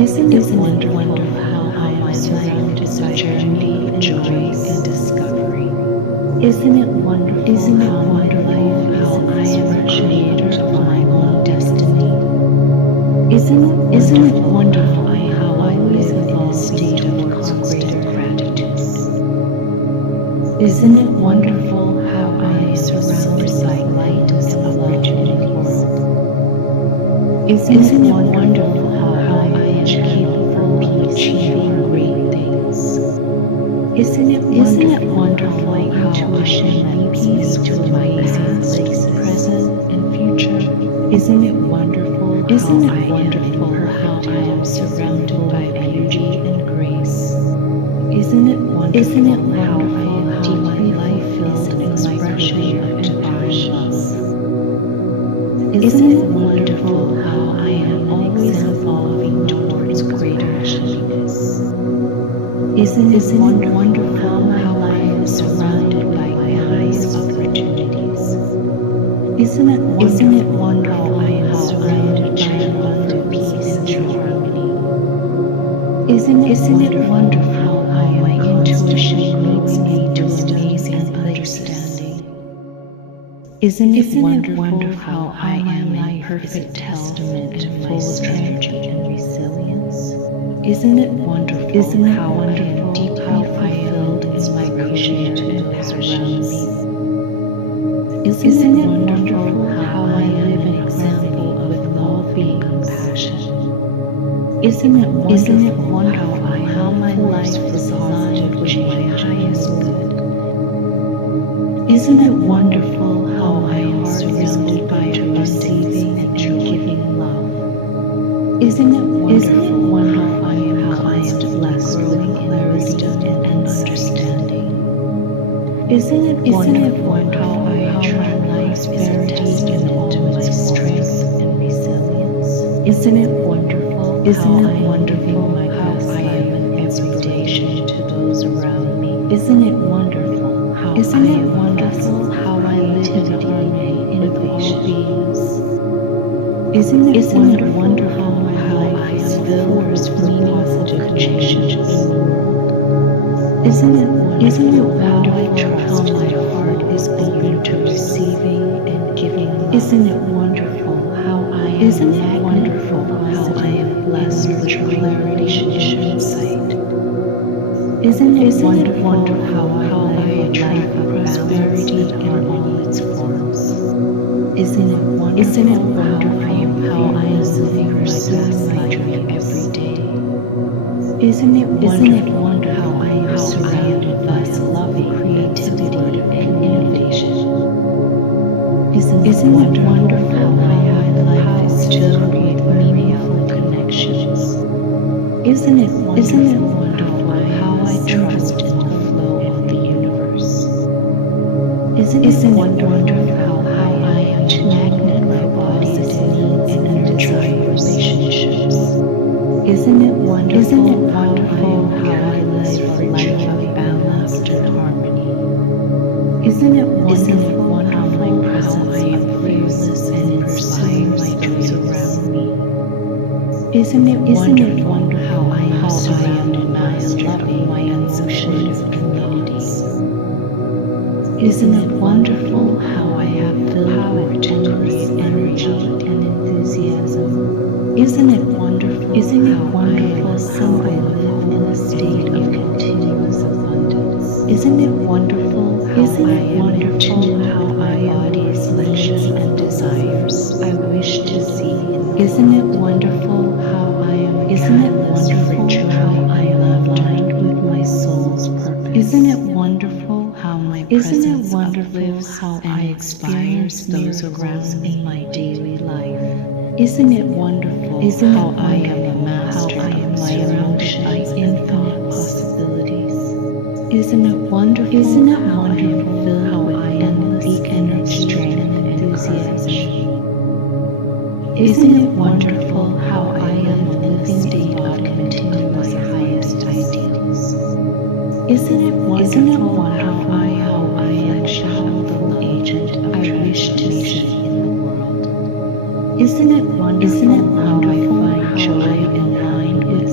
Isn't it wonderful how I am surrounded by journey, joy, and discovery? Isn't it wonderful how my life, how I am a creator of my own destiny? Isn't it wonderful how I live in a state of constant gratitude? Isn't it wonderful how I am surrounded by light and opportunities? Isn't it wonderful how I am capable of achieving great things? Isn't it wonderful how intuition leads me to my past, present, and future? Isn't it wonderful how I am surrounded by beauty and grace? Isn't it wonderful how I am deeply life-filled expression of passions? Isn't it wonderful how I am always evolving towards greater happiness? Isn't it wonderful how my life is surrounded by wise opportunities? Isn't it wonderful how I am surrounded by love, peace, and harmony? Isn't it wonderful how my intuition leads me to amazing understanding? Isn't it wonderful how I am a perfect testament and full of energy and resilience? Isn't it wonderful how I am deeply fulfilled in my creative and passions? Isn't it wonderful how I live an example of well-being compassion? Isn't it wonderful how my life is positive with my highest good? Isn't it wonderful how I am surrounded by receiving and giving love? Isn't it wonderful how I am blessed with clarity and understanding? Isn't it wonderful how I attract prosperity into my strength and resilience? Isn't it wonderful how I am an inspiration to those around me? Isn't it wonderful how I live in harmony with all beings? Isn't it wonderful how I am force for positive change in the world? Isn't it wonderful how I trust my heart is open to receiving and giving love? Isn't it wonderful how I am blessed with clarity and insight? Isn't it wonderful how I attract prosperity in all its forms? Isn't it wonderful how I am living my best life every day? Isn't it wonderful how I am surrounded by loving creativity and innovation? Isn't it wonderful how my life is filled with meaningful connections? Isn't it wonderful how I trust in the flow of the universe? Isn't it wonderful how I am to magnet my body's need and nurturing relationships? Isn't it wonderful how I live a life of balance and harmony? Isn't it wonderful how I am fearless and inspire my dreams around me? Isn't it wonderful how I am surrounded by loving my associative communities? Isn't it wonderful how I have the power to create energy and enthusiasm? Isn't it wonderful how I live in a state of continuous abundance? Isn't it wonderful how I am in tune how my body's wishes and desires I wish to see? Isn't it wonderful how I am how I am aligned with my soul's purpose? Isn't it wonderful how my presence uplifts how I experience those around me in my daily life? Isn't it wonderful how I am a master of my emotions by infinite possibilities? Isn't it wonderful how I am filled with endless energy and enthusiasm? Isn't it wonderful how I am in a state of continuous highest ideals? Isn't it wonderful how I am a powerful agent of transformation in the world? Isn't it wonderful how I find joy and mind with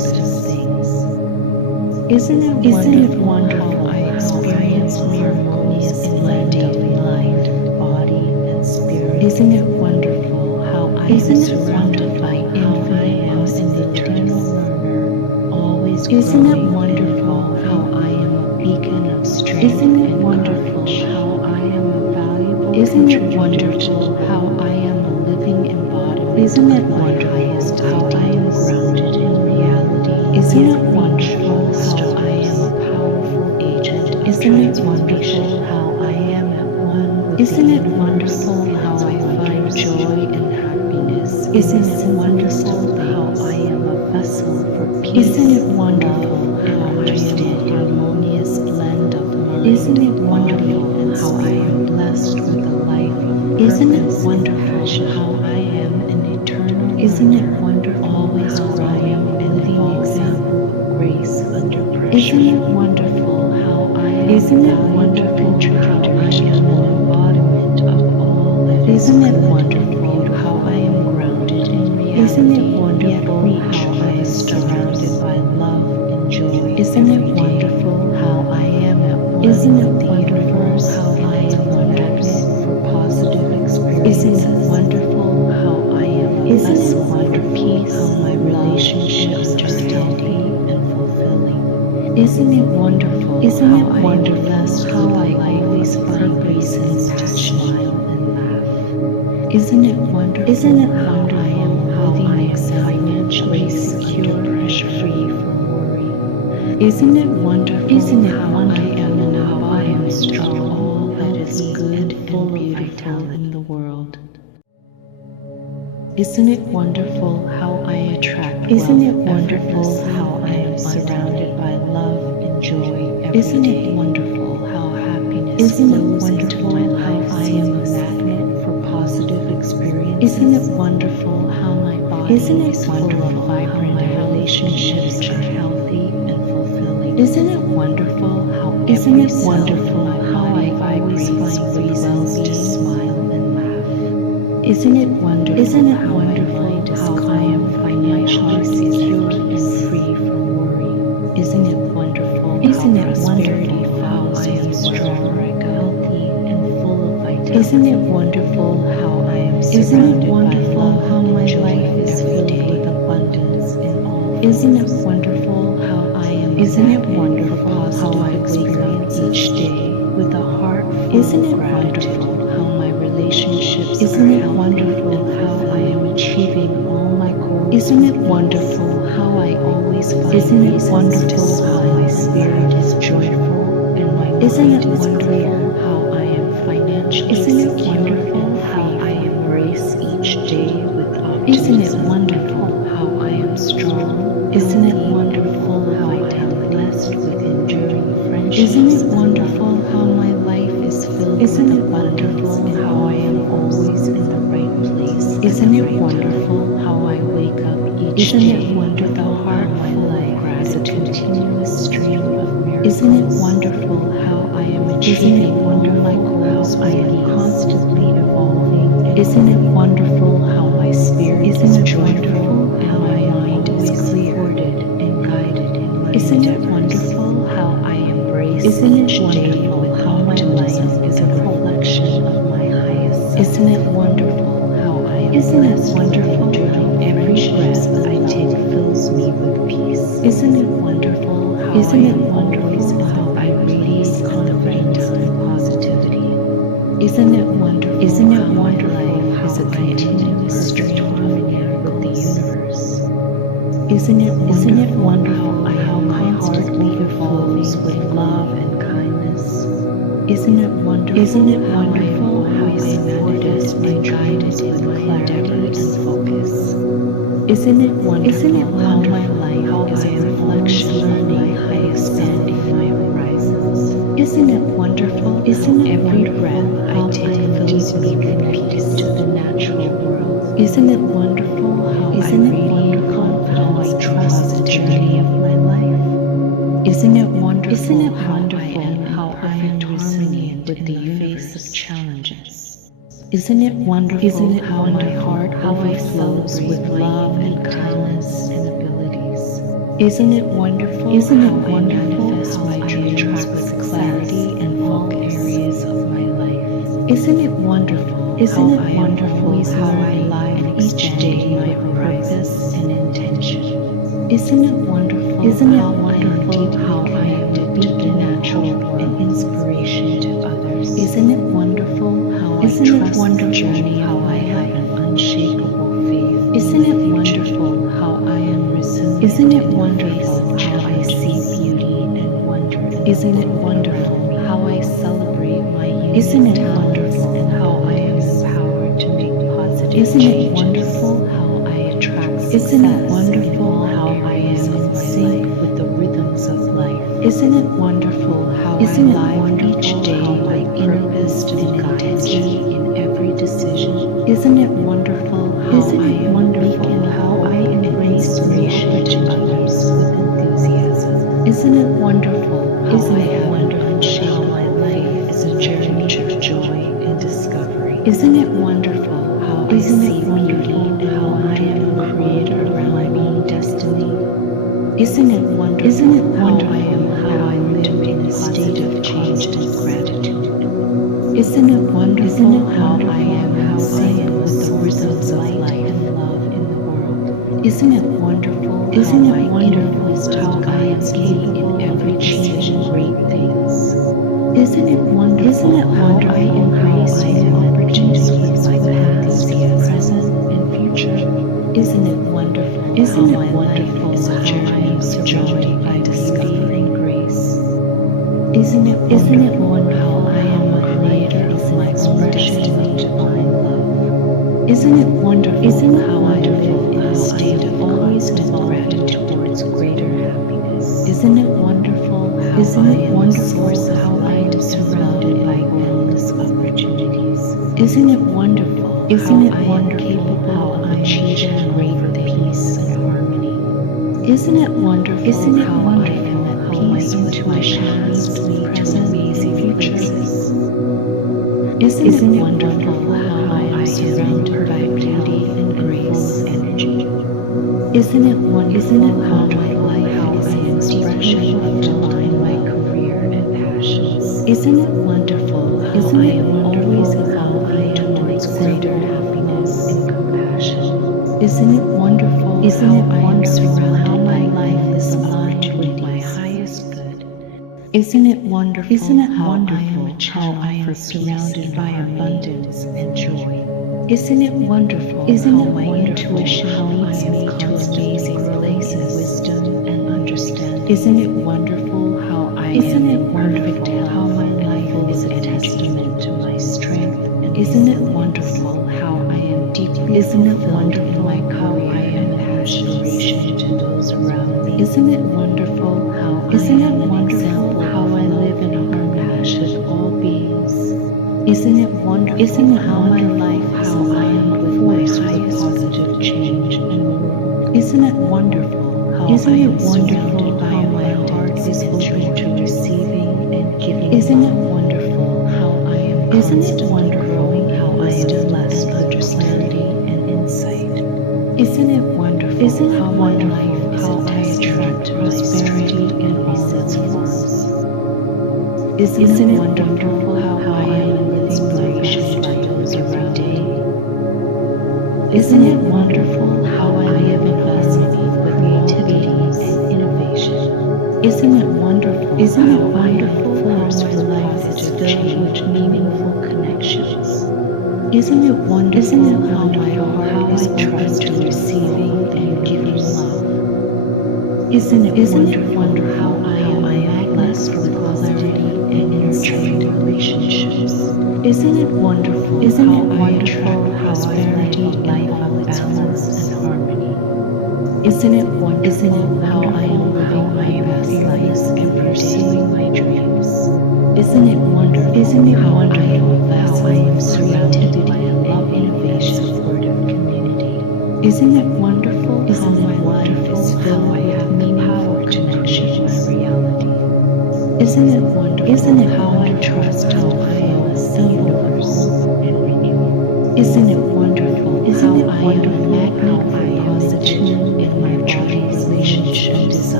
Isn't it wonderful how I experience harmonious in my daily life, body and spirit? Isn't it wonderful how I am surrounded by infinite possibility, always growing? Isn't it wonderful how I am a beacon of strength? Isn't it wonderful how I am a valuable? Isn't it wonderful how I am a living embodiment? Isn't it wonderful how I am grounded in reality? Isn't it wonderful how I am a powerful agent? Isn't it wonderful how I am at one with? Isn't it wonderful how I find joy and happiness? Isn't it wonderful how I am a vessel for peace? Isn't it wonderful how I understand harmonious blend of mind? Isn't it wonderful how I am blessed with a life of purpose? Isn't it wonderful how I am an eternal? Isn't it wonderful always growing and living example of grace under pressure? Isn't it wonderful how I am? Isn't it wonderful how I am an embodiment of all that is? Isn't it wonderful how I am grounded in reality? Isn't it wonderful how I am surrounded by love and joy? Isn't it wonderful how I am at one? Isn't it wonderful how I am a magnet for positive experiences? Isn't it wonderful how I am a vessel for peace? How my relationships are healthy and fulfilling? Isn't it wonderful? Isn't it wonderful how I always find reasons to smile and laugh? Isn't it wonderful? Isn't it how I am living financially secure, pressure-free from worry? Isn't it wonderful? Isn't it how I am and how I am strong, all that is good and full of vitality in the world? Isn't it wonderful how I attract? Isn't it wonderful how I am surrounded by love and joy every day? Isn't it wonderful how happiness flows into my life? I am a magnet for positive experiences. Isn't it wonderful how my body is full of vibrant relationships are healthy and fulfilling? Isn't it wonderful how isn't it wonderful how I always find reasons to smile and laugh? Isn't it wonderful? Isn't it wonderful how I am financially secure and free from worry? Isn't it wonderful? Isn't it wonderful how I am strong, healthy, and full of vitality? Isn't it wonderful how I am surrounded by love how my life is filled with abundance in all? Isn't it wonderful how I am? Isn't it wonderful how I wake up each day with a heart full of gratitude? Relationships. Isn't it wonderful how I am achieving all my goals? Isn't it wonderful how I always find reasons to smile? My spirit is joyful and my mind is clear. How I am financially secure and how I embrace each day with optimism? Isn't it wonderful how I am strong? Isn't it wonderful how I am blessed with enduring friendships? Isn't it wonderful how my life is filled with abundance and how I am always in the right place? Isn't it wonderful how I wake up each day with a heart full of gratitude, a continuous stream of miracles? Isn't it wonderful how I am achieving all my goals? I am constantly evolving. Isn't it wonderful how my spirit is joyful and my mind is supported and guided in my Isn't it wonderful how I embrace each day with how my life is a reflection of my highest? Isn't it wonderful how I am blessed wonderful during every breath I take fills me with peace? Isn't it wonderful how I am always how I radiate confidence and positivity? Isn't it wonderful? Isn't it wonderful? Life is a continuous stream of miracles with the universe. Isn't it wonderful how my heart overflows with love and kindness? Isn't it wonderful how I am supported and guided in my endeavors and focus? Isn't it wonderful how my life is a reflection of my high expanding my horizons? Isn't it wonderful? Isn't it every breath I take fills me with peace to the natural world? Isn't it wonderful how I radiate confidence, I trust the journey of my life? Isn't it wonderful how I am resilient in the face of challenges? Isn't it wonderful how my heart overflows with love and kindness and abilities? Isn't it wonderful? Isn't it wonderful how I dreams with clarity in all areas of my life? Isn't it wonderful? Isn't it wonderful how I live each day my purpose and intention? Isn't it wonderful? Isn't it wonderful how I am deep in natural and inspiration to others? Isn't it wonderful how I trust the journey how I have an unshakable faith? Isn't it wonderful how I am resilient? Isn't it wonderful how I see beauty and wonder? Isn't it wonderful how I celebrate my unique talents and how I am empowered to make positive changes? Isn't it wonderful how I attract success? Isn't it wonderful how I am in sync with the rhythms of life? Isn't it wonderful how I live each day my purpose and intention in every decision? Isn't it wonderful how I am wonderful how I embrace inspiration to others with enthusiasm? Isn't it wonderful how I am wonderful how my life is a journey of joy and discovery? Isn't it wonderful how I see beauty and how I am a creator around my own destiny? Isn't it wonderful how I live in a state of change and gratitude? Isn't it wonderful how I am in sync with the rhythms of light and love in the world? Isn't it wonderful how I am capable in every decision great things? Isn't it wonderful how I embrace my opportunities my past, present, and future? Isn't it wonderful? Isn't it wonderful is a journey of joy by discovering grace? Isn't it wonderful how I am a creator of my expression of divine love? Isn't it wonderful how I live in a state of constant gratitude towards greater happiness? Isn't it wonderful how I am a source how I am surrounded by endless opportunities? Isn't it wonderful how I am capable of achieving great peace and harmony? Isn't it wonderful how I am at peace with my past, present, and future? Isn't it wonderful how I am surrounded by beauty and grace and energy? Isn't it wonderful how my life is an expression of divine my career and passions? Isn't it wonderful how I am always evolving towards greater happiness and compassion? Isn't it wonderful how I am surrounded how my life is aligned with my highest good? Isn't it wonderful how I am surrounded by abundance and joy? Isn't it wonderful how my intuition leads me to amazing places, wisdom and understanding? Isn't it wonderful how I am perfect how my life is a testament to my strength? And isn't it wonderful how I am deeply fulfilled in my career and passion to those around me? Isn't it wonderful how I live in harmony with all beings? Isn't it wonderful how my life how I am with my highest positive change in the world? Isn't it wonderful how I am surrounded by my heart is open to receiving and giving? Isn't it wonderful how I am constantly growing how I am blessed with clarity and insight? Isn't it wonderful how my life is how I attract prosperity and resilience? Isn't it wonderful how I am an inspiration to those around me? Isn't it wonderful how I live in harmony with creativity and innovation? Isn't it wonderful how I am forced for life is filled with meaningful connections? Isn't it wonderful how my heart is trust to receiving and giving love? Isn't it wonderful how I am blessed with clarity and nurturing relationships? Isn't it wonderful how I attract prosperity, life of balance and harmony? Isn't it wonderful how I am living my best life and pursuing my dreams? Isn't it wonderful how I am surrounded by a love, innovation, supportive community? Isn't it wonderful how my life is filled with meaningful connection my reality? Isn't it wonderful how I trust how I am a universe and renewal? Isn't it wonderful how I am magnified positive in my body relationship desire?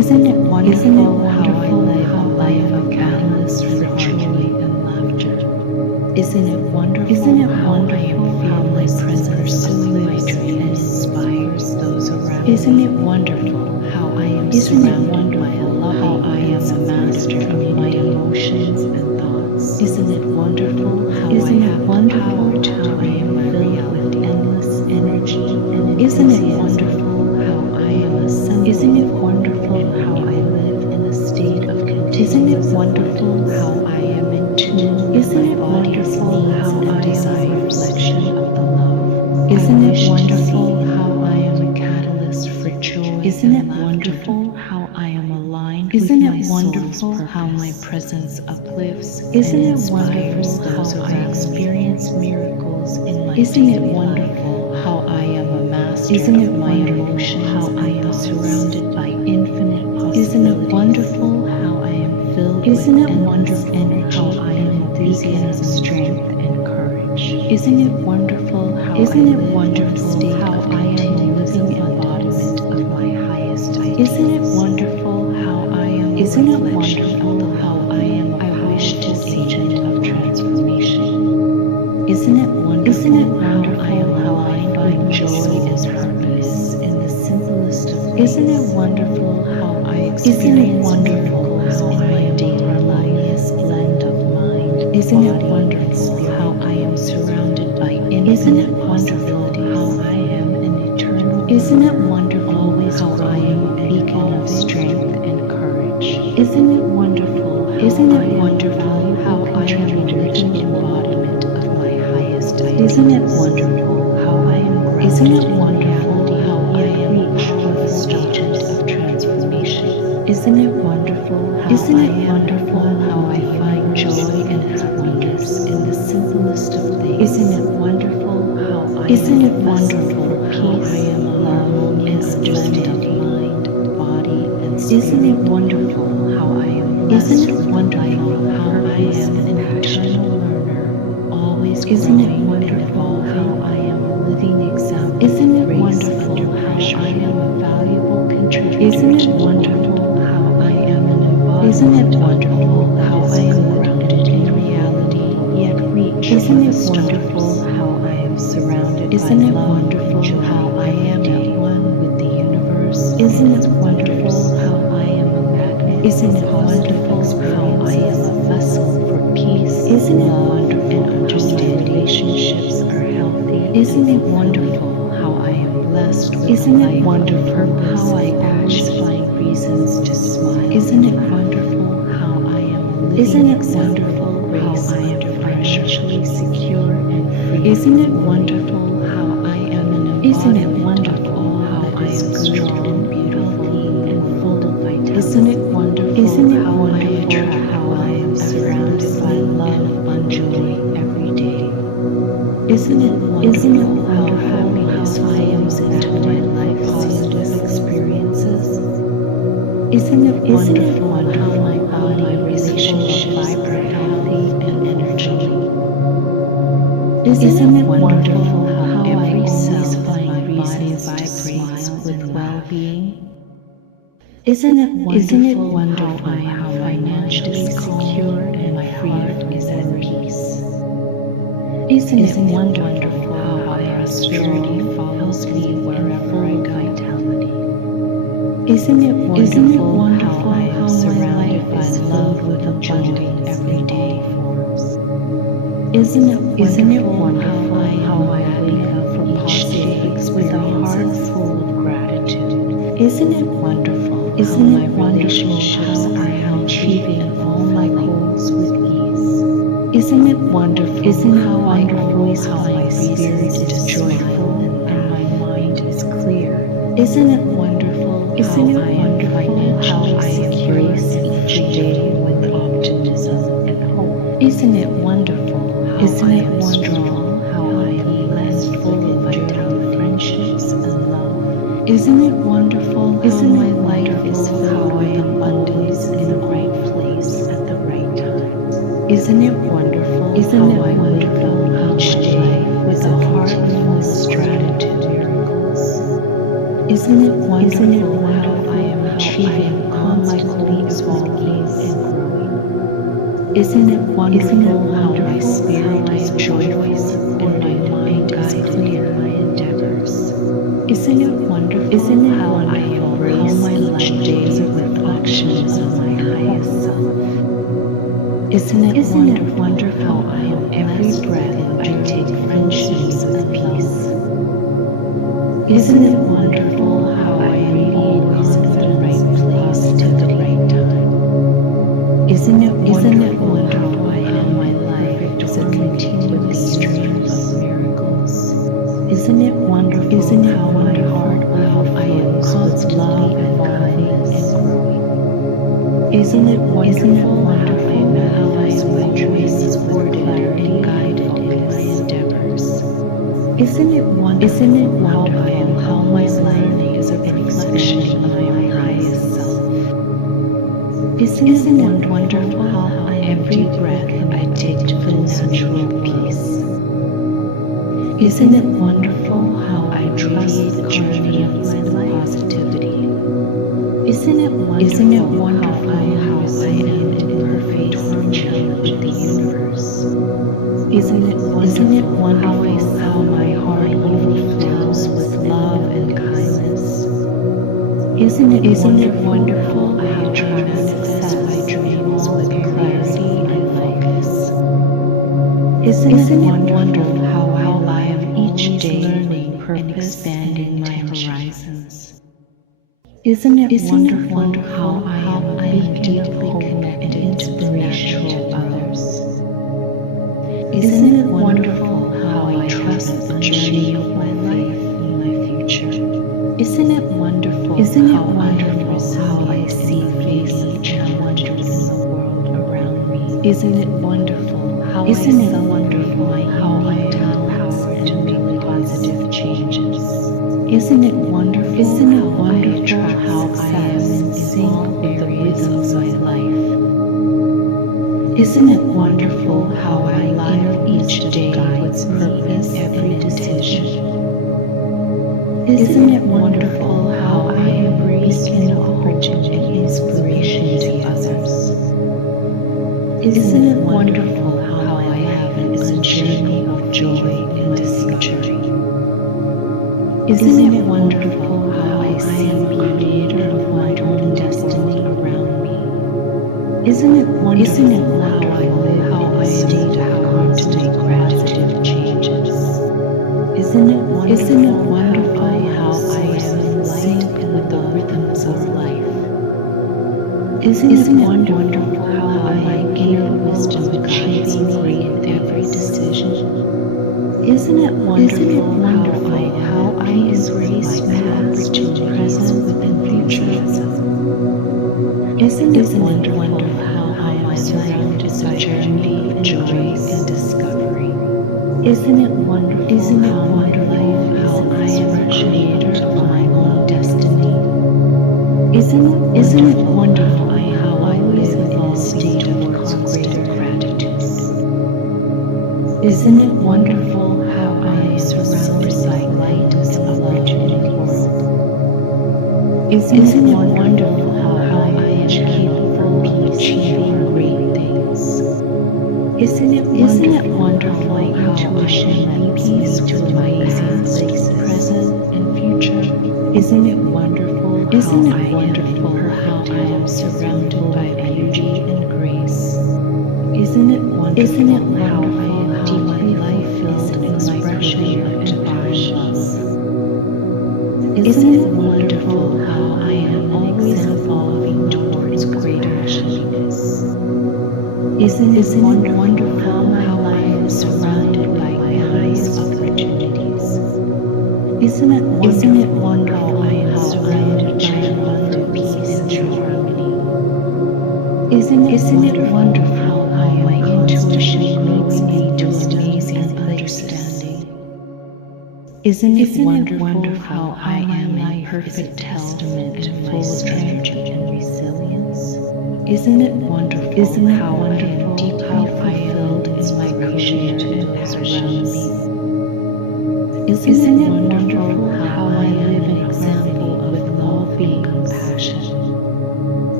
Isn't it wonderful how I live a life of catalyst for joy and laughter? Isn't it wonderful how I am fearless in pursuing my dreams and inspires those around me? Isn't it wonderful how I am surrounded by a love? How I am a master of my emotions and thoughts? Isn't it wonderful how I have the power to I am filled with endless energy and isn't it wonderful how I am ascending? Isn't it wonderful how I live in a state of content? Isn't it wonderful how I am in tune? Isn't it wonderful how I am a reflection of the love? Isn't it wonderful how I am a catalyst for joy? Isn't it wonderful how I am aligned with my soul's purpose? How my presence uplifts and inspires those how I experience miracles in my Isn't it wonderful how I am a master of my emotions? How I am surrounded by infinite possibilities? Isn't it wonderful how I am filled with endless energy? How I am enthusiasm, strength, and courage? Isn't it wonderful how Isn't it wonderful how I am a living embodiment of my highest ideal? Isn't it wonderful how I am Isn't it wonderful how I am a powerful agent of transformation? Isn't it wonderful how I am aligned by joy and purpose in the simplest of ways? Isn't it wonderful how I experience miracles in my daily harmonious blend of mind? Isn't it wonderful how I am surrounded by infinite possibility? How I am an eternal Isn't it wonderful always how I am a beacon of strength and courage? Isn't it wonderful how I am a living embodiment of my highest ideal? Isn't it wonderful how I am grounded Isn't it wonderful how I am a powerful agent of transformation? Isn't it wonderful how Isn't it wonderful how I find joy and happiness in the simplest of things? Isn't it wonderful how I Isn't it wonderful how I am alone and understanding mind, body, and spirit? Isn't it wonderful how I am Isn't it wonderful how I am an eternal learner, always Isn't it wonderful how I am a living example? Isn't it wonderful how I am a valuable contributor? Isn't it wonderful how I am an embodiment? Isn't it wonderful how I am grounded in reality, yet reach Isn't it wonderful how I am surrounded Isn't it wonderful how I am at one with the universe? Isn't it wonderful how I am a magnet? Isn't it wonderful how I am a vessel for peace? Isn't it wonderful and understand relationships are healthy? Isn't it wonderful how I am blessed with Isn't it wonderful how I always find reasons to smile? Isn't it wonderful how I am living Isn't it wonderful how I am financially secure and free? Isn't it wonderful how I am an Isn't it wonderful how I am strong, beautiful, and full of vitality? Isn't it wonderful how I attract how I am surrounded by love and joy every day? Isn't it wonderful how happiness flows into my life seamless experiences? Isn't it wonderful how my body relationships are healthy and energy? Isn't it wonderful how every cell of my body vibrates with well-being? Isn't it wonderful how I am financially secure and my heart is at peace? Isn't it wonderful how prosperity follows me wherever I go? Vitality. Isn't it wonderful how I am surrounded by love with abundant everyday forms? Isn't it wonderful how I wake up for positive with a heart full of gratitude? Isn't it wonderful how my relationships are achieving all my goals with ease? Isn't it wonderful how I always how my spirit is joyful and my mind is clear? Isn't it wonderful how I am financially secure each day with optimism and hope? Isn't it wonderful how I am strong, how I am blessed full of vitality, friendships, and love? Isn't it wonderful how my life is filled with abundance in the right place at the right time? Isn't it wonderful how I wake up each day with a heart filled with gratitude miracles? Isn't it wonderful how I am achieving how my goals evolving and growing? Isn't it wonderful how my spirit is joyful and my mind is clear in my endeavors? Isn't it wonderful how I embrace my life days of reflections on my highest self? Isn't it wonderful how I am every breath I take friendships of peace? Isn't it wonderful how I am always at the right place at the right time? Isn't it wonderful how my life is a continuous stream of miracles? Isn't it wonderful how my heart I am constantly evolving and growing? Isn't it wonderful how I am always supported and guided in my endeavors? Isn't it wonderful how my life is a reflection of my highest self? Isn't it wonderful how every breath I take fills natural peace? Isn't it wonderful how I trust the journey of my life positivity? Isn't it wonderful how I am in perfect harmony with the universe? Isn't it wonderful how my heart overflows with love and kindness? Isn't it wonderful how I manifest my dreams with clarity and focus? Isn't it wonderful how I live each day learning and expanding my horizons? Isn't it wonderful how I am deeply connected to the natural others? Isn't it wonderful how I trust the journey of my life and my future? Isn't it wonderful how I see facing challenges in the world around me? Isn't it wonderful how I am empowered to make positive changes? Isn't it wonderful how I am in sync with the rhythms of life? Isn't it wonderful how I live each day with purpose every decision? Isn't it wonderful how I embrace and opportunity and inspiration to others? Isn't it wonderful how I have a journey of joy in the future? Isn't it wonderful how I see the creator of my own destiny around me? Isn't it wonderful how I state how constant gratitude changes? Isn't it wonderful how I am in sync with the rhythms of life? Isn't it wonderful how my inner wisdom achieving great in every decision? Isn't it wonderful how I embrace past, present, and future? Isn't it wonderful how I am surrounded by journey of joy and discovery? Isn't it wonderful how I am a creator of my own destiny? Isn't it wonderful how I live in a state of constant gratitude? Isn't it wonderful how I am surrounded by light and opportunity world? Isn't it wonderful how I am capable of achieving great things? Isn't it wonderful how intuition leads me to amazing places, present and future? Isn't it wonderful how I am surrounded by beauty and grace? Isn't it wonderful how I am deeply life-filled and expression of compassion? Isn't it wonderful how I am always evolving towards greater happiness? Isn't it wonderful how I am surrounded by highest opportunities? Isn't it wonderful how I am surrounded by love, peace, and harmony? Isn't it wonderful how my intuition leads me to amazing understanding? Isn't it wonderful how I am a perfect testament to full strength and resilience? Isn't it wonderful how I am deeply fulfilled in my creative passions? Isn't it wonderful how I live an example of love and compassion?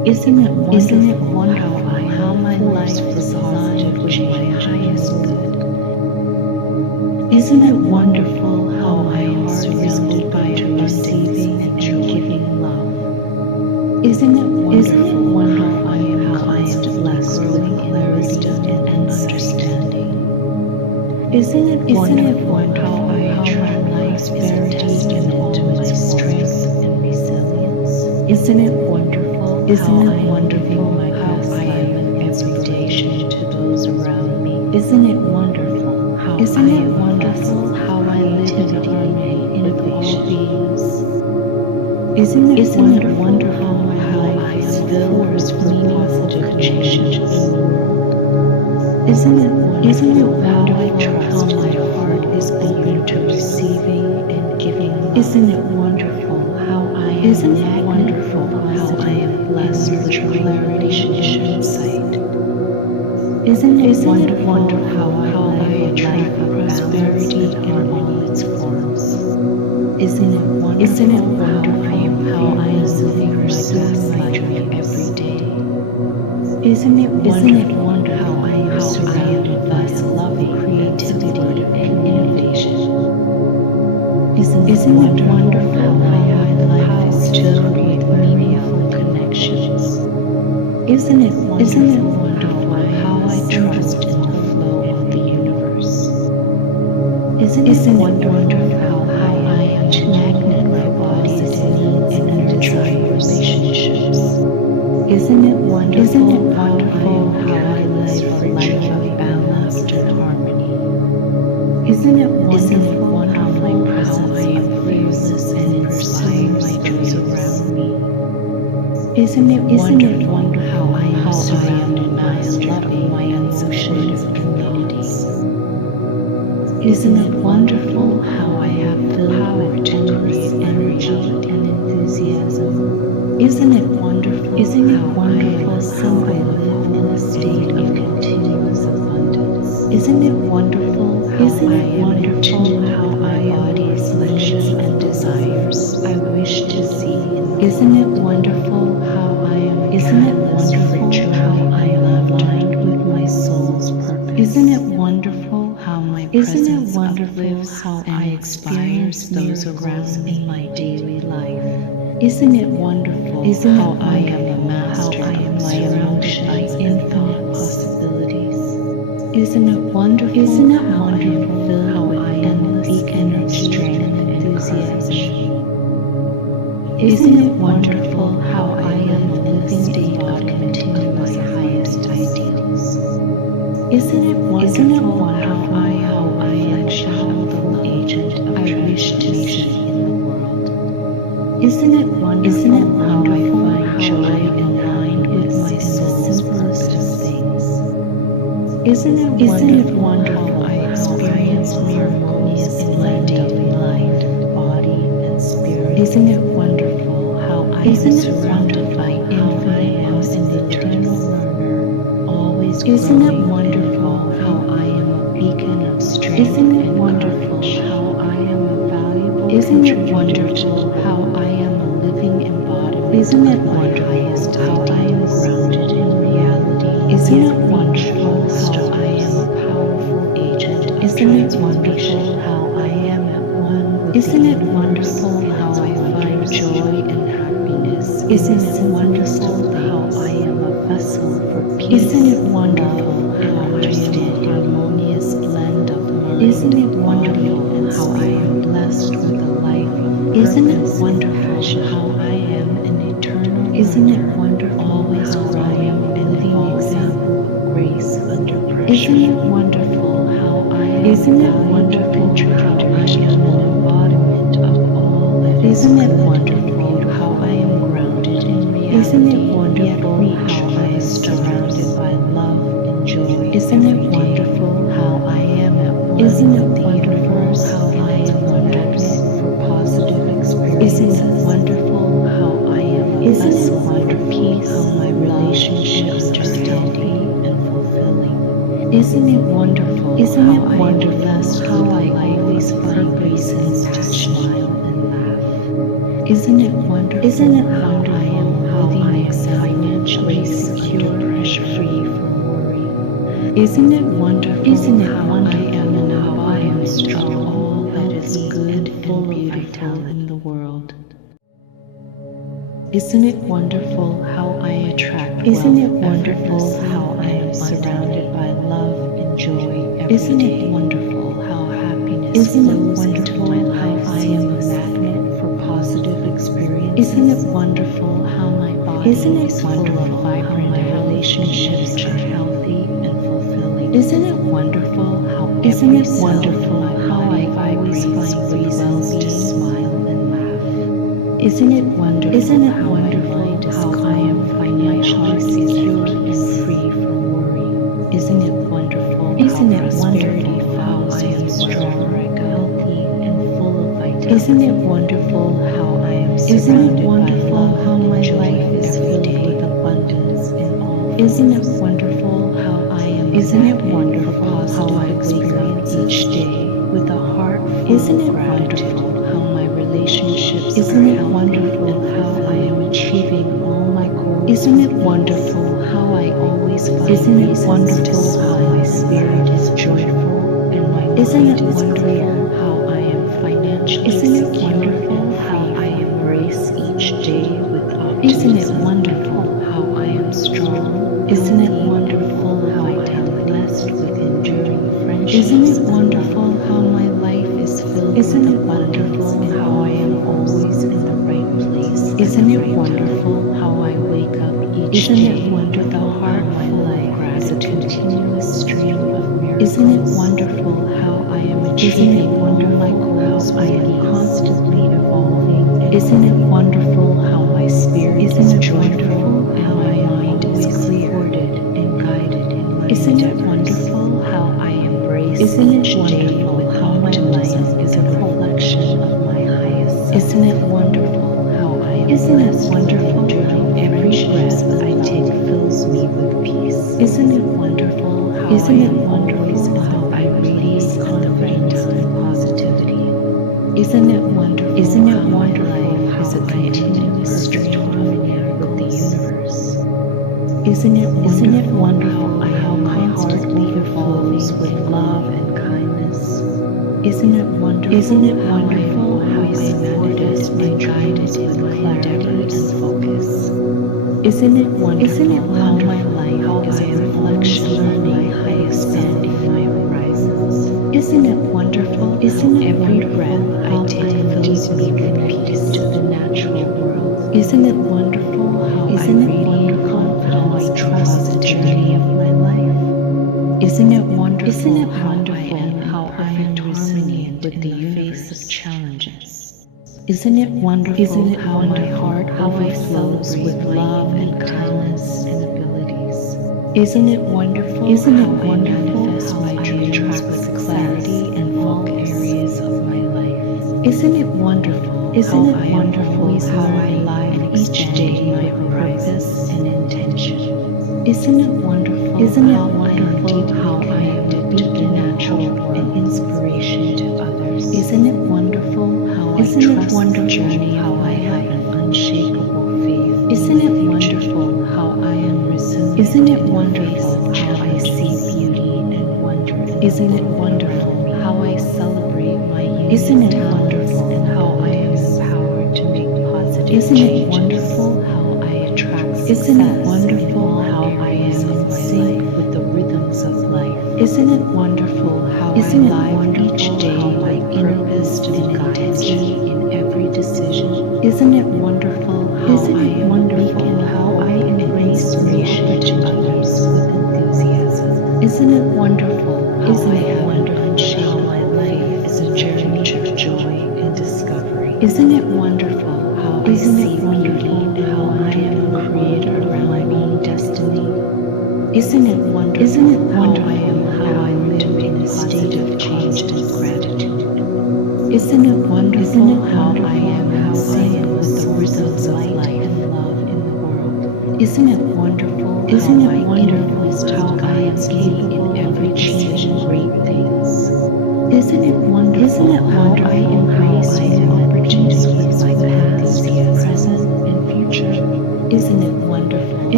Isn't it wonderful how my life is designed with my highest good? Isn't it wonderful how I am surrounded by receiving and giving love? Isn't it wonderful how I am blessed with wisdom and understanding? Isn't it wonderful how I attract prosperity into my strength and resilience? Isn't it wonderful how I am an inspiration to those around me? Isn't it wonderful how I live in harmony with all beings? Isn't it wonderful how I feel positive connections? Isn't it wonderful how my heart is open to receiving and giving love? Isn't it wonderful how I am blessed with clarity and insight? Isn't it wonderful how I attract prosperity in all its forms? Isn't it wonderful how I am living my best life every day? Isn't it wonderful how I am surrounded by loving creativity and innovation? Isn't it wonderful how I have the power to create meaningful connections? Isn't it wonderful how I trust in the flow of the universe? Isn't it wonderful how I am to magnet my body's need and attract relationships? Isn't it wonderful how I live a life of balance and harmony? Isn't it wonderful how my presence I am fearless and inspire my dreams around me? Isn't it wonderful how I am surrounded by loving my emotions communities? Isn't it wonderful how I have the power to create energy and enthusiasm? Isn't it wonderful how I live in a state of continuous abundance? Isn't it wonderful how I am in tune how my body's wishes and desires I wish to see? Isn't it wonderful how I am aligned with my soul's purpose? Isn't it wonderful how my presence uplifts how I experience those around me in my daily life? Isn't it wonderful how I am a master of my emotion by infinite possibilities? Isn't it wonderful how I am a beacon of strength and enthusiasm? Isn't it wonderful how I am a living state of continuous highest ideals? Isn't it wonderful how I am a powerful agent I wish to see in the world? Isn't it wonderful how I find joy and mind with my soul's simplest of things? Isn't it wonderful I experience miracles in my daily life, body and spirit? Isn't it wonderful how I am surrounded by infinite and eternal learner, always growing? Isn't it wonderful how I am a beacon of strength? Isn't it wonderful how I am a valuable? Isn't it wonderful how I am a living embodiment? Isn't it wonderful how I am grounded in reality? Isn't it wonderful how I am a powerful agent? Isn't it wonderful how I am at one with? Isn't it wonderful how I find joy and happiness? Isn't it wonderful how I am a vessel for peace? Isn't it wonderful how I understand harmonious blend of mind? Isn't it wonderful how I am blessed with a life of purpose? Isn't it wonderful how I am an eternal? Isn't it wonderful always growing and living example of grace under pressure? Isn't it wonderful how I am? Isn't it wonderful how I am an embodiment of all that is? Isn't it wonderful how I am grounded in reality? Isn't it wonderful how I am surrounded by love and joy? Isn't it wonderful how I am at one? Isn't it wonderful how I am a magnet for positive experiences? Isn't it wonderful how I am a vessel for peace? How my relationships are healthy and fulfilling? Isn't it wonderful how I always find reasons to smile and laugh? Isn't it wonderful how I am how I am financially secure and free from worry? Isn't it wonderful how I am and how I am strong, all that is good and beautiful in the world? Isn't it wonderful how I attract wealth? Isn't it wonderful how I am surrounded by love and joy every day? Isn't it wonderful how happiness flows into my life? I am a magnet for positive experiences. Isn't it wonderful how my body is full of vibrant relationships are healthy and fulfilling? Isn't it wonderful how every cell in my body always finds reasons to smile and laugh? Isn't it wonderful how I am financially secure and free from worry? Isn't it wonderful how I am strong, healthy, and full of vitality? Isn't it wonderful how I am surrounded by love how my life is filled with abundance in all? Isn't it wonderful how I am how I experience each day with a heart full of gratitude? Relationships Isn't it wonderful how I am achieving all my goals? Isn't it wonderful how I always find Isn't it wonderful how my spirit is joyful and my mind is clear? How I am financially Isn't it wonderful how I embrace each day with optimism? Isn't it wonderful how I am strong? Isn't it wonderful how I am blessed with enduring friendships? Isn't it wonderful how my life is filled Isn't it wonderful how I am always in the right place? Isn't it wonderful how I wake up each day with a heart full of gratitude, a continuous stream of miracles? Isn't it wonderful how I am achieving all my goals? I am constantly evolving. Isn't it wonderful how my spirit is joyful and my mind is clear-headed and guided in my Isn't it wonderful how I embrace Isn't it wonderful how my life is a reflection of my highest self? Isn't it wonderful how I am blessed wonderful how every breath I take fills me with peace? Isn't it wonderful how I radiate confidence and positivity? Isn't it wonderful how my life is a continuous stream of miracles with the universe? Isn't it wonderful how my heart overflows with love and kindness? Isn't it wonderful how I am supported and guided in clarity and focus? Isn't it wonderful how my life is a reflection of my highest expanding my horizons? Isn't it wonderful how every breath I take fills me with peace to the natural world? Isn't it wonderful how I radiate confidence, trust the journey of my life? Isn't it wonderful how I am resilient with the face of challenges? Isn't it wonderful how my heart overflows with love and kindness and abilities? Isn't it wonderful how I manifest my dreams with clarity in all areas of my life? Isn't it wonderful how I align each day my purpose and intention? Isn't it wonderful how I am deep to the natural world and inspiration to others? Isn't it wonderful how I trust the journey, how I have an unshakable faith? Isn't it wonderful how I am resilient? Isn't it wonderful how I see beauty and wonder? Isn't it wonderful how I celebrate my unique talents and how I am empowered to make positive changes? Isn't it wonderful how I attract success? Isn't it wonderful how I am in sync with the rhythms of life? Isn't it wonderful how I live each day my purpose and intention in every decision? Isn't it wonderful how I embrace inspiration to others with enthusiasm? Isn't it wonderful how I have how my life is a journey of joy and discovery? Isn't it wonderful how I see beauty and how I am a creator around my own destiny? Isn't it wonderful how I live in a state of change and gratitude? Isn't it wonderful how I am in sync with the rhythms of light and love in the world? Isn't it wonderful how I am capable in every change and great things? Isn't it wonderful how I embrace opportunities with my past, present, and future? Isn't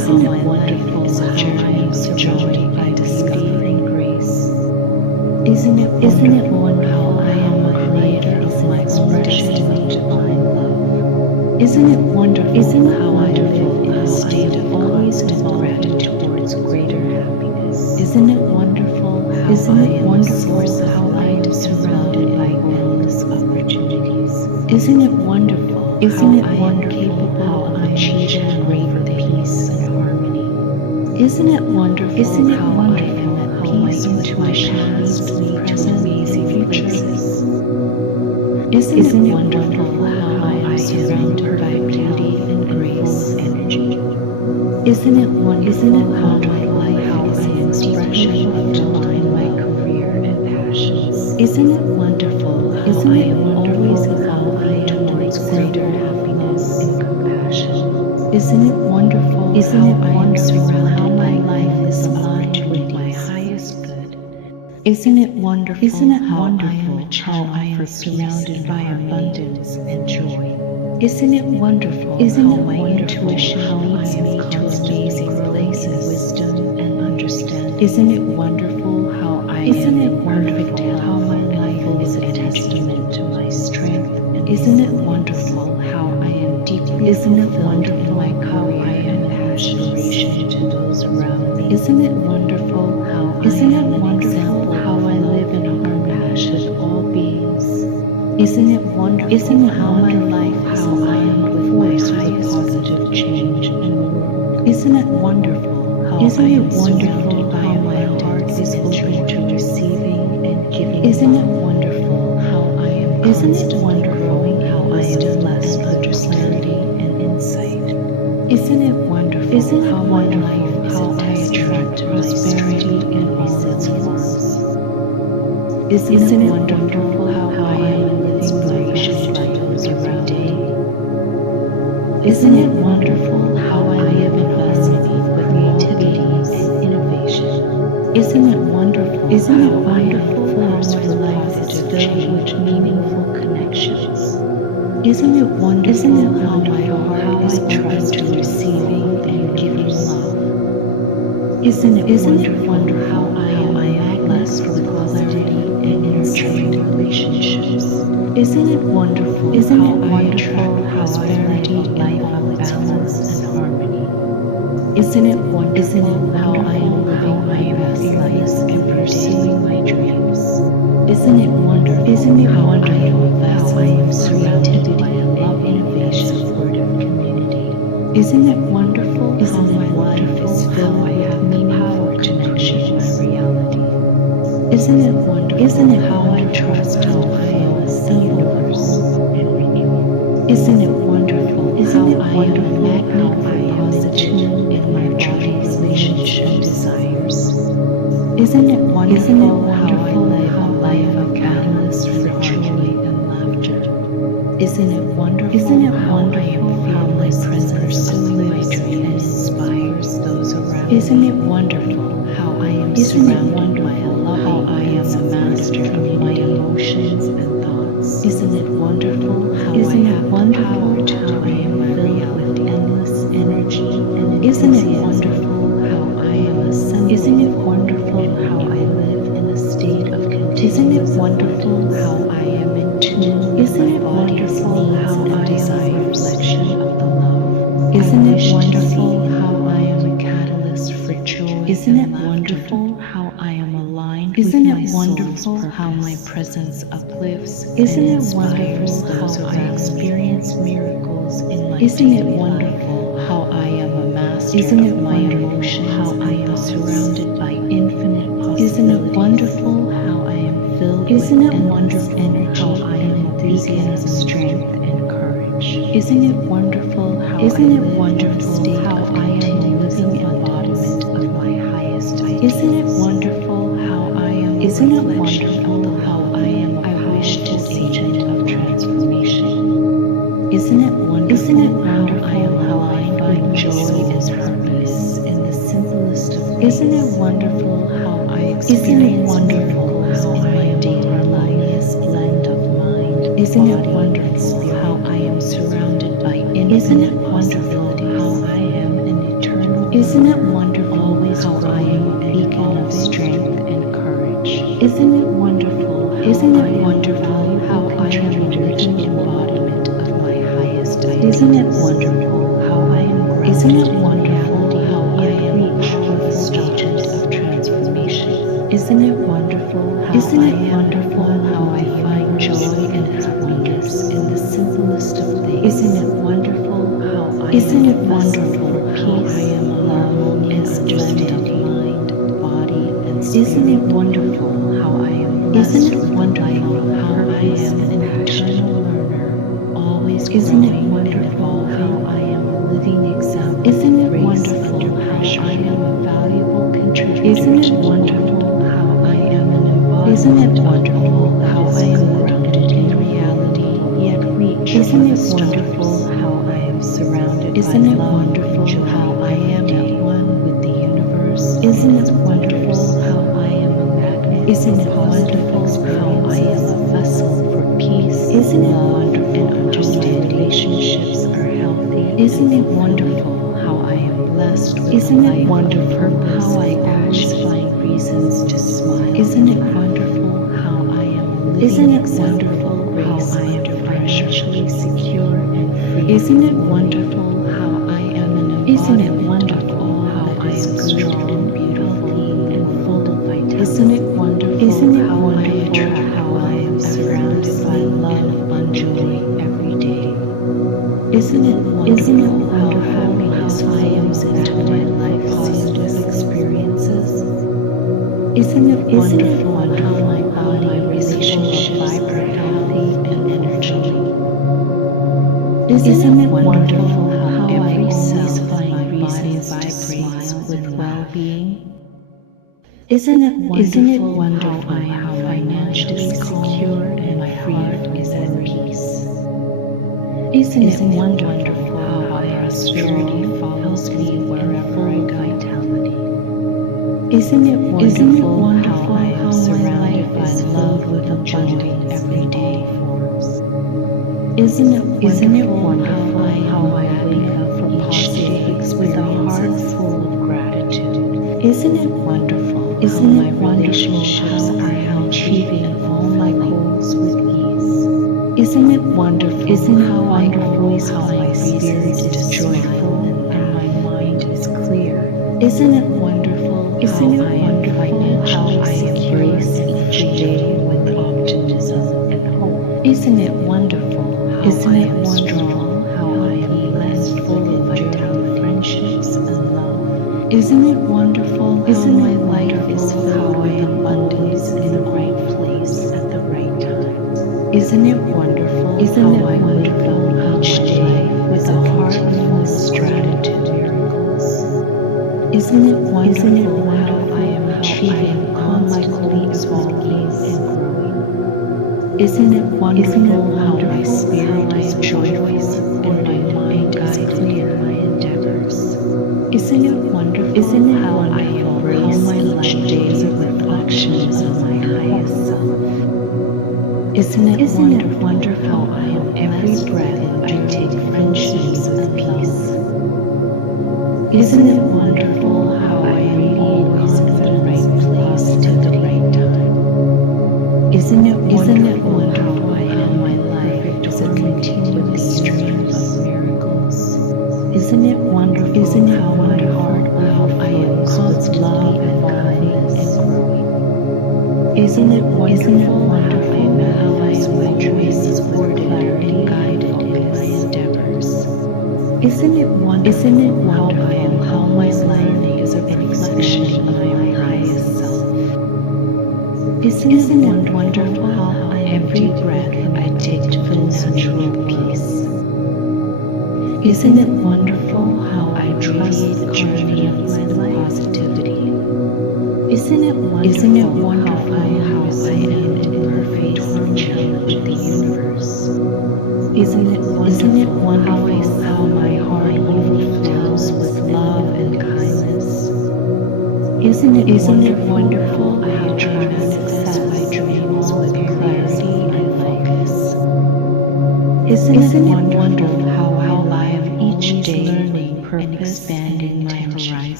Isn't it wonderful how I am surrounded by discovering grace? Isn't it wonderful how I am a creator of my expression of divine love? Isn't it wonderful how I live in a state of constant gratitude towards greater happiness? Isn't it wonderful how I am a source of light surrounded by endless opportunities? Isn't it wonderful how I am capable of achieving great peace and harmony? Isn't it wonderful how I am at peace with my past, present, and futures? Isn't it wonderful how I am surrounded by beauty and grace and energy? Isn't it wonderful how my life is an expression of divine my career and passions? Isn't it wonderful how I am always evolving towards greater happiness and compassion? Isn't it wonderful how I am surrounded by life is aligned with my highest good? Isn't it wonderful how I am surrounded by abundance and joy? Isn't it wonderful how my intuition leads me to amazing places, wisdom and understanding? Isn't it wonderful how I am in perfect health, how my life is a testament to my strength? And isn't it wonderful how I am deeply fulfilled in my how I am an inspiration to those around me? Isn't it wonderful how I am an example how I live in harmony with all beings? Isn't it wonderful how my life how I am the force for positive change in the world? Isn't it wonderful how I am surrounded by my heart is open to receiving and giving? Isn't it wonderful how I am constantly growing how I am blessed with clarity and insight? Isn't it wonderful how my life is how I attract prosperity in all its forms? Isn't it wonderful how I am an inspiration to those around me? Isn't it wonderful how I live in harmony with creativity and innovation? Isn't it wonderful how I am a force for positive change, meaningful connections? Isn't it wonderful how my heart is open to receiving and giving love? Isn't it wonderful how I am blessed with clarity and nurturing relationships? Isn't it wonderful how I attract prosperity, life of balance and harmony? Isn't it wonderful how I am living my best life and pursuing my dreams? Isn't it wonderful how I am surrounded by a love, innovation, supportive community? Isn't it wonderful how my life is filled with meaningful connection to reality? Isn't it wonderful how I trust how I am a universe and renewal? Isn't it wonderful how I am a magnet for positive in my body's relationship desires? Isn't it wonderful how I live a life of catalyst for joy and laughter? Isn't it wonderful how I am fearless in pursuing my dreams and inspires those around me? Isn't it wonderful how I am surrounded by love, how I am a master of my emotions and thoughts? Isn't it wonderful how I have the power to how I am filled with endless energy? And isn't it wonderful how I am a sun? Isn't it wonderful how I live in a state of content? Isn't it wonderful how I am in tune with my body's needs and desires? Reflection of the love. Isn't it wonderful how I am a catalyst for joy? Isn't it wonderful how I am aligned? Isn't it wonderful how my presence uplifts? Isn't it wonderful how I experience miracles in my Isn't it wonderful how I am a master of my emotions? How I am surrounded by infinite possibilities? Isn't it wonderful how I am filled with endless energy? How I am a beacon of strength and courage? Isn't it wonderful how I am a living embodiment of my highest ideals? Isn't it wonderful how I am Isn't it wonderful how I am a wished agent of transformation? Isn't it wonderful how I am aligned with joy and purpose in the simplest of ways? Isn't it wonderful how I experience miracles in my daily life blend of mind? Isn't it wonderful how I am surrounded by infinite possibility? How I am an eternal Isn't it wonderful how I am a beacon of strength and courage? Isn't it wonderful how I am a living embodiment of my highest ideals? Isn't it wonderful how I am grounded? Isn't it wonderful how I am a powerful agent of transformation? Isn't it wonderful how I find joy and happiness in the simplest of things? Isn't it wonderful how I am alone and understanding mind, body, and spirit? Isn't it wonderful how I am blessed with a life how I am an eternal learner, always growing? Isn't it wonderful how I am a living example? Isn't it wonderful how I am a valuable contributor? Isn't it wonderful how I am an embodiment? Isn't it wonderful how I am grounded in reality, yet reach? Isn't it wonderful how I am surrounded by love and joy? How I am at one with the universe? Isn't it wonderful how I am a magnet? Isn't it wonderful how I am a vessel for peace? Isn't it wonderful and understand relationships are healthy? Isn't it wonderful how I am blessed with isn't it wonderful how I always find reasons to smile? Isn't it wonderful how I am living? Isn't it wonderful how I am financially secure and free? Isn't it wonderful how I am an embodiment? Isn't it wonderful how I am strong, healthy, and full of vitality? Isn't it wonderful how I attract how I am surrounded by love and joy every day? Isn't it wonderful how happiness flows into my life, positive experiences? Isn't it wonderful how my body relationships vibrate healthy and energetic? Isn't it wonderful how every cell in my body vibrates with well-being? Isn't it wonderful how I am financially secure and my heart is at peace? Isn't it wonderful how prosperity follows me wherever I go? Vitality. Isn't it wonderful how I am surrounded by love with abundant everyday forms? Isn't it wonderful how I wake up for positive with a heart full of gratitude? Isn't it wonderful how my relationships are achieving all my goals with ease? Isn't it wonderful how I always find my spirit is joyful and my mind is clear? Isn't it wonderful how I am financially secure each day with optimism and hope? Isn't it wonderful how I am strong, how I am blessed full of vitality, friendships, and love? Isn't it wonderful how my life is filled with abundance in the right place at the right time? Isn't it wonderful how I wake up each day with a heart full of gratitude and miracles? Isn't it wonderful how I am achieving all my goals with ease and growing? Isn't it wonderful how my spirit is joyful and my mind is clear in my endeavors? Isn't it wonderful how I embrace each day with reflections of my highest self? Isn't it wonderful how I am every breath I take friendships of peace? Isn't it wonderful how I am always at the right place at the right time? Isn't it wonderful how I am my life is a continuous stream of miracles? Isn't it wonderful how my heart how I am constantly love and kindness and growing? Isn't it wonderful how I am my choices ordered and guided in my endeavors? Isn't it wonderful how my life is a reflection of my highest self? Isn't it wonderful how every breath I take feels natural peace? Isn't it wonderful how I trust the journey of my life positivity? Isn't it wonderful how I am in perfect harmony with the universe? Isn't it wonderful how my heart overflows with love and kindness? Isn't it wonderful how I manifest my dreams with clarity and focus? Isn't it wonderful how I am each day learning and expanding my horizons?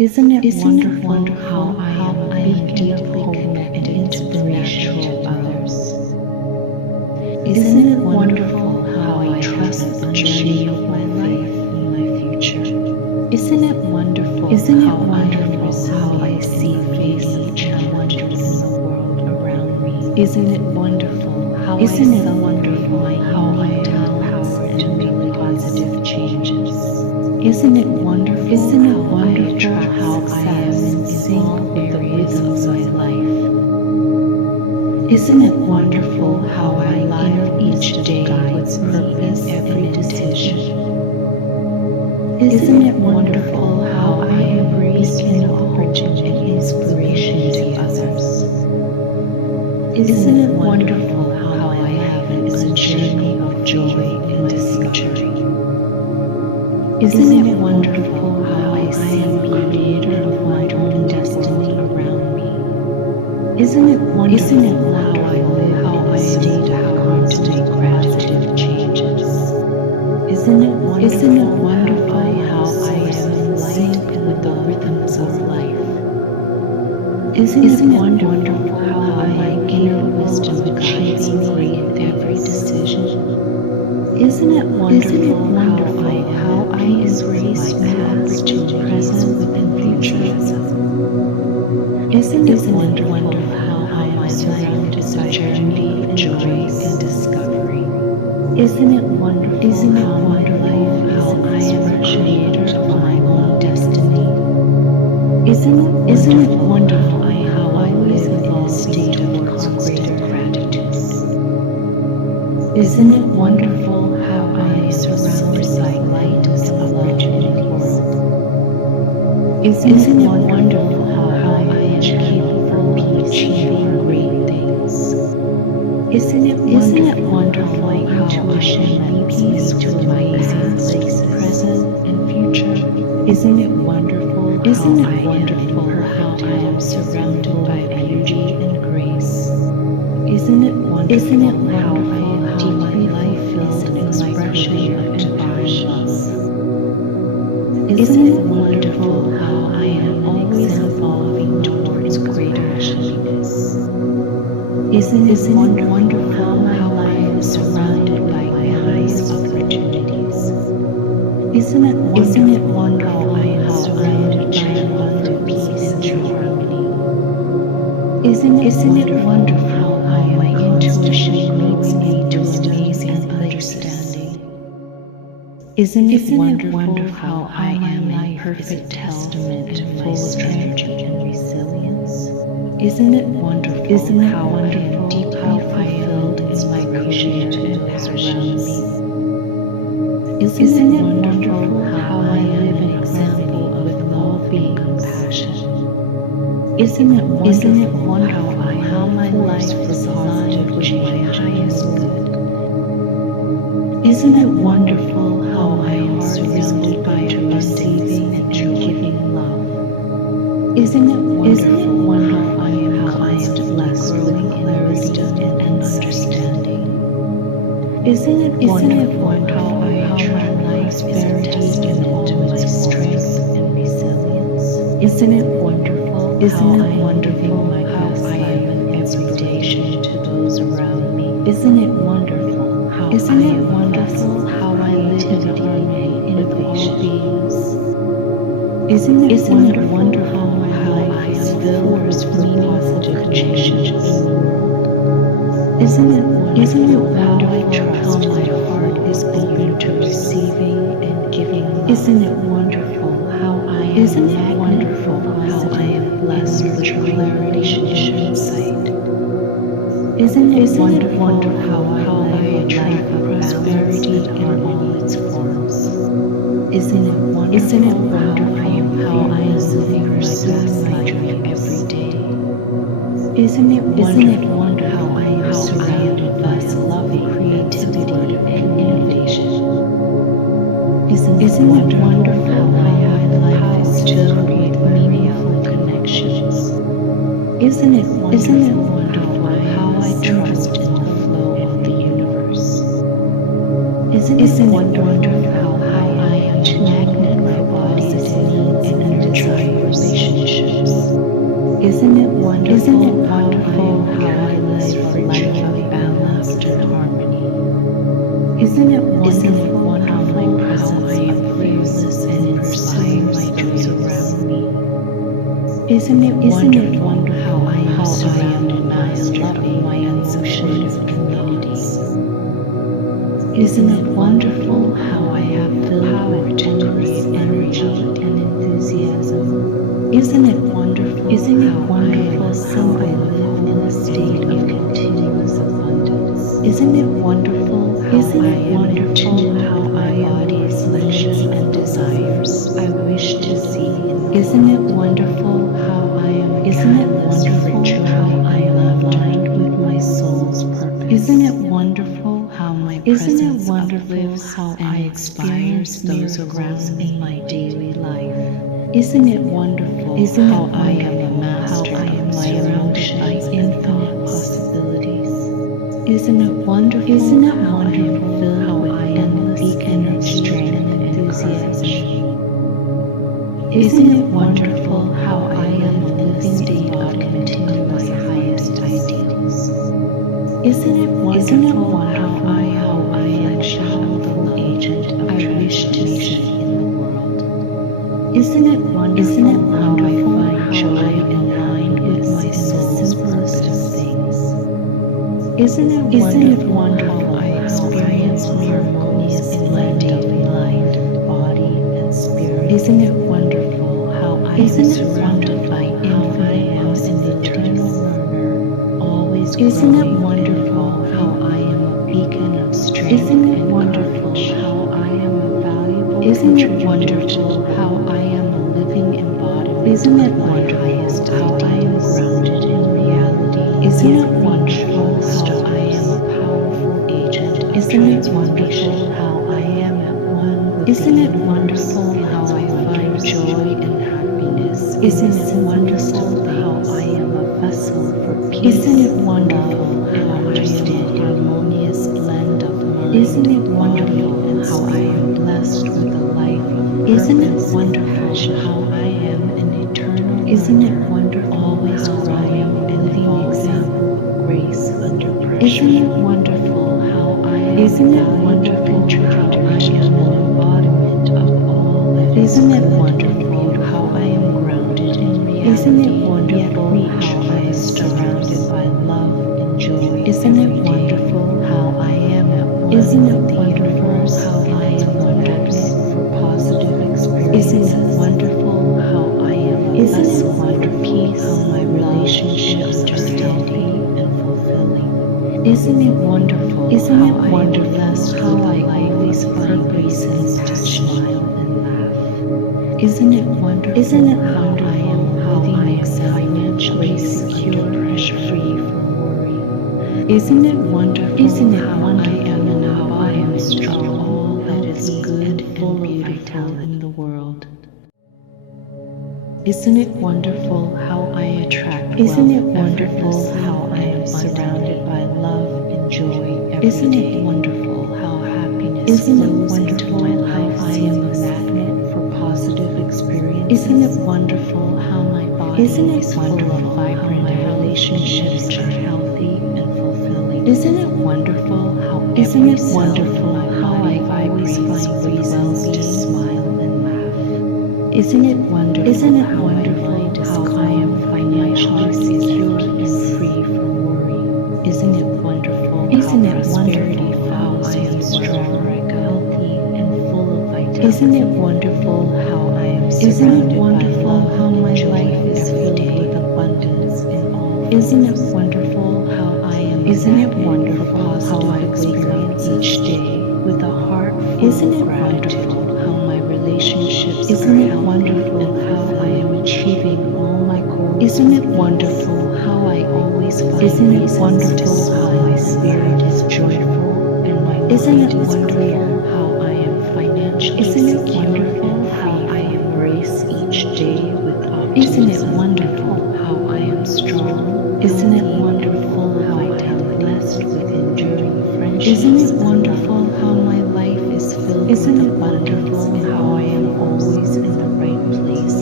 Isn't it wonderful how I am deeply connected to the natural others? Isn't it wonderful how I trust the journey of my life and my future? Isn't it wonderful how I see facing challenges in the world around me? Isn't it wonderful how I celebrate my unique talents and make positive changes? Isn't it wonderful how I am in sync with the rhythms of life? Isn't it wonderful how I live each day with purpose every decision? Isn't it wonderful how I embrace an opportunity and inspiration to others? Isn't it wonderful how I have a journey of joy in the future? Isn't it wonderful how I see the creator of my own destiny around me? Isn't it wonderful how I state how constant gratitude changes? Isn't it wonderful how I am in sync with the rhythms of life? Isn't it wonderful how my inner wisdom guides me in every decision? Isn't it wonderful how I embrace past, present, and future? Isn't it wonderful how I am surrounded by journey and joy and discovery? Isn't it wonderful how my life, how I am a creator of my own destiny? Isn't it wonderful how I live in a state of constant gratitude? Isn't it wonderful how I am surrounded by light and love in the world? Isn't it wonderful how I am capable of achieving great things? Isn't it wonderful how intuition leads me to amazing places, present and future? Isn't it wonderful how I am surrounded by beauty and grace? Isn't it wonderful how I am deeply life-filled and expression of passion? Isn't it wonderful how I am always evolving towards greater happiness? Isn't it wonderful how my life is surrounded by endless opportunities? Isn't it wonderful how I am surrounded by abundant peace and harmony? Isn't it wonderful how my intuition leads me to amazing understanding? Isn't it wonderful how I am a perfect testament to my strength and resilience? Isn't it wonderful how I am deeply fulfilled in my creative passions? Isn't it wonderful how I am an example of love and compassion? Isn't it wonderful how my life is designed with my highest good? Isn't it wonderful how I am surrounded by receiving and giving love? Isn't it wonderful how I am blessed with clarity and understanding? Isn't it wonderful how I attract prosperity into my strength and resilience? Isn't it wonderful how I am an inspiration to those around me? Isn't it wonderful how I live in harmony with all beings? Isn't it wonderful how I am filled with positive change? Isn't it wonderful how I trust my heart is open to receiving and giving love? Isn't it wonderful how I am blessed with clarity and insight? Isn't it wonderful how I attract prosperity in all its forms? Isn't it wonderful how I am pursuing my dream every day? Isn't it wonderful how I am surrounded by loving creativity and innovation? Isn't it wonderful how my life is to create meaningful connections? Isn't it wonderful how I trust in the flow of the universe? Isn't it wonderful how I am to magnet my body and energize relationships. Isn't it wonderful how I live a life of balance and harmony? Isn't it wonderful how my presence I am fearless and inspires those around me? Isn't it wonderful how I am surrounded by loving and supportive communities? Isn't it wonderful how I have the power to create energy and enthusiasm? Isn't it wonderful how I live in a state of continuous abundance? Isn't it wonderful how I am in tune how my body's selection and desires I wish to see in the Isn't it wonderful how I am for joy how I am aligned with my soul's purpose? Isn't it wonderful how my presence uplifts how I experience those around me in my daily life? Isn't it wonderful how I am a master of my emotions and infinite possibilities? Isn't it wonderful how I am a beacon of strength and enthusiasm? Isn't it wonderful how I am a living embodiment of my highest ideals? Isn't it wonderful how I am a powerful agent I wish to see in the world? Isn't it wonderful how I find joy in line with my soul's purpose things? Isn't it wonderful how I experience harmonious in my daily life, body and spirit? Isn't it wonderful how I am surrounded by infinite and eternal learner, always growing? Isn't it wonderful how I am a beacon of strength? Isn't it wonderful how I am a valuable? Isn't it wonderful how I am a living embodiment? Isn't it wonderful how I am grounded in reality? Isn't it wonderful how I am a powerful agent? Isn't it wonderful how I am at one with Isn't it wonderful how I find joy and happiness? Isn't it wonderful how I am a vessel for peace? Isn't it wonderful how I am a harmonious blend of mind? Isn't it wonderful how I am blessed with a life of Isn't it wonderful how I am an eternal Isn't it wonderful always growing and living example of grace under pressure? Isn't it wonderful how I am Isn't it wonderful how I am an embodiment of all that Isn't it wonderful how I am grounded in reality? Isn't it wonderful how I am surrounded by love and joy? Isn't it wonderful how I am at one Isn't it wonderful how I am a magnet for positive experiences? Isn't it wonderful how I am a vessel for peace? How my relationships are healthy and fulfilling? Isn't it wonderful how I always find reasons to smile and laugh? Isn't it wonderful how I am financially secure, pressure-free from worry? Isn't it wonderful how I am and how I am strong all that is good and beautiful in the world? Isn't it wonderful how I attract Isn't it wonderful how I am surrounded by love and joy? Isn't it wonderful how happiness flows into my life? I am a magnet for positive experiences. Isn't it wonderful how my body is full of vibrant relationships are healthy and fulfilling? Isn't it wonderful how Isn't it wonderful how I always find reasons to smile and laugh? Isn't it wonderful how I am financially secure and free from worry? Isn't it wonderful how I am strong, healthy, and full of vitality? Isn't it wonderful how I am surrounded by love how my life is filled with abundance in all? Isn't it wonderful how I am Isn't it wonderful how I experience each day with a heart full of gratitude? How my relationships Isn't it wonderful how I am achieving all my goals? Isn't it wonderful how I always find Isn't it wonderful how my spirit is joyful and my mind is clear? How I am financially Isn't it wonderful how I embrace each day with optimism? Isn't it wonderful how I am strong? Isn't it wonderful how I am blessed with enduring friendships? Isn't it wonderful how my life is filled Isn't it wonderful how I am always in the right place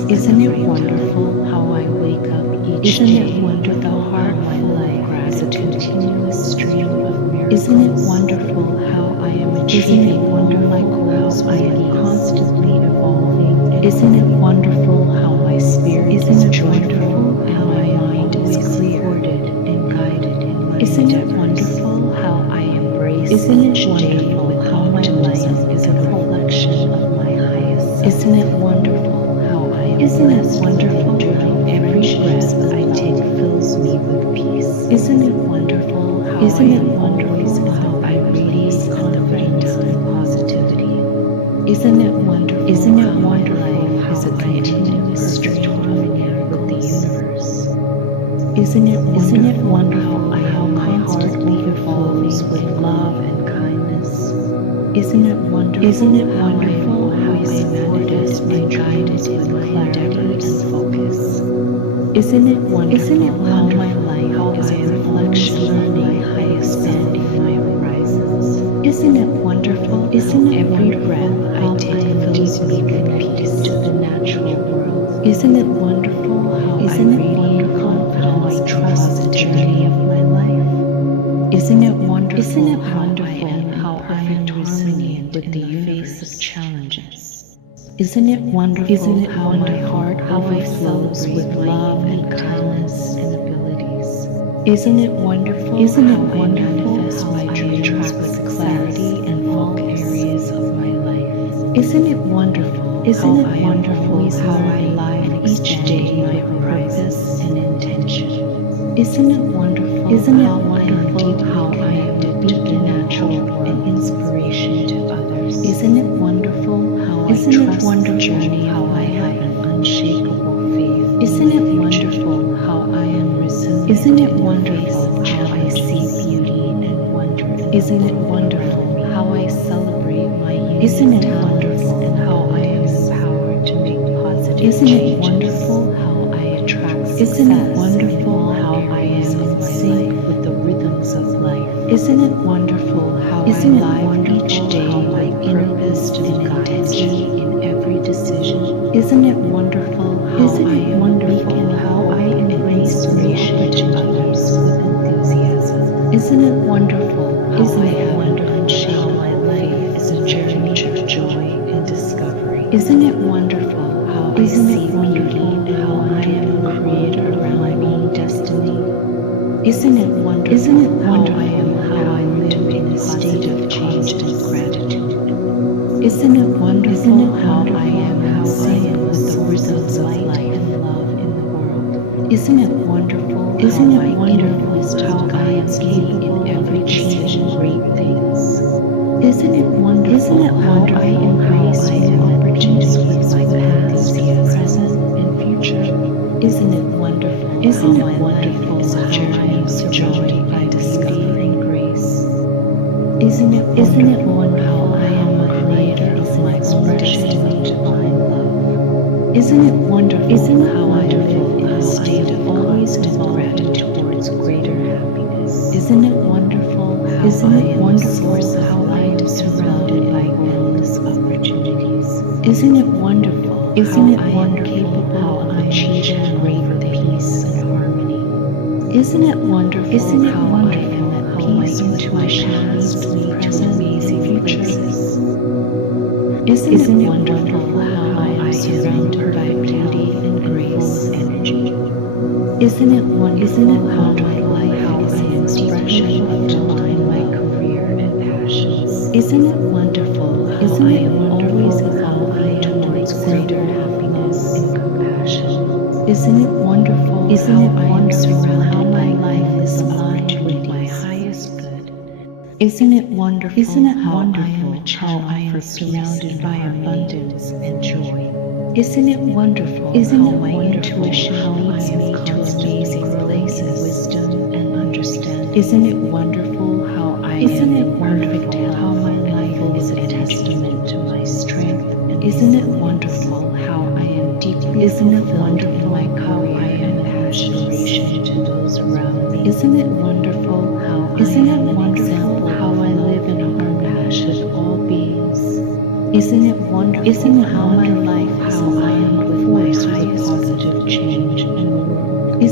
Isn't it wonderful how I wake up each day with a heart full of gratitude, a continuous stream of miracles? Isn't it wonderful how I am achieving all my goals? I am constantly evolving. Isn't it wonderful how my spirit is joyful and my mind is clear-headed and guided in my Isn't it wonderful how I embrace each day with how my life is a reflection of my highest self? Isn't it wonderful how I am blessed how every breath I take fills me with peace? Isn't it wonderful how I radiate confidence and positivity? Isn't it wonderful how my life is a continuous stream of miracles with the universe? Isn't it wonderful how my heart evolves with love and kindness? Isn't it wonderful how I manifest my guidance with clarity and focus? Isn't it wonderful how my life is a reflection of my highest expanding my horizons? Isn't it wonderful how every breath I take fills me with peace to the natural world? Isn't it wonderful how I radiate confidence, trust the journey of my life? Isn't it wonderful how I am harmony with the face of challenges? Isn't it wonderful how my heart overflows with love and kindness and abilities? Isn't it wonderful how I manifest my dreams with clarity in all areas of my life? Isn't it wonderful how I live each day my purpose and intention? Isn't it wonderful how I am deep to the natural world and inspiration to others? Isn't it wonderful how I trust the journey, how I have an unshakable faith? Isn't it wonderful how I am resilient? Isn't it wonderful how I see beauty and wonder? Isn't it wonderful how I celebrate my unique talents and how I am empowered to make positive changes? Isn't it wonderful how I attract success? Isn't it wonderful how I am in sync with the rhythms of life? Isn't it wonderful how I live each day my purpose and intention in every decision? Isn't it wonderful how I embrace inspiration to others with enthusiasm? Isn't it wonderful how I have unshaped my life is a journey of joy and discovery? Isn't it wonderful how I see beauty and how I am a creator around my own destiny? Isn't it wonderful how I live in a state of constant gratitude? Isn't it wonderful how I am in sync with the rhythms of light and love in the world? Isn't it wonderful how I am capable in every decision great things? Isn't it wonderful how I embrace my opportunities with my past, present, and future? Isn't it wonderful how my life is a journey of joy by discovering grace? Isn't it wonderful how I am a creator of my expression of divine love? Isn't it wonderful how I live in a state of constant gratitude towards greater happiness? Isn't it wonderful how I am surrounded by endless opportunities? Isn't it wonderful how I am capable of achieving greater peace and harmony? Isn't it wonderful how I am at peace with my past, present, and future? Isn't it wonderful how I am surrounded by beauty and grace energy? Isn't it wonderful how my life is an expression of divine my career and passions? Isn't it wonderful how I am always evolving towards greater happiness and compassion? Isn't it wonderful how I am surrounded by life is aligned with my highest good? Isn't it wonderful how I am surrounded by abundance and joy? Isn't it wonderful how my intuition leads me to amazing places, wisdom and understanding? Isn't it wonderful how I am in perfect health, how my life is a testament to my strength? And isn't it wonderful how I am deeply fulfilled in my career and aspiration to those around me? Isn't it wonderful how I am an example how I live in harmony with all beings? Isn't it wonderful how my life, how I am with my highest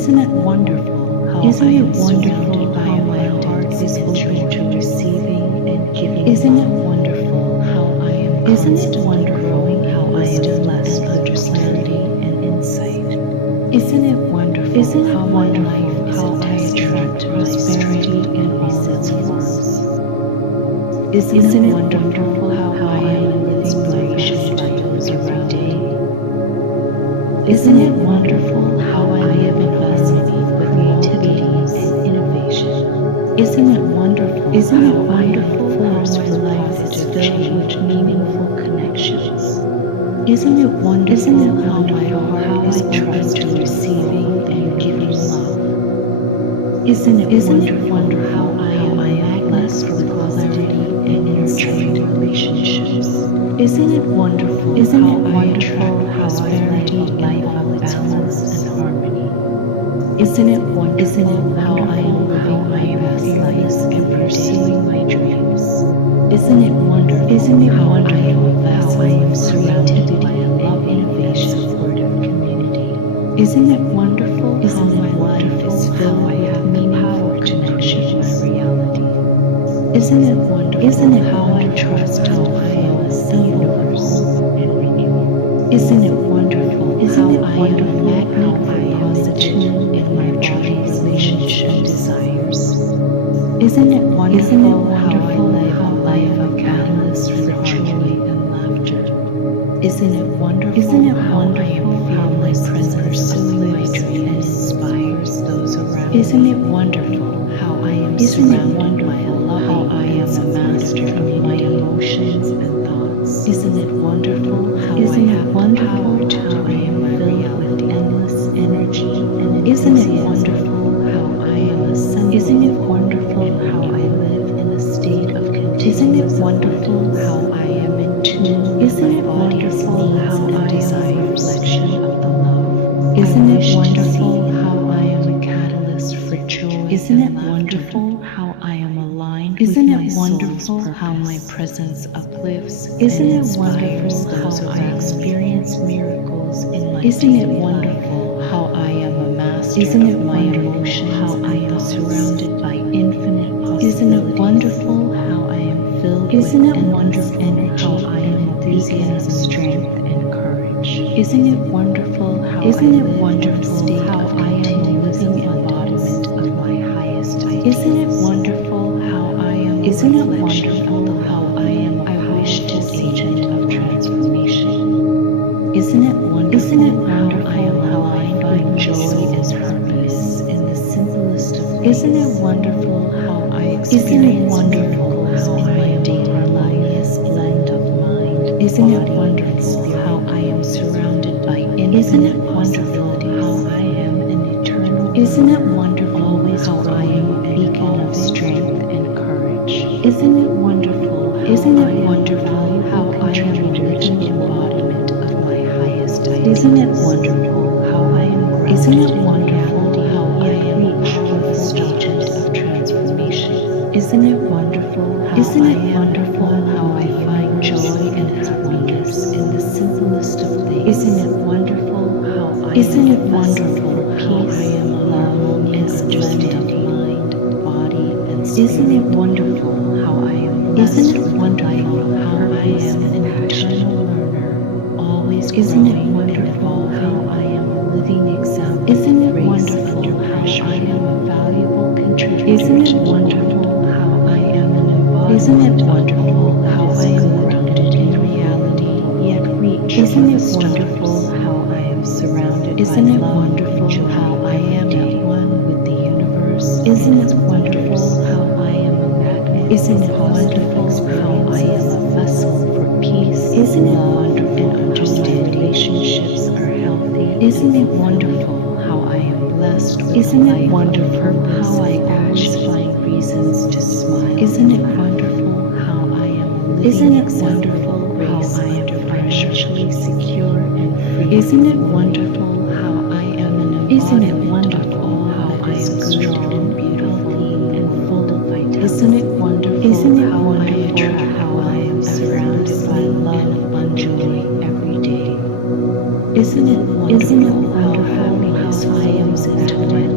Isn't it wonderful how I am surrounded by my heart is open to receiving and giving? Isn't it wonderful how I am constantly growing, how I am blessed with clarity and insight? Isn't it wonderful how my life how I attract prosperity and resilience? Isn't it wonderful how I am an inspiration to those around me? Isn't it wonderful how I live in harmony with creativity and innovation? Isn't it wonderful how I am a force for positive change, meaningful connections? Isn't it wonderful how my heart is open to receiving and giving love? Isn't it wonderful how I am blessed with clarity and nurturing relationships? Isn't it wonderful how I attract prosperity, life of balance and harmony? Isn't it wonderful how I am living my best life and pursuing my dreams? Isn't it wonderful how I am surrounded by a love, innovation, supportive community? Isn't it wonderful how my life is filled with meaningful connection to my reality? Isn't it wonderful how I trust how I am the universe and renewal? Isn't it wonderful how I am a magnet for positive in my body's relationship desires? Isn't it wonderful how I live a life of catalyst for joy and laughter? Isn't it wonderful how I am how my presence pursuing my dreams inspires those around me? Isn't it wonderful how I am surrounded by a love, how I am a master of my emotions and thoughts? Isn't it wonderful how I have the power to create my reality with endless energy and isn't it wonderful how I am a sun? Isn't it wonderful how I live in a state of content? Isn't it wonderful how I am in tune? Isn't it wonderful how I am a reflection of the love? Isn't it wonderful how I am a catalyst for joy? Isn't it wonderful how I am aligned? Isn't it wonderful how my presence uplifts? Isn't it wonderful how I experience miracles in my Isn't it wonderful how I am a master of my emotions? How I am surrounded by infinite possibilities? Isn't it wonderful how I am filled with endless energy? How I am a beacon of strength and courage? Isn't it wonderful how I am a living embodiment of my highest ideals? Isn't it wonderful how I am Isn't it wonderful how I am a wished agent of transformation? Isn't it wonderful how I am aligned with joy and purpose in the simplest of ways? Isn't it wonderful how I experience miracles in my daily life blend of mind? Isn't it wonderful how I am surrounded by Isn't it wonderful how I am an eternal? Isn't it wonderful always how I am a beacon of strength and courage? Isn't it wonderful? Isn't it wonderful how I am a living embodiment of my highest ideals? Isn't it wonderful how I am grounded? Isn't it wonderful how I am a powerful agent of transformation? Isn't it wonderful how I find joy and happiness in the simplest of things? Isn't it wonderful how I Isn't it wonderful how I am alone and understanding mind, body, and spirit? Isn't it wonderful how I am blessed? Isn't it wonderful how I am an eternal learner, always Isn't it wonderful how I am a living example? Isn't it wonderful how I am a valuable contributor? Isn't it wonderful how I am an embodiment? Isn't it wonderful how I am grounded in reality, yet reach? Isn't it wonderful how I am surrounded Isn't it wonderful how I am at one with the universe? Isn't it wonderful how I am a magnet? Isn't it wonderful how I am a vessel for peace? Isn't it wonderful and understand relationships are healthy? Isn't it wonderful how I am blessed with Isn't it wonderful how I always find reasons to smile? Isn't it wonderful how I am Isn't it wonderful how I am financially secure and free? Isn't it wonderful how I am an Isn't it wonderful how I am strong and beautiful and full of vitality? Isn't it wonderful how I attract how I am surrounded by love and joy every day? Isn't it wonderful how happiness flows into my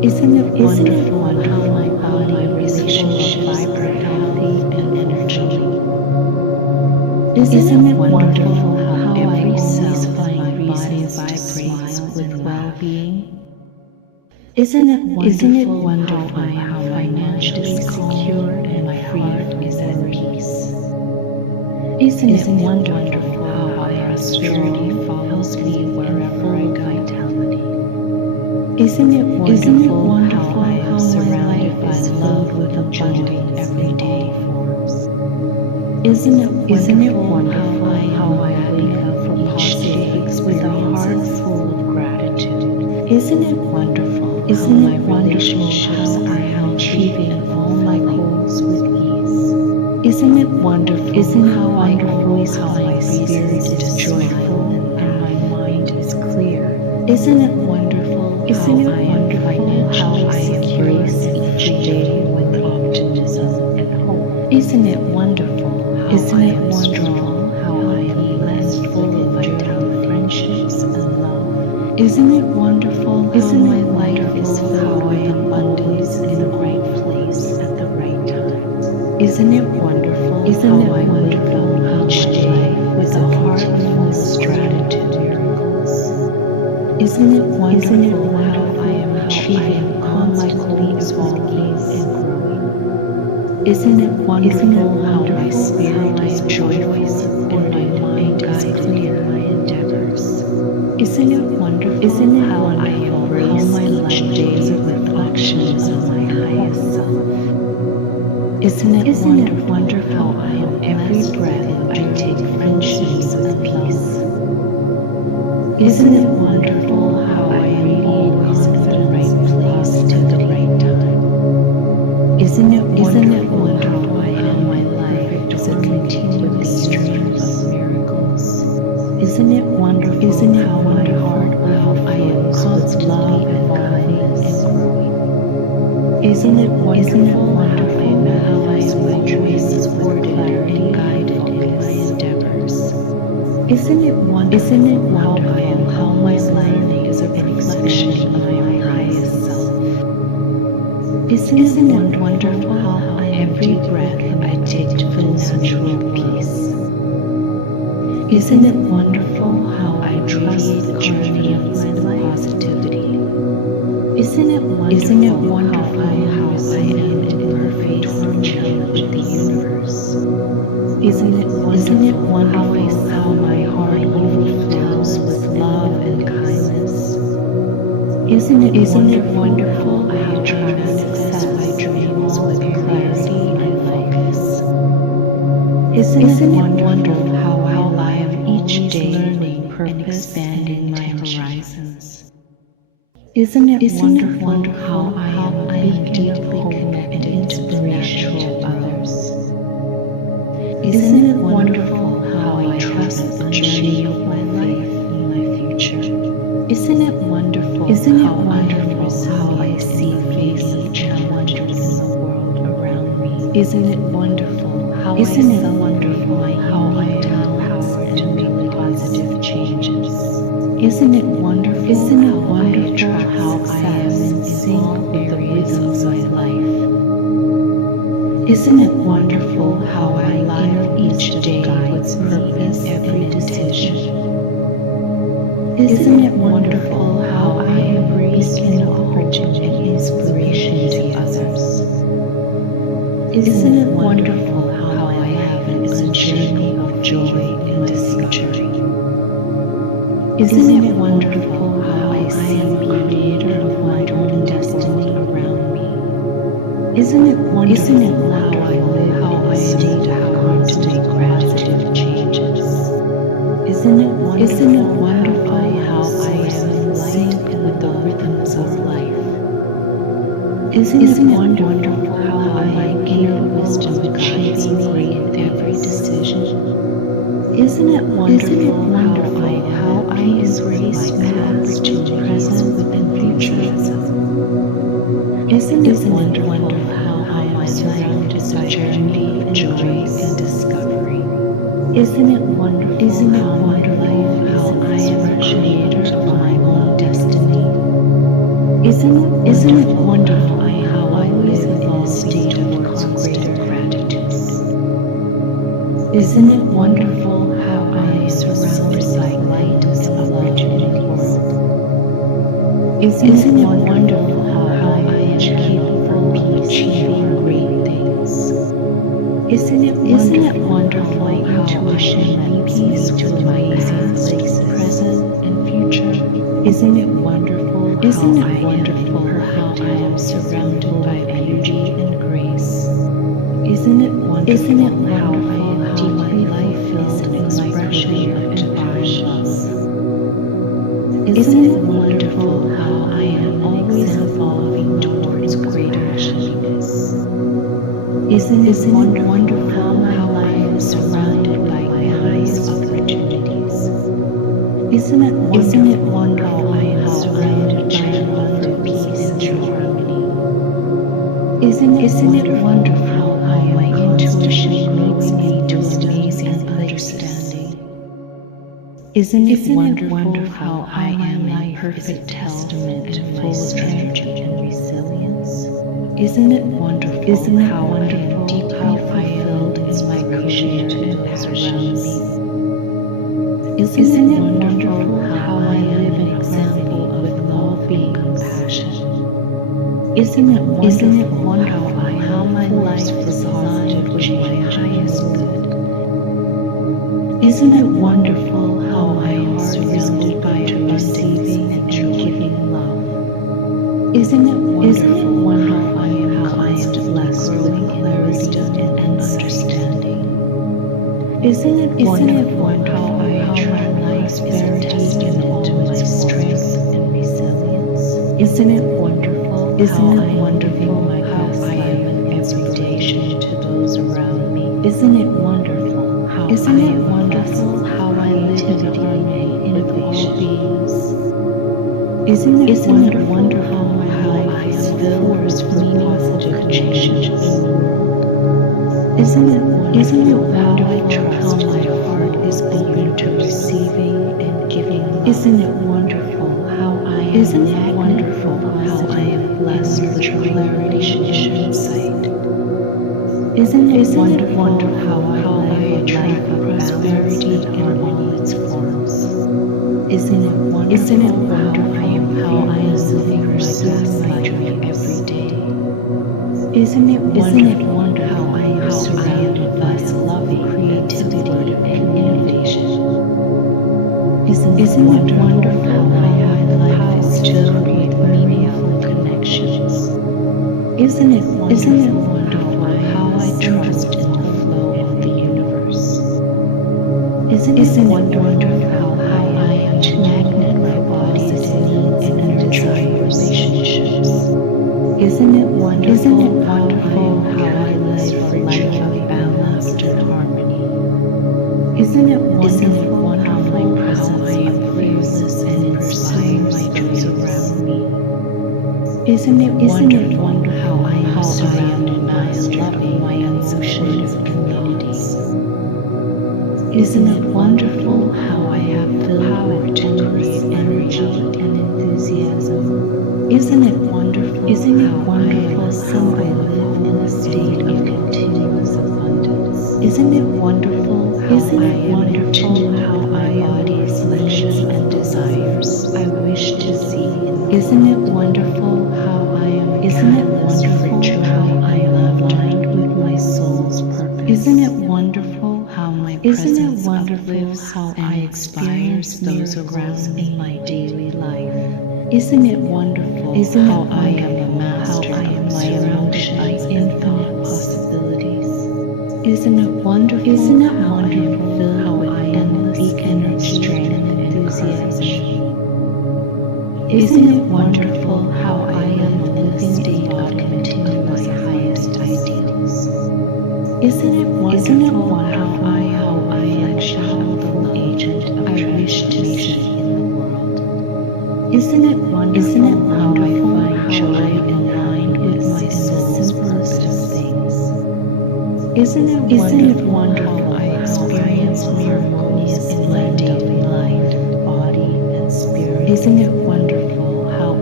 Isn't it wonderful how my body relationships are healthy and energy? Isn't it wonderful how every cell of my body vibrates with well-being? Isn't it wonderful how I am financially secure and my heart is at peace? Isn't it wonderful how prosperity follows me wherever I go? Isn't it wonderful how I am surrounded by love with abundant everyday forms? Isn't it wonderful how I wake up for positive with a heart full of gratitude? Isn't it wonderful how my relationships are achieving all my goals with ease? Isn't it wonderful how I always find my spirit is joyful and my mind is clear? Isn't it wonderful how I am financially embrace each day with optimism and hope? Isn't it wonderful how I am strong, how I am blessed full of vitality, friendships and love? Isn't it wonderful how my life is filled with abundance in the right place at the right time? Isn't it wonderful how I wake up each day with a heart full of gratitude miracles? Isn't it wonderful how I am achieving all my goals with ease and growing? Isn't it wonderful how my spirit is joyful and my mind is clear in my endeavors? Isn't it wonderful how I embrace each day with reflections of my highest self? Isn't it wonderful how I am every breath I take friendships with peace? Isn't it wonderful how I am always at the right place at the right time? Isn't it wonderful how I am my life is a continuous stream of miracles? Isn't it wonderful how my heart how I am constantly evolving and growing? Isn't it wonderful how I am my choices ordered and guided in my endeavors? Isn't it wonderful how my life is a reflection of my highest self? Isn't it wonderful how every breath I take to feel natural peace? Isn't it wonderful how I trust the journey of my life positivity? Isn't it wonderful how I am in perfect harmony with the universe? Isn't it wonderful how my heart overflows with love and kindness? Isn't it wonderful how I attract success by dreams with clarity and focus? Isn't it wonderful how I live each day learning and expanding my horizons? Isn't it wonderful how I am deeply connected to the natural others? Isn't it wonderful how I trust the journey of my life and my future? Isn't it wonderful how I see facing challenges in the world around me? Isn't it wonderful how I am empowered to make positive changes? Isn't it wonderful how I am in sync with the rhythms of life? Isn't it wonderful how I live each day with purpose every decision? Isn't it wonderful how I embrace origin and inspiration to others? Isn't it wonderful how I have a journey of joy in the future? Isn't it wonderful how I am creator of my own destiny around me? Isn't it wonderful how I state how constant gratitude changes? Isn't it wonderful how I am in sync with the rhythms of life? Isn't it wonderful how my inner wisdom guides me in every decision? Isn't it wonderful how I embrace my past to present within future? Isn't it wonderful how I am surrounded by journey, joy, and discovery? Isn't it wonderful how I am a creator of my own destiny? Isn't it wonderful how I live in a state of constant gratitude? Isn't it wonderful how I am surrounded by light and opportunity world? Isn't it wonderful how I am capable of achieving great things? Isn't it wonderful how intuition leads me to my past, present, and future? Isn't it wonderful how I am surrounded by beauty and grace? Isn't it wonderful how I am deeply life-filled in expression and passion? Isn't it wonderful how I am always evolving towards greater happiness? Isn't it wonderful how I am surrounded by highest opportunities? Isn't it wonderful how I am surrounded by love, peace, and harmony? Isn't it wonderful how my intuition leads me to amazing understanding? Isn't it wonderful how I am a perfect testament to my strength and resilience? Isn't it wonderful how I am deeply fulfilled in my creative passions? Isn't it wonderful how I live an example of love and compassion? Isn't it wonderful how my life is designed with my highest good? Isn't it wonderful how I am surrounded by receiving and giving love? Isn't it wonderful how I am constantly growing in wisdom and understanding? Isn't it wonderful how I attract prosperity into my strength and resilience? Isn't it wonderful how I am inspiration to those around me? Isn't it wonderful how I live in harmony with all beings? Isn't it wonderful how I am force for positive change in the world? Isn't it wonderful how I trust my heart is open to receiving and giving love? Isn't it wonderful how I am blessed with relationship insight? Isn't it wonderful how I attract prosperity in all its forms? Isn't it wonderful how I am living pursuing my dream every day? Isn't it wonderful how I am surrounded by loving creativity and innovation? Isn't it wonderful how my life is filled with meaningful connections? Isn't it wonderful how I trust in the flow of the universe? Isn't it wonderful how I am to magnet my body's needs and nurturing relationships? Isn't it wonderful how I live a life of balance and harmony? Isn't it wonderful how I am fearless and inspire my dreams around me? Isn't it wonderful how I am surrounded by loving my emotional communities? Isn't it wonderful how I have the power to create energy and enthusiasm? Isn't it wonderful how I live in a state of continuous abundance? Isn't it wonderful how my body's selections and desires I wish to see? Isn't it wonderful how I am aligned with my soul's purpose? Isn't it wonderful how my presence uplifts and inspires those around me in my daily life? Isn't it wonderful how I am a master of my emotions by infinite possibilities? Isn't it wonderful how I am filled with endless energy and enthusiasm? Isn't it wonderful how I am in a state of continuous highest ideals? Isn't it wonderful how I am a powerful agent of transformation in the world? Isn't it wonderful how I find joy in line with my soul's purpose of things? Isn't it wonderful how I experience harmonious in my daily life, body, and spirit? Isn't it wonderful how I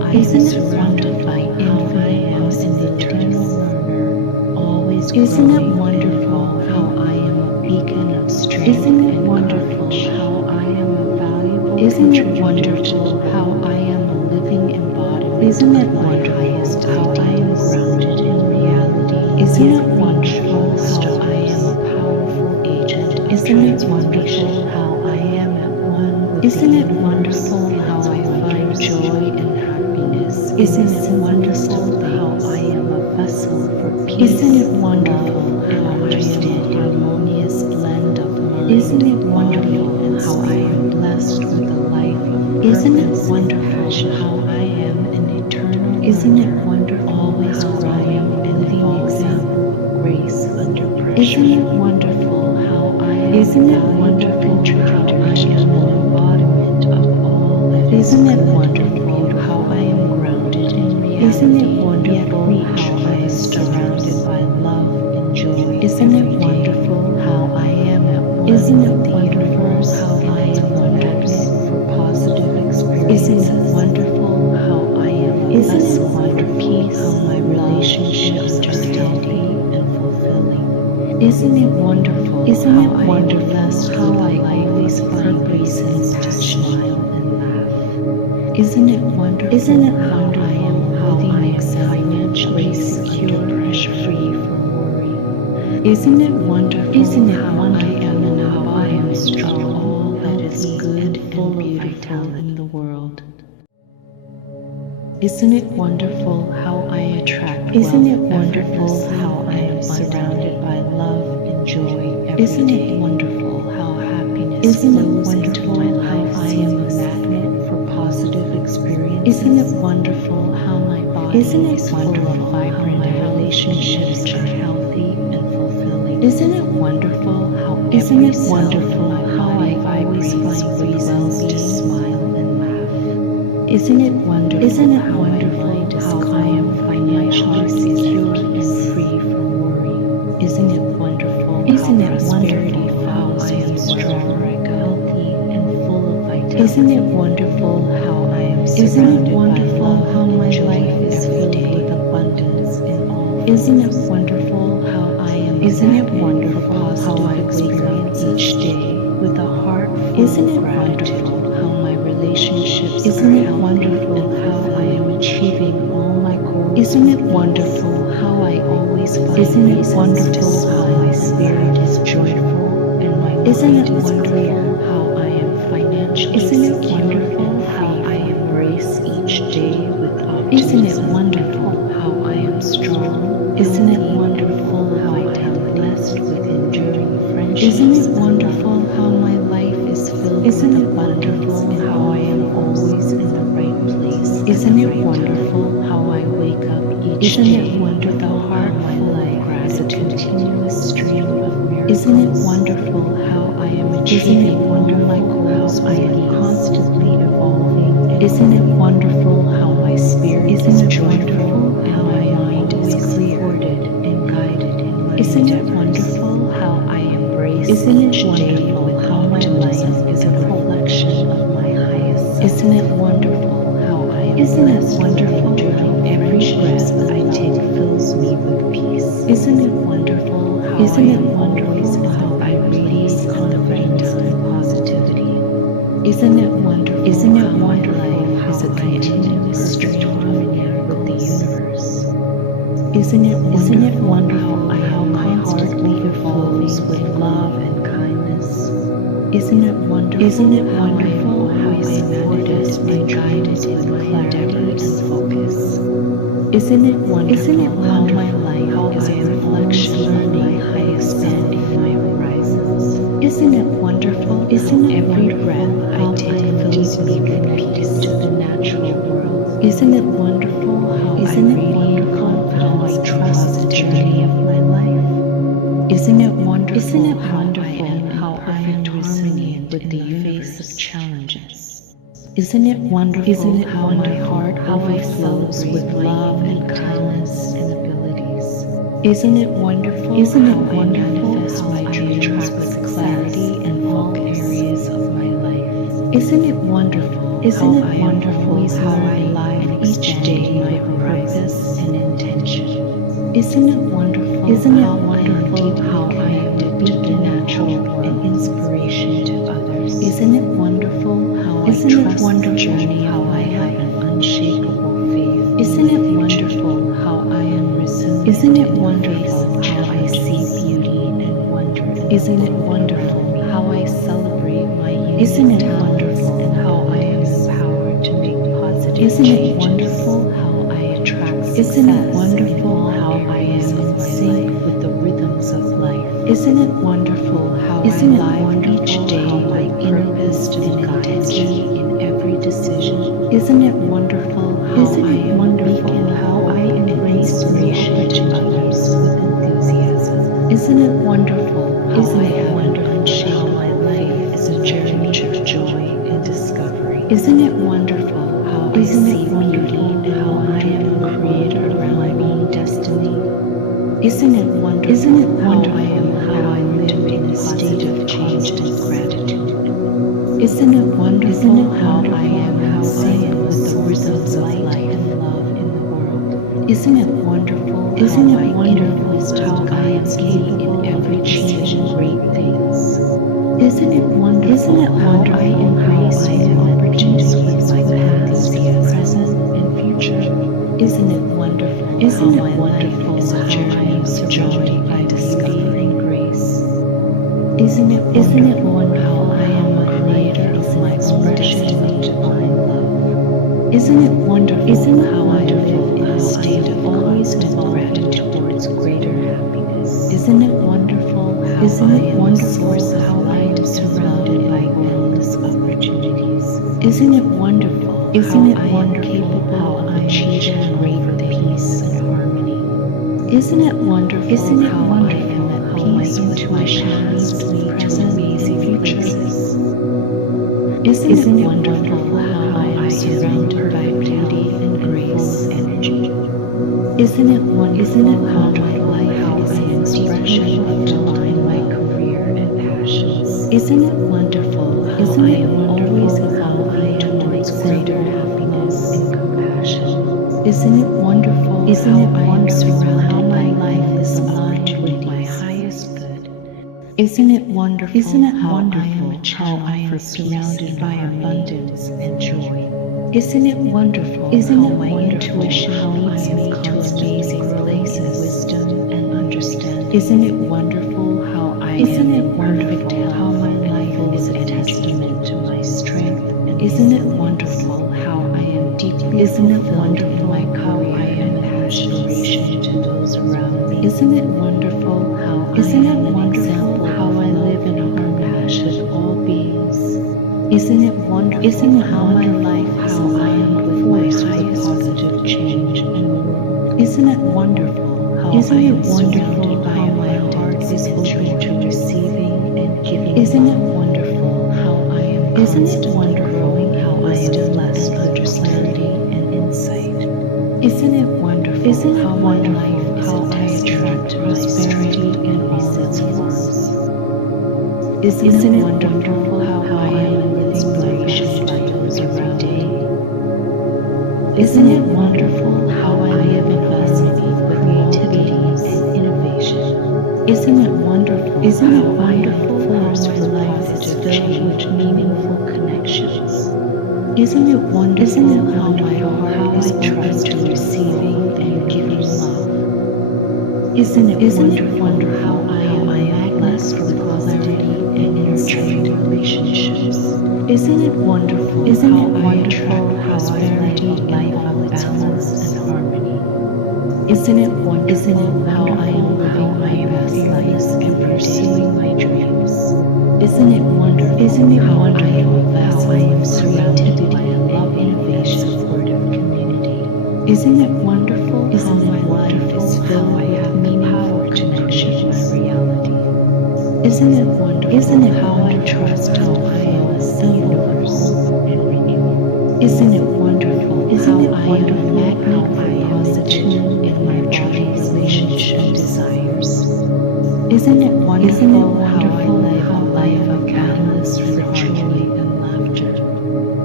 I am surrounded by infinite possibilities. Isn't it wonderful how I am a beacon of strength? Isn't it wonderful how I am a valuable? Isn't it wonderful how I am a living embodiment? Isn't it wonderful how I am grounded in reality? Isn't it wonderful how I am a powerful agent? Isn't it wonderful how I am at one with? Isn't it wonderful how I find joy and happiness? Isn't it wonderful how I am a vessel for peace? Isn't it wonderful how I understand harmonious blend of mind? Isn't it wonderful how I am blessed with a life of purpose? Isn't it wonderful how I am an eternal? Isn't it wonderful always growing and living example of grace under pressure? Isn't it wonderful how I am? Isn't it wonderful how I am an embodiment of all that is? Isn't it wonderful how I am grounded in reality? Isn't it wonderful how I am surrounded by love and joy? Isn't it wonderful how I am at one? Isn't it wonderful how I am a magnet for positive experiences? Isn't it wonderful how I am a vessel for peace? How my relationships are healthy and fulfilling? Isn't it wonderful? Isn't it wonderful how I always find reasons to smile and laugh? Isn't it wonderful? Isn't it wonderful I am financially secure, pressure-free from worry? Isn't it wonderful? Isn't it wonderful I am and how I am strong, all that is good and beautiful in the world? Isn't it wonderful how I attract? Isn't it wonderful how I am surrounded by love and joy every day? Isn't it wonderful how happiness flows into my life? I am a magnet for positive experiences. Isn't it wonderful how my body is full of vibrant relationships are healthy and fulfilling? Isn't it wonderful how every cell in my body always find reasons to smile and laugh? Isn't it wonderful? Isn't it wonderful how I am financially secure and free from worry? Isn't it wonderful? Isn't it wonderful how I am strong, healthy, and full of vitality? Isn't it wonderful how I am surrounded by love how my life is filled with abundance in all? Isn't it wonderful how I am? Isn't it wonderful how I experience each day with a heart full of gratitude? Relationships. Isn't it wonderful how I am achieving all my goals? Isn't it wonderful how I always find? Isn't it wonderful how my spirit is joyful and my mind is clear? How I am financially Isn't it wonderful how I embrace each day with optimism? Isn't it wonderful how I am strong? Isn't it wonderful how I am blessed with enduring friendships? Isn't it wonderful how my life is filled with abundance and how I am always in the right place? Isn't it wonderful how I wake up each day with a heart full of gratitude, a continuous stream of miracles? Isn't it wonderful how I am achieving all my goals? I am constantly evolving. Isn't it wonderful how my spirit is joyful and my mind is clear and guided in my Isn't it wonderful how I embrace each day with how my life is a reflection of my highest self? Isn't it wonderful how I am blessed during every breath I take fills me with peace? Isn't it wonderful how I release confidence and positivity? Isn't it wonderful how my life is a continuous stream of miracles with the universe? Isn't it wonderful how my heart overflows with love and kindness? Isn't it wonderful how I manifest and guided with clarity and focus? Isn't it wonderful how my life is a reflection of my highest expanding my horizons? Isn't it wonderful? Every breath I take fills me with peace to the natural world? Isn't it wonderful how I radiate confidence I trust the journey of my life? Isn't it wonderful how I am how perfect harmony with the face of challenges? Isn't it wonderful how my heart overflows with love and kindness and abilities? Isn't it wonderful how I manifest my dreams with clarity in all areas of my life? Isn't it wonderful how I live each day my purpose and intention. Isn't it wonderful how I am deeply natural and inspiration to others? Isn't it wonderful how I trust the journey, how I have an unshakable faith? Isn't it wonderful how I am resilient? Isn't it wonderful how I see beauty and wonder? Isn't it wonderful how I celebrate my unique talents and how I am empowered to make positive changes? Isn't it wonderful how I attract success? Isn't it wonderful how I am in sync with the rhythms of life? Isn't it wonderful how I live each day my purpose and intention in every decision? Isn't it wonderful how I embrace inspiration to others with enthusiasm? Isn't it wonderful how I have shape my life is a journey of joy and discovery? Isn't it wonderful how I see beauty and how I am a creator of my own destiny? Isn't it wonderful how I live in a state of constant gratitude? Isn't it wonderful how I am in sync with the rhythms of light and love in the world? Isn't it wonderful how I am capable in every decision great things? Isn't it wonderful how I embrace opportunities with my past, present, and future? Isn't it wonderful how my life is a journey of joy by discovering grace? Isn't it wonderful how I am a creator of my expression of divine love? Isn't it wonderful how I live in a state of constant gratitude towards greater happiness? Isn't it wonderful how I am a source of light surrounded by endless opportunities? Isn't it wonderful how I am capable of achieving great peace and harmony? Isn't it wonderful how I am at peace with my past, present, and future? Isn't it wonderful how I am surrounded by beauty and grace energy? Isn't it wonderful how my life is an expression of divine my career and passions? Isn't it wonderful how I am always evolving towards greater happiness and compassion? Isn't it wonderful how I am surrounded by life is aligned with my highest good? Isn't it wonderful how I am surrounded by abundance and joy? Isn't it wonderful how my intuition leads me to amazing places, wisdom and understanding? Isn't it wonderful how I am perfect, how my life is a testament to my strength? And isn't it wonderful how I am deeply fulfilled in my career and aspiration to those around me? Isn't it wonderful how I am an example how I live in harmony with all beings? Isn't it wonderful how my life is aligned with my highest positive change in the world? Isn't it wonderful how I am surrounded by my heart is open to receiving and giving? Isn't it wonderful how I am constantly growing, how I am blessed with clarity and insight? Isn't it wonderful how my life how I attract prosperity and resilience? Isn't it wonderful how I am an inspiration by those every day? Isn't it wonderful how I live in harmony with creativity and innovation? Isn't it wonderful how I am a force for life is filled with meaningful connections? Isn't it wonderful how my heart is open to receiving and giving love? Isn't it wonderful how I am blessed with clarity and nurturing relationships? Isn't it wonderful how I attract prosperity, life of balance and harmony? Isn't it wonderful how I am living my best life and pursuing my dreams? Isn't it wonderful how I am surrounded by a love, innovation, supportive community? Isn't it wonderful how my life is filled with meaningful connection to my reality? Isn't it wonderful how I trust how I am the universe and renewal? Isn't it wonderful how I am a magnet for positive in my body's relationship desires? Isn't it wonderful how I live a life of catalyst for joy and laughter?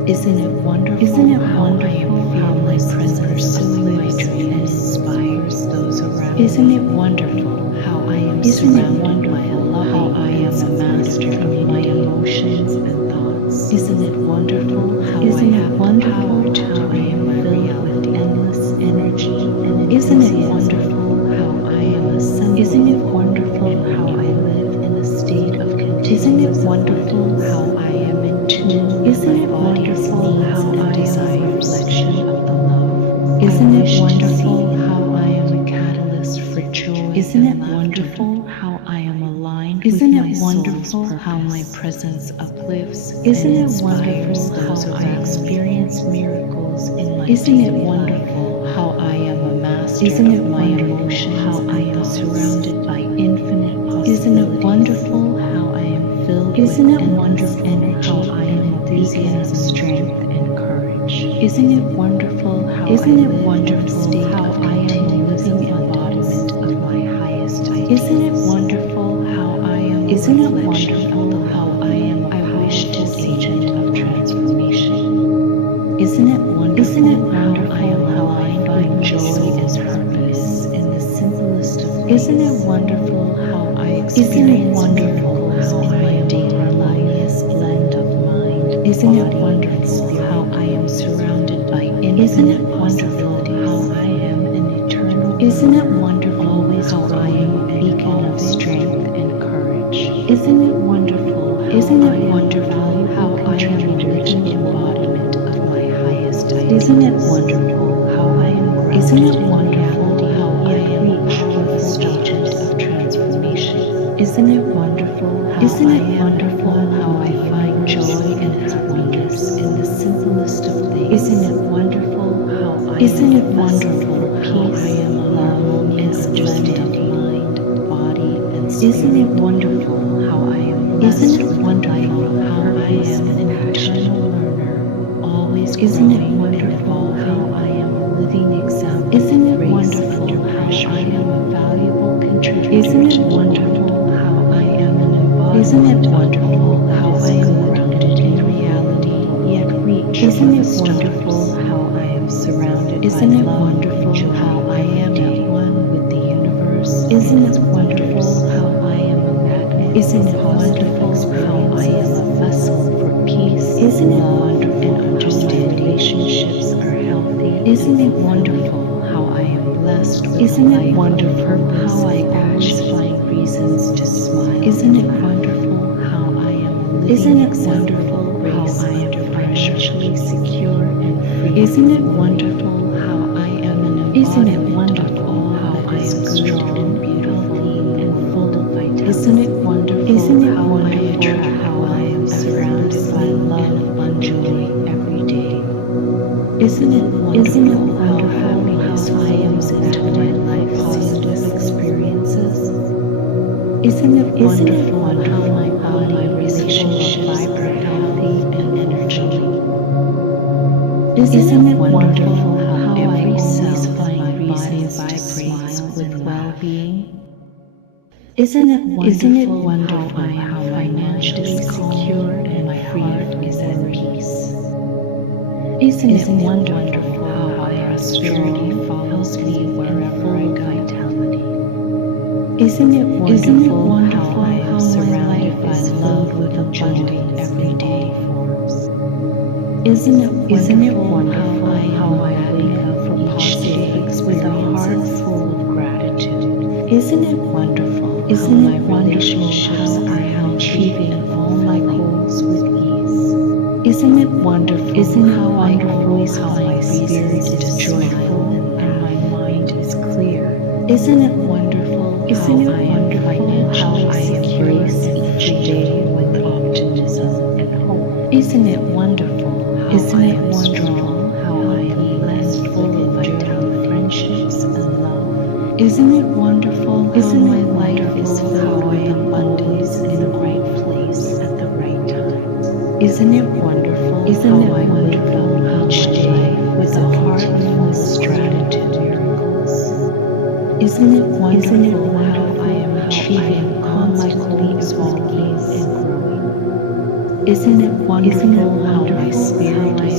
Isn't it wonderful how I am fearless in pursuing my dreams and inspires those around me? Isn't it wonderful how I am surrounded by a love, how I am a master of my emotions and thoughts? Isn't it wonderful how I have the power to create my reality with endless energy and enthusiasm? Isn't it wonderful how I am a symbol? Isn't it wonderful how I live in a state of continuous? Isn't it wonderful how I am in tune? Isn't it wonderful how I am a reflection of the love? Isn't it wonderful how I am a catalyst for joy? Isn't it wonderful how I am aligned with my soul's purpose? How my presence uplifts and inspires those around me? Isn't it wonderful how I experience miracles in my daily life? How I am a master of my emotions? How I am surrounded by infinite possibilities? Isn't it wonderful how I am filled with endless energy? How I am enthusiasm, strength, and courage? Isn't it wonderful how I live in a state of continuous embodiment of my highest ideals? Isn't it wonderful how I am a reflection of how I am a powerful agent of transformation? Isn't it wonderful how I am aligned by joy and purpose in the simplest of ways? Isn't it wonderful how I experience miracles in my daily life? Blend of mind, isn't it wonderful how I am surrounded by infinite possibility? How I am an eternal? Isn't it wonderful always how I am a beacon of strength and courage? Isn't it wonderful? Isn't it wonderful how I am a living embodiment of my highest ideals? Isn't it wonderful how I am grounded? Isn't it wonderful how I am a powerful agent of transformation? Isn't it wonderful how I find joy and happiness in the simplest of things? Isn't it wonderful how I am alone in a blend of mind, body, and spirit? Isn't it wonderful how I am blessed with wonderful how I am an eternal learner, always growing and evolving? How I am a living example? Isn't it wonderful how I am a valuable contributor? Isn't it wonderful how I am an embodiment? Isn't it wonderful how I am grounded in reality, yet reach? Isn't it wonderful how I am surrounded? Isn't it wonderful how I am at one with the universe? Isn't it wonderful how I am a magnet? Isn't it wonderful how I am a vessel for peace? Isn't it wonderful and understand relationships are healthy? Isn't it wonderful how I am blessed with isn't it wonderful how I always find reasons to smile? Isn't it wonderful how I am living? Isn't it wonderful how I am financially secure and free? Isn't it wonderful how I am an embodiment? Isn't it wonderful how I am strong and beautiful and full of vitality? Isn't it wonderful how I attract how I am surrounded by love and joy every day? Isn't it wonderful how happiness flows into my life, positive experiences? Isn't it wonderful how my body relationships are healthy and energetic? Isn't it wonderful how every cell of my body vibrates with well-being? Isn't it wonderful how I am financially secure and my heart is at peace? Isn't it wonderful how prosperity follows me wherever I go? Isn't it wonderful how I am surrounded by love with abundant everyday forms? Isn't it wonderful how I wake up from positive experiences with a heart full of gratitude? Isn't it wonderful how my relationships are achieving all my goals with ease? Isn't it wonderful how my spirit is joyful and my mind is clear? Isn't it wonderful how I am financially embrace each day with optimism and hope? Isn't it wonderful how I am strong, how I am blessed full of vitality, friendships, and love? Isn't it wonderful how my life is filled with abundance in the right place at the right time? Isn't it wonderful how I wake up each day with a heart full of gratitude miracles? Isn't it wonderful how I am achieving all my goals with ease and growing? Isn't it wonderful how my spirit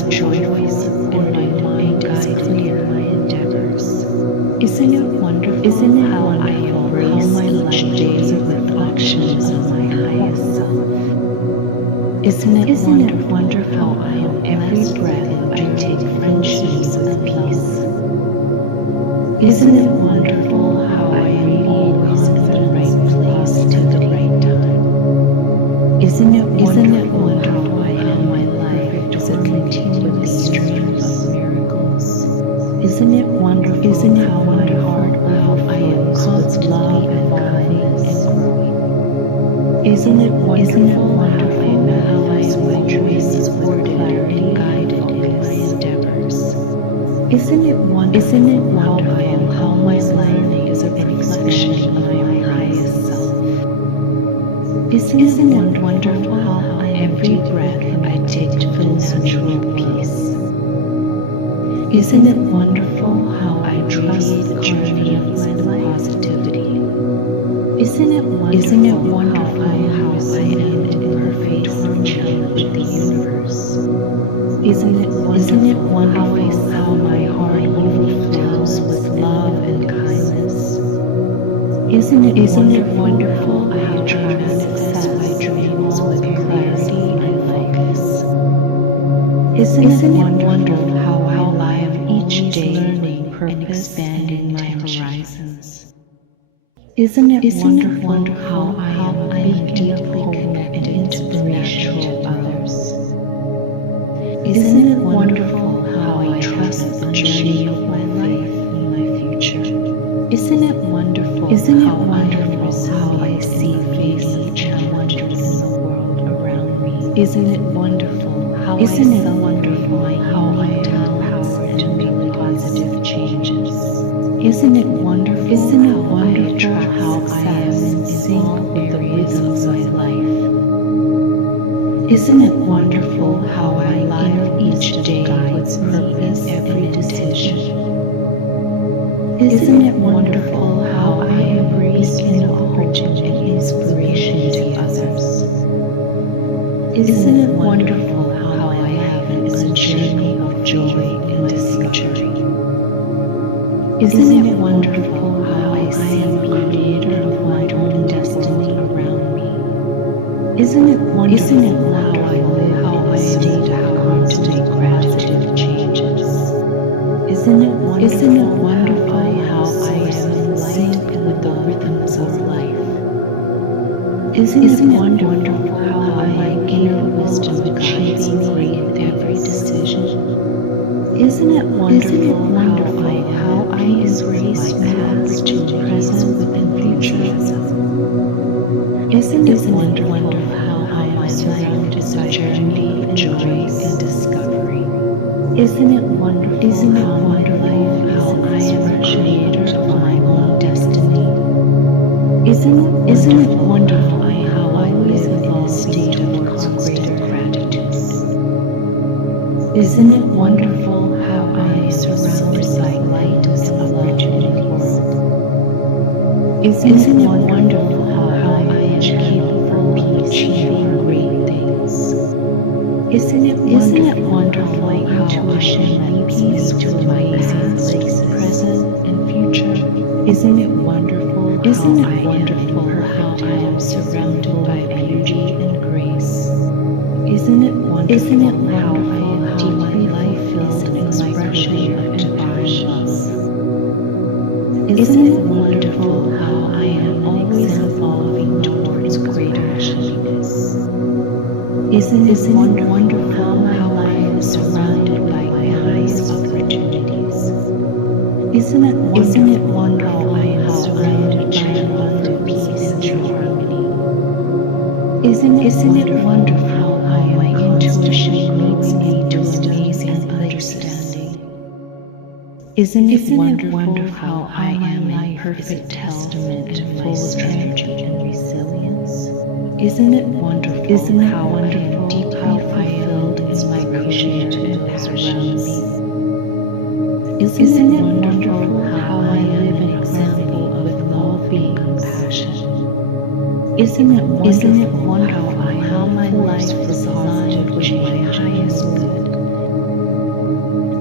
joyful and my mind is clear in my endeavors? Isn't it wonderful how I embrace each day of reflections on my highest self? Isn't it wonderful how I am every breath I take friendships with peace? Isn't it wonderful how I am always at the right place at the right time? Isn't it wonderful how I am my life is a continuous stream of miracles? Isn't it wonderful how my heart I am constantly love and kindness and growing? Isn't it wonderful how my choices ordered and guided in my endeavors? Isn't it wonderful how my life is a reflection of my highest self? Isn't it wonderful how every breath I take fills natural peace? Isn't it wonderful how I trust the journey of my life positivity? Isn't it wonderful how I am in perfect harmony with the universe? Isn't it wonderful how my heart overflows with love and kindness? Isn't it wonderful how I manifest my dreams with clarity and focus? Isn't it wonderful how I am each day learning and expanding my horizons? Isn't it wonderful how I am deeply connected to the natural others? Isn't it wonderful how I trust the journey of my life and my future? Isn't it wonderful how I see facing challenges in the world around me? Isn't it wonderful how I am empowered to make positive changes? Isn't it wonderful how I attract success in all of the rhythms of life? Isn't it wonderful how I live each day with purpose every decision? Isn't it wonderful how I embrace an opportunity and inspiration to others? Isn't it wonderful how I have a journey of joy in the future? Isn't it wonderful how I see the creator of my own destiny around me? Isn't it wonderful how I live in a state of constant gratitude changes? Isn't it wonderful how I am in sync with the rhythms of life? Isn't it wonderful how my inner wisdom guides me in every decision? Isn't it wonderful how I embrace paths to present within future? Isn't it wonderful how I am surrounded by journey, joy, and discovery? Isn't it wonderful how I am a creator of my own destiny? Isn't it wonderful how I live in a state of constant gratitude? Isn't it wonderful how I am surrounded by light and opportunity world? Isn't it wonderful how I am capable of achieving great things? Isn't it wonderful how intuition leads me to amazing places, present and future? Isn't it wonderful how I am surrounded by beauty and grace? Isn't it wonderful how I am deeply life-filled and expression of divine love? Isn't it wonderful how I am always evolving towards greater happiness? Isn't it wonderful how my life is surrounded by highest opportunities? Isn't it wonderful how I am surrounded by love, peace, and harmony? Isn't it wonderful how my intuition leads me to amazing understanding? Isn't it wonderful how I am a perfect testament to full of energy and resilience? Isn't it wonderful how I am deeply fulfilled in my creator and passions? Isn't it wonderful how I live an example of love and compassion? Isn't it wonderful how my life is designed with my highest good?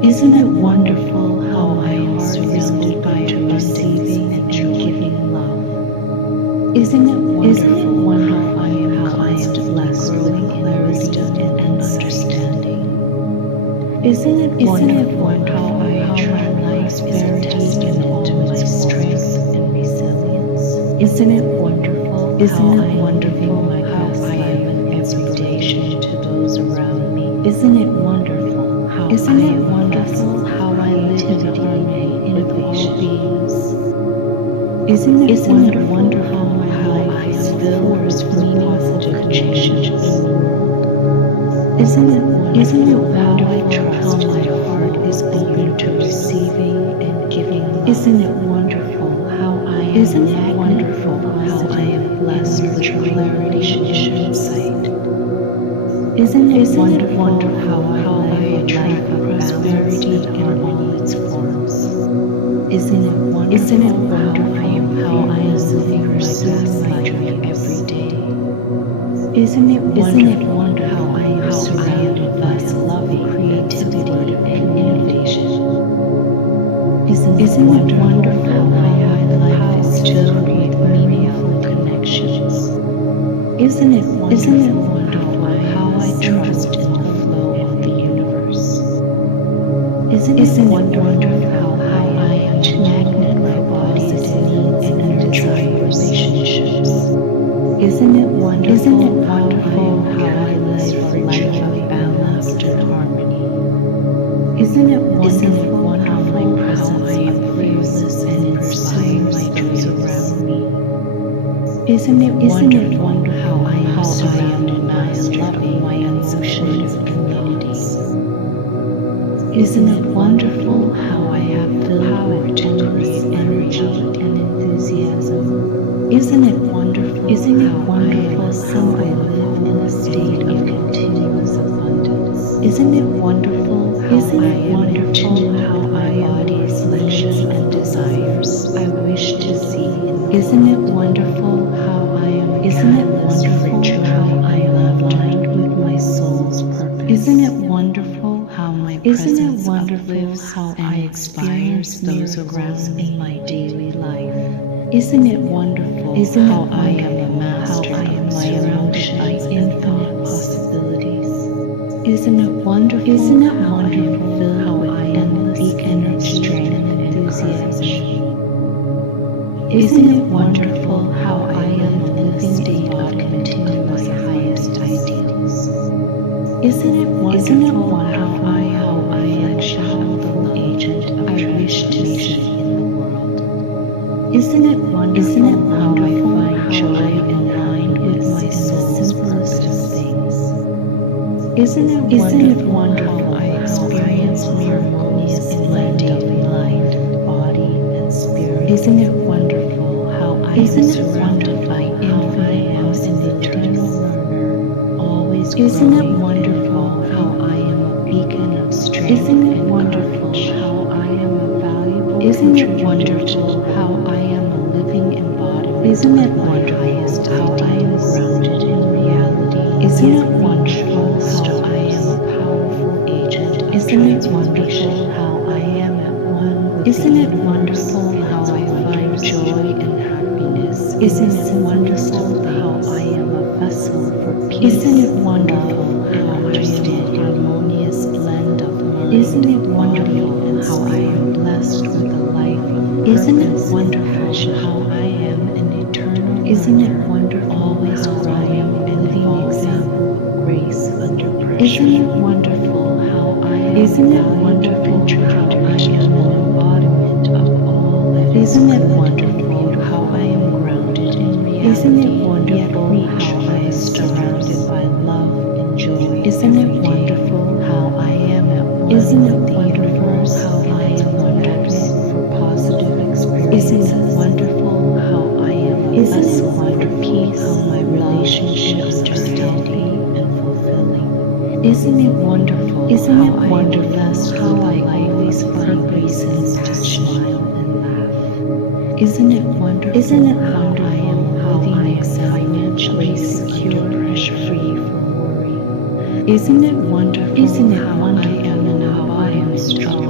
Isn't it wonderful how I am surrounded by receiving and giving love? Isn't it wonderful how I am constantly growing in wisdom and understanding? Isn't it wonderful how I attract prosperity into my strength and resilience? Isn't it wonderful how I am an inspiration to those around me? Isn't it wonderful how I live in harmony with all beings? Isn't it wonderful how I am filled with positive connections in the world? Isn't it wonderful how my heart is open to receiving and giving love? Isn't it wonderful how I am blessed with clarity and insight? Isn't it wonderful how I attract prosperity in all its forms? Isn't it wonderful how I am living my dream every day? Isn't it wonderful how I am surrounded by loving creativity and innovation? Isn't it wonderful how my life is filled with meaningful connections? Isn't it wonderful how I trust in the flow of the universe? Isn't it wonderful how I am to magnet my body's needs and nurturing relationships? Isn't it wonderful how I live a life of balance and harmony? Isn't it wonderful how my presence I am fearless and inspire my dreams around me? Isn't it wonderful how I am surrounded by loving my emotional communities? Isn't it wonderful how I have the power to create energy and enthusiasm? Isn't it wonderful how I live in a state of continuous abundance? Isn't it wonderful how I am in tune with my body's wishes and desires I wish to see? Isn't it wonderful how I am aligned with my soul's purpose? Isn't it wonderful how my presence uplifts how I experience those around me in my daily life? Isn't it wonderful how I am a master of my emotions by infinite possibilities? Isn't it wonderful how I am filled with endless beacon of strength and enthusiasm? Isn't it wonderful how I am in a state of continuous highest ideals? Isn't it wonderful how I am a powerful agent of transformation in the world? Isn't it wonderful how I find joy and mind with my soul's purpose of things? Isn't it wonderful how I experience harmonious in my daily life, body, and spirit? Isn't it wonderful how I am surrounded by infinite and eternal learner, always growing? Isn't it wonderful how I am a beacon of strength? Isn't it wonderful how I am a valuable? Isn't it wonderful how I am a living embodiment? Isn't it wonderful how I am grounded in reality? Isn't it wonderful how I am a powerful agent of transformation? How I am at one with Isn't it wonderful how I find joy and happiness? Isn't it wonderful how I am a vessel for peace? Isn't it wonderful how I am a harmonious blend of mind? Isn't it wonderful how I am blessed with a life of purpose? Isn't it wonderful how I am an eternal? Isn't it wonderful always growing and living example of grace under pressure? Isn't it wonderful how I am Isn't it wonderful how I am an embodiment of all that is? Isn't it wonderful how I am grounded in reality? Isn't it wonderful how I am surrounded by love and joy? Isn't it wonderful how I am at one with the universe? How I am a magnet for positive experiences? Isn't it wonderful how I am a vessel for peace? How my relationships are healthy and fulfilling? Isn't it wonderful how I always find reasons to smile and laugh? Isn't it wonderful how I am living financially secure, pressure-free from worry? Isn't it wonderful how I am and how I am strong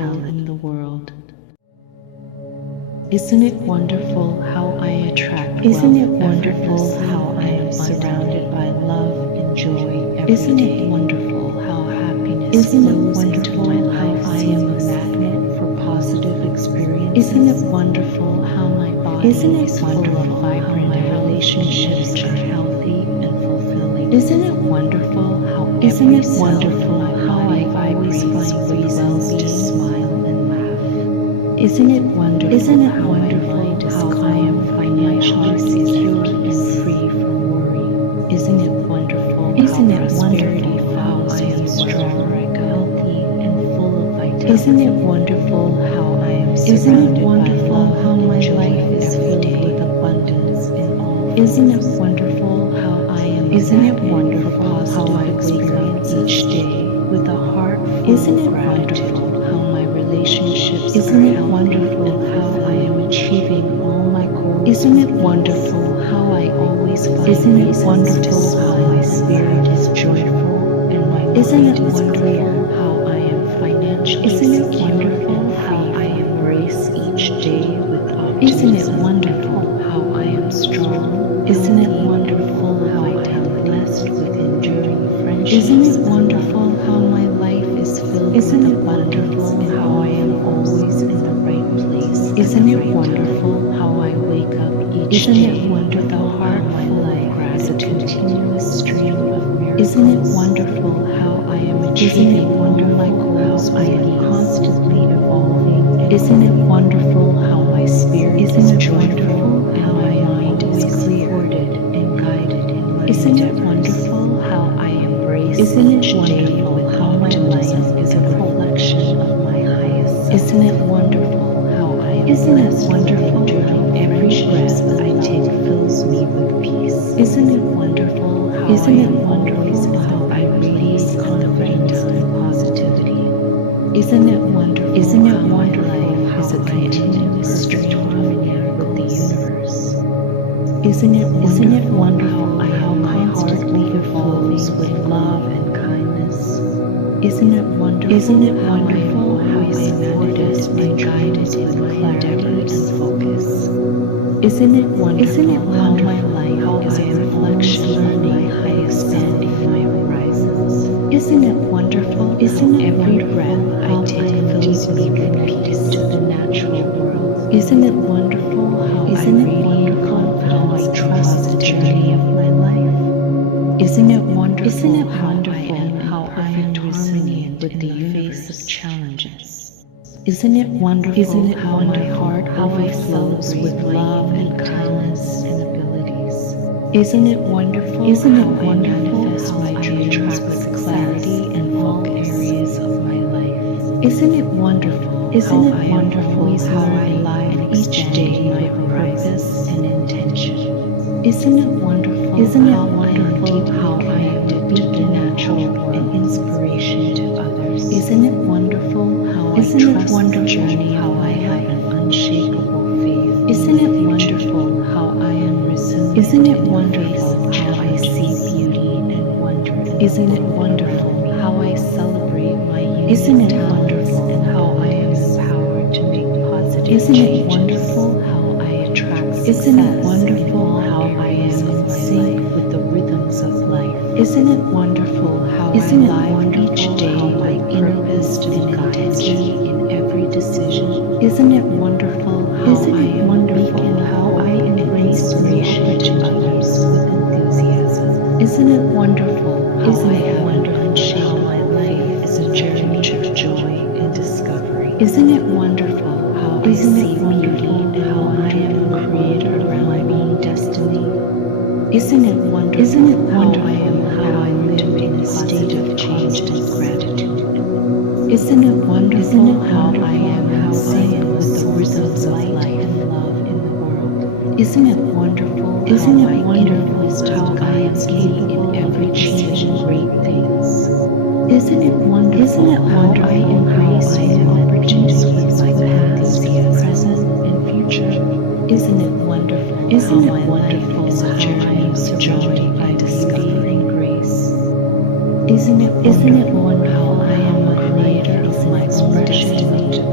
wonderful in the world? Isn't it wonderful how I attract wealth? Isn't it wonderful how I am surrounded by love and joy every day? Isn't it wonderful how happiness flows into my life? I am a magnet for positive experiences. Isn't it wonderful how my body is full of vibrant relationships are healthy and fulfilling? Isn't it wonderful how every cell in my body always finds reasons to smile and laugh? Isn't it wonderful how I am financially secure and free from worry? Isn't it wonderful how I am strong, healthy, and full of vitality? Isn't it wonderful how I am surrounded by love how my life is filled with abundance in all? Isn't it wonderful how I am wonderful how I wake up each day with a heart full of gratitude? Relationships. Isn't it wonderful how I am achieving all my goals? Isn't it wonderful how I always find reasons to smile? My spirit is joyful and my mind is clear. How I am financially secure and how I embrace each day with optimism? Isn't it wonderful how I am strong? Isn't it wonderful how I am blessed with enduring friendships? Isn't it wonderful how my life is filled with abundance and how I am always in the right place? Isn't it wonderful how I wake up each day with a heart full of gratitude, a continuous stream of miracles? Isn't it wonderful how I am achieving all my goals? I am constantly evolving. Isn't it wonderful how my spirit is joyful and my mind is supported and guided in my Isn't it wonderful how I embrace each day with how my life is a reflection of my highest self? Isn't it wonderful how I am blessed during every breath I take fills me with peace? Isn't it wonderful how I release confidence and positivity? Isn't it wonderful how my life is a continuous stream of air with the universe? Isn't it wonderful how my heart flows with love and kindness? Isn't it wonderful how I am supported and guided in my endeavors and focus? Isn't it wonderful how my life is a reflection of my highest expanding my horizons? Isn't it wonderful how every breath I take fills me with peace to the natural world? Isn't it wonderful how I radiate confidence how I trust the journey of my life? Isn't it wonderful how I am resilient with the face of challenges? Isn't it wonderful how my heart overflows with love and kindness and abilities? Isn't it wonderful how I manifest my dreams with clarity in all areas of my life? Isn't it wonderful how I live each day my purpose and intention? Isn't it wonderful how I am deep to the natural and inspiration to others? Isn't it wonderful how I trust the journey, how I have an unshakable faith? Isn't it wonderful how I am resilient? Isn't it wonderful how I see beauty and wonder? Isn't it wonderful how I celebrate my unique talents and how I am empowered to make positive changes? Isn't it wonderful how I attract success? Isn't it wonderful how I am in sync with the rhythms of life? Isn't it wonderful how I live each day my purpose and intention in every decision? Isn't it wonderful how I embrace inspiration to others with enthusiasm? Isn't it wonderful how my life is a journey of joy and discovery? Isn't it wonderful how I see beauty and how I am a creator of my own destiny? Isn't it wonderful how I live in a state of change and gratitude? Isn't it wonderful how I am in sync with the rhythms of light and love in the world? Isn't it wonderful how I am capable in every achieving great things? Isn't it wonderful how I embrace my opportunities with my past, present, and future? Isn't it wonderful how my life is a journey of joy by discovering grace? Isn't it wonderful how I am a creator of my own destiny?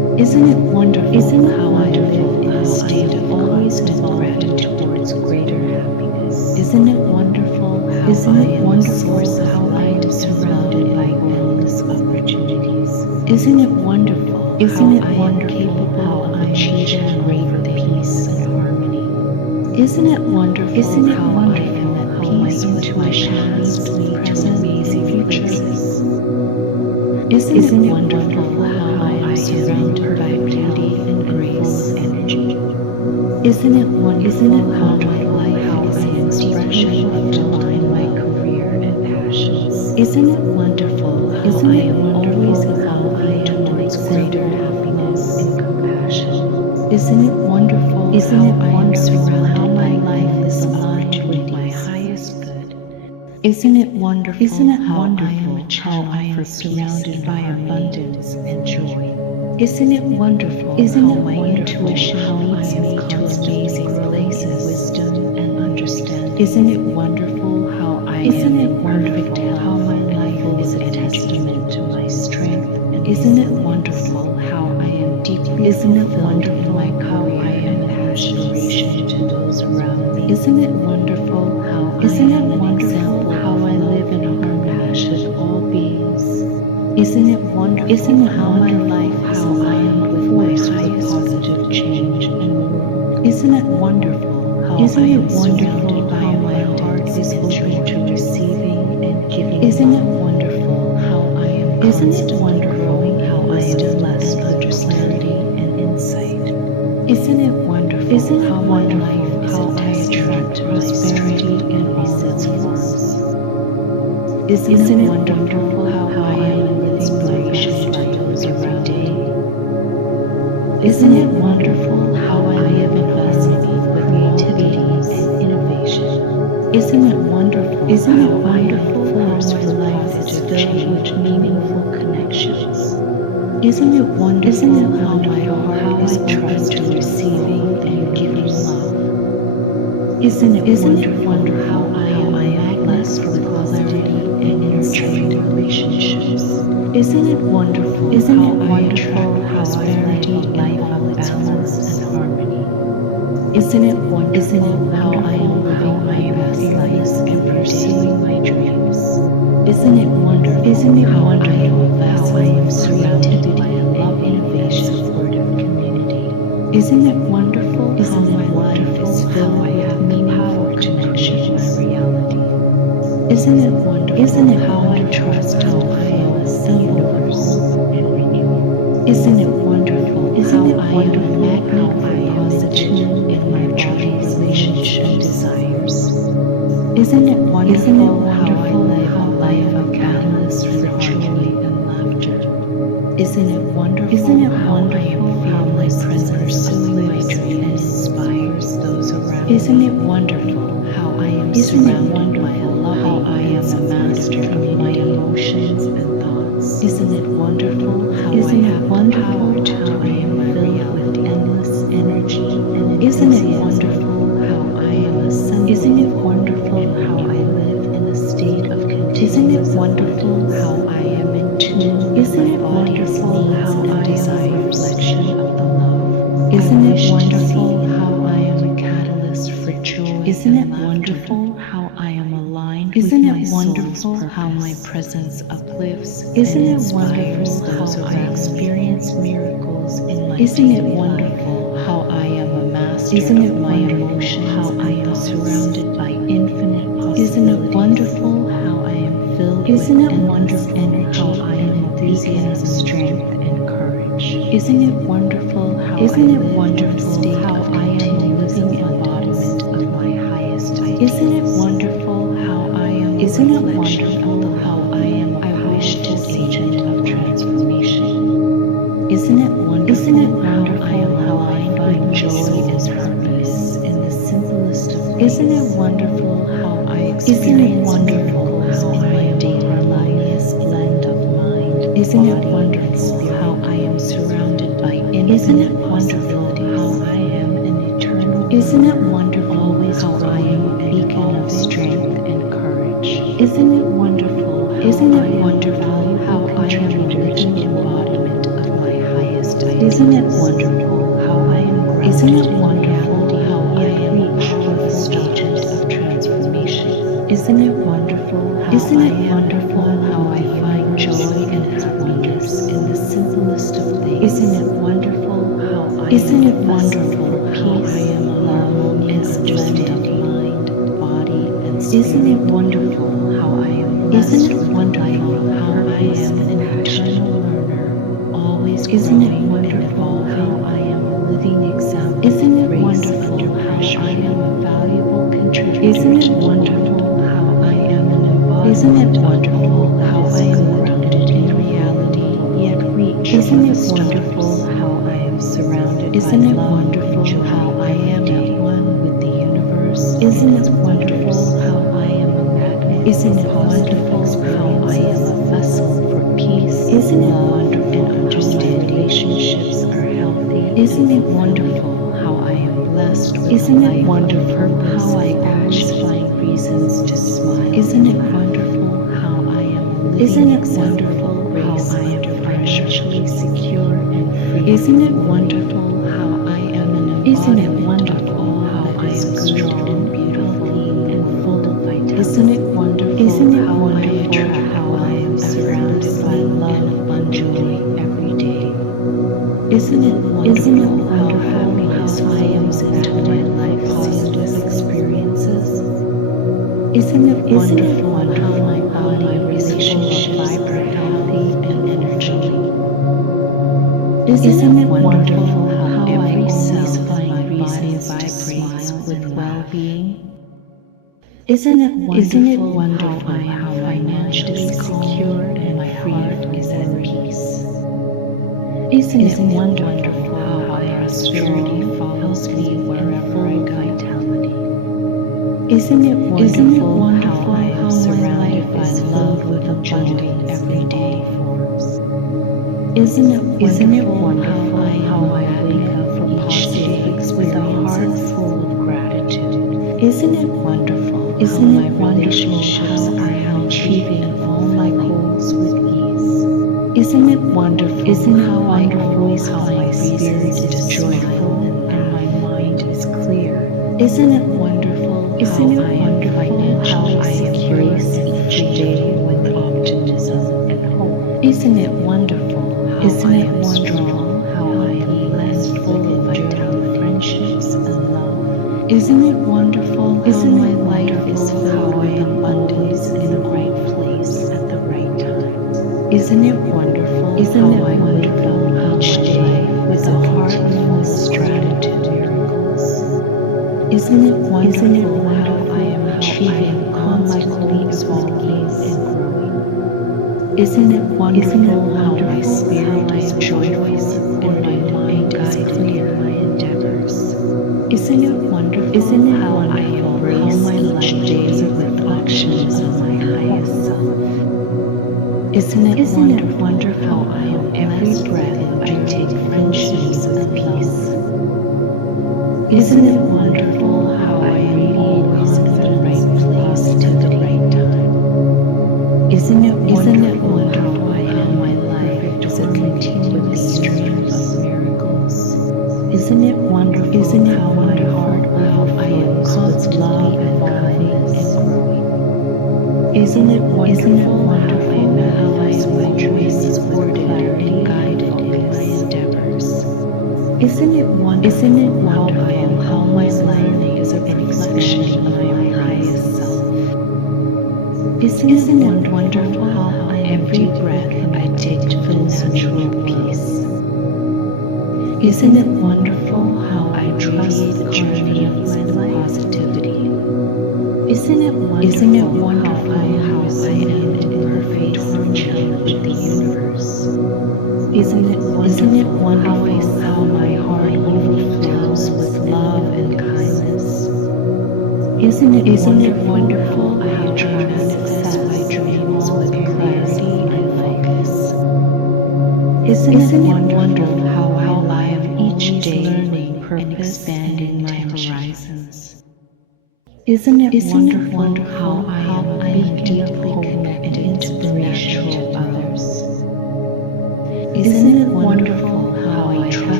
Isn't it wonderful how I live in a state of constant gratitude towards greater happiness? Isn't it wonderful how I am a source of light surrounded by endless opportunities? Isn't it wonderful how I am capable of achieving greater peace and harmony? Isn't it wonderful how I am at peace with my past, present, and future? Isn't it wonderful how I am surrounded by beauty and grace energy? Isn't it wonderful how my life is an expression of divine my career and passions? Isn't it wonderful how I am always evolving towards greater happiness and compassion? Isn't it wonderful how I am surrounded by life is aligned with my highest good? Isn't it wonderful how I am surrounded by abundance and joy? Isn't it wonderful how my intuition leads me to amazing places, wisdom and understanding? Isn't it wonderful how I am perfect, how my life is a testament to my strength? And isn't it wonderful how I am deeply fulfilled in my career and aspiration to those around me? Isn't it wonderful how I am an example how I live in harmony with all beings? Isn't it wonderful how my life is aligned with my highest positive change and more? Isn't it wonderful how I am surrounded by my heart is open to receiving and giving? Isn't it wonderful how I am constantly growing, how I am blessed with clarity and insight? Isn't it wonderful how my life how I attract prosperity and resilience? Isn't it wonderful how I am an inspiration to those around me? Isn't it wonderful how I live in harmony with creativity and innovation? Isn't it wonderful how I am forced for life is filled with meaningful connections? Isn't it wonderful how my heart is trust to receiving and giving love? Isn't it wonderful how I am blessed with clarity and nurturing relationships? Isn't it wonderful how I attract prosperity, life of balance and harmony? Isn't it wonderful how I am living my best life and pursuing my dreams? Isn't it wonderful how I am surrounded by a love, innovation, supportive community? Isn't it wonderful how my life is filled with the power to achieve my reality? Isn't it wonderful how I trust how I am a universe and renewal? Isn't it wonderful how I am magnified positive in my body's relationship desires? Isn't it wonderful how I live a life of catalyst for joy and laughter? Isn't it wonderful how I am family present pursuing my dreams and inspires those around me? Isn't it wonderful how I am surrounded by a love, how I am a master of my emotions and thoughts? Isn't it wonderful how I have the power to I am filled with endless energy? And isn't it wonderful how I am a sun? Isn't it wonderful how I live in a state of content? Isn't it wonderful how I am in tune? Isn't it wonderful how I am a reflection of the love? Isn't it wonderful how I am a catalyst for joy? Isn't it wonderful how I am aligned with my soul's purpose? How my presence uplifts and inspires those how I experience miracles in my Isn't it wonderful how I am a master of my emotions? How I am surrounded by infinite possibilities? Isn't it wonderful how I am filled with endless energy? How I am enthusiasm, strength, and courage? Isn't it wonderful how I am a living embodiment of my highest ideal? Isn't it wonderful how I am Isn't it wonderful how I am a powerful agent of transformation? Isn't it wonderful how I am aligned with joy and purpose in the simplest of ways? Isn't it wonderful how I experience miracles in my daily life blend of mind? Isn't it wonderful how I am surrounded by infinite possibility? How I am an eternal? Isn't it wonderful always how I am a beacon of strength and courage? Isn't it wonderful how I am a embodiment of my highest ideal? Isn't it wonderful how I am grounded? Isn't it wonderful how I am powerful agent of transformation? Isn't it wonderful how I find joy and happiness in the simplest of things? Isn't it wonderful how I am alone and understanding mind, body, and spirit? Isn't it wonderful how I am blessed with wonderful how I am an eternal learner, always isn't it wonderful how I am a living example? Isn't it wonderful how I am a valuable contributor? Isn't it wonderful how I am an embodiment? Isn't it wonderful how I am grounded in reality, yet reach? Isn't it wonderful how I am surrounded? Isn't it wonderful how I am at one with the universe? Isn't it wonderful how I am a magnet? Isn't it wonderful how I am a vessel for peace? Isn't it wonderful and understand relationships are healthy? Isn't it wonderful how I am blessed with isn't it wonderful how I always find reasons to smile? Isn't it wonderful how I am living? Isn't it wonderful how I am financially secure and free? Isn't it wonderful how I am an embodiment? Isn't it wonderful how I am strong and beautiful and full of vitality? Isn't it wonderful how I am surrounded by love and joy every day? Isn't it wonderful how happiness flows into my life's positive experiences? Isn't it wonderful how my body relationships vibrate healthy and energetic? Isn't it wonderful how every cell of my body vibrates with well-being? Isn't it wonderful how financially secure and my heart is at peace? Isn't it wonderful how prosperity follows me wherever I go? Isn't it wonderful how I am surrounded by love with abundant everyday forms? Isn't it wonderful how I wake up from positive experiences with a heart full of gratitude? Isn't it wonderful how my relationships are achieving all my goals with ease? Isn't it wonderful how I always how my spirit is joyful and my mind is clear? Isn't it wonderful how I am embrace each day with optimism and hope? Isn't it wonderful how I am strong, how I am blessed full of vitality, friendships and love? Isn't it wonderful how my life is filled with abundance in the right place at the right time? Isn't it wonderful how I wake up each day with a heart full of gratitude and miracles? Isn't it wonderful how I am achieving all my goals with ease and growing? Isn't it wonderful how my spirit is joyful and my mind is clear in my endeavors? Isn't it wonderful how I embrace my life days of reflections of my highest self? Isn't it wonderful how I am every breath I take friendships and peace? Isn't it wonderful how I am always at the right place at the right time? Isn't it wonderful how I am my life is a continuous stream of miracles? Isn't it wonderful how my heart how I am constantly love and kindness and growing? Isn't it wonderful how I am always supported and guided in my endeavors? Isn't it wonderful how my life is a reflection of my highest self? Isn't it wonderful how every breath I take fills natural peace? Isn't it wonderful how I trust the journey of my positivity? Isn't it wonderful how I am in perfect harmony with the universe? Isn't it wonderful how my heart overflows with love and kindness? Isn't it wonderful how I manifest my dreams with clarity and focus? Isn't it wonderful how I am each day learning and expanding my horizons? Isn't it wonderful how I am deeply connected to the natural others? Isn't it wonderful how I trust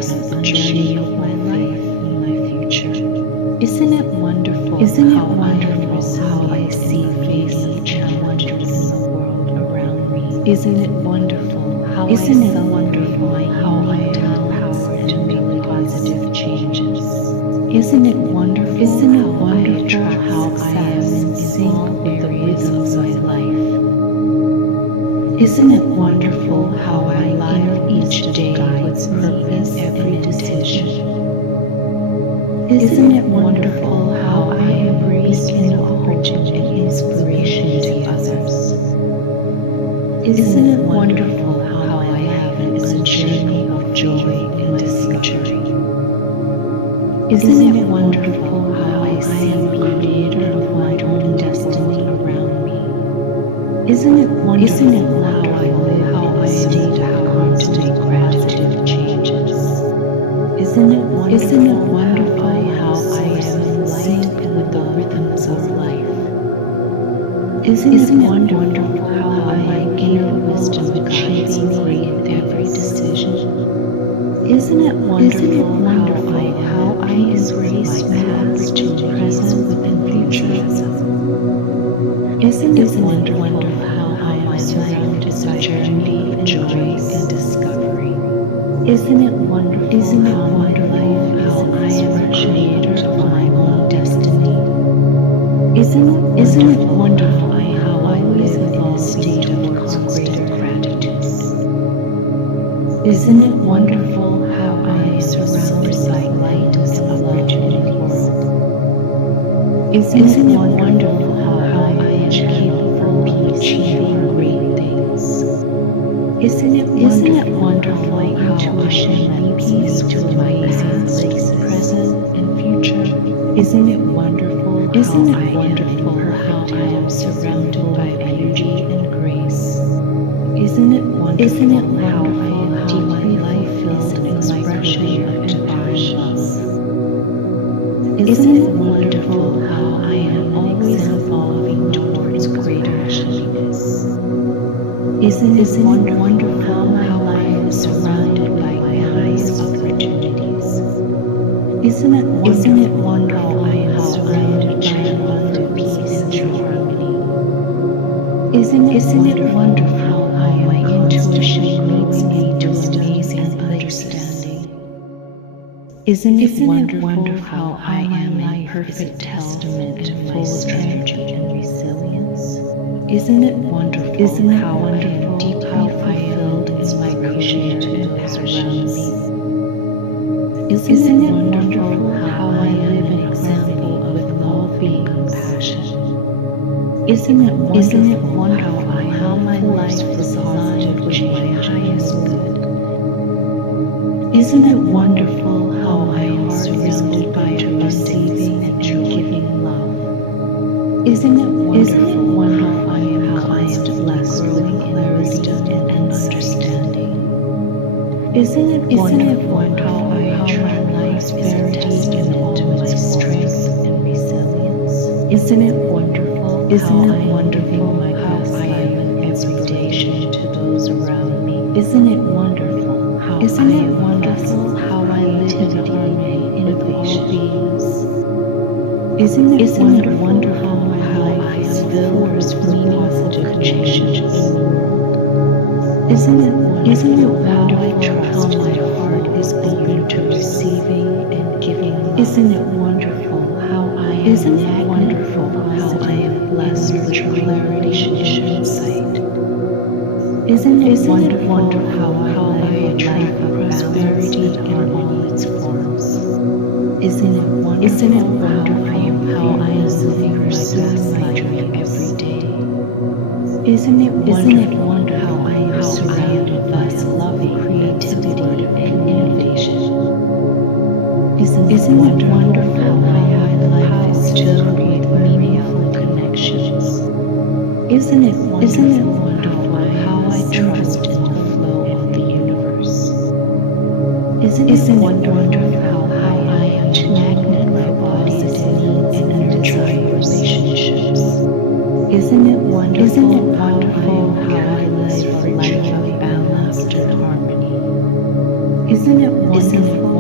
the journey of my life and my future. Isn't it wonderful how I see facing challenges in the world around me? Isn't it wonderful how I celebrate my innate talents to make positive changes? Isn't it wonderful how I attract success in sync with the rhythm of my life? Isn't it wonderful how I live each day with purpose every decision? Isn't it wonderful how I embrace an opportunity and inspiration to others? Isn't it wonderful how I have a journey of joy in the future? Isn't it wonderful how I see the creator of my own destiny around me? Isn't it wonderful how I live in a state of constant gratitude changes? Isn't it wonderful how I am in sync with the rhythms of life? Isn't it wonderful how my inner wisdom guides me in every decision? Isn't it wonderful how I embrace my past, present, and future? Isn't it wonderful how my life is a journey of joy and discovery? Isn't it wonderful how I am a creator of my own destiny? Isn't it wonderful how I live in a state of constant gratitude? Isn't it wonderful how I am surrounded by light and opportunity? Isn't it wonderful how I am capable of achieving great things? Isn't it wonderful how intuition leads me to my past, present, and future? Isn't it wonderful how I am surrounded by beauty and grace? Isn't it wonderful how I am deeply life-filled expression of compassion? Isn't it wonderful how I am always evolving towards greater happiness? Isn't it wonderful how my life is surrounded by nice opportunities? Isn't it wonderful how I am surrounded by love, peace, and harmony? Isn't it wonderful how my intuition leads me to amazing understanding? Isn't it wonderful how I am a perfect testament to my strength and resilience? Isn't it wonderful how I am deeply fulfilled in my creative passions? Isn't it wonderful how I live an example of love and compassion? Isn't it wonderful how my life is positive with my highest good? Isn't it wonderful how I am surrounded by receiving and giving love? Isn't it wonderful how I am blessed with clarity and understanding? Isn't it wonderful how I attract prosperity into my strength and resilience? Isn't it wonderful how I am an inspiration to those around me? Isn't it wonderful how I live in harmony with all beings? Isn't it wonderful how I feel meaningful connections? Isn't it wonderful how I trust my heart is open to receiving and giving love? Isn't it wonderful how I am blessed with clarity and insight? Isn't it wonderful how I attract prosperity in all its forms? Isn't it wonderful how I am living my best life every day? Isn't it wonderful how I am surrounded by loving creativity and innovation? Isn't it wonderful how my life is filled with meaningful connections? Isn't it wonderful how I trust in the flow of the universe? Isn't it wonderful how I am to magnet my body's and energized relationships? Isn't it wonderful how I live a life of balance and harmony? Isn't it wonderful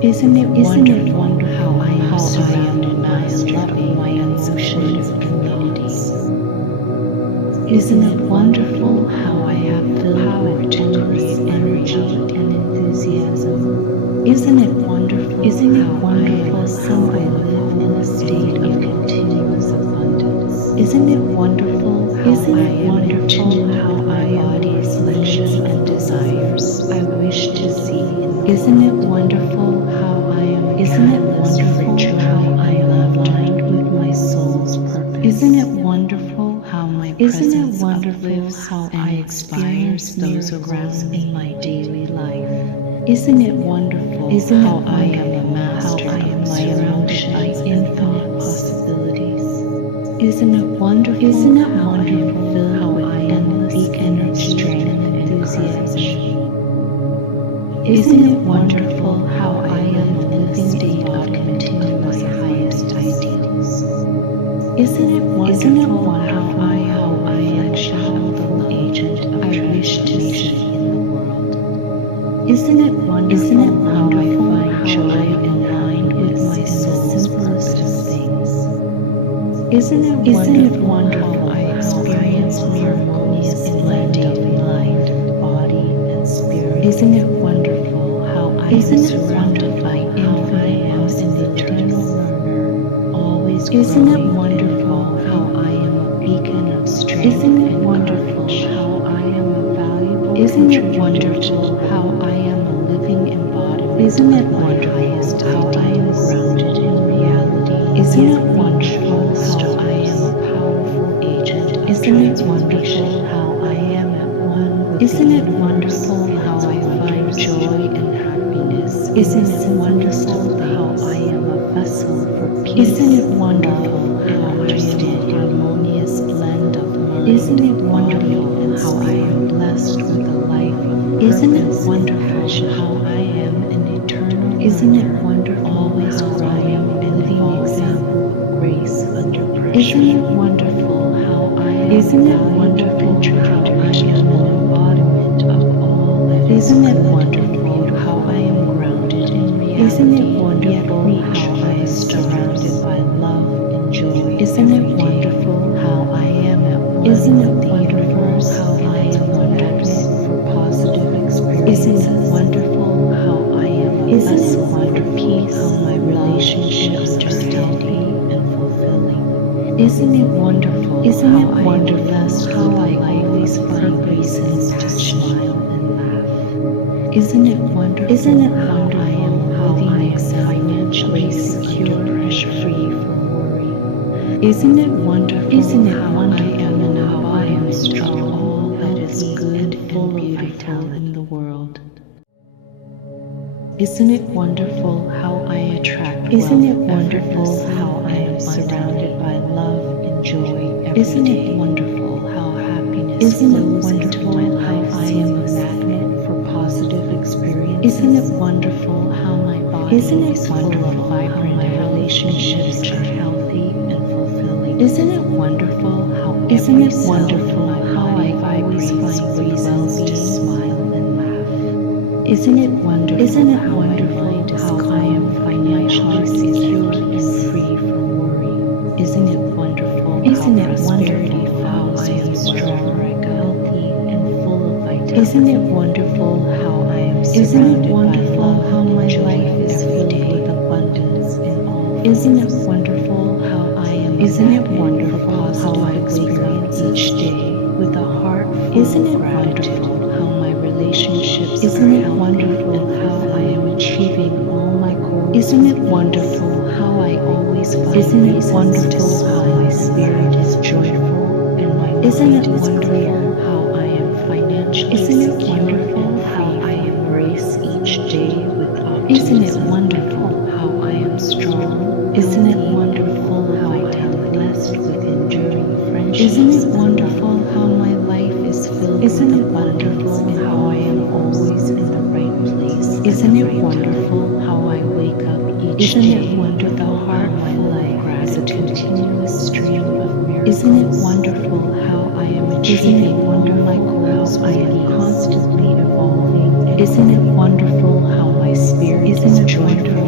Isn't it wonderful how I am surrounded by loving and supportive communities? Isn't it wonderful how I have the power to create energy and enthusiasm? Isn't it wonderful how I live in a state of continuous abundance? Isn't it wonderful how I am in tune with my body's wishes and desires I wish to see? Isn't it wonderful how I am aligned with my soul's purpose? Isn't it wonderful how my presence uplifts how I experience those around in my daily life? Isn't it wonderful how I am a master of my emotions by infinite possibilities? Isn't it wonderful how I am filled with endless energy and enthusiasm? Isn't it wonderful how I am in a state of continuous highest ideals? Isn't it wonderful how I am a powerful agent I wish to see in the world? Isn't it wonderful how I find joy and mind with my soul's purpose of things? Isn't it wonderful how I experience harmonious in my daily life, body and spirit? Isn't it wonderful how I am surrounded by infinite and eternal learner, always growing? Isn't it wonderful how I am a beacon of strength? Isn't it wonderful how I am a valuable? Isn't it wonderful how I am a living embodiment? Isn't it wonderful how I am grounded in reality? Isn't it wonderful how I am a powerful agent? Isn't it wonderful how I am at one with? Isn't it wonderful how I find joy and happiness? Isn't it wonderful how I am a vessel for peace? Isn't it wonderful how I understand a harmonious blend of mind? Isn't it wonderful how I am blessed with a life of purpose? Isn't it wonderful how I am an eternal? Isn't it wonderful always growing and living example of grace under pressure? Isn't it wonderful how I am? Isn't it wonderful how I am an embodiment of all that is? Isn't it wonderful how I am grounded in reality? Isn't it wonderful how I am surrounded by love and joy? Isn't it wonderful how I am at one with the universe? How I am a magnet for positive experiences? Isn't it wonderful how I am a vessel for peace? How my relationships are healthy and fulfilling? Isn't it wonderful how I always find reasons to smile and laugh? Isn't it wonderful how I am living financially secure, pressure-free from worry? Isn't it wonderful how I am and how I am strong, all that is good and beautiful in the world? Isn't it wonderful how I attract? Isn't it wonderful how I am surrounded by love and joy every day? Isn't it wonderful how happiness flows into my life? I am a magnet for positive experiences. Isn't it wonderful how my body is full of vibrant relationships are healthy and fulfilling? Isn't it wonderful how I always find reasons to smile and laugh? Isn't it wonderful how I am financially secure and free from worry? Isn't it wonderful how I am strong, healthy, and full of vitality? Isn't it wonderful how I am surrounded by love how my life is filled with abundance in all? Isn't it wonderful how I am? Isn't it wonderful how I wake up each day with a heart full of gratitude? How my relationships Isn't it wonderful how I am achieving all my goals? Isn't it wonderful how I always find reasons to smile? My spirit is joyful and my mind is clear. How I am financially secure and how I embrace each day with optimism? Isn't it wonderful how I am strong? Isn't it wonderful how I am blessed with enduring friendships? Isn't it wonderful how my life is filled with abundance and how I am always in the right place? Isn't it wonderful how I wake up each day with a heart full of gratitude, a continuous stream of miracles? Isn't it wonderful how I am achieving all my goals? I am constantly evolving. Isn't it wonderful how my spirit is joyful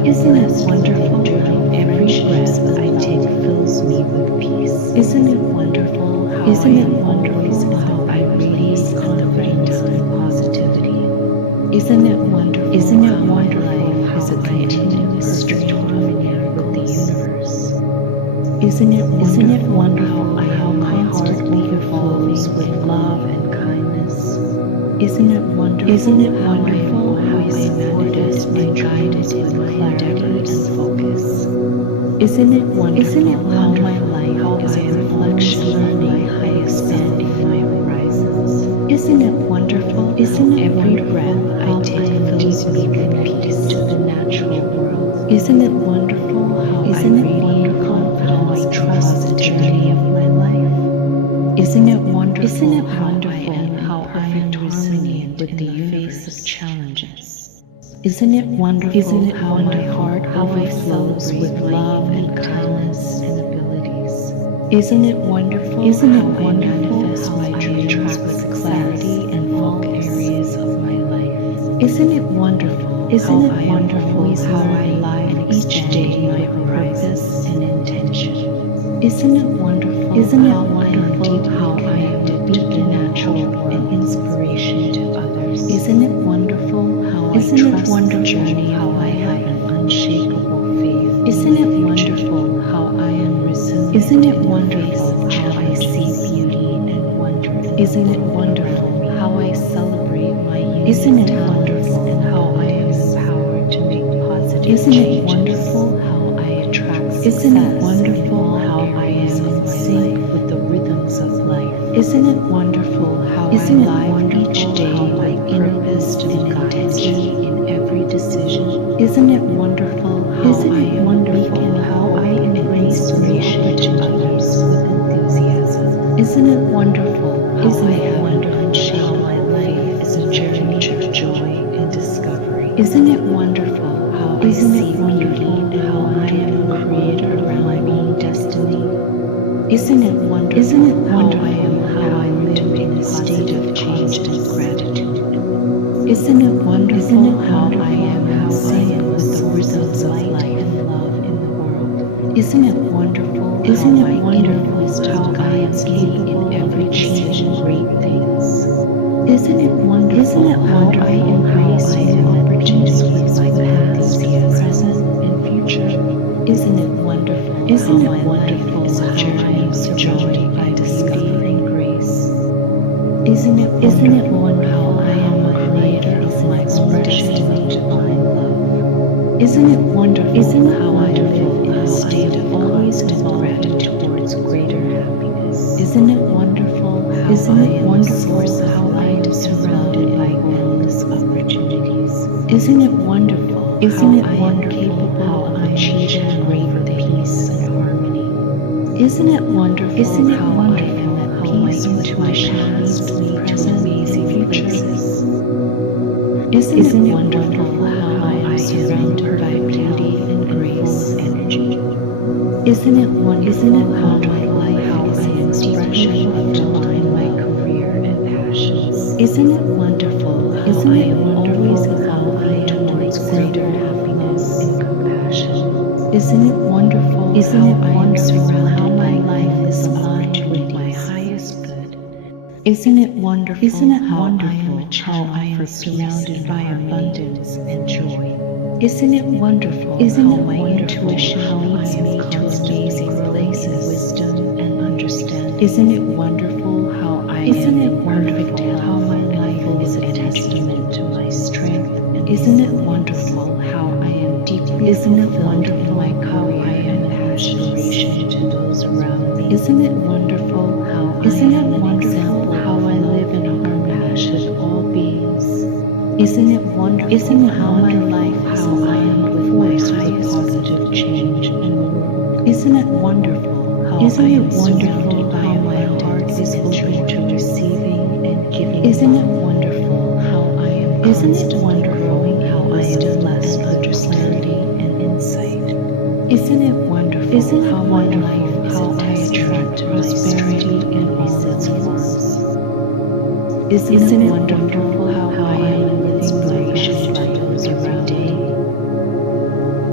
am blessed wonderful how every breath I take fills me with peace? Isn't it wonderful how I release at the right time positivity? Isn't it wonderful? Isn't it wonderful? Life is a continuous stream with the universe. Isn't it wonderful how my heart overflows with love and kindness? Isn't it wonderful how I am supported and guided in clarity and focus? Isn't it wonderful how my life is a reflection of my high expanding my horizons? Isn't it wonderful? Every breath I take fills me with peace to the natural world? Isn't it wonderful how I radiate confidence I trust the journey of my life? Isn't it wonderful how I am resilient with the face of challenges? Isn't it wonderful how my heart overflows with love and kindness and abilities? Isn't it wonderful how I manifest my dreams with clarity in all areas of my life? Isn't it wonderful how I align each day my purpose and intention? Isn't it wonderful how I am deep to the natural world and inspiration to others? Isn't it wonderful how I trust the journey, how I have an unshakable faith? Isn't it wonderful how I am resilient? Isn't it wonderful how I see beauty and wonder? Isn't it wonderful how I celebrate my unique talents and how I am empowered to make positive changes? Isn't it wonderful how I attract success? Isn't it wonderful how I am in sync with the rhythms of life? Isn't it wonderful how I live each day my purpose and intention in every decision? Isn't it wonderful how I embrace inspiration to others with enthusiasm? Isn't it wonderful how I have how my life is a journey of joy and discovery? Isn't it wonderful how I see beauty and how I am a creator of my own destiny? Isn't it wonderful how I live in a state of constant gratitude? Isn't it wonderful how I am in sync with the rhythms of light and love in the world? Isn't it wonderful how I am capable in every decision great things? Isn't it wonderful how I embrace opportunities with my past, present, and future? Isn't it wonderful how my life is a journey of joy by discovering grace? Isn't it wonderful how I am a creator of my expression of divine love? Isn't it wonderful how I live in a state of constant gratitude towards greater happiness? Isn't it wonderful how I am surrounded by endless opportunities? Isn't it wonderful how I am capable of achieving great peace and harmony? Isn't it wonderful how I am at peace with my past, present, and future? Isn't it wonderful how I am surrounded by beauty and grace and energy? Isn't it wonderful how my life is an expression of divine my career and passions? Isn't it wonderful how I am always evolving towards greater happiness and compassion? Isn't it wonderful how I am surrounded how my life is aligned with my highest good? Isn't it wonderful how I am surrounded by abundance and joy? Isn't it wonderful how my intuition leads me to amazing places, wisdom and understanding? Isn't it wonderful how I am perfect, how my life is a testament to my strength? And isn't it wonderful how I am deeply fulfilled in my career and aspiration to those around me? Isn't it wonderful how I live in harmony with all beings? Isn't it wonderful how my life how I am with my highest positive change in the world? Isn't it wonderful how I am surrounded by my heart is open to receiving and giving? Isn't it wonderful how I am constantly growing, how I am blessed with clarity and insight? Isn't it wonderful how my life is a testament to prosperity and resilience? Isn't it wonderful how I am an inspiration to those every day?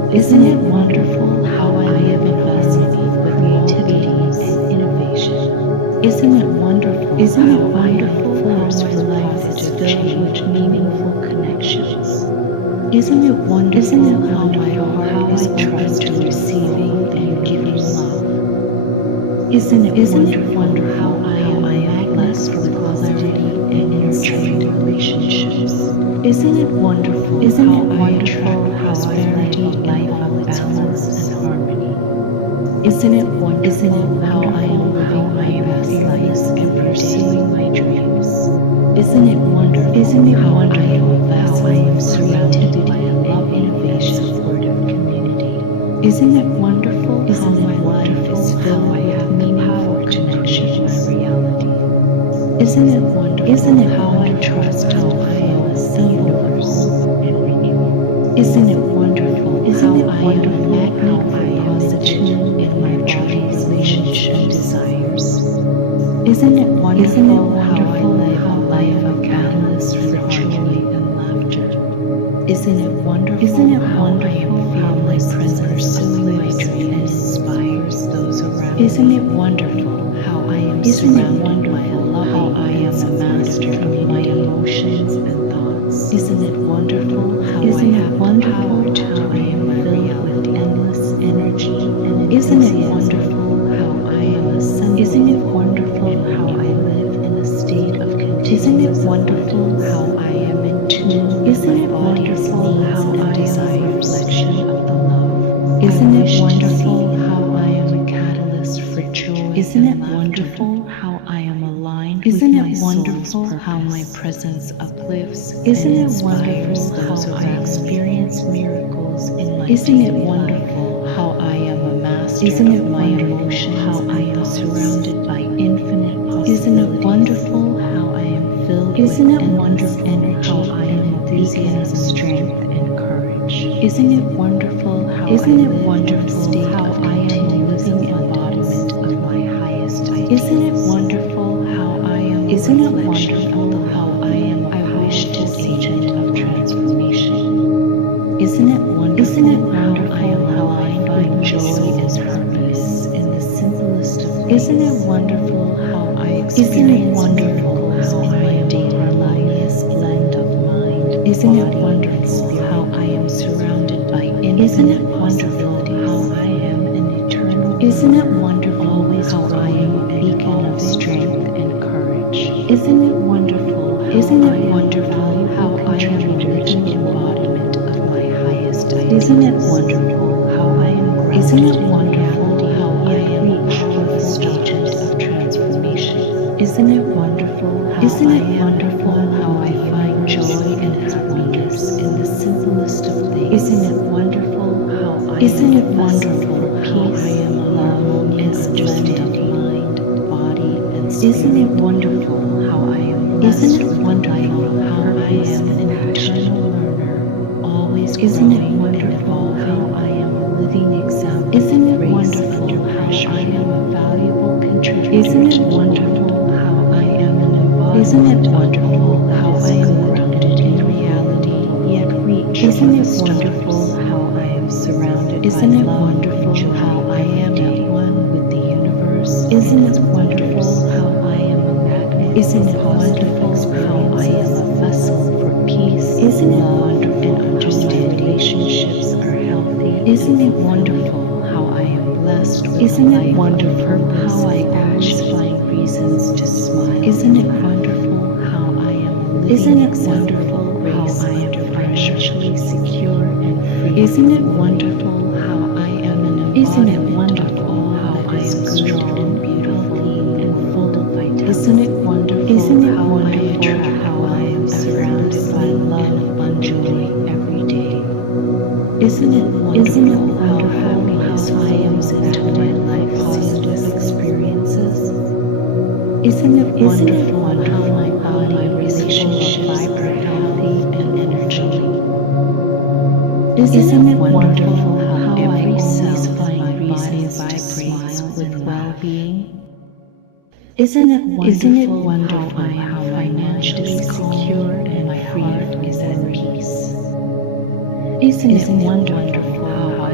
Isn't it wonderful how I live in harmony with creativity and innovation? Isn't it wonderful how I am a force for positive change, meaningful connections? Isn't it wonderful how my heart is open to receiving and giving love? Isn't it wonderful how I am blessed with clarity and nurturing relationships? Isn't it wonderful how I attract prosperity, life of balance and harmony? Isn't it wonderful how I am living my best life and pursuing my dreams? Isn't it wonderful how I am surrounded by a love, innovation, supportive community? Isn't it wonderful how my life is filled with meaningful connection by reality? Isn't it wonderful how I trust how I am a universe and renewal? Isn't it wonderful how I am a magnet for positive in my body's relationship desires? Isn't it wonderful how I live a life of catalyst for joy and laughter? Isn't it wonderful how I am fearless in pursuing my dreams and inspires those around me? Isn't it wonderful how I am surrounded by love, how I am a master of my emotions and thoughts? Isn't it wonderful how I have the power to how I am filled with endless energy and isn't it wonderful how I am a sun? Isn't it wonderful how I live in a state of content? Isn't it wonderful how I am in tune with my body's needs and desires? Reflection of the love. Isn't it wonderful how I am a catalyst for joy? Isn't it wonderful how I am aligned? Isn't it wonderful how my presence uplifts? Isn't it wonderful how I experience miracles in my Isn't it wonderful how I am a master of my emotions? How I am surrounded by infinite possibilities? Isn't it wonderful how I am filled with endless energy? How I am a beacon of strength and courage? Isn't it wonderful how I am a living embodiment of my highest ideal? Isn't it wonderful how I am Isn't it wonderful how I am a wished agent of transformation? Isn't it wonderful how I am aligned with joy and purpose in the simplest of ways? Isn't it wonderful how I experience miracles in my daily life blend of mind? Isn't it wonderful how I am surrounded by Isn't it wonderful how I am an eternal? Isn't it wonderful always how I am a beacon of strength and courage? Isn't it wonderful? Isn't it wonderful how I am a living embodiment of my highest ideal? Isn't it wonderful how I am grounded? Isn't it wonderful how I am a powerful agent of transformation? Isn't it wonderful how Isn't it wonderful how I find joy and happiness in the simplest of things? Isn't it wonderful how I Isn't it wonderful how I am alone and understand mind, body, and spirit? Isn't it wonderful how I am Isn't it wonderful how I am an eternal learner, always Isn't it wonderful how I am a living example? Isn't it wonderful how I am a valuable contributor? Isn't it wonderful how I am an embodiment? Isn't it wonderful how I am grounded in reality, yet reach Isn't it wonderful how I am surrounded Isn't it wonderful how I am at one with the universe? Isn't it wonderful how I am a magnet? Isn't it wonderful how I am a vessel for peace? Isn't it wonderful and understand relationships are healthy? Isn't it wonderful how I am blessed with Isn't it wonderful how I always find reasons to smile? Isn't it wonderful how I am living Isn't it wonderful how I am financially secure and free? Isn't it wonderful how I am an Isn't it wonderful how I am strong, beautiful, and full of vitality? Isn't it wonderful Isn't it how I attract how I am surrounded by love and joy every day? Isn't it wonderful how happiness flows into my life positive experiences? Isn't it wonderful how my body relationships are healthy and energetic? Isn't it wonderful how every cell of my body vibrates with well-being? Isn't it wonderful how I am financially secure and my heart is at peace? Isn't it wonderful how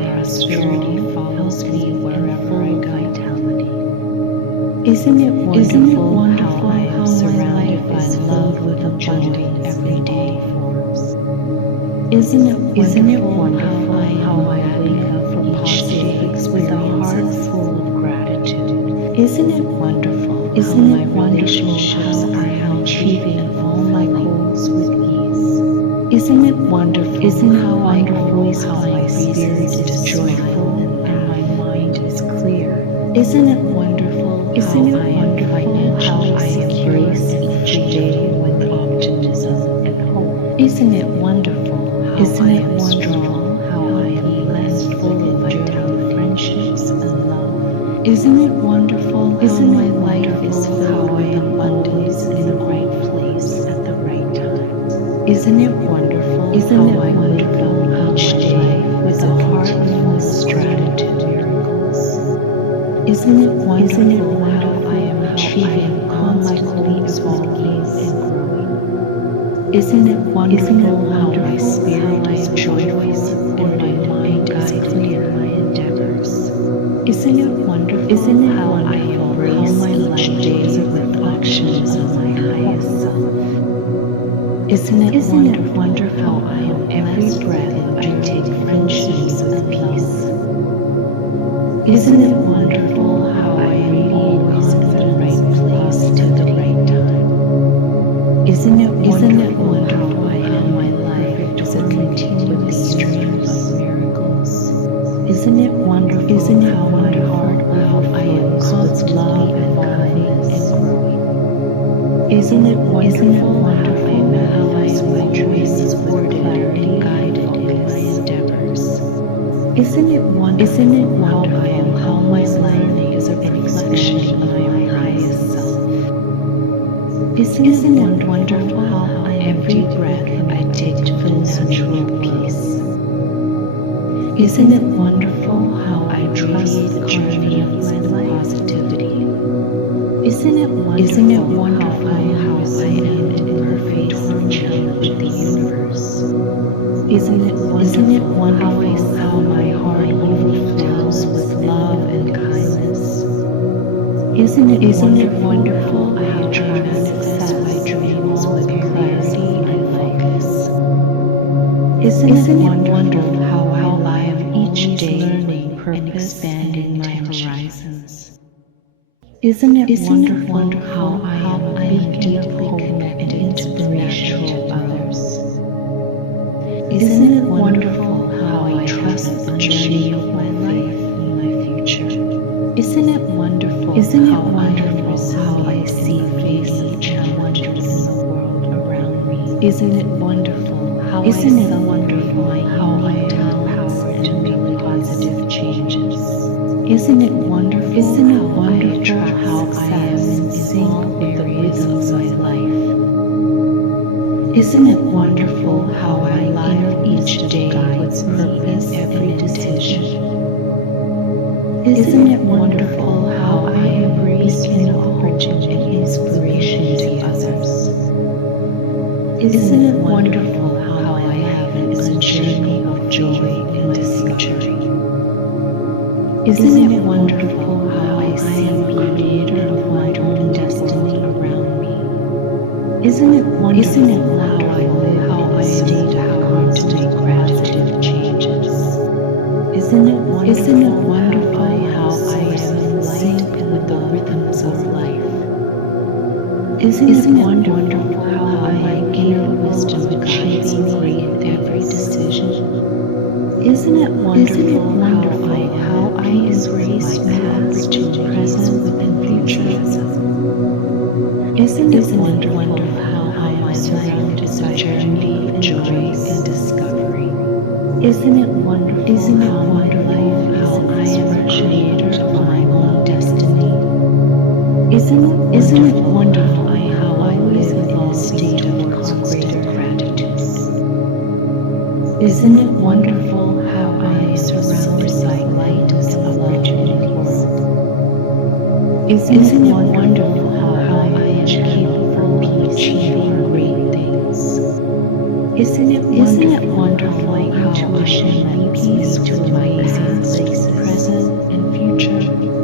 prosperity follows me wherever I go. Isn't it wonderful how I am surrounded by love with abundant everyday forms? Isn't it wonderful how I wake up for positive with a heart full of gratitude? Isn't it wonderful how my relationships are achieving all my goals with ease? Isn't it wonderful how I always have my spirit is joyful and my mind is clear? Isn't it wonderful how I am financially embrace each day with optimism and hope? Isn't it wonderful how I am strong, how I am blessed full of vitality, friendships and love? Isn't it wonderful how my life is filled with abundance in the right place at the right time? Isn't it wonderful how I wake up each day with a heart full of gratitude and miracles? Isn't it wonderful how I am achieving all my goals with ease and growing? Isn't it wonderful how my spirit is joyful and my mind is clear in my endeavors? Isn't it wonderful how I embrace each day with reflections of my highest self? Isn't it wonderful how I am every breath I take friendships of peace? Isn't it wonderful how I am always in the right place at the right time? Isn't it wonderful how I am my life is a continuous stream of miracles? Isn't it wonderful how my heart how I am constantly love and kindness and growing? Isn't it wonderful how I am my choices with clarity and guided in my endeavors? Isn't it wonderful how my life is a reflection of my highest self? Isn't it wonderful how every breath I take feels natural peace? Isn't it wonderful how I trust the journey of my life positivity? Isn't it wonderful how I am in perfect harmony with the universe? Isn't it wonderful how my heart overflows with love and kindness? Isn't it wonderful how I manifest my dreams with clarity and focus? Isn't it wonderful how I am each day learning and expanding my horizons? Isn't it wonderful how I am deeply connected to the natural others? Isn't it wonderful how I trust the journey of my life and my future? Isn't it wonderful how I see facing challenges in the world around me? Isn't it wonderful how I am empowered to make positive changes? Isn't it wonderful how I am in sync with the rhythms of life? Isn't it wonderful how I live each day with purpose every decision? Isn't it wonderful how I embrace and opportunity and inspiration to others? Isn't it wonderful how I have a journey of joy in the future? Isn't it wonderful how I see the creator of my own destiny around me? Isn't it wonderful how I state how constant gratitude changes? Isn't it wonderful how I am in sync with the rhythms of life? Isn't it wonderful how my inner wisdom guides me in every decision? Isn't it wonderful how I embrace past, present, and future? Isn't it wonderful how I am surrounded by a journey of joy and discovery? Isn't it wonderful how I am a creator of my own destiny? Isn't it wonderful how I live in a state of constant gratitude? Isn't it wonderful how I am surrounded by light and opportunity world? Isn't it wonderful how I am capable of achieving great things? Isn't it wonderful how intuition and peace to my past,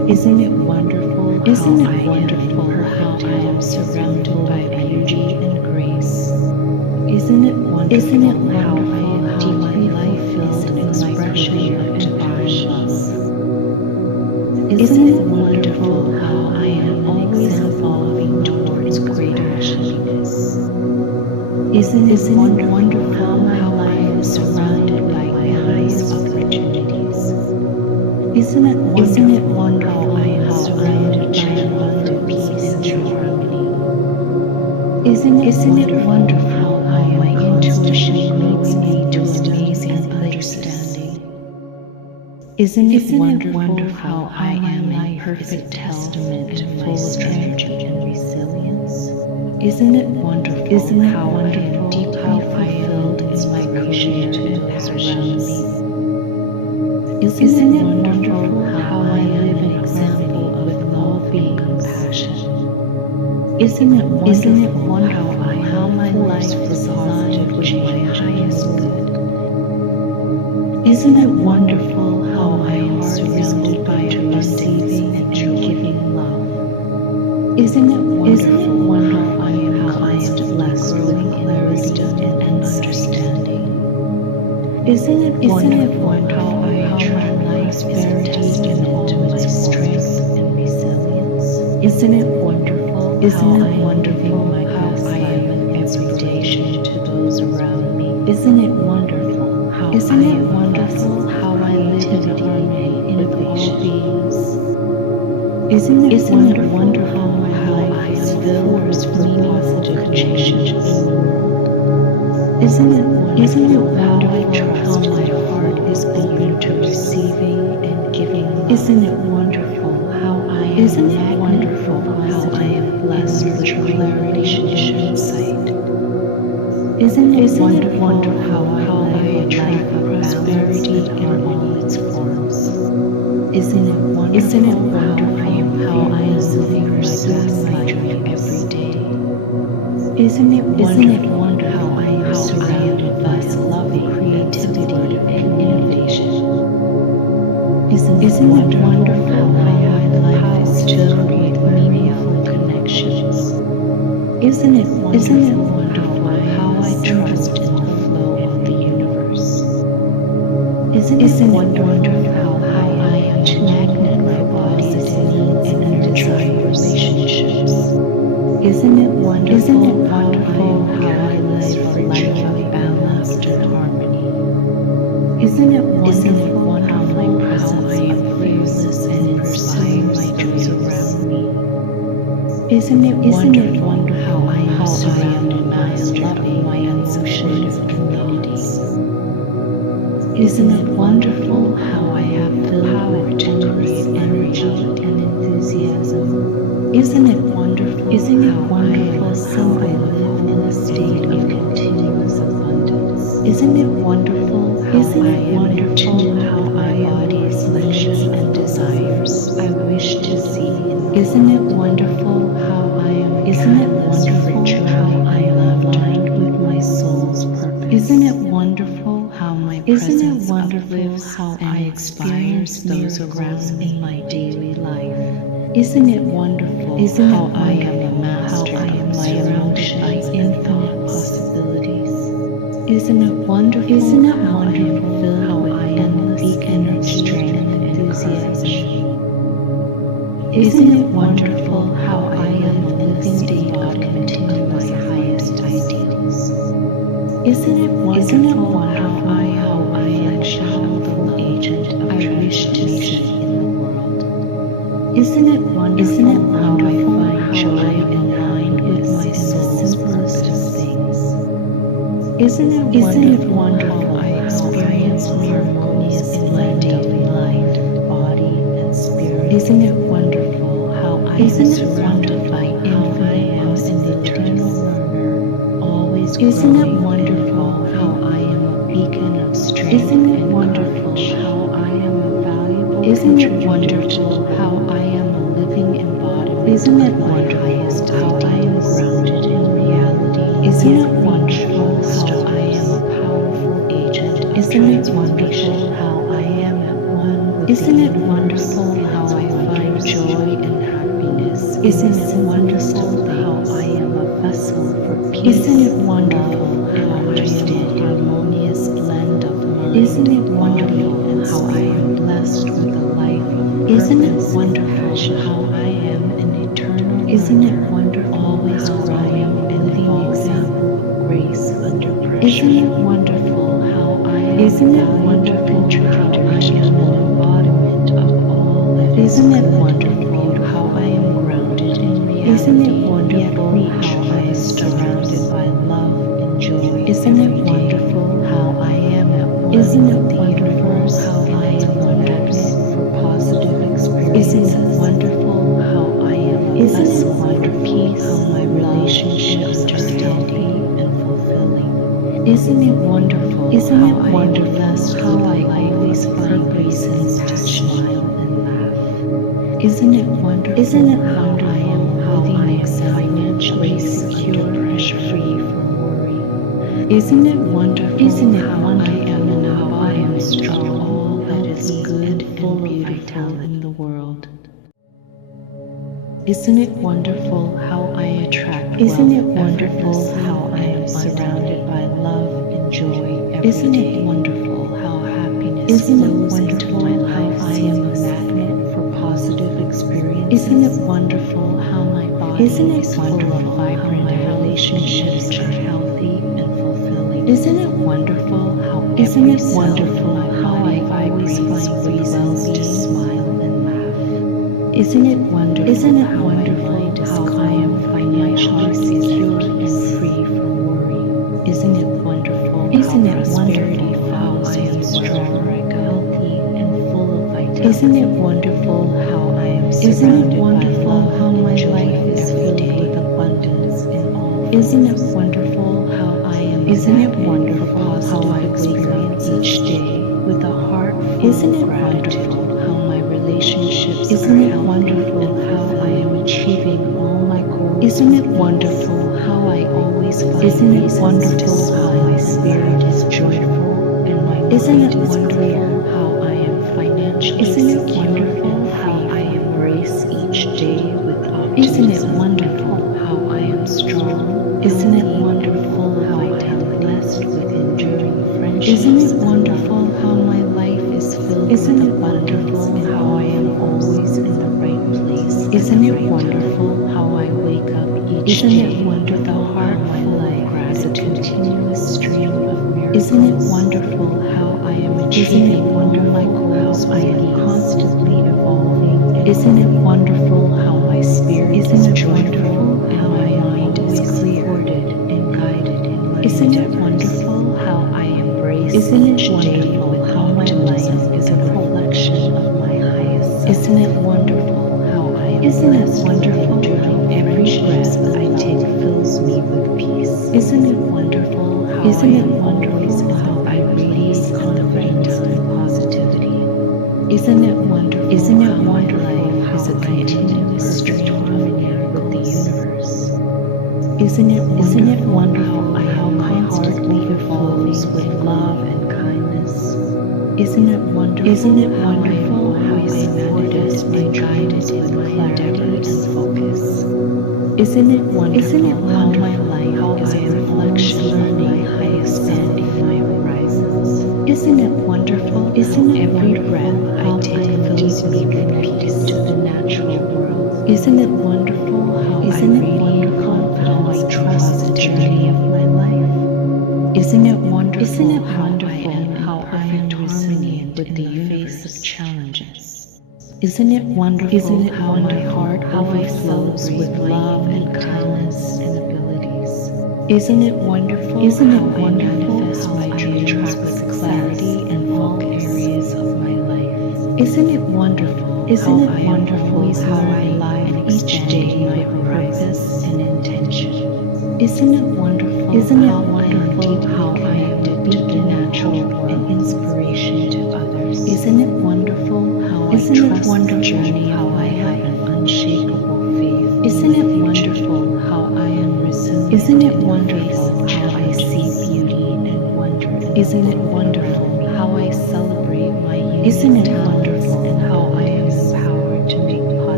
Isn't it wonderful? Isn't it wonderful how I am surrounded by beauty and grace? Isn't it wonderful how I am deeply life-filled in expression of divine love? Isn't it wonderful how I am always evolving towards greater happiness? Isn't it wonderful how I am surrounded by endless opportunities? Isn't it wonderful how I am surrounded by abundant peace and harmony? Isn't it wonderful how my intuition leads me to amazing understanding? Isn't it wonderful how I am a perfect testament to my strength and resilience? Isn't it wonderful how I am deeply fulfilled in my creation and around me? Isn't it wonderful how I am an example of love and compassion? Isn't it wonderful how my life is designed with my highest good? Isn't it wonderful how I am surrounded by receiving and giving love? Isn't it wonderful how I am constantly growing in wisdom and understanding? Isn't it wonderful how I attract prosperity into my strength and resilience? Isn't it wonderful how I am an inspiration to those around me? Isn't it wonderful how I live in harmony with all beings? Isn't it wonderful how I am force for positive change in the world? Isn't it wonderful how I trust my heart is open to receiving and giving love? Isn't it wonderful how I am blessed with clarity and insight? Isn't it wonderful how I attract prosperity in all its forms? Isn't it wonderful how I am living pursuing my dream every day? Isn't it wonderful how I am surrounded by loving creativity and innovation? Isn't it wonderful how my life is to create meaningful connections? Isn't it wonderful how I trust in the flow of the universe? Isn't it wonderful how I am to magnet my body's needs and desires relationships? Isn't it wonderful how I live a life of balance and harmony? Isn't it wonderful how my presence I am fearless and inspires my dreams around me? Isn't it wonderful how I am surrounded by loving my emotions and communities? Isn't it wonderful how I have the power to create energy and enthusiasm? Isn't it wonderful how I live in a state of continuous abundance? Isn't it wonderful how I am in tune with my body's wishes and desires I wish to see? Isn't it wonderful how I am catalyst for joy and aligned with my soul's purpose? Isn't it wonderful how my presence uplifts how I experience those around me in my daily life? Isn't it wonderful how I am a master of my emotions by infinite possibilities? Isn't it wonderful how I am a beacon of strength and enthusiasm? Isn't it wonderful how I am a living embodiment of my highest ideals? Isn't it wonderful how I am a powerful agent of transformation in the world? Isn't it wonderful how I find joy aligned with my soul's purpose of things? Isn't it wonderful I experience miracles in my daily life, body and spirit? Isn't it wonderful how I am surrounded by infinites in the eternal learner, always growing? Isn't it wonderful how I am a beacon of strength? Isn't it wonderful how I am a valuable? Isn't it wonderful how I am a living embodiment? Isn't it wonderful how I am grounded in reality? Isn't it wonderful how I am a powerful agent? Isn't it wonderful how I am at one Isn't it wonderful how I find joy and happiness? Isn't it wonderful how I am a vessel for peace? Isn't it wonderful how I understand a harmonious blend of mind? Isn't it wonderful how I am blessed with a life of purpose? Isn't it wonderful how I am an eternal? Isn't it wonderful always growing and living example of grace under pressure? Isn't it wonderful how I am? Isn't it wonderful how I am an embodiment of all that is? Isn't it wonderful how I am grounded in reality? Isn't it wonderful how I am surrounded by love and joy? Isn't it wonderful how I am at one with the universe? How I am a magnet for positive experiences? Isn't it wonderful how I am a vessel for peace? How my relationships are healthy and fulfilling? Isn't it wonderful? Isn't it wonderful how I always find reasons to smile and laugh? Isn't it wonderful? Isn't it how I am financially secure, pressure-free from worry? Isn't it wonderful? Isn't it how I am and how I am strong, all that is good and full of vitality in the world? Isn't it wonderful how I attract wealth? Isn't it wonderful how I am surrounded by love and joy every Isn't day? It wonderful how happiness flows into my life? I am a magnet for positive experiences. Isn't it wonderful how my body is full of vibrant relationships are healthy and fulfilling? Isn't it wonderful how every cell in my body always finds reasons to smile and laugh? Isn't it wonderful? Isn't it wonderful how I am financially secure and free from worry? Isn't it wonderful? Isn't it wonderful how I am strong, healthy, and full of vitality? Isn't it wonderful how I am surrounded by love how my life is filled with abundance in all? Isn't it wonderful how I am? Isn't it wonderful how I experience each day with a heart full of gratitude? Relationships Isn't it wonderful how I am achieving all my goals? Isn't it wonderful how I always find Isn't it wonderful how my spirit is joyful and my mind is clear? How I am financially Isn't it wonderful how I embrace each day with optimism? Isn't it wonderful how I am strong? Isn't it wonderful how I am blessed with enduring friendships? Isn't it wonderful how my life is filled Isn't it wonderful how I am always in the right place? Isn't it wonderful how I wake up each day with a heart full of gratitude, a continuous stream of miracles? Isn't it wonderful how I am achieving all my goals? I am constantly evolving. Isn't it wonderful how my spirit is joyful and my mind is clear and guided in my Isn't it wonderful how I embrace Isn't it wonderful how my life is a reflection of my highest self? Isn't it wonderful how I am Isn't it wonderful during every breath I take fills me with peace? Isn't it wonderful how Isn't it wonderful how I radiate confidence and positivity? Isn't it wonderful Isn't it wonderful how a continuous stream of miracles with the universe? Isn't it wonderful how my heart evolves with love and kindness? Isn't it wonderful how I manifest my guidance with clarity and focus? Isn't it wonderful how my life is a reflection of my highest expanding my horizons? Isn't it wonderful every breath I take fills me with peace to the natural world? Isn't it wonderful how I radiate confidence, trust the journey of my life? Isn't it wonderful how I am resilient with the face of challenges? Isn't it wonderful how my heart overflows with love and kindness and abilities? Isn't it wonderful how I manifest my dreams with clarity and all areas of my life? Isn't it wonderful how I live each day my purpose and intention? Isn't it wonderful how I am deep to the natural and inspiration to others? Isn't it wonderful how I trust the journey, how I have an unshakable faith? Isn't it wonderful how I am resilient? Isn't it wonderful how I see beauty and wonder? Isn't it wonderful how I celebrate my youth? Isn't it wonderful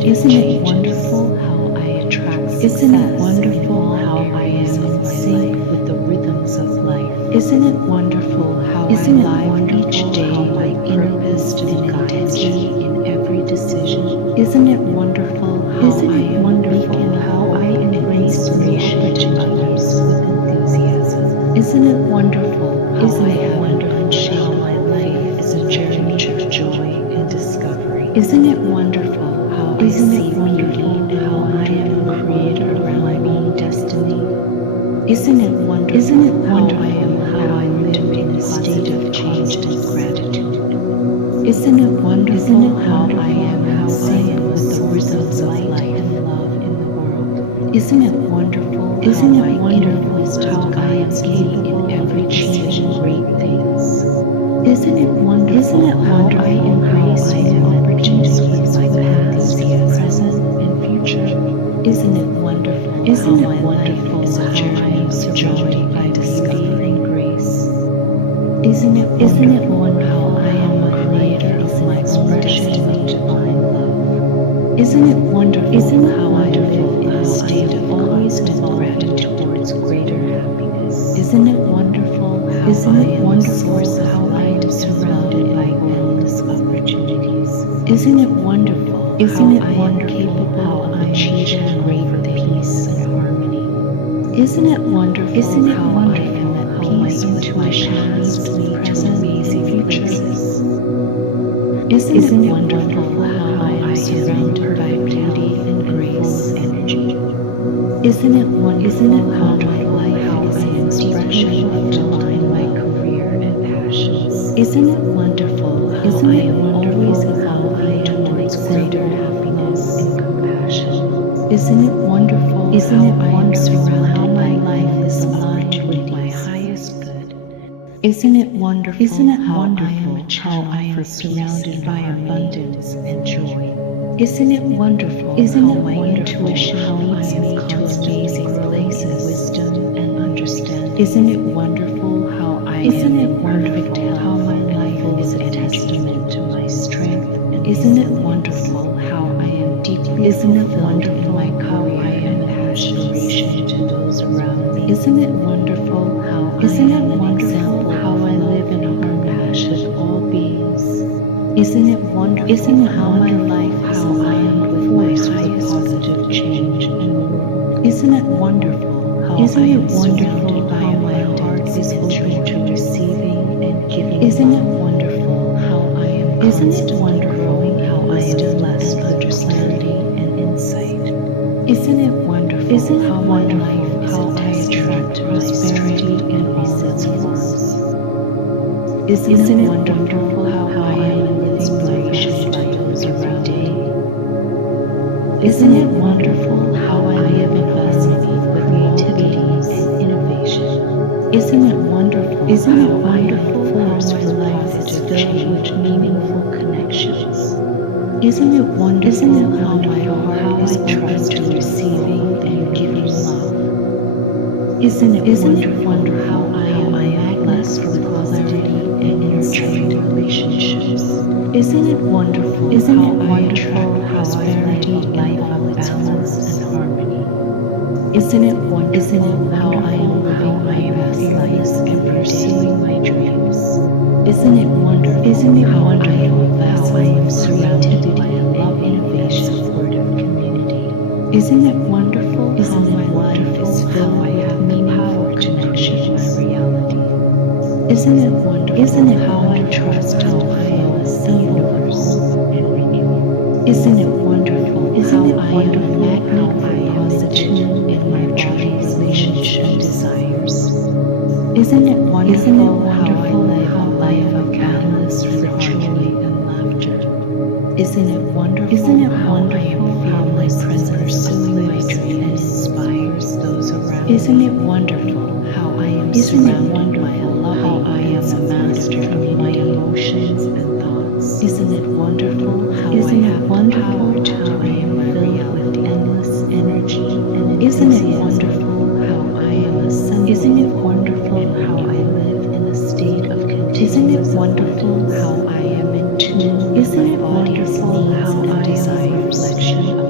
Isn't it wonderful how I attract success? Isn't it wonderful how I am in sync with the rhythms of life? Isn't it wonderful how I live each day my purpose and intensity in every decision? Isn't it wonderful how I am wonderful how I embrace inspiration to others with enthusiasm? Isn't it wonderful how I have wonderful shape my life is a journey of joy and discovery? Isn't it wonderful how I see beauty and how I am a creator around my own destiny? Isn't it wonderful how I am how I live in a state of constant gratitude? Isn't it wonderful how I am how I am with the rhythms of light and love in the world? Isn't it wonderful how I wonderful how I am capable in every achieving great things? Isn't it wonderful how I embrace opportunities my past, present, and future? Isn't it wonderful? Isn't it wonderful is a journey of joy by discovering grace? Isn't it wonderful how I am a creator of my expression of divine love? Isn't it wonderful how I live in a state of constant gratitude towards greater happiness? Isn't it wonderful how I am a source how I am surrounded by endless opportunities? Isn't it wonderful how I am capable of achieving great peace and harmony? Isn't it wonderful how I am at peace with my past, present, and future? Isn't it wonderful how I am surrounded by beauty and grace energy? Isn't it wonderful how my life is an expression of divine my career and passions? Isn't it wonderful how I am always evolving towards greater happiness and compassion? Isn't it wonderful how I am surrounded by life is aligned with my highest good? Isn't it wonderful how I am surrounded by abundance and joy? Isn't it wonderful how my intuition leads me to amazing places, wisdom and understanding? Isn't it wonderful how I am imperfect how my life is a testament to my strength? And isn't it wonderful how I am deeply fulfilled in my how I am aspiration to those around me? Isn't it wonderful how I am an example how I live in harmony with all beings? Isn't it wonderful how my life how I am with my highest positive change in the world? Isn't it wonderful how I am surrounded by my heart is open to receiving and giving? Isn't it wonderful how I am constantly growing how I am blessed with clarity and insight? Isn't it wonderful how my life how I attract prosperity and resilience? Isn't it wonderful how I am an inspiration to those around me? Isn't it wonderful how I live in harmony with creativity and innovation? Isn't it wonderful how I am force for positive change, meaningful connections? Isn't it wonderful how my heart is open to receiving and giving love? Isn't it wonderful how I am blessed with clarity and nurturing relationships? Isn't it wonderful how I attract prosperity, life of balance and harmony? Isn't it wonderful how I am living my best life and pursuing my dreams? Isn't it wonderful how I am surrounded by a love, innovation, supportive community? Isn't it wonderful how my life is filled I have meaningful connection with reality? Isn't it wonderful how I trust how I am the universe and renewal? Isn't it wonderful how I am a magnet for positive in my body's relationship desires? Isn't it wonderful how I live a life of catalyst for joy and laughter? Isn't it wonderful how I am fearless in pursuing my dreams inspires those around me? Isn't it wonderful how I am surrounded by love, how I am a master of my emotions and thoughts? Isn't it wonderful how I have the power to how I am filled with endless energy and isn't it wonderful how I am a sun? Isn't it wonderful how I live in a state of content? Isn't it wonderful how I am in tune with my body's needs and desires? Reflection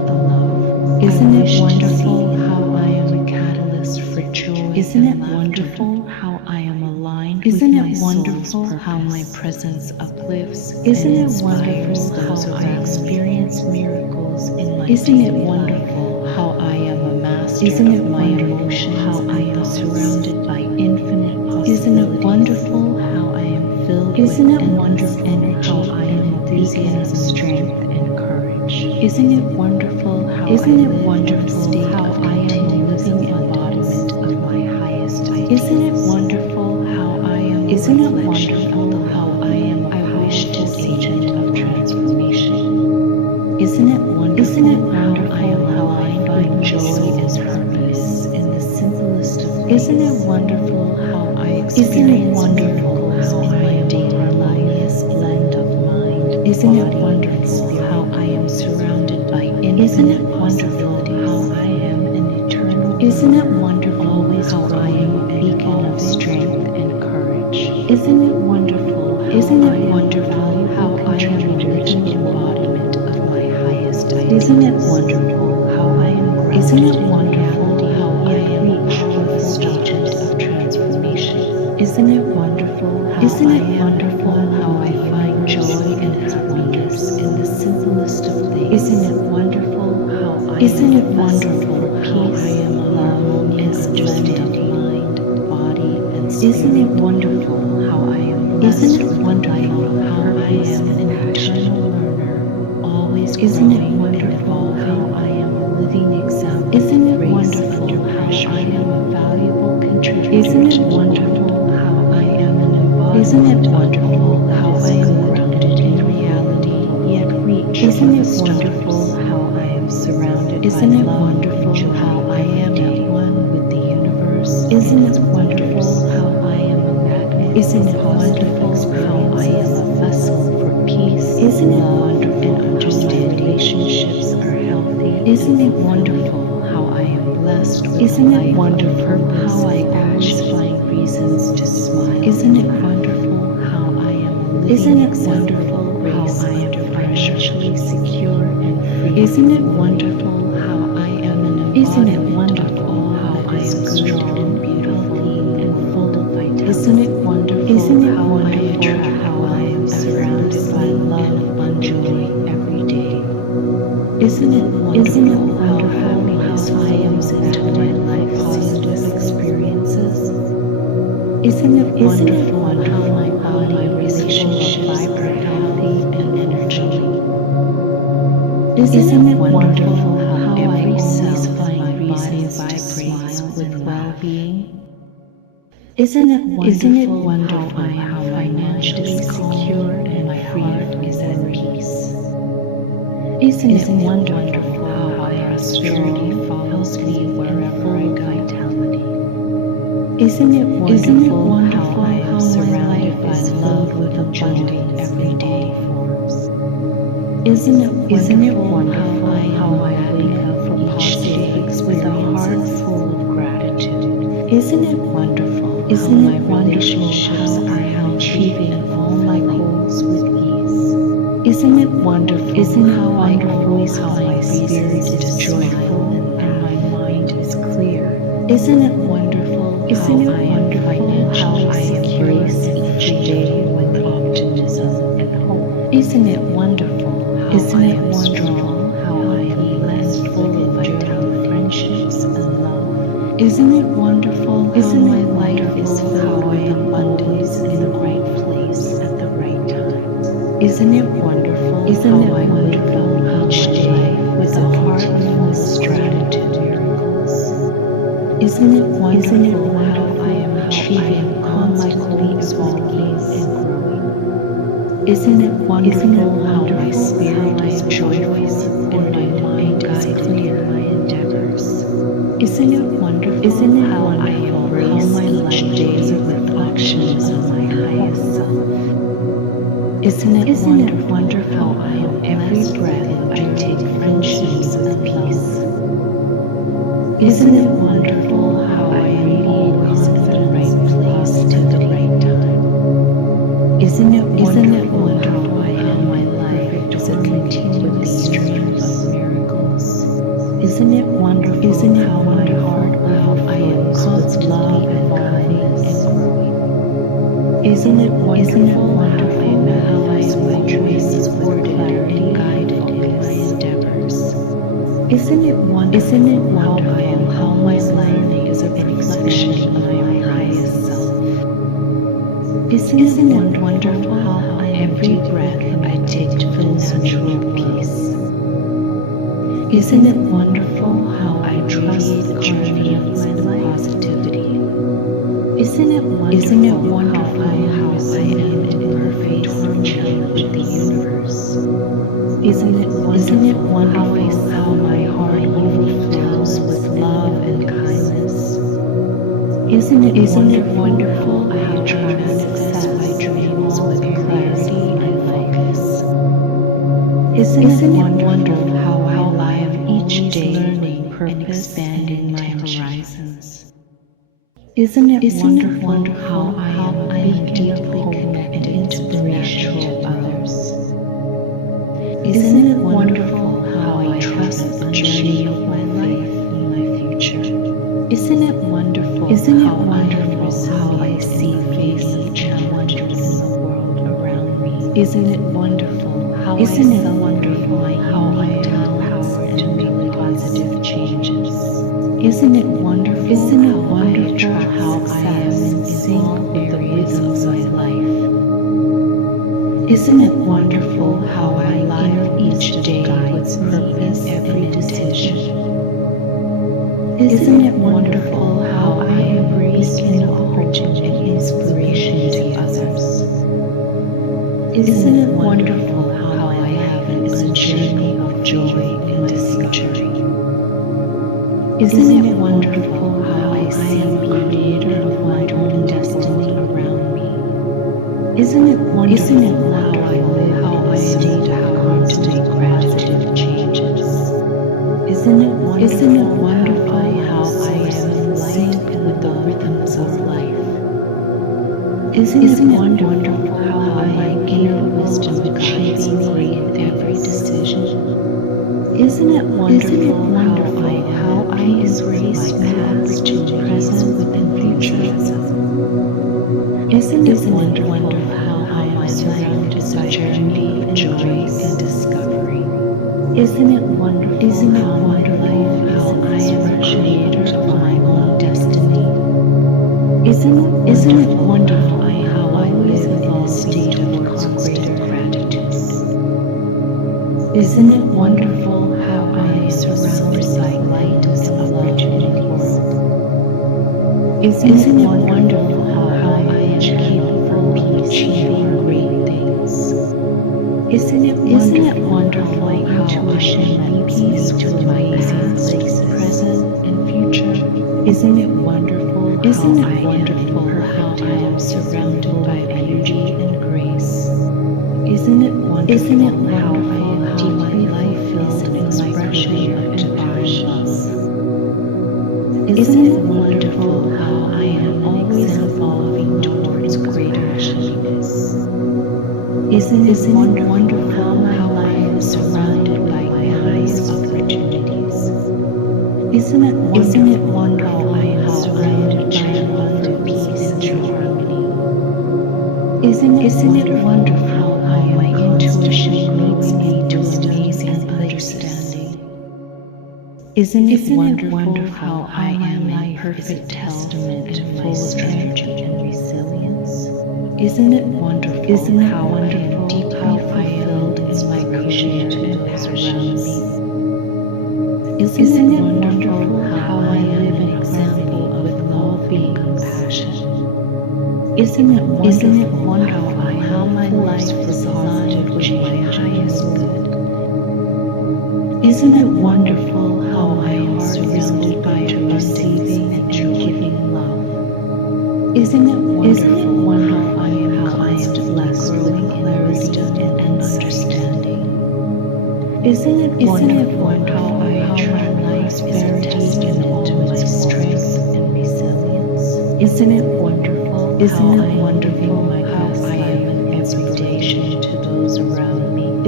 wonderful how I am a catalyst for joy? Isn't it wonderful how I am aligned with my wonderful how my presence uplifts? Isn't it wonderful how I experience miracles in my Isn't it wonderful how I am a master of my emotions? How I am surrounded by infinite possibilities? Isn't it wonderful how I am filled with endless energy? How I am a beacon of strength and courage? Isn't it wonderful how I am a living embodiment of my highest ideals? Isn't it wonderful how I am a reflection of how I am a powerful agent of transformation? Isn't it wonderful how I am aligned with joy and purpose in the simplest of ways? Isn't it wonderful how I experience miracles in my daily harmonious blend of mind, Isn't it wonderful how I am surrounded by infinite possibility? How I am an eternal Isn't it wonderful always how I am a beacon of strength and courage? Isn't it wonderful how I am a living embodiment of my highest ideals? Isn't it wonderful how I am grounded Isn't it wonderful how I am a powerful agent of transformation? Isn't it wonderful how I find joy and happiness in the simplest of things? Isn't it wonderful how I am alone and understanding mind, body, and spirit? Isn't it wonderful how I am blessed with wonderful how I am an eternal learner, always Isn't it wonderful how I am a living example? Isn't it wonderful how I am a valuable contributor? Isn't it wonderful how I am an embodiment? Isn't it wonderful how I am grounded in reality, yet reach Isn't it wonderful how I am surrounded Isn't it wonderful how I am at one with the universe? Isn't it wonderful how I am a magnet? Isn't it wonderful how I am a vessel for peace? Isn't it wonderful and understand relationships are healthy? Isn't it wonderful how I am blessed with Isn't it wonderful how I always find reasons to smile? Isn't it wonderful how I am Isn't it wonderful how I am financially secure and free? Isn't it wonderful how I am an Isn't it wonderful how I am strong, beautiful, and full of vitality? Isn't it wonderful how I attract how I am surrounded by love and joy every day? Isn't it wonderful how happiness flows into my life positive experiences? Isn't it wonderful how my body relationships vibrate healthy and energetic? Isn't it wonderful how every cell of my body vibrates with well-being? Isn't it wonderful how I am financially secure and my heart is at peace? Isn't it wonderful how my prosperity follows me wherever I go? Isn't it wonderful how I am surrounded by love with abundant everyday forms? Isn't it wonderful how I wake up for positive with a heart full of gratitude? Isn't it wonderful how my relationships are achieving all my goals with ease? Isn't it wonderful how I always find reasons to joyful and my mind is clear? Isn't it wonderful how I am financially secure each day with optimism and hope? Isn't it wonderful how I am strong, how I am blessed full of vitality, friendships, and love? Isn't it wonderful how my life is filled with abundance in the right place at the right time? Isn't it wonderful how I wake up each day with a heart full of gratitude miracles? Isn't it wonderful how I am achieving all my goals with ease and growing? Isn't it wonderful how my spirit is joyful and my mind is clear in my endeavors? Isn't it wonderful how I embrace each day with reflections of my highest self? Isn't it wonderful how I am every breath I take friendships of peace? Isn't it wonderful how I am always at the right place at the right time? Isn't it wonderful how my life is a continuous stream of miracles? Isn't it wonderful? Isn't it wonderful how I am constantly evolving and growing? Isn't it wonderful how I am my choices supported and guided in my endeavors? Isn't it wonderful how my life is a reflection of my highest self? Isn't it wonderful how every breath I take fills natural peace? Isn't it wonderful how I trust the journey of my life? Positivity. Isn't it wonderful how I am in perfect harmony with the universe? Isn't it wonderful how my heart overflows with love and kindness? Isn't it wonderful how I manifest my dreams with clarity and focus? Isn't it wonderful how I am each day learning and expanding my horizons? Isn't it wonderful how I am deeply connected to the natural others? Isn't it wonderful how I trust the journey of my life and my future? Isn't it wonderful how I see face of challenges in the world around me? Isn't it wonderful how I am empowered to make positive changes? Isn't it wonderful how I am in sync with the rhythms of my life? Isn't it wonderful how I live each day with purpose every decision? Isn't it wonderful how I embrace an opportunity and inspiration to others? Isn't it wonderful how I have a journey of joy in the future? Isn't it wonderful how I see the creator of my own destiny around me? Isn't it wonderful how I live in a state of constant gratitude changes? Isn't it wonderful how I am in sync with the rhythms of life? Isn't it wonderful how my inner wisdom guides me in every decision? Isn't it wonderful how I embrace my past, present, and future? Isn't it wonderful how I am surrounded by journey and joy and discovery? Isn't it wonderful how I am a creator of my own destiny? Isn't it wonderful how I live in a state of constant gratitude? Isn't it wonderful how I am surrounded by light and opportunity world? Isn't it wonderful how I am capable of achieving great things? Isn't it wonderful how intuition and peace with my past, present, and future? Isn't it wonderful how I am surrounded by beauty and grace? Isn't it wonderful how my life is an expression of divine love? Isn't it wonderful how I am always evolving towards greater happiness? Isn't it wonderful how my life is surrounded by highest opportunities? Isn't it wonderful how I am surrounded by abundant peace and harmony? Isn't it wonderful how my intuition leads me to amazing understanding? Isn't it wonderful how I am a perfect testament to my strength and resilience? Isn't it wonderful how I am deeply fulfilled in my creation and around me? Isn't it wonderful how I live an example of love and compassion? Isn't it wonderful how my life is aligned with my highest good? Isn't it wonderful how I am surrounded by receiving and giving love? Isn't it wonderful how I am blessed with clarity and understanding? Isn't it wonderful how I attract prosperity into my strength and resilience? Isn't it wonderful how I am an inspiration to those around me?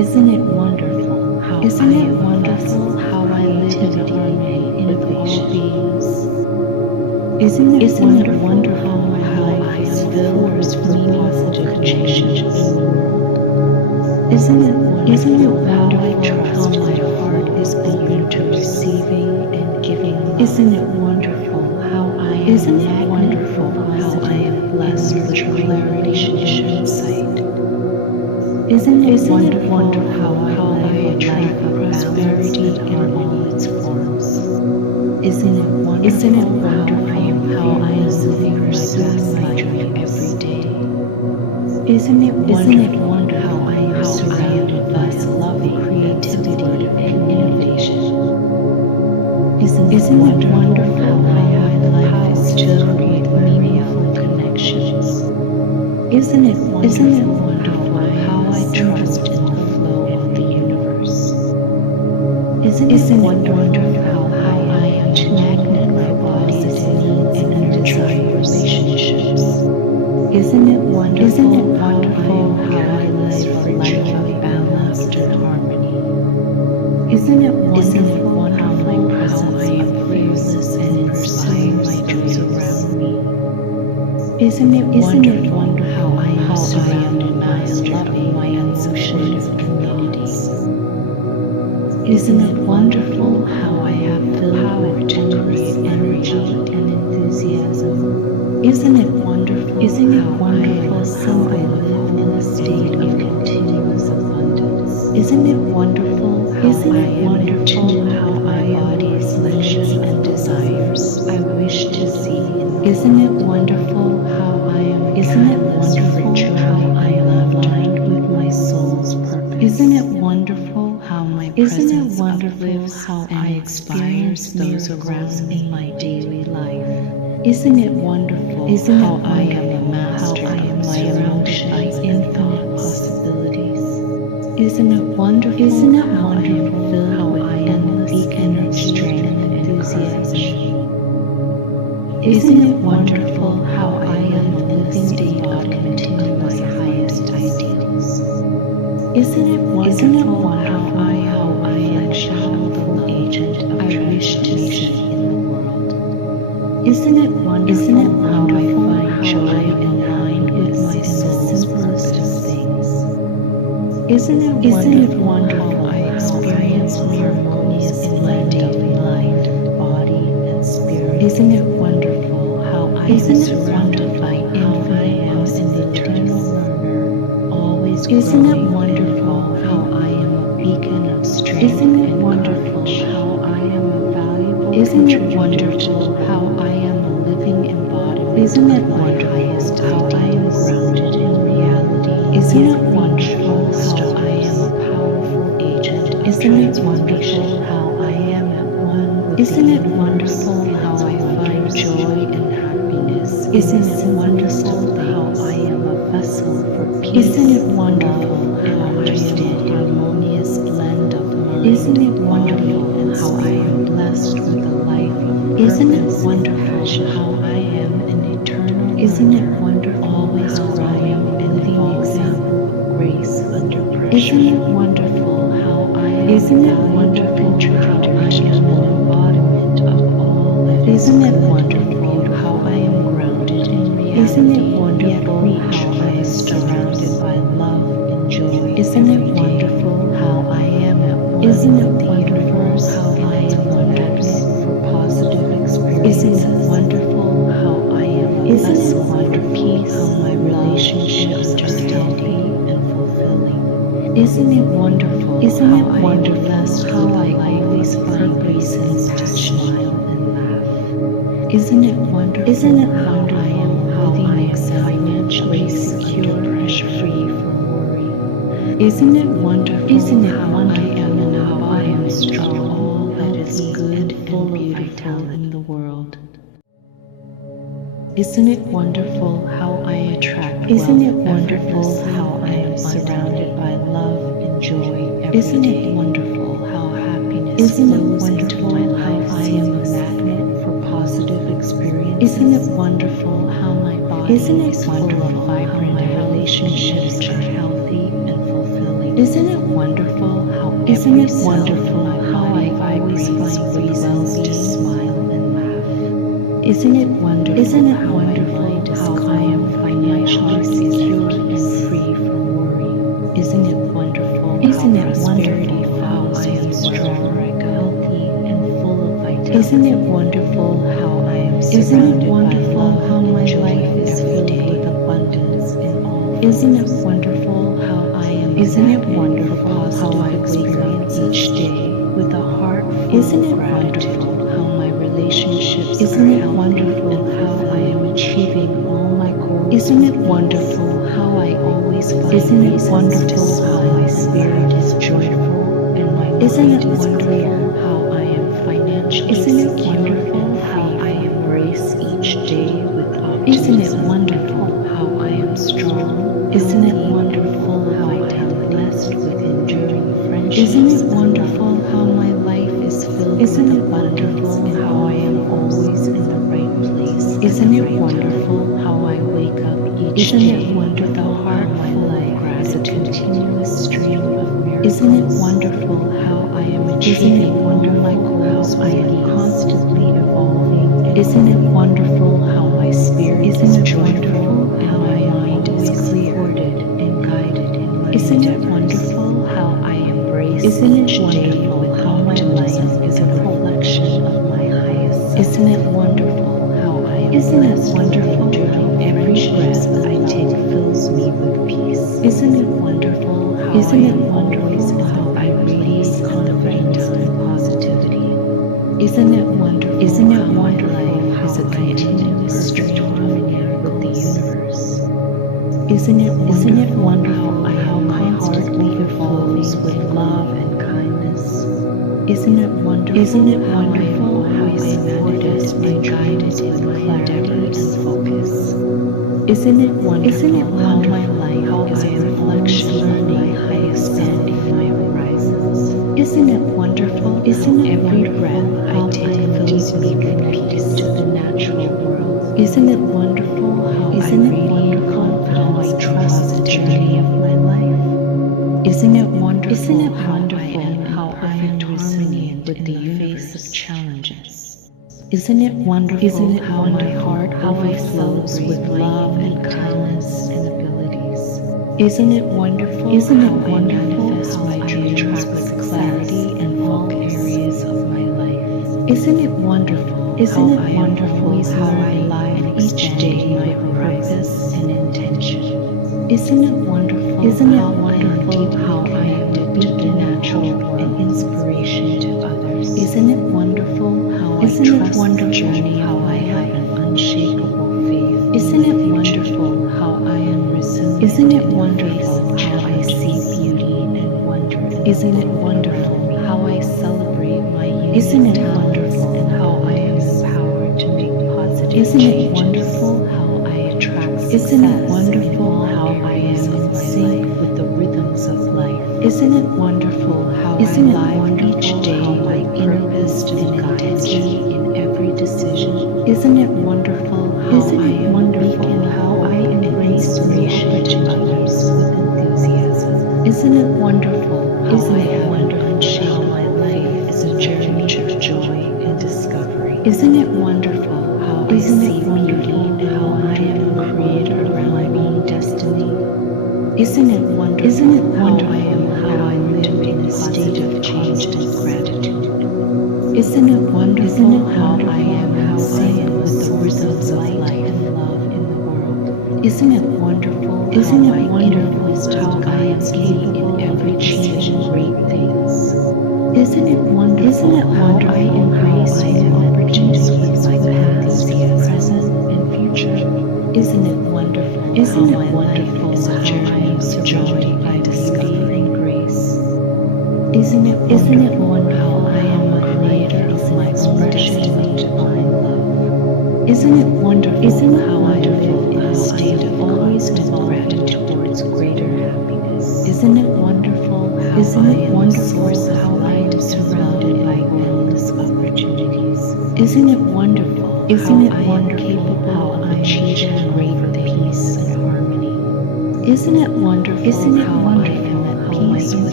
Isn't it wonderful how Isn't it wonderful how I live in harmony with all beings? Isn't it wonderful how I am filled with positive changes? Isn't it wonderful how I trust my heart is open to receiving and giving love? Isn't it wonderful how I am Isn't it wonderful how I am blessed with clarity and insight? Isn't it wonderful how I attract prosperity in all its forms? Isn't it wonderful how I am living pursuing my dream every day? Isn't it wonderful how I am surrounded by loving creativity and innovation? Isn't it wonderful how my life is filled with meaningful connections? Isn't it wonderful how I trust in the flow of the universe? Isn't it wonderful how I am to magnet my positive and energized relationships? Isn't it wonderful how I live a life of balance and harmony? Isn't it wonderful how my presence I am fearless and inspires my dreams around me? Isn't it wonderful how I am surrounded by loving and supportive communities? Isn't it wonderful how I have filled to create energy and enthusiasm? Isn't it wonderful how I live in a state of continuous abundance? Isn't it wonderful how I embody selections and desires I wish to see? Isn't it wonderful how I am catalyst for joy and aligned with my soul's purpose? Isn't it wonderful how my presence uplifts how I experience those around me in my daily life? Isn't it wonderful how I am a master of my emotions by infinite possibilities? Isn't it wonderful how I am filled with endless beacon of strength and enthusiasm? Isn't it wonderful how I am in a state of continuous highest ideals? Isn't it wonderful how I am a powerful agent I wish to see in the world? Isn't it wonderful how I find joy and mind with my soul's simplest of things? Isn't it wonderful how I experience harmonious in my daily life, body and spirit? Isn't it wonderful how I am surrounded by infinite and eternal learner, always growing? Isn't it wonderful how I am a beacon of strength? Isn't it wonderful how I am a valuable? Isn't it wonderful how I am a living embodiment? Isn't it wonderful how I am grounded in reality? Isn't it wonderful how I am a powerful agent? Isn't it wonderful how I am at one with? Isn't it wonderful how I find joy and happiness? Isn't it wonderful how I am a vessel for peace? Isn't it wonderful how I am a harmonious blend of mind? Isn't it wonderful how I am blessed with a life of purpose? Isn't it wonderful how I am an eternal? Isn't it wonderful always growing and the example of grace under pressure? Isn't it wonderful how I am? Isn't it wonderful how I am an embodiment of all that is? Isn't it wonderful how I am grounded in reality? Isn't it wonderful how I am surrounded by love and joy? Isn't it wonderful how I am at one? Isn't it wonderful how I am a magnet for positive experiences? Isn't it wonderful how I am a vessel for peace? How my relationships are healthy and fulfilling? Isn't it wonderful how I am blessed how I always find reasons to smile and laugh? Isn't it wonderful how I am living financially secure, pressure-free from worry? Isn't it wonderful how I am and how I am strong all that is good and beautiful in the world? Isn't it wonderful how I attract? Isn't it wonderful how I am surrounded by love and joy every day? Isn't it wonderful how happiness flows into my life? I am a magnet for positive experiences. Isn't it wonderful how my body is full of vibrant relationships are healthy and fulfilling? Isn't it wonderful how isn't it wonderful how I always find reasons to smile and laugh? Isn't it wonderful? Isn't it wonderful how I am financially secure and free from worry? Isn't it wonderful? Isn't it wonderful how I am strong, healthy, and full of vitality? Isn't it wonderful how I am surrounded by love how my life is filled with abundance in all? Isn't it wonderful how I am? Isn't it wonderful how I experience each day with a heart full Isn't it of gratitude? How my relationships isn't it wonderful how I am achieving all my goals? Isn't it wonderful how I always find isn't it wonderful how my spirit is joyful and my mind is clear? How I am financially isn't it wonderful how I embrace each day with optimism? Isn't it wonderful how I am strong? Isn't it wonderful how I am blessed with enduring friendships? Isn't it wonderful how my life is filled isn't with abundance and how I am always in the right place? Isn't it wonderful how I wake up each day with a heart full of gratitude, a continuous stream of miracles? Isn't it wonderful how I am achieving all my goals? I am constantly evolving. Isn't it wonderful how my spirit is joyful and my mind is clear-headed and guided in my isn't it wonderful how I embrace isn't it wonderful how my life is a reflection of my highest self? Isn't it wonderful how I am isn't it wonderful how every breath I take fills me with peace? Isn't it wonderful how isn't it wonderful how I release confidence and positivity? Isn't it wonderful? Isn't it wonderful how is a continuous stream with the universe? Isn't it wonderful how my heart overflows with love and kindness? Isn't it wonderful how I manifest my guidance with clarity and focus? Isn't it wonderful how my life is a reflection of my highest expanding my horizons? Isn't it wonderful? Isn't every breath I take fills me with peace to the natural world? Isn't it wonderful how isn't it wonderful how I trust the journey of my life? Isn't it wonderful how I am resilient with the face of challenges? Isn't it wonderful how my heart overflows with love and kindness and abilities? Isn't it wonderful how I manifest my dreams with clarity in all areas of my life? Isn't it wonderful how I live each day my purpose and intention? Isn't it wonderful how I am deep to the natural and inspiration to others? Isn't it wonderful how I trust the journey how I have an unshakable faith? Isn't it wonderful how I am resilient? Isn't it wonderful how I see beauty and wonder? Isn't it wonderful how I celebrate my unique isn't it wonderful and how I am empowered to make positive isn't changes? It wonderful how I attract success? Isn't it wonderful how I am in sync with the rhythms of life? Isn't it wonderful how isn't I live each day my purpose and intention in every decision? Isn't it wonderful how I am wonderful how I embrace inspiration to others with enthusiasm? Isn't it wonderful how I have how my life is a journey of joy and discovery? Isn't it wonderful how I see beauty and how I am a creator of my own destiny? Isn't it wonderful how I live in a state of constant gratitude? Isn't it wonderful how I am in sync with the rhythms of light and love in the world? Isn't it wonderful how I am capable in every decision great things? Isn't it wonderful how I embrace opportunities with my past, present, and future? Isn't it wonderful how my life is a journey of joy by discovering grace? Isn't it wonderful how I am a creator of my expression of divine love? Isn't it wonderful how I live in a state of always gratitude towards greater happiness? Isn't it wonderful how I am a source of light surrounded by endless opportunities? Isn't it wonderful how I am capable of achieving greater peace and harmony? Isn't it wonderful how I am at peace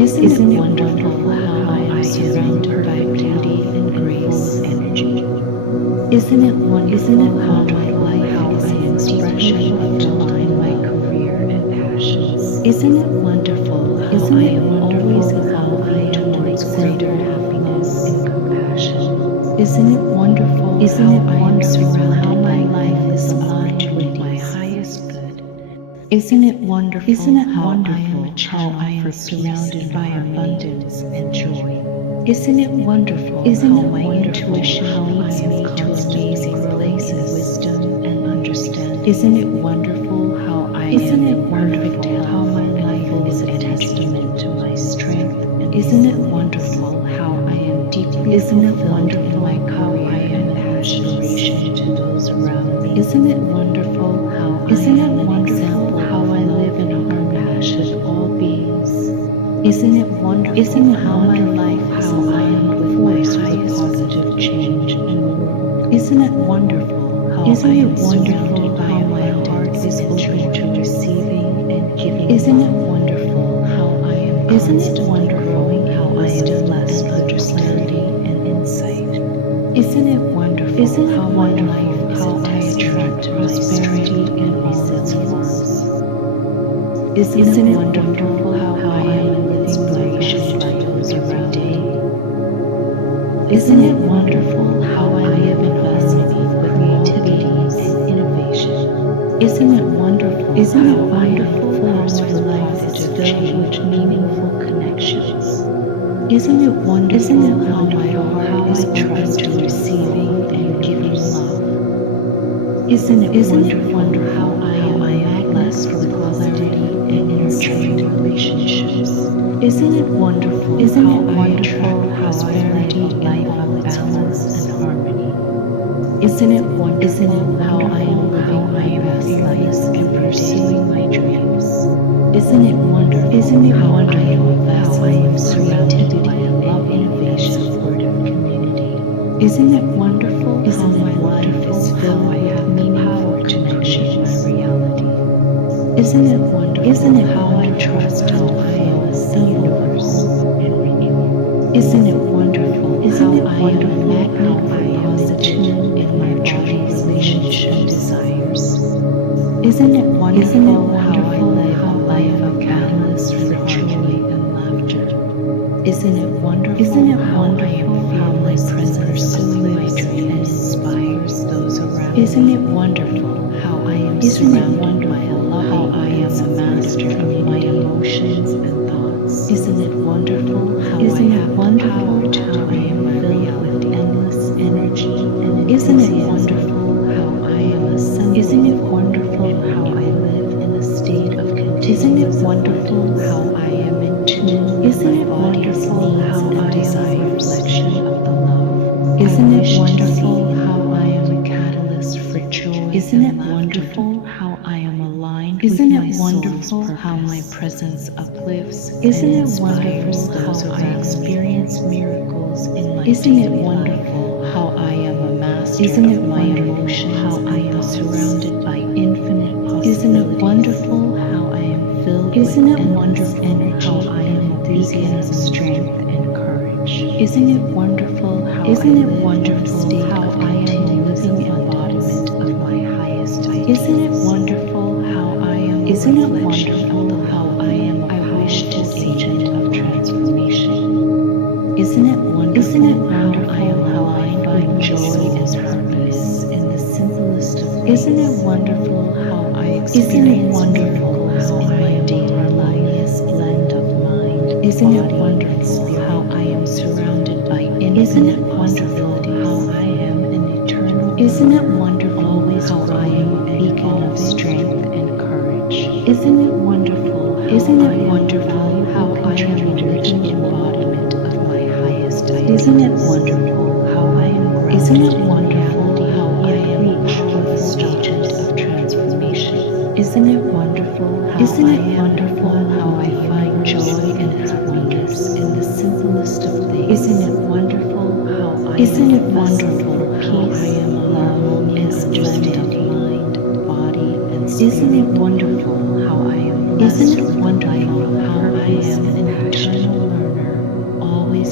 Isn't it wonderful how I am surrounded by beauty and grace energy? Isn't it wonderful how my life is an expression of divine my career and passions? Isn't it wonderful how I am always evolving towards greater happiness and compassion? Isn't it wonderful how I am surrounded by life is aligned with my highest good? Isn't it wonderful how I am surrounded by abundance and joy? Isn't it wonderful how my intuition leads me to amazing places, wisdom and understanding? Isn't it wonderful how I am in perfect health? How my life is a testament to my strength? And isn't it wonderful how I am deeply fulfilled in my career and aspiration to those around me? Isn't it wonderful how I am an example how I live in harmony with all beings? Isn't it wonderful how my life is aligned with my highest positive change in the world? Isn't it wonderful how I am surrounded by my heart is open to receiving and giving? Isn't it wonderful how I am constantly growing how I am blessed with understanding and insight? Isn't it wonderful how my life how I attract prosperity and resilience? Isn't it wonderful how I am an inspiration to those every day? Isn't it wonderful how I live in harmony with creativity and innovation? Isn't it wonderful how I am force for life is filled with meaningful connections? Isn't it wonderful how my heart is open to receiving and giving love? Isn't it wonderful how I am blessed with clarity and nurturing relationships? Isn't it wonderful how I attract prosperity, life of balance and harmony? Isn't it wonderful how I am living my best life and pursuing my dreams? Isn't it wonderful how I am surrounded by a love, innovation, supportive community? Isn't it wonderful how my life is filled with meaningful connection to my reality? Isn't it wonderful how I trust how I am the universe and renewal? Isn't it wonderful how I am a magnet for positive in my body's relationship desires? Isn't it wonderful how I live a life of catalyst for joy and laughter? Isn't it wonderful how I am fearless in pursuing my dreams and inspires those around me? Isn't it wonderful how I am surrounded by a love? How I am a master of my emotions and thoughts? Isn't it wonderful how I have the power to create my reality with endless energy and isn't it wonderful how I am a sun? Isn't it wonderful how I live in a state of content? Isn't it wonderful how I am in tune with my body's needs and desires? Reflection of the love. Isn't it wonderful how I am a catalyst for joy? Isn't it wonderful how I am aligned with my soul's purpose? How my presence uplifts and inspires those how I experience miracles in my Isn't it wonderful how I am a master of my emotions? How I am surrounded by infinite possibilities? Isn't it wonderful how I am filled with endless energy? How I am a beacon of strength and courage? Isn't it wonderful how I am a living embodiment of my highest ideal? Isn't it wonderful how I am Isn't it wonderful how I am a wished agent of transformation? Isn't it wonderful how I am aligned by joy and purpose in the simplest of ways? Isn't it wonderful how I experience miracles in my daily life blend of mind, isn't it wonderful how I am surrounded by infinite possibility? How I am an eternal Isn't it wonderful always how I am a beacon of strength and courage? Isn't it wonderful how I am a living embodiment of my highest ideal? Isn't it wonderful how I am grounded? Isn't it wonderful how I am a powerful agent of transformation? Isn't it wonderful how I find joy and happiness in the simplest of things? Isn't it wonderful how I am alone in a blend of mind, body, and spirit? Isn't it wonderful how I am blessed with life, how I am an eternal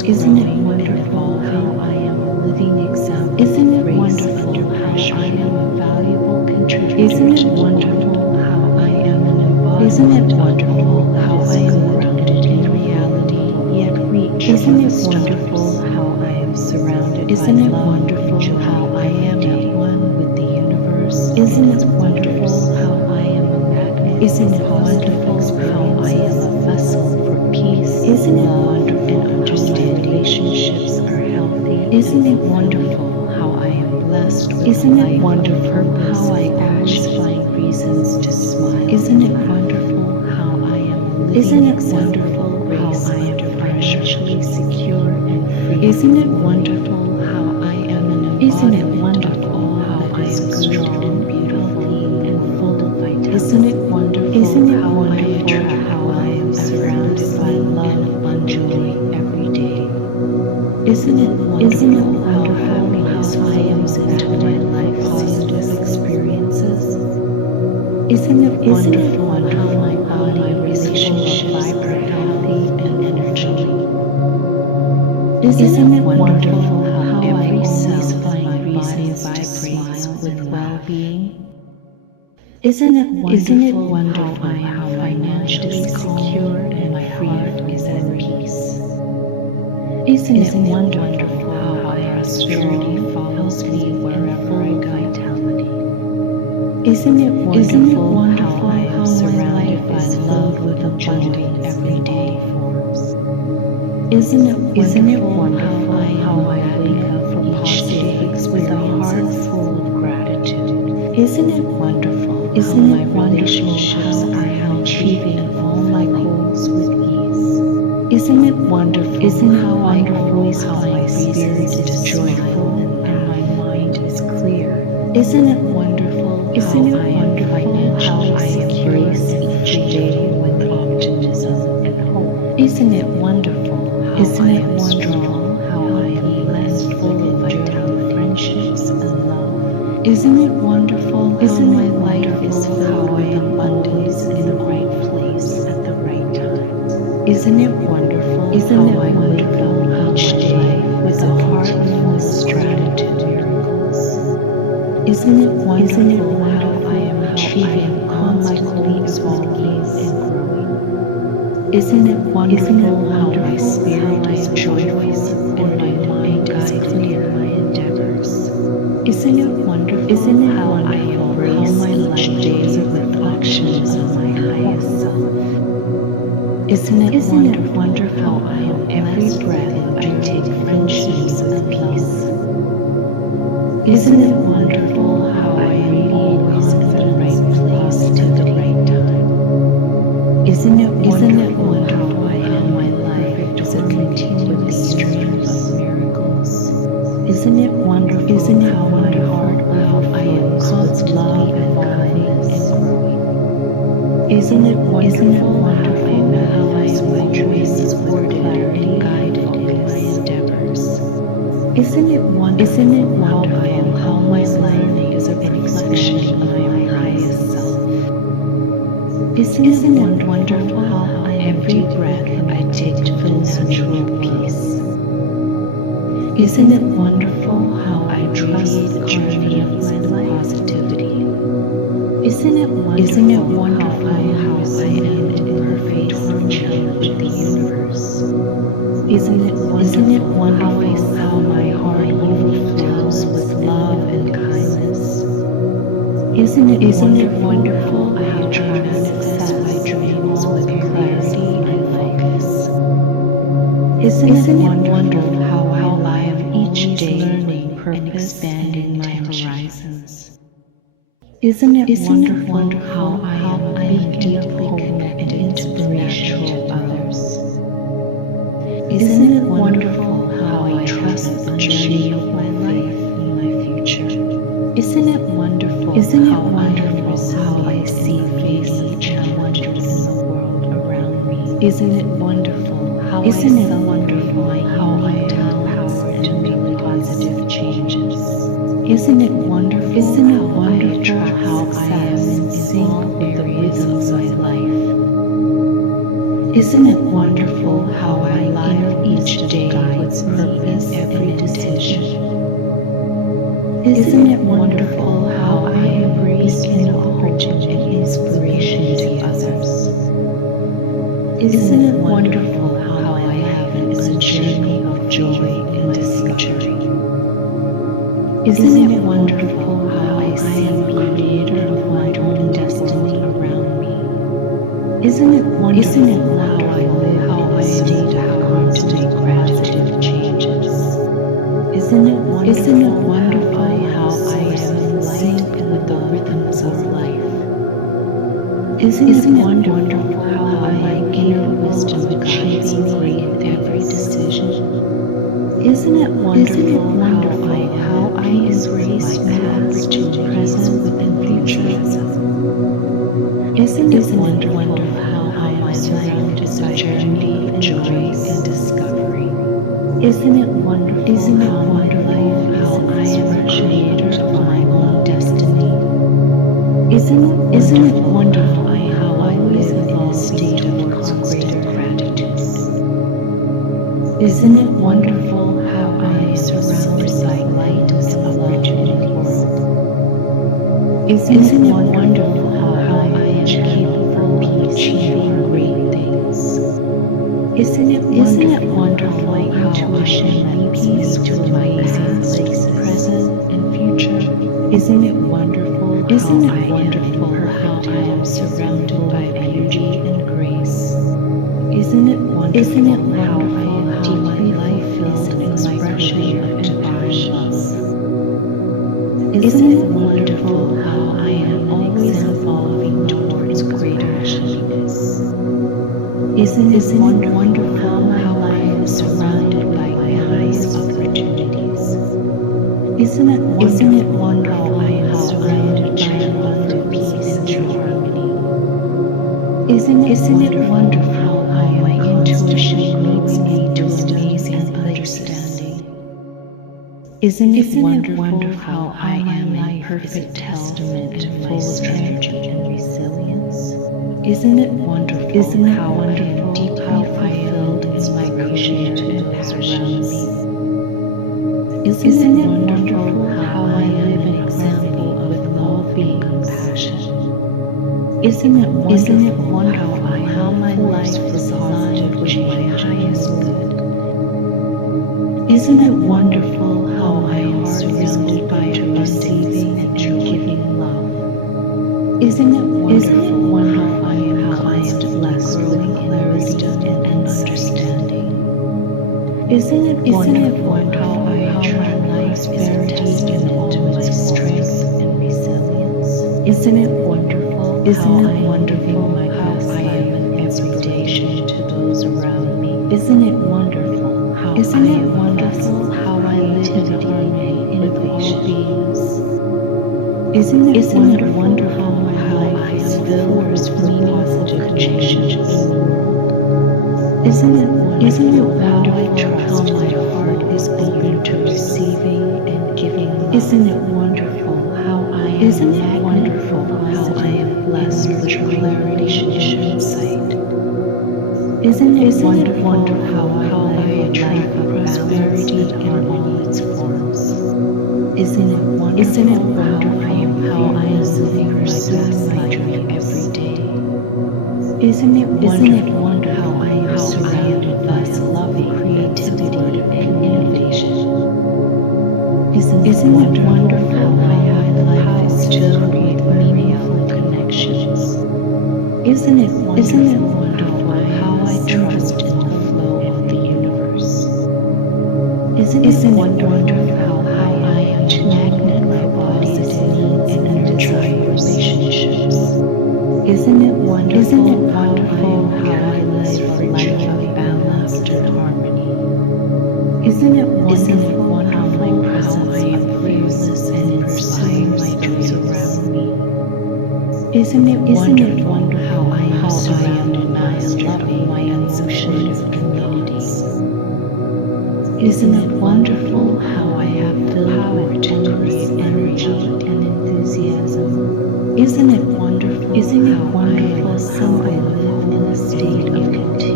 Isn't it wonderful how I am a living example? Isn't it wonderful how I am a valuable contributor? Isn't it wonderful how I am an embodiment? Isn't it wonderful how I am grounded in reality, yet reach? Isn't it wonderful how I am surrounded? Isn't it wonderful how I am at one with the universe? Isn't it wonderful how I am a magnet? Isn't it wonderful how I am a vessel for peace? Isn't it wonderful and understand relationships are healthy? Isn't it wonderful how I am blessed with isn't it wonderful how I always find reasons to smile? Isn't it wonderful how I am a living isn't it wonderful how I am financially secure and free? Isn't it wonderful how I am an embodiment? Isn't it wonderful how I am strong and beautiful and full of vitality? Isn't it wonderful how I attract how I am surrounded by love and joy every day? Isn't it wonderful how happiness flows into my life positive experiences? Isn't it wonderful how my body relationships vibrate healthy and energy? Isn't it wonderful how every cell of my body vibrates with well-being? Isn't it wonderful how I am financially secure and my heart is at peace? Isn't it wonderful how prosperity follows me wherever I go? Isn't it wonderful how I am surrounded by love with abundant everyday forms? Isn't it wonderful how I wake up for positive with a heart full of gratitude? Isn't it wonderful how my relationships are achieving all my goals with ease? Isn't it wonderful how I always find my spirit is joyful and my mind is clear? Isn't it wonderful how I am financially secure each day with optimism and hope? Isn't it wonderful how I am strong, how I am blessed full of vitality, friendships and love? Isn't it wonderful how my life is filled with abundance in the right place at the right time? Isn't it wonderful how I wake up each day with a heart full of gratitude miracles? Isn't it wonderful how I am achieving all my goals with ease and growing? Isn't it wonderful how my spirit is joyful and my mind is clear in my endeavors? Isn't it wonderful how I embrace my each day with reflections of my highest self? Isn't it wonderful how I am every breath I take friendships with peace? Isn't it wonderful how I am always at the right place at the right time? Isn't it wonderful how I am my life is a continuous stream of miracles? Isn't it wonderful how my heart how I am constantly evolving and growing? Isn't it wonderful how I know how I am my choices ordered and guided in my endeavors? Isn't it wonderful how I am how my life is a reflection of my highest self? Isn't it wonderful how every breath I take fills natural peace? Isn't it wonderful how I trust the journey of my life positivity? Isn't it wonderful how I am in perfect harmony with the universe? Isn't it wonderful how my heart overflows with love and kindness? Isn't it wonderful how I manifest my dreams with clarity and focus? Isn't it wonderful how I live each day learning and expanding my horizons? Isn't it wonderful how I am deeply connected to the natural others? Isn't it wonderful how I trust the journey of my life and my future? Isn't it wonderful how I see facing challenges in the world around me? Isn't it wonderful how I have power to make positive changes? Isn't it wonderful how I attract how I am in all areas of my life? Isn't it wonderful how I live each day with purpose every decision? Isn't it wonderful how I embrace encouragement and inspiration to others? Isn't it wonderful how I have a journey of joy and discovery? Isn't it wonderful how I am the creator of my own destiny around me? Isn't it wonderful how I live how I state of constant gratitude changes? Isn't it wonderful how I am in sync with the rhythms of life? Isn't it wonderful how my inner wisdom guides me in every decision? Isn't it wonderful how I embrace past to present and future? Isn't it wonderful how I am surrounded by journey of joy and discovery? Isn't it wonderful how I am a creator of my own destiny? Isn't it wonderful how I live in a state of constant gratitude? Isn't it wonderful how I am surrounded by light and opportunity world? Isn't it wonderful how I am capable of achieving great things? Isn't it wonderful how intuition leads me to amazing places, present and future? Isn't it wonderful how I am surrounded by beauty and grace? Isn't it wonderful how I am deeply life-filled expression and passion? Isn't it wonderful how I am always evolving towards greater happiness? Isn't it wonderful how I am surrounded by highest opportunities? Isn't it wonderful how I am surrounded by abundant peace and harmony? Isn't it wonderful how my intuition leads me to amazing understanding? Isn't it wonderful how I am a perfect testament to full strength and resilience? Isn't it wonderful how I am deeply fulfilled in my creative passions? Isn't it wonderful how I live an example of love and compassion? Isn't it wonderful how my life is positive with my highest good? Isn't it wonderful how I am surrounded by receiving and giving love? Isn't it wonderful how I am constantly growing in wisdom and understanding? Isn't it wonderful how I attract life's prosperity into my strength and resilience? Isn't it wonderful how I am giving my best life and inspiration to those around me? Isn't it wonderful how I live in harmony with all beings? Isn't it wonderful how I am filled with positive change in the world? Isn't it wonderful how I trust my heart is open to receiving and giving love? Isn't it wonderful how I am blessed with clarity and insight? Isn't it wonderful how I attract prosperity in all its forms? Isn't it wonderful how I am living my best life every day? Isn't it wonderful how I am surrounded by loving creativity and innovation? Isn't it wonderful how I like to create meaningful connections? Isn't it wonderful how I trust in the flow of the universe? Isn't it wonderful how I am to magnet my body's needs and energize relationships? Isn't it wonderful how I live a life of balance and harmony? Isn't it wonderful how I am fearless and inspire my dreams around me? Isn't it wonderful how I am surrounded by loving my emotional communities? Isn't it wonderful how I have the power to create energy and enthusiasm? Isn't it wonderful how I live in a state of content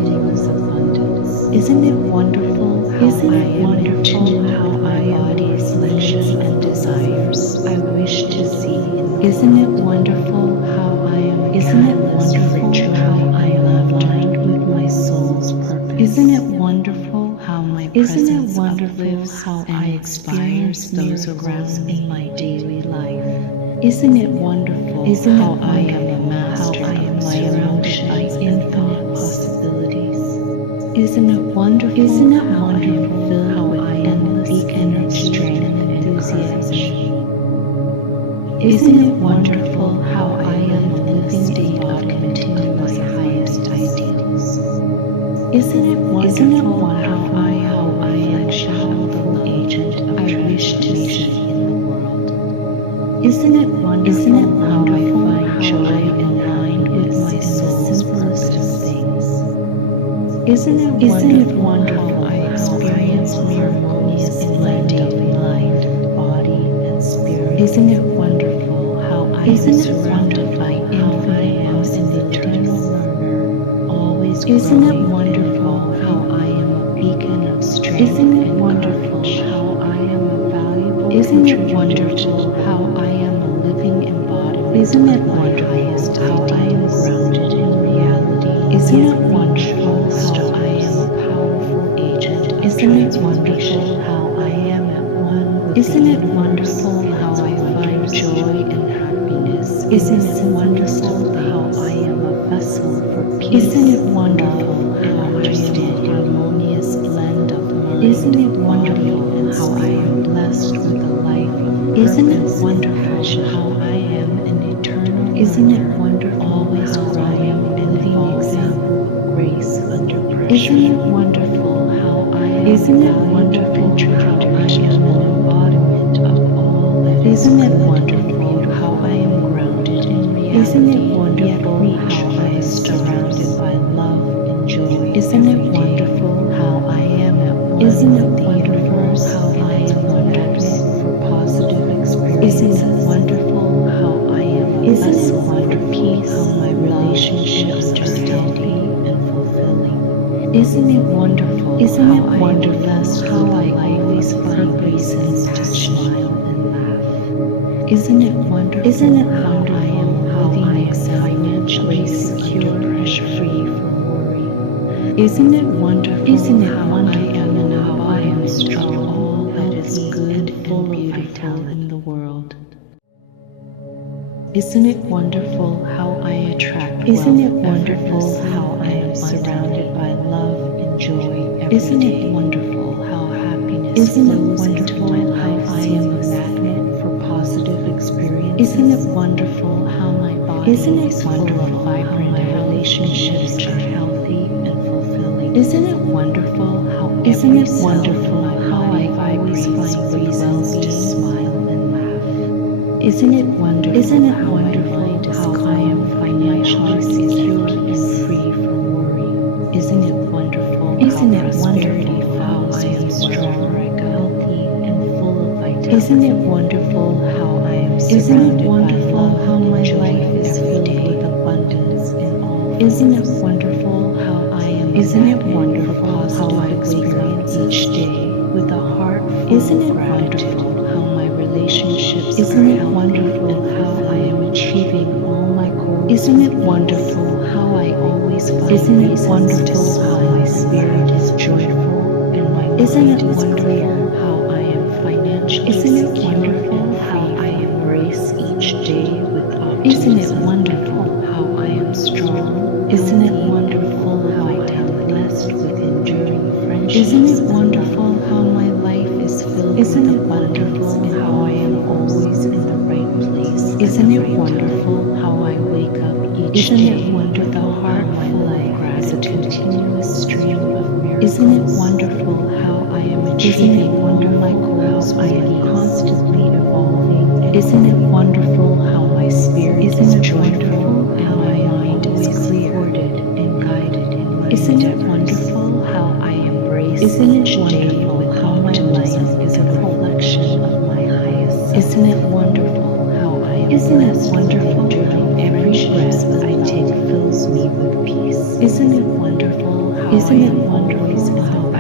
Isn't it wonderful how I am in tune with my body's selection and desires I wish to see? Isn't it wonderful how I am catalyst for joy I am aligned with my soul's purpose? Isn't it wonderful how my presence uplifts how I experience those around me in my daily life? Isn't it wonderful how I am a master of my emotions by infinite possibilities? Isn't it wonderful how I am filled with endless beacon of strength and enthusiasm? Isn't it wonderful how I am a living embodiment of my highest ideals? Isn't it wonderful how I am a powerful agent of transformation in the world? Isn't it wonderful how I find joy and mind with my soul's purpose things? Isn't it wonderful how I experience harmonious in my daily life, body and spirit? Isn't it wonderful how I am surrounded by infinite and eternal learner, always growing? Isn't it wonderful how I am a beacon of strength? Isn't it wonderful how I am a valuable? Isn't it wonderful how I am a living embodiment? Isn't it wonderful how I am grounded in reality? Isn't it wonderful how I am a powerful agent of transformation? How I am at one with Isn't it wonderful how I find joy and happiness? Isn't it wonderful how I am a vessel for peace? Isn't it wonderful how I understand harmonious blend of mind? Isn't it wonderful how I am blessed with a life of Isn't it wonderful how I am an eternal? Isn't it wonderful always growing and living example of grace under pressure? Isn't it wonderful how I am Isn't it wonderful how I am an embodiment of all that is Isn't it wonderful how I am grounded in reality? Isn't it wonderful how I am surrounded by love and joy? Isn't it wonderful how I am at one Isn't it wonderful how I am a magnet for positive experiences? Isn't it wonderful how I am a vessel for peace? How my relationships are healthy and fulfilling? Isn't it wonderful how I always find reasons to smile and laugh? Isn't it wonderful how I am living financially secure, pressure-free from worry? Isn't it wonderful how I am and how I am strong all that is good and beautiful in the world? Isn't it wonderful how I attract Isn't it wonderful how I am surrounded by love and joy every Isn't it wonderful how happiness flows into my life? I am a magnet for positive experiences. Isn't it wonderful how my body is full of vibrant my relationships are healthy and fulfilling? Isn't it wonderful how Isn't it wonderful how I always find reasons to smile and laugh? Isn't it wonderful how I am financially secure and free from worry? Isn't it wonderful how I am strong, healthy, and full of vitality? Isn't it wonderful how I am surrounded by love how my life is filled with abundance in all? Isn't it wonderful how I am Isn't it wonderful how I wake up each day with a heart full of gratitude? How my relationships Isn't it wonderful how I am achieving all my goals? Isn't it wonderful how I always find Isn't it wonderful how my spirit is joyful and my mind is clear? How I am financially Isn't it wonderful how I embrace each day with optimism? Isn't it wonderful how I am strong? Isn't it wonderful how I am blessed with enduring friendships? Isn't it wonderful how my life is filled Isn't it wonderful how I am always in the right place? Isn't it wonderful how I wake up each day with a heart full of gratitude, continuous stream of miracles? Isn't it wonderful how I am achieving all my goals? I am constantly evolving. Isn't it wonderful how my spirit is joyful and my mind is supported and guided in my Isn't it wonderful how I embrace each day with how my life is a reflection of my highest self? Isn't it wonderful how I am Isn't it wonderful during every breath I take fills me with peace? Isn't it wonderful how I am always in the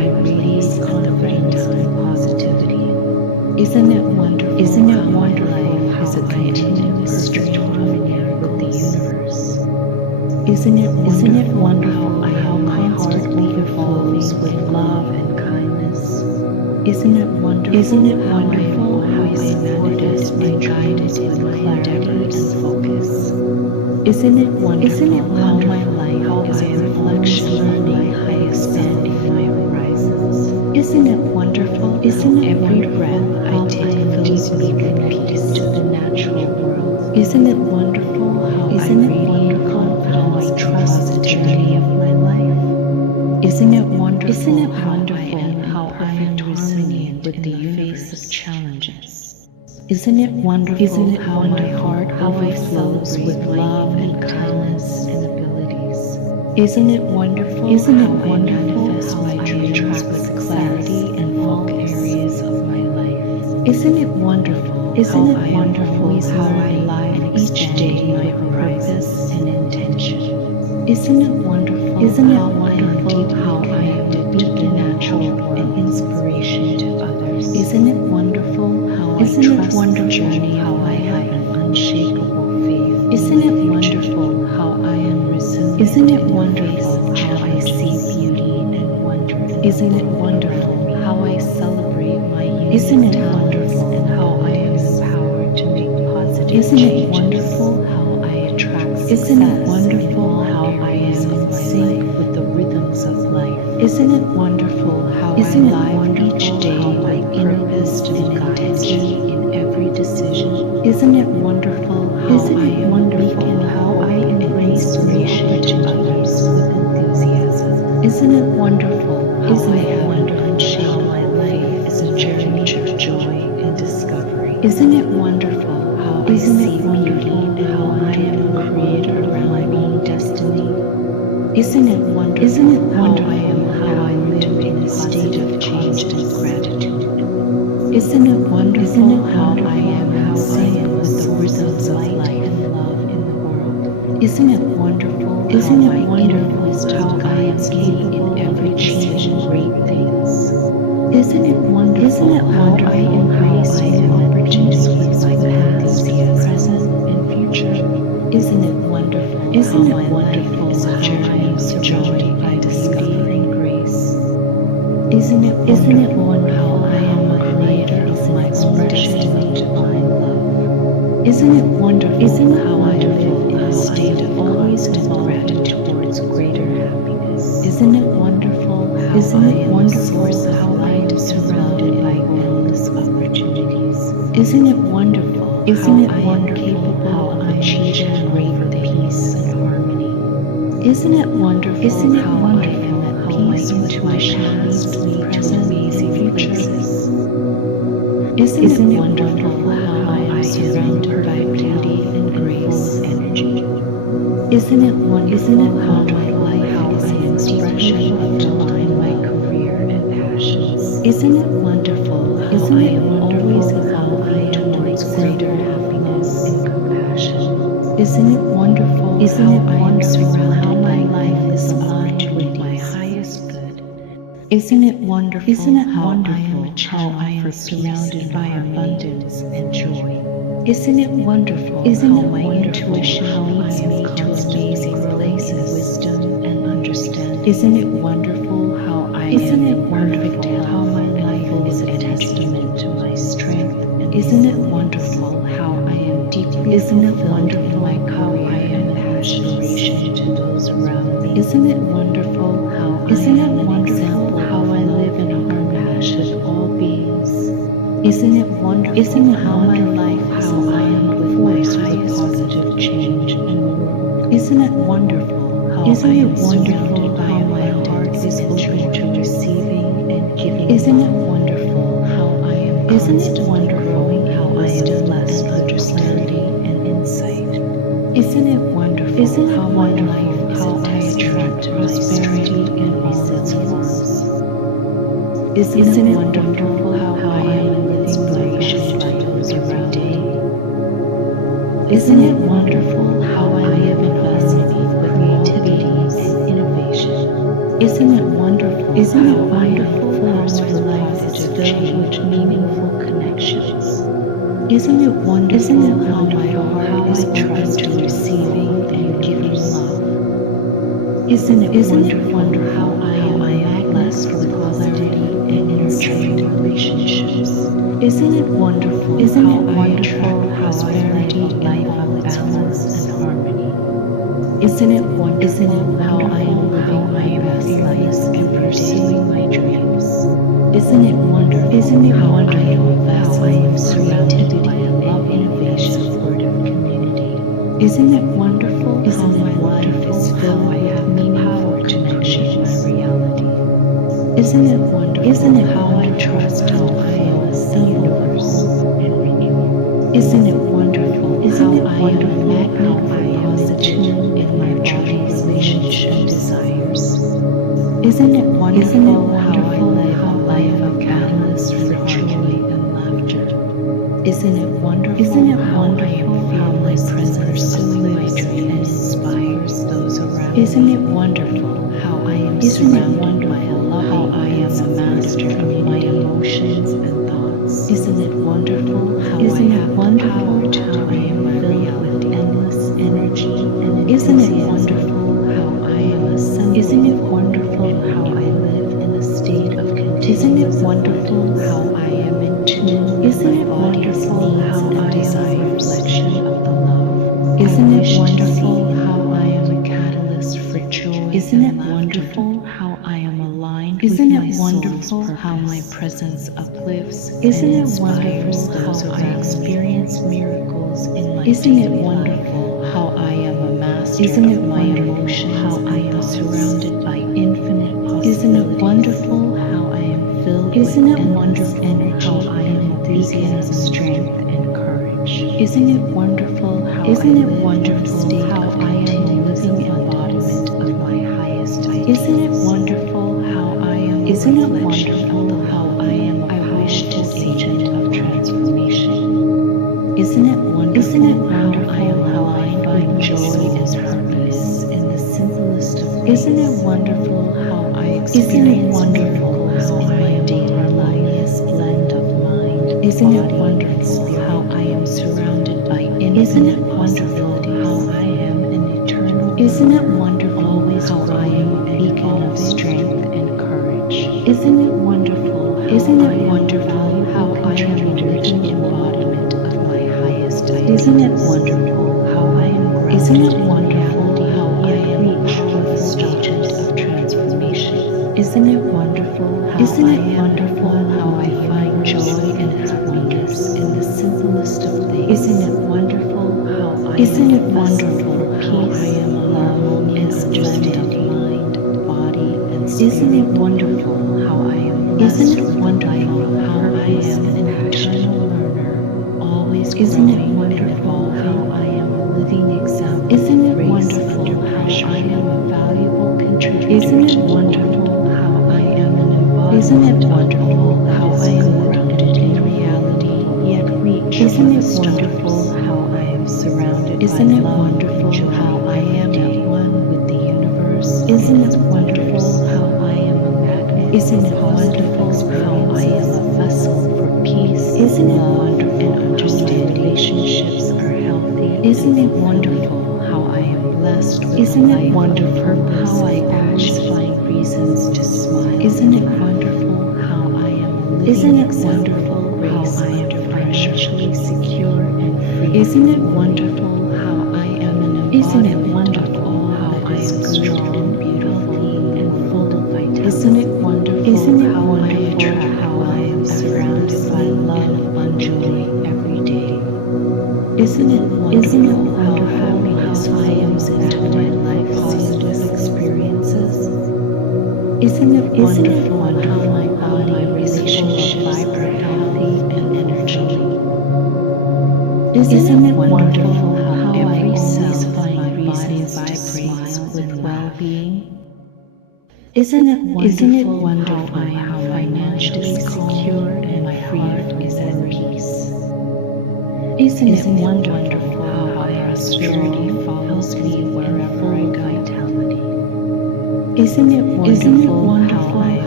Isn't it wonderful? Isn't it wonderful how is a continuous stream with the universe? Isn't it wonderful how my heart overflows with love and kindness? Isn't it wonderful how I manifest and guided in my endeavors and focus? Isn't it wonderful how my life is a reflection of my highest expanding my horizons? Isn't it wonderful? Isn't every breath I take fills me with peace to the natural world? Isn't it wonderful how I radiate confidence I trust the journey of my life? Isn't it wonderful how I am harmony with the face of challenges? Isn't it wonderful how my heart overflows with love and kindness and abilities? Isn't it wonderful how I manifest my dreams with clarity in all areas of my life? Isn't it wonderful how I live each day my purpose and intention? Isn't it wonderful how I am deep in natural and inspiration to others? Isn't it wonderful how I trust the journey, how I have an unshakable faith? Isn't it wonderful how I am resilient? Isn't it wonderful how I see beauty and wonder? Isn't it wonderful how I celebrate my unique talents and how I am empowered to make positive changes? Isn't it wonderful how I attract success? Isn't it wonderful how I am in sync with the rhythms of life? Isn't it wonderful how I live each day my purpose and intention in every decision? Isn't it wonderful how I embrace inspiration to others with enthusiasm? Isn't it wonderful how I have how my life is a journey of joy and discovery? Isn't it wonderful how I see beauty and how I am a creator of my own destiny? Isn't it wonderful how I am in a state of constant gratitude? Isn't it wonderful how I am in sync with the rhythms of light and love in the world? Isn't it wonderful how I am capable in every decision great things? Isn't it wonderful how I embrace my opportunities with my past, present, and future? Isn't it wonderful how my life is a journey of joy by discovering grace? Isn't it wonderful how I am a creator of my expression of divine love? Isn't it wonderful how I live in a state of constant gratitude towards greater happiness? Isn't it wonderful how I am a source of light surrounded by endless opportunities? Isn't it wonderful how I am capable of achieving great peace and harmony? Isn't it wonderful how I am at peace with my past, present, and futures? Isn't it wonderful how I am surrounded by beauty and grace energy? Isn't it wonderful how my life is an expression of divine my career and passions? Isn't it wonderful how I am always evolving towards greater happiness and compassion? Isn't it wonderful how I am surrounded by life is aligned with my highest good? Isn't it wonderful how I am surrounded by abundance and joy? Isn't it wonderful how my intuition leads me to amazing places, wisdom and understanding? Isn't it wonderful how I am perfect, how my life is a testament to my strength? And isn't it wonderful how I am deeply fulfilled in how I am passion to those around me? Isn't it wonderful how I am an example how I live in harmony with all beings? Isn't it wonderful how my life is aligned with my highest positive change in the world? Isn't it wonderful how I am surrounded by my heart is open to receiving and giving? Isn't it wonderful how I am constantly growing, how I am blessed with clarity and insight? Isn't it wonderful how my life how I attract prosperity and resilience? Isn't it wonderful how I am an inspiration to those every day? Isn't it wonderful how I live in harmony with creativity and innovation? Isn't it wonderful how I am force for positive change, meaningful connections? Isn't it wonderful how my heart is open to receiving and giving love? Isn't it wonderful how I am blessed with clarity and nurturing relationships? Isn't it wonderful how I attract prosperity, life of balance and harmony? Isn't it wonderful how I am living my best life and pursuing my dreams? Isn't it wonderful how I am a vessel of surrounded by a loving and supportive community? Isn't it wonderful how my life is filled with meaningful connection with reality? Isn't it how I trust how I am a universe and renewal? Isn't it wonderful how I am a magnet for positive in my body's relationship desires? Isn't it wonderful how I live a life of catalyst for joy and laughter? Isn't it wonderful how I am fearless in pursuing my dreams and inspires those around me? Isn't it wonderful how I am surrounded by a love, how I am a master of my emotions and thoughts? Isn't it wonderful how I have the power to create my reality with endless energy and isn't it wonderful how I am a sense? Isn't it wonderful how I live in a state of content? Isn't it wonderful how I am in tune? Isn't it wonderful how I am a reflection of the love? Isn't it wonderful how I am a catalyst for joy? Isn't it wonderful how I am aligned with my soul's purpose? How my presence uplifts and inspires those how I experience miracles in my Isn't it wonderful how I am a master of my emotions? How I am surrounded by infinite possibilities? Isn't it wonderful how I am filled with endless energy? How I am enthusiasm, strength, and courage? Isn't it wonderful how I live in a state of continuous embodiment of my highest ideal? Isn't it wonderful how I am a reflection of how I am a wished agent of transformation? Isn't it wonderful how I am aligned by joy and purpose in the simplest of ways? Isn't it wonderful how I experience miracles in my daily harmonious blend of mind? Isn't it wonderful how I am surrounded by infinite possibility? How I am an eternal? Isn't it wonderful always how I am a beacon of strength and courage? Isn't it wonderful? Isn't it wonderful how I am a living embodiment of my highest ideals? Isn't it wonderful how I am grounded? Isn't it wonderful how I am a powerful agent of transformation? Isn't it wonderful how I find joy and happiness in the simplest of things? Isn't it wonderful how I am alone and understanding mind, body, and spirit? Isn't it wonderful how I am blessed with wonderful how I am an eternal learner, always growing and evolving? How I am a living example. Isn't it wonderful how I am a valuable contributor? Isn't it wonderful how I am an embodiment? Isn't it wonderful how I am grounded in reality, yet reach? Isn't it wonderful how I am surrounded by love? Isn't it wonderful how I am at one with the universe? Isn't it wonderful how I am a magnet? Isn't it wonderful how I am a vessel for peace? Isn't it wonderful and understand relationships are healthy? Isn't it wonderful how I am blessed with Isn't it wonderful how I always find reasons to smile? Isn't it wonderful how I am living? Isn't it wonderful how I am financially secure and free? Isn't it wonderful how I am an embodiment? Isn't it wonderful how I am strong and beautiful and full of vitality? Isn't it wonderful how I attract how I am surrounded by love and joy every day? Isn't it wonderful how happiness flows into my life, positive experiences? Isn't it wonderful how my body relationships vibrate healthy and energetic? Isn't it wonderful how every cell of my body vibrates with well-being? Isn't it wonderful how I am financially secure and my heart is at peace? Isn't it wonderful how prosperity follows me wherever I go? Isn't it wonderful how I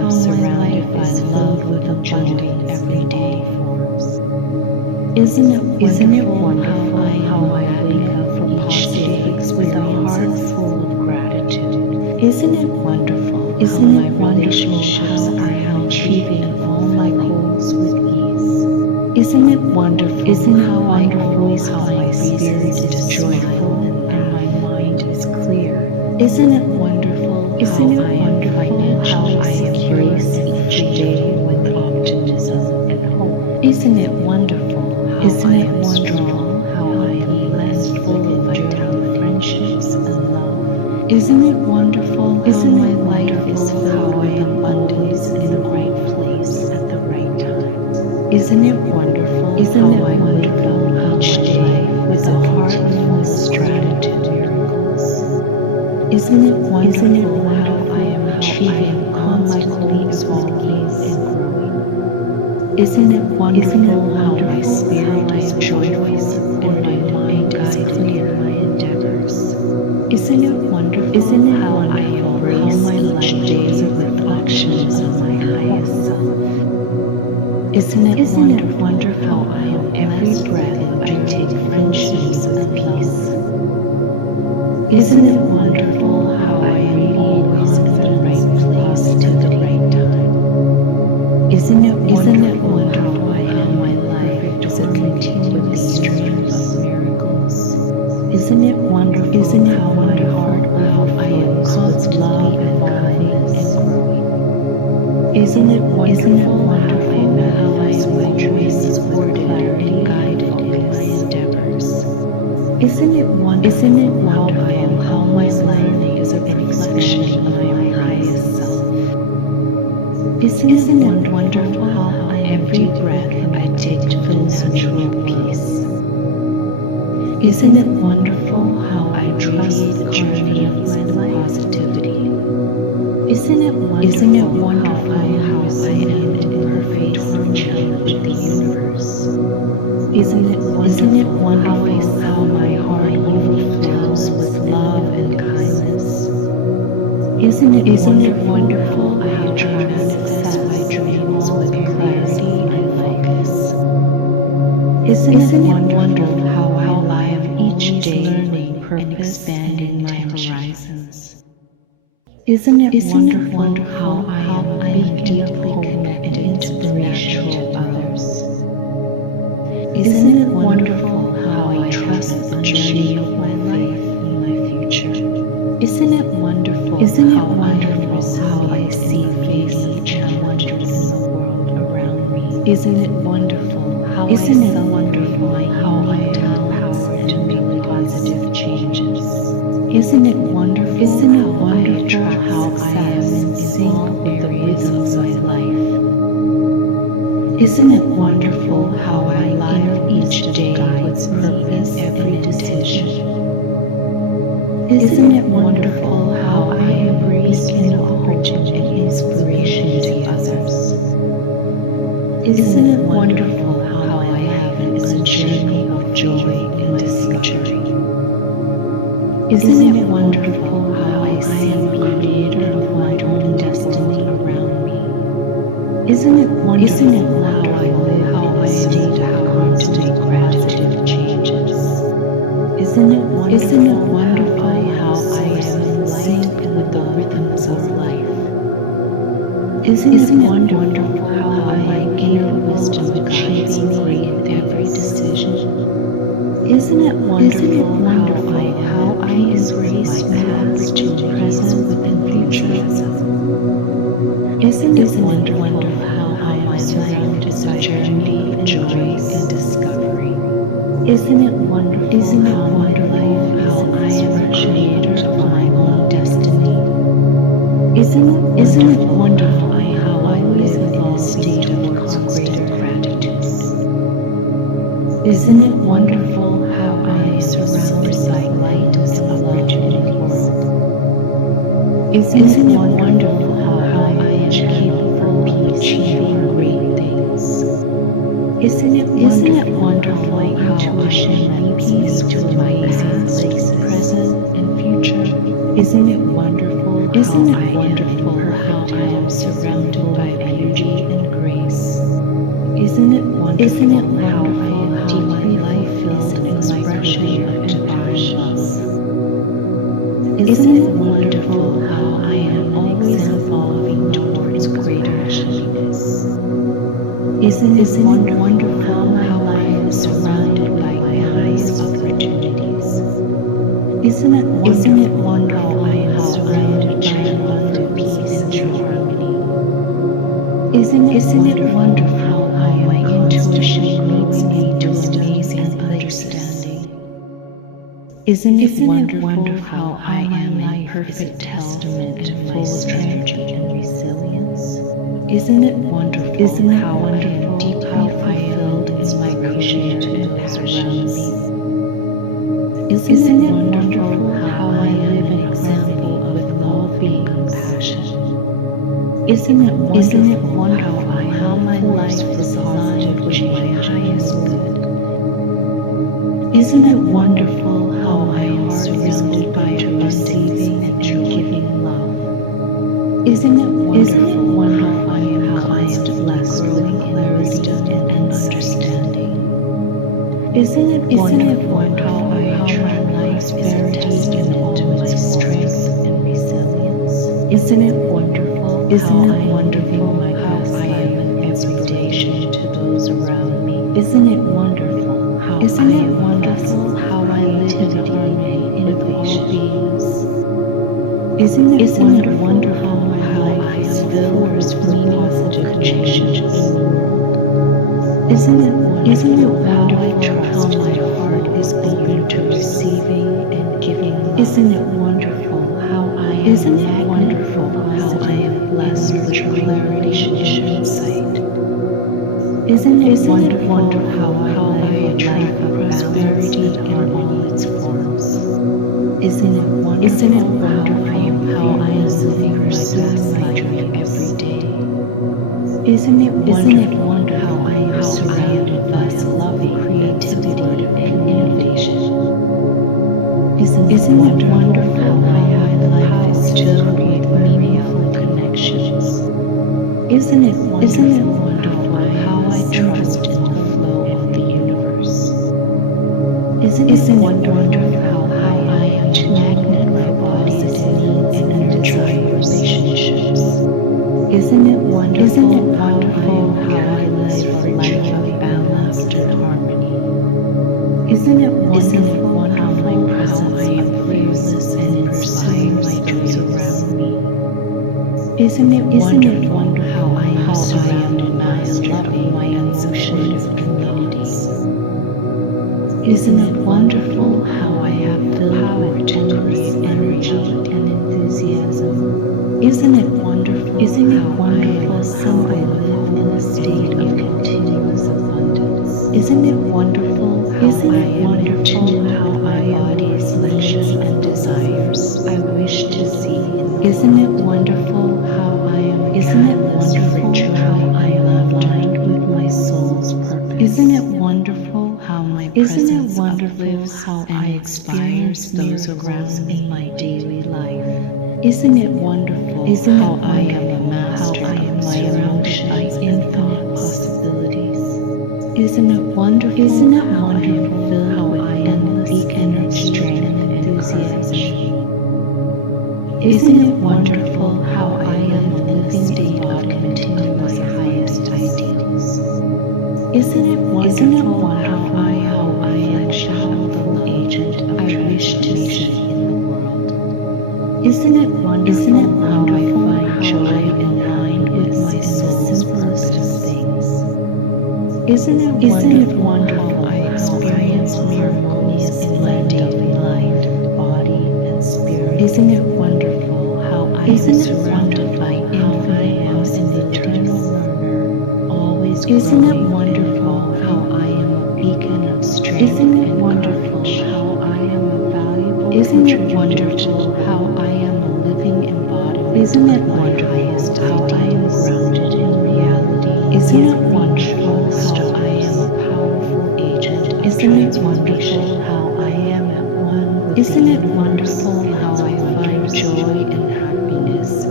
am surrounded by love with abundant everyday forms. Isn't it wonderful how I wake up from positive with a heart full of gratitude? Isn't it wonderful how my relationships are achieving all my goals with ease? Isn't it wonderful how my spirit is joyful and my mind is clear? Isn't it wonderful how I embrace each day with optimism and hope? Isn't it wonderful how I am blessed full of vitality, friendships, and love? Isn't it wonderful how my life is filled with abundance in the right place at the right time? Isn't it wonderful how I wake up each day with a heart full of gratitude and miracles? Isn't it wonderful how I am achieving all my goals with ease and growing? Isn't it wonderful how my spirit is joyful and my mind is clear in my endeavors? Isn't it wonderful how I embrace each day as a reflection of my highest self? Isn't it wonderful how I am every breath I take friendships and peace? Isn't it wonderful how I am always at the right place at the right time? Isn't it wonderful how my life is a continuous stream of miracles? Isn't it wonderful how my heart I am constantly love and kindness and growing? Isn't it wonderful how I am always supported and guided in my endeavors? Isn't it wonderful how my life is a reflection of my highest self? Isn't it wonderful how every breath I take fills natural peace? Isn't it wonderful how I trust the journey of my life positivity? Isn't it wonderful how I am in perfect harmony with the universe? Isn't it wonderful how my heart overflows with love and kindness? Isn't it wonderful how I manifest my dreams with clarity and focus? Isn't it wonderful how I live each day learning and expanding my horizons? Isn't it wonderful how I am deeply connected and inspirational to others? Isn't it wonderful how I trust the journey of my life and my future? Isn't it wonderful how I see facing challenges in the world around me? Isn't it wonderful how I am empowered to make positive changes? Isn't it wonderful how I attract success in all the rhythms of life? Isn't it wonderful how I live each day with purpose every decision? Isn't it wonderful how I embrace an opportunity and inspiration to others? Isn't it wonderful how I have a journey of joy and discovery? Isn't it wonderful how I see the creator of my own destiny around me? Isn't it wonderful how I state how constant gratitude changes? Isn't it wonderful how I am in sync with the rhythms of life? Isn't it wonderful how my inner wisdom guides me in every decision? Isn't it wonderful how I embrace my past to present within future? Isn't it wonderful how I am surrounded by a journey of joy and discovery? Isn't it wonderful how I am a creator of my own destiny? Isn't it wonderful how I live in a state of constant gratitude? Isn't it wonderful how I am surrounded by light and opportunity world? Isn't it wonderful how I am capable of achieving great things? Isn't it wonderful how intuition leads me to my past, present, and future? Isn't it wonderful how I am surrounded by beauty and grace? Isn't it wonderful how I am deeply life-filled in expression of compassion? Isn't it wonderful how I am always evolving towards greater happiness? Isn't it wonderful how my life is surrounded by endless opportunities? Isn't it wonderful how I am surrounded by love, peace, and harmony? Isn't it wonderful how my intuition leads me to amazing understanding? Isn't it wonderful how I am a perfect testament to my strength and resilience? Isn't it wonderful how I am deeply fulfilled in my creative passions? Isn't it wonderful how I live an example of love and compassion? Isn't it wonderful how my life is positive with my highest good? Isn't it wonderful how I am surrounded by receiving and giving love? Isn't it wonderful how I am constantly blessed with clarity and understanding? Isn't it wonderful how I attract prosperity and to my strength and resilience? Isn't it wonderful how I am an inspiration to those around me? Isn't it wonderful how I live in harmony with all beings? Isn't it wonderful how I am filled with positive connections? Isn't it wonderful how my heart is open to receiving and giving love? Isn't it wonderful how I am blessed with clarity and insight? Isn't it wonderful how I attract prosperity in all its forms? Isn't it wonderful how I am living my best life every day? Isn't it wonderful how I am surrounded by loving creativity and innovation? Isn't it wonderful how my life is filled with meaningful connections? Isn't it wonderful how I trust in the flow of the universe? Isn't it wonderful how I am to magnet my body's and energized relationships? Isn't it wonderful how I live a life of balance and harmony? Isn't it wonderful how my presence I am fearless and inspire my dreams around me? Isn't it wonderful how I am surrounded by loving my unsociative communities? Isn't it wonderful how I have the power to create energy and enthusiasm? Isn't it wonderful how I live in a state of continuous abundance? Isn't it wonderful how I am in tune how my body's wishes and desires I wish to see? Isn't it wonderful how I am how I am aligned with my soul's purpose? Isn't it wonderful how my presence uplifts how I experience those around me in my daily life? Isn't it wonderful how I am a master of my emotions by infinite possibilities? Isn't it wonderful how I am filled with endless energy and enthusiasm? Isn't it wonderful how I am in a state of continuous highest ideals? Isn't it wonderful how I am a powerful agent of I wish to see in the world? Isn't it wonderful how I find joy and mind with my soul's purpose of things? Isn't it wonderful how I experience miracles in my daily life, body, and spirit? Isn't it wonderful how I am surrounded by infinite and eternal learner, always growing? Isn't it wonderful how I am a beacon of strength? Isn't it wonderful how I am a valuable? Isn't it wonderful how I am a living embodiment? Isn't it wonderful how I am grounded in reality? Isn't it wonderful how I am a powerful agent? Isn't it wonderful how I am at one with? Isn't it wonderful how I find joy and happiness?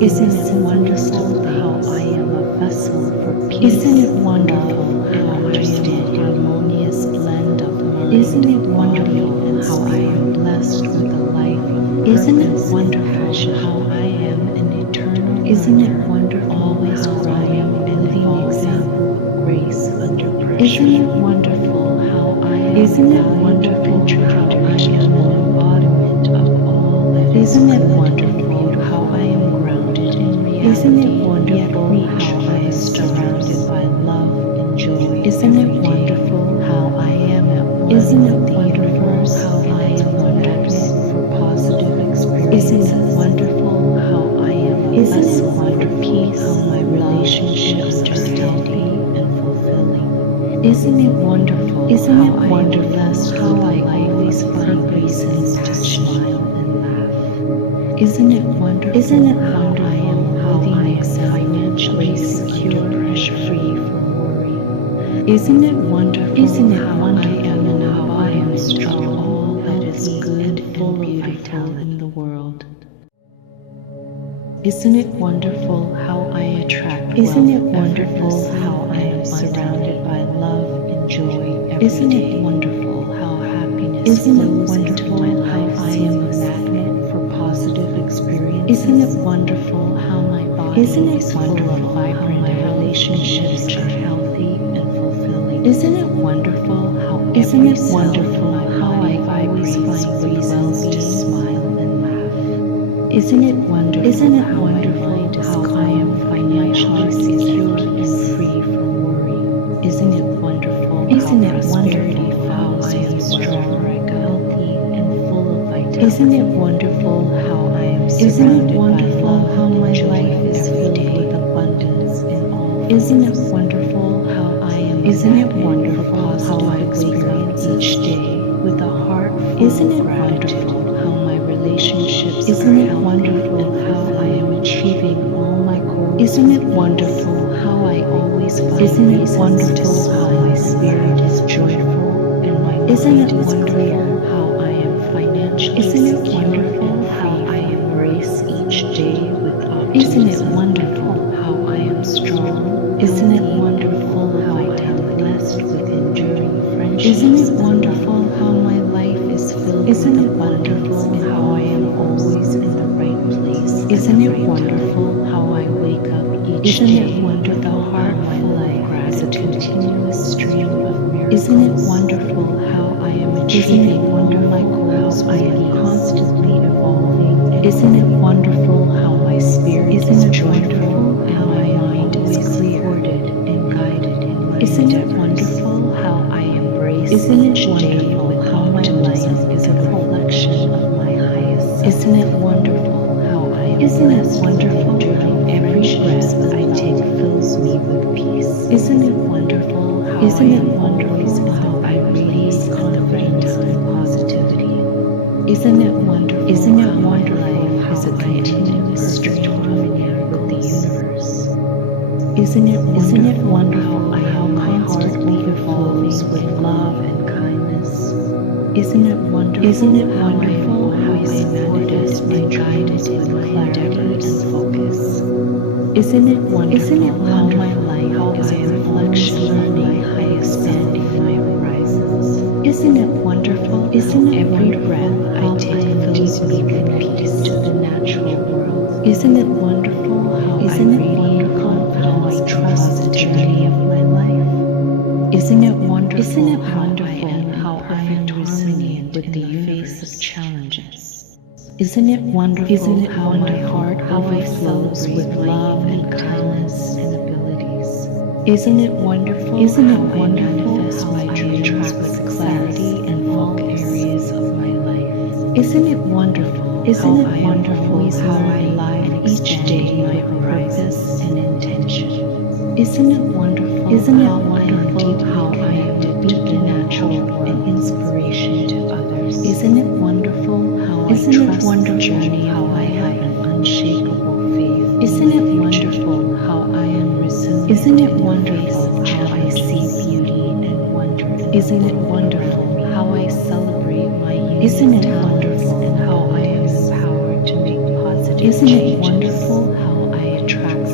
Isn't it wonderful how I am a vessel for peace? Isn't it wonderful how I am a harmonious blend of mind, isn't it wonderful and how I am blessed with a life of purpose? Isn't it wonderful how I am an eternal? Isn't it wonderful always growing and living example of grace under pressure? Isn't it wonderful how I am? Isn't it wonderful how I am an embodiment of all that is? Isn't it wonderful how I am grounded in reality? Isn't it wonderful how I am surrounded by love and joy? Isn't it wonderful how I am at one? Isn't it wonderful how I am a magnet for positive experiences? Isn't it wonderful how I am a vessel for peace? How my relationships are healthy and fulfilling? Isn't it wonderful? Isn't it wonderful how I always find reasons to smile and laugh? Isn't it wonderful? Isn't it how I am living financially secure, pressure-free from worry? Isn't it wonderful? Isn't it how I am and how I am strong, all that is good and full of vitality in the world? Isn't it wonderful how I attract? Isn't it wonderful how I am surrounded by love and joy every Isn't it wonderful how happiness flows into my life? I am a magnet for positive experiences. Isn't it wonderful how my body is full of vibrant relationships are healthy and fulfilling? Isn't it wonderful how Isn't it wonderful how I always find reasons to smile and laugh? Isn't it wonderful? Isn't it wonderful how I am financially secure and free from worry? Isn't it wonderful? Isn't it wonderful how I am strong, healthy, and full of vitality? Isn't it wonderful how I am surrounded by love how my life is filled with abundance in all? Isn't it wonderful how I am? Isn't it wonderful how I wake up each day with a heart full of gratitude? Relationships Isn't it wonderful how I am achieving all my goals? Isn't it wonderful how I always find Isn't it wonderful how my spirit is joyful and my mind is clear? How I am financially Isn't it wonderful how I embrace each day with optimism? Isn't it wonderful how I am strong? Isn't it wonderful how I am blessed with enduring friendships? Isn't it wonderful how my life is filled Isn't with abundance and how I am always in the right place? Isn't it wonderful how I wake up each day with a heart full of gratitude, a continuous stream of miracles? Isn't it wonderful how I am achieving all my goals? I am constantly evolving. Isn't it wonderful how my spirit is joyful and my mind is supported and guided in my Isn't it wonderful how I embrace each day with how my life is a reflection of my highest self? Isn't it wonderful how I am blessed wonderful during every breath I take fills me with peace? Isn't it wonderful how Isn't it wonderful how I release confidence and positivity? Isn't it wonderful? Isn't it wonderful how is a continuous stream with the universe? Isn't it wonderful how my heart overflows with love and kindness? Isn't it wonderful how I am supported and guided in my endeavors and focus? Isn't it wonderful how my life is a reflection of my highest expanding my horizons? Isn't it wonderful? Isn't it every breath I take fills me with peace to the natural world? Isn't it wonderful how I radiate confidence I trust the journey of my life? Isn't it wonderful how I am resilient with the face of challenges? Isn't it wonderful how my heart overflows with love and kindness and abilities? Isn't it wonderful how I manifest my dreams with clarity in all areas of my life? Isn't it wonderful how I live each day my purpose and intention? Isn't it wonderful how I am to the natural and inspiration to others? Isn't it wonderful how I trust the journey how I have an unshakable faith? Isn't it wonderful how I am resilient? Isn't it wonderful how I see beauty and wonder? Isn't it wonderful how I celebrate my unique Isn't it wonderful and how I am empowered to make positive changes? Isn't it wonderful how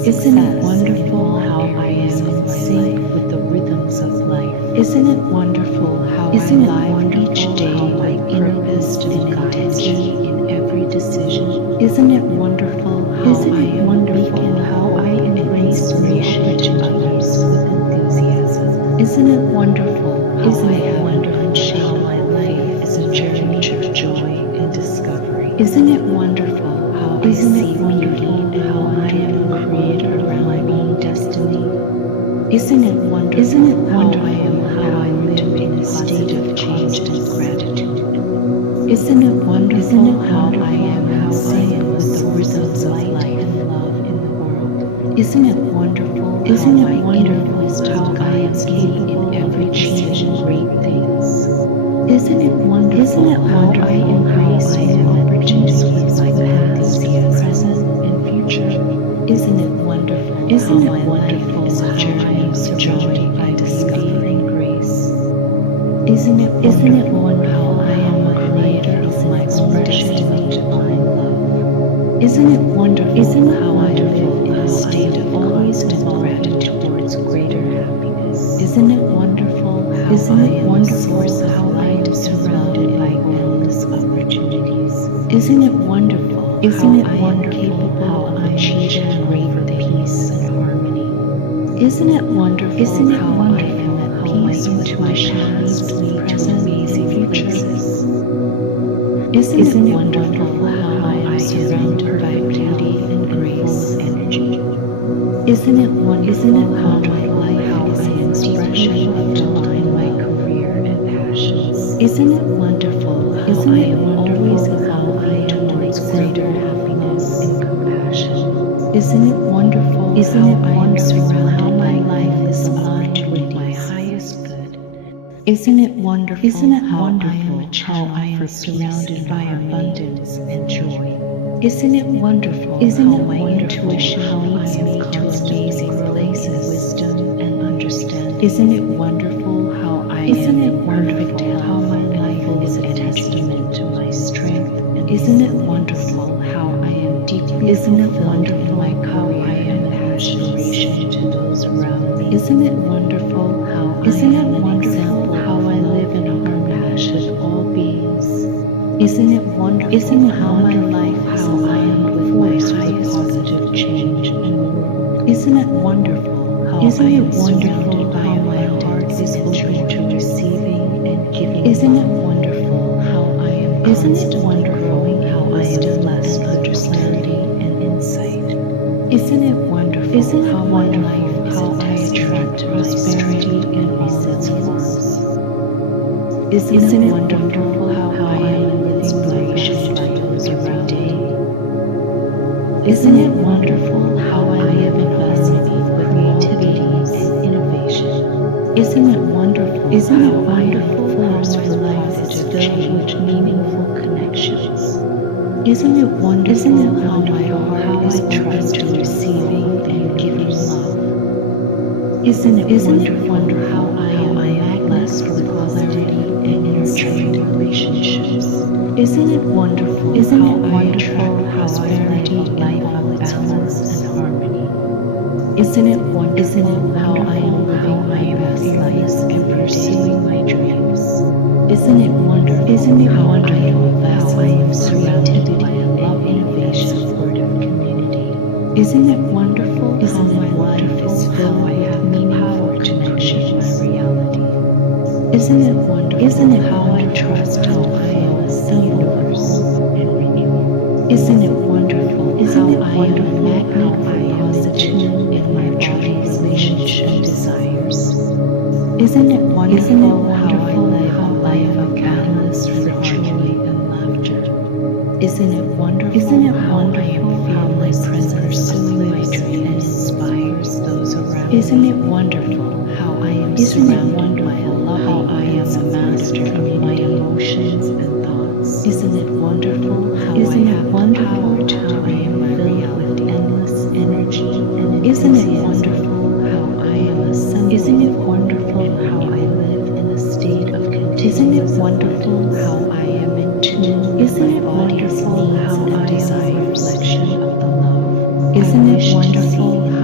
Isn't it wonderful how I am in sync with the rhythms of life? Isn't it wonderful how I live each day with purpose and intention in every decision? Isn't it wonderful how I am weak and how I embrace relation to others with enthusiasm? Isn't it wonderful how I have and shape my life is a journey of joy and discovery? Isn't it wonderful how I see beauty and how I am a creator around my own destiny? Isn't it wonderful how I live in a state of change and gratitude? Isn't it wonderful how I am in sync with the rhythms of light and love in the world? Isn't it wonderful how I am capable in every decision great things? Isn't it wonderful how I embrace all opportunities with my past, present, and future? Isn't it wonderful how my life is a journey of joy by discovering grace? Isn't it wonderful how I am a creator of my expression of divine love? Isn't it wonderful how I live in a state of constant gratitude towards greater happiness? Isn't it wonderful how I am a source of light surrounded by endless opportunities? Isn't it wonderful how I am capable of achieving great peace and harmony? Isn't it wonderful how I am at peace with my past, present, and future? Isn't it wonderful how I am surrounded by beauty and grace and energy? Isn't it wonderful how my life is an expression of divine my career and passions? Isn't it wonderful how I am always evolving towards greater happiness and compassion? Isn't it wonderful how I am surrounded by life is aligned with my highest good? Isn't it wonderful how I am surrounded by abundance and joy? Isn't it wonderful how my intuition leads me to amazing places, wisdom and understanding? Isn't it wonderful how I am perfect how my life is a testament to my strength? And isn't it wonderful how I am deeply fulfilled in my career and passion to those around me? Isn't it wonderful how I am an example how I live in harmony with all beings? Isn't it wonderful how my life is aligned with my highest positive change in the world? Isn't it wonderful how I am surrounded by my heart is open to receiving and giving? Isn't it wonderful how I am constantly growing how I am blessed with clarity and insight? Isn't it wonderful how my life is how I attract prosperity and resilience? Isn't it wonderful how I am an inspiration to those around me? Isn't it wonderful how I live in harmony with creativity and innovation? Isn't it wonderful how I am force for positive change, meaningful connections? Isn't it wonderful how my heart is trust to receiving and giving love? Isn't it wonderful how I am blessed with clarity and nurturing relationships? Isn't it wonderful how I attract prosperity, life of balance and harmony? Isn't it wonderful how I am living my best life and pursuing my dreams? Isn't it wonderful how I am surrounded by a love, innovation, supportive community? Isn't it wonderful how my life is filled with meaningful connection my reality? Isn't it wonderful how I trust how I am a universe and renewal? Isn't it wonderful how I am magnifying positive in my body's relationship desires? Isn't it wonderful how I live a life of catalyst for joy and laughter? Isn't it wonderful how I am fearless in pursuing my dreams and inspires those around me? Isn't it wonderful how I am surrounded by a love, how I am a master of my emotions and thoughts? Isn't it wonderful how I have the power to I am filled with endless energy and isn't it wonderful how I am a sun? Isn't it wonderful how I live in a state of content? Isn't it wonderful how I am in tune with my body's needs and desires? Reflection of the love. Isn't it wonderful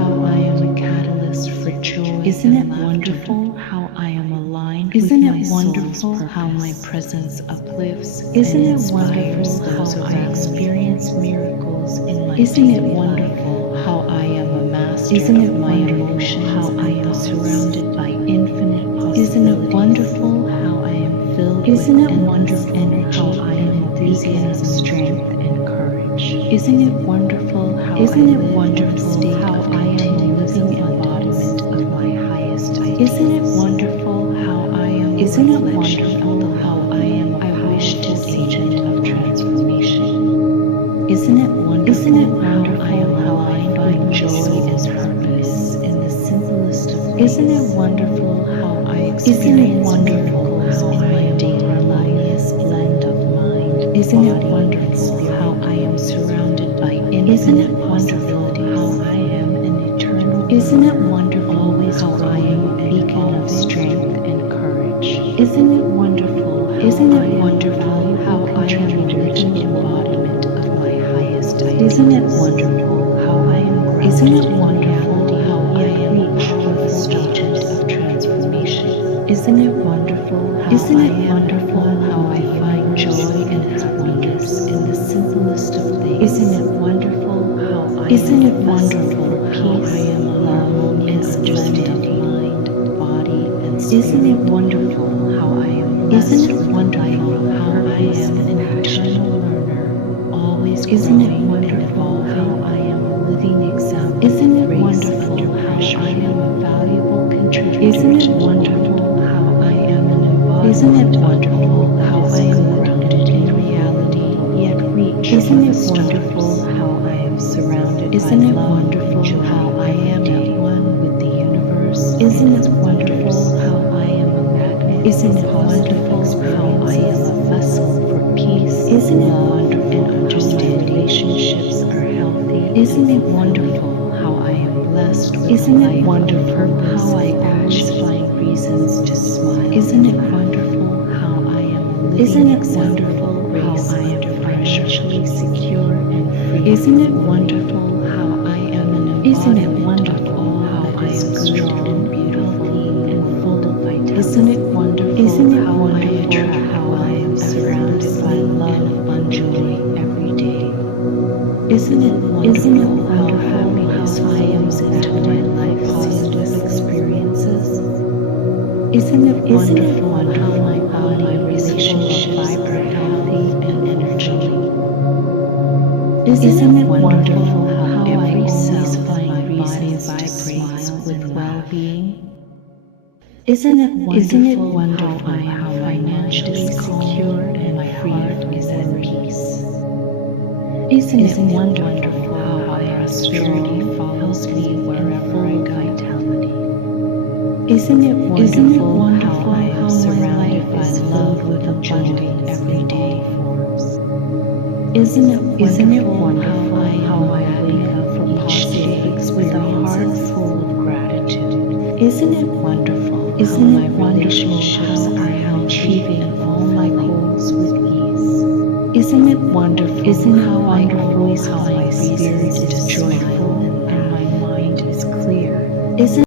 Isn't it wonderful how I am aligned with my soul's purpose? How my presence uplifts and inspires those how I experience miracles in my Isn't it wonderful how I am a master of my emotions? How I am surrounded by infinite possibilities? Isn't it wonderful how I am filled with endless energy? How I am enthusiasm, strength, and courage? Isn't it wonderful how I am living embodiment of my highest ideal? Isn't it wonderful how I am Isn't it wonderful how I am a powerful agent of transformation? Isn't it wonderful how I am aligned by joy and purpose in the simplest of ways? Isn't it wonderful how I experience miracles in my daily harmonious blend of mind? Isn't it wonderful how I am surrounded by infinite possibility? How I am an eternal Isn't it wonderful always how I am a beacon of strength and courage? Isn't it wonderful how I am a living embodiment of my highest ideal? Isn't it wonderful how I am Isn't it wonderful how I am a powerful agent of transformation? Isn't it wonderful how I find joy and happiness in the simplest of things? Isn't it wonderful how I Isn't it wonderful how I am love and understanding mind, body, and spirit? Isn't it wonderful how I am Isn't it wonderful how I am an eternal learner, always Isn't it wonderful how I am a living example? Isn't it wonderful how I am a valuable contributor? Isn't it wonderful how I am an embodiment? Isn't it wonderful how I am grounded in reality, yet reach Isn't it wonderful how I am surrounded Isn't it wonderful how I am at one with the universe? Isn't it wonderful how I am a magnet? Isn't it wonderful how I am a vessel for peace? Isn't it wonderful and understand relationships are healthy? Isn't it wonderful how I am blessed with Isn't it wonderful how I always find reasons to smile? Isn't it wonderful how I am living Isn't it wonderful how I am financially secure and free? Isn't it wonderful how I am an Isn't it wonderful how I am strong and beautiful and full of vitality? Isn't it wonderful how I attract how I am surrounded by love and joy every day? Isn't it wonderful how happiness flows into my life seamless experiences? Isn't it wonderful how my body relationships are healthy and energetic? Isn't it wonderful how every cell of my body vibrates with well-being? Isn't it wonderful how I am financially secure and my heart is at peace? Isn't it wonderful how prosperity follows me wherever I go? Vitality. Isn't it wonderful how I am surrounded by love with abundant everyday forms? Isn't it wonderful how I wake up for positive with a heart full of gratitude? Isn't it wonderful how my relationships are achieving all my goals with ease? Isn't it wonderful how my spirit is joyful and my mind is clear? Isn't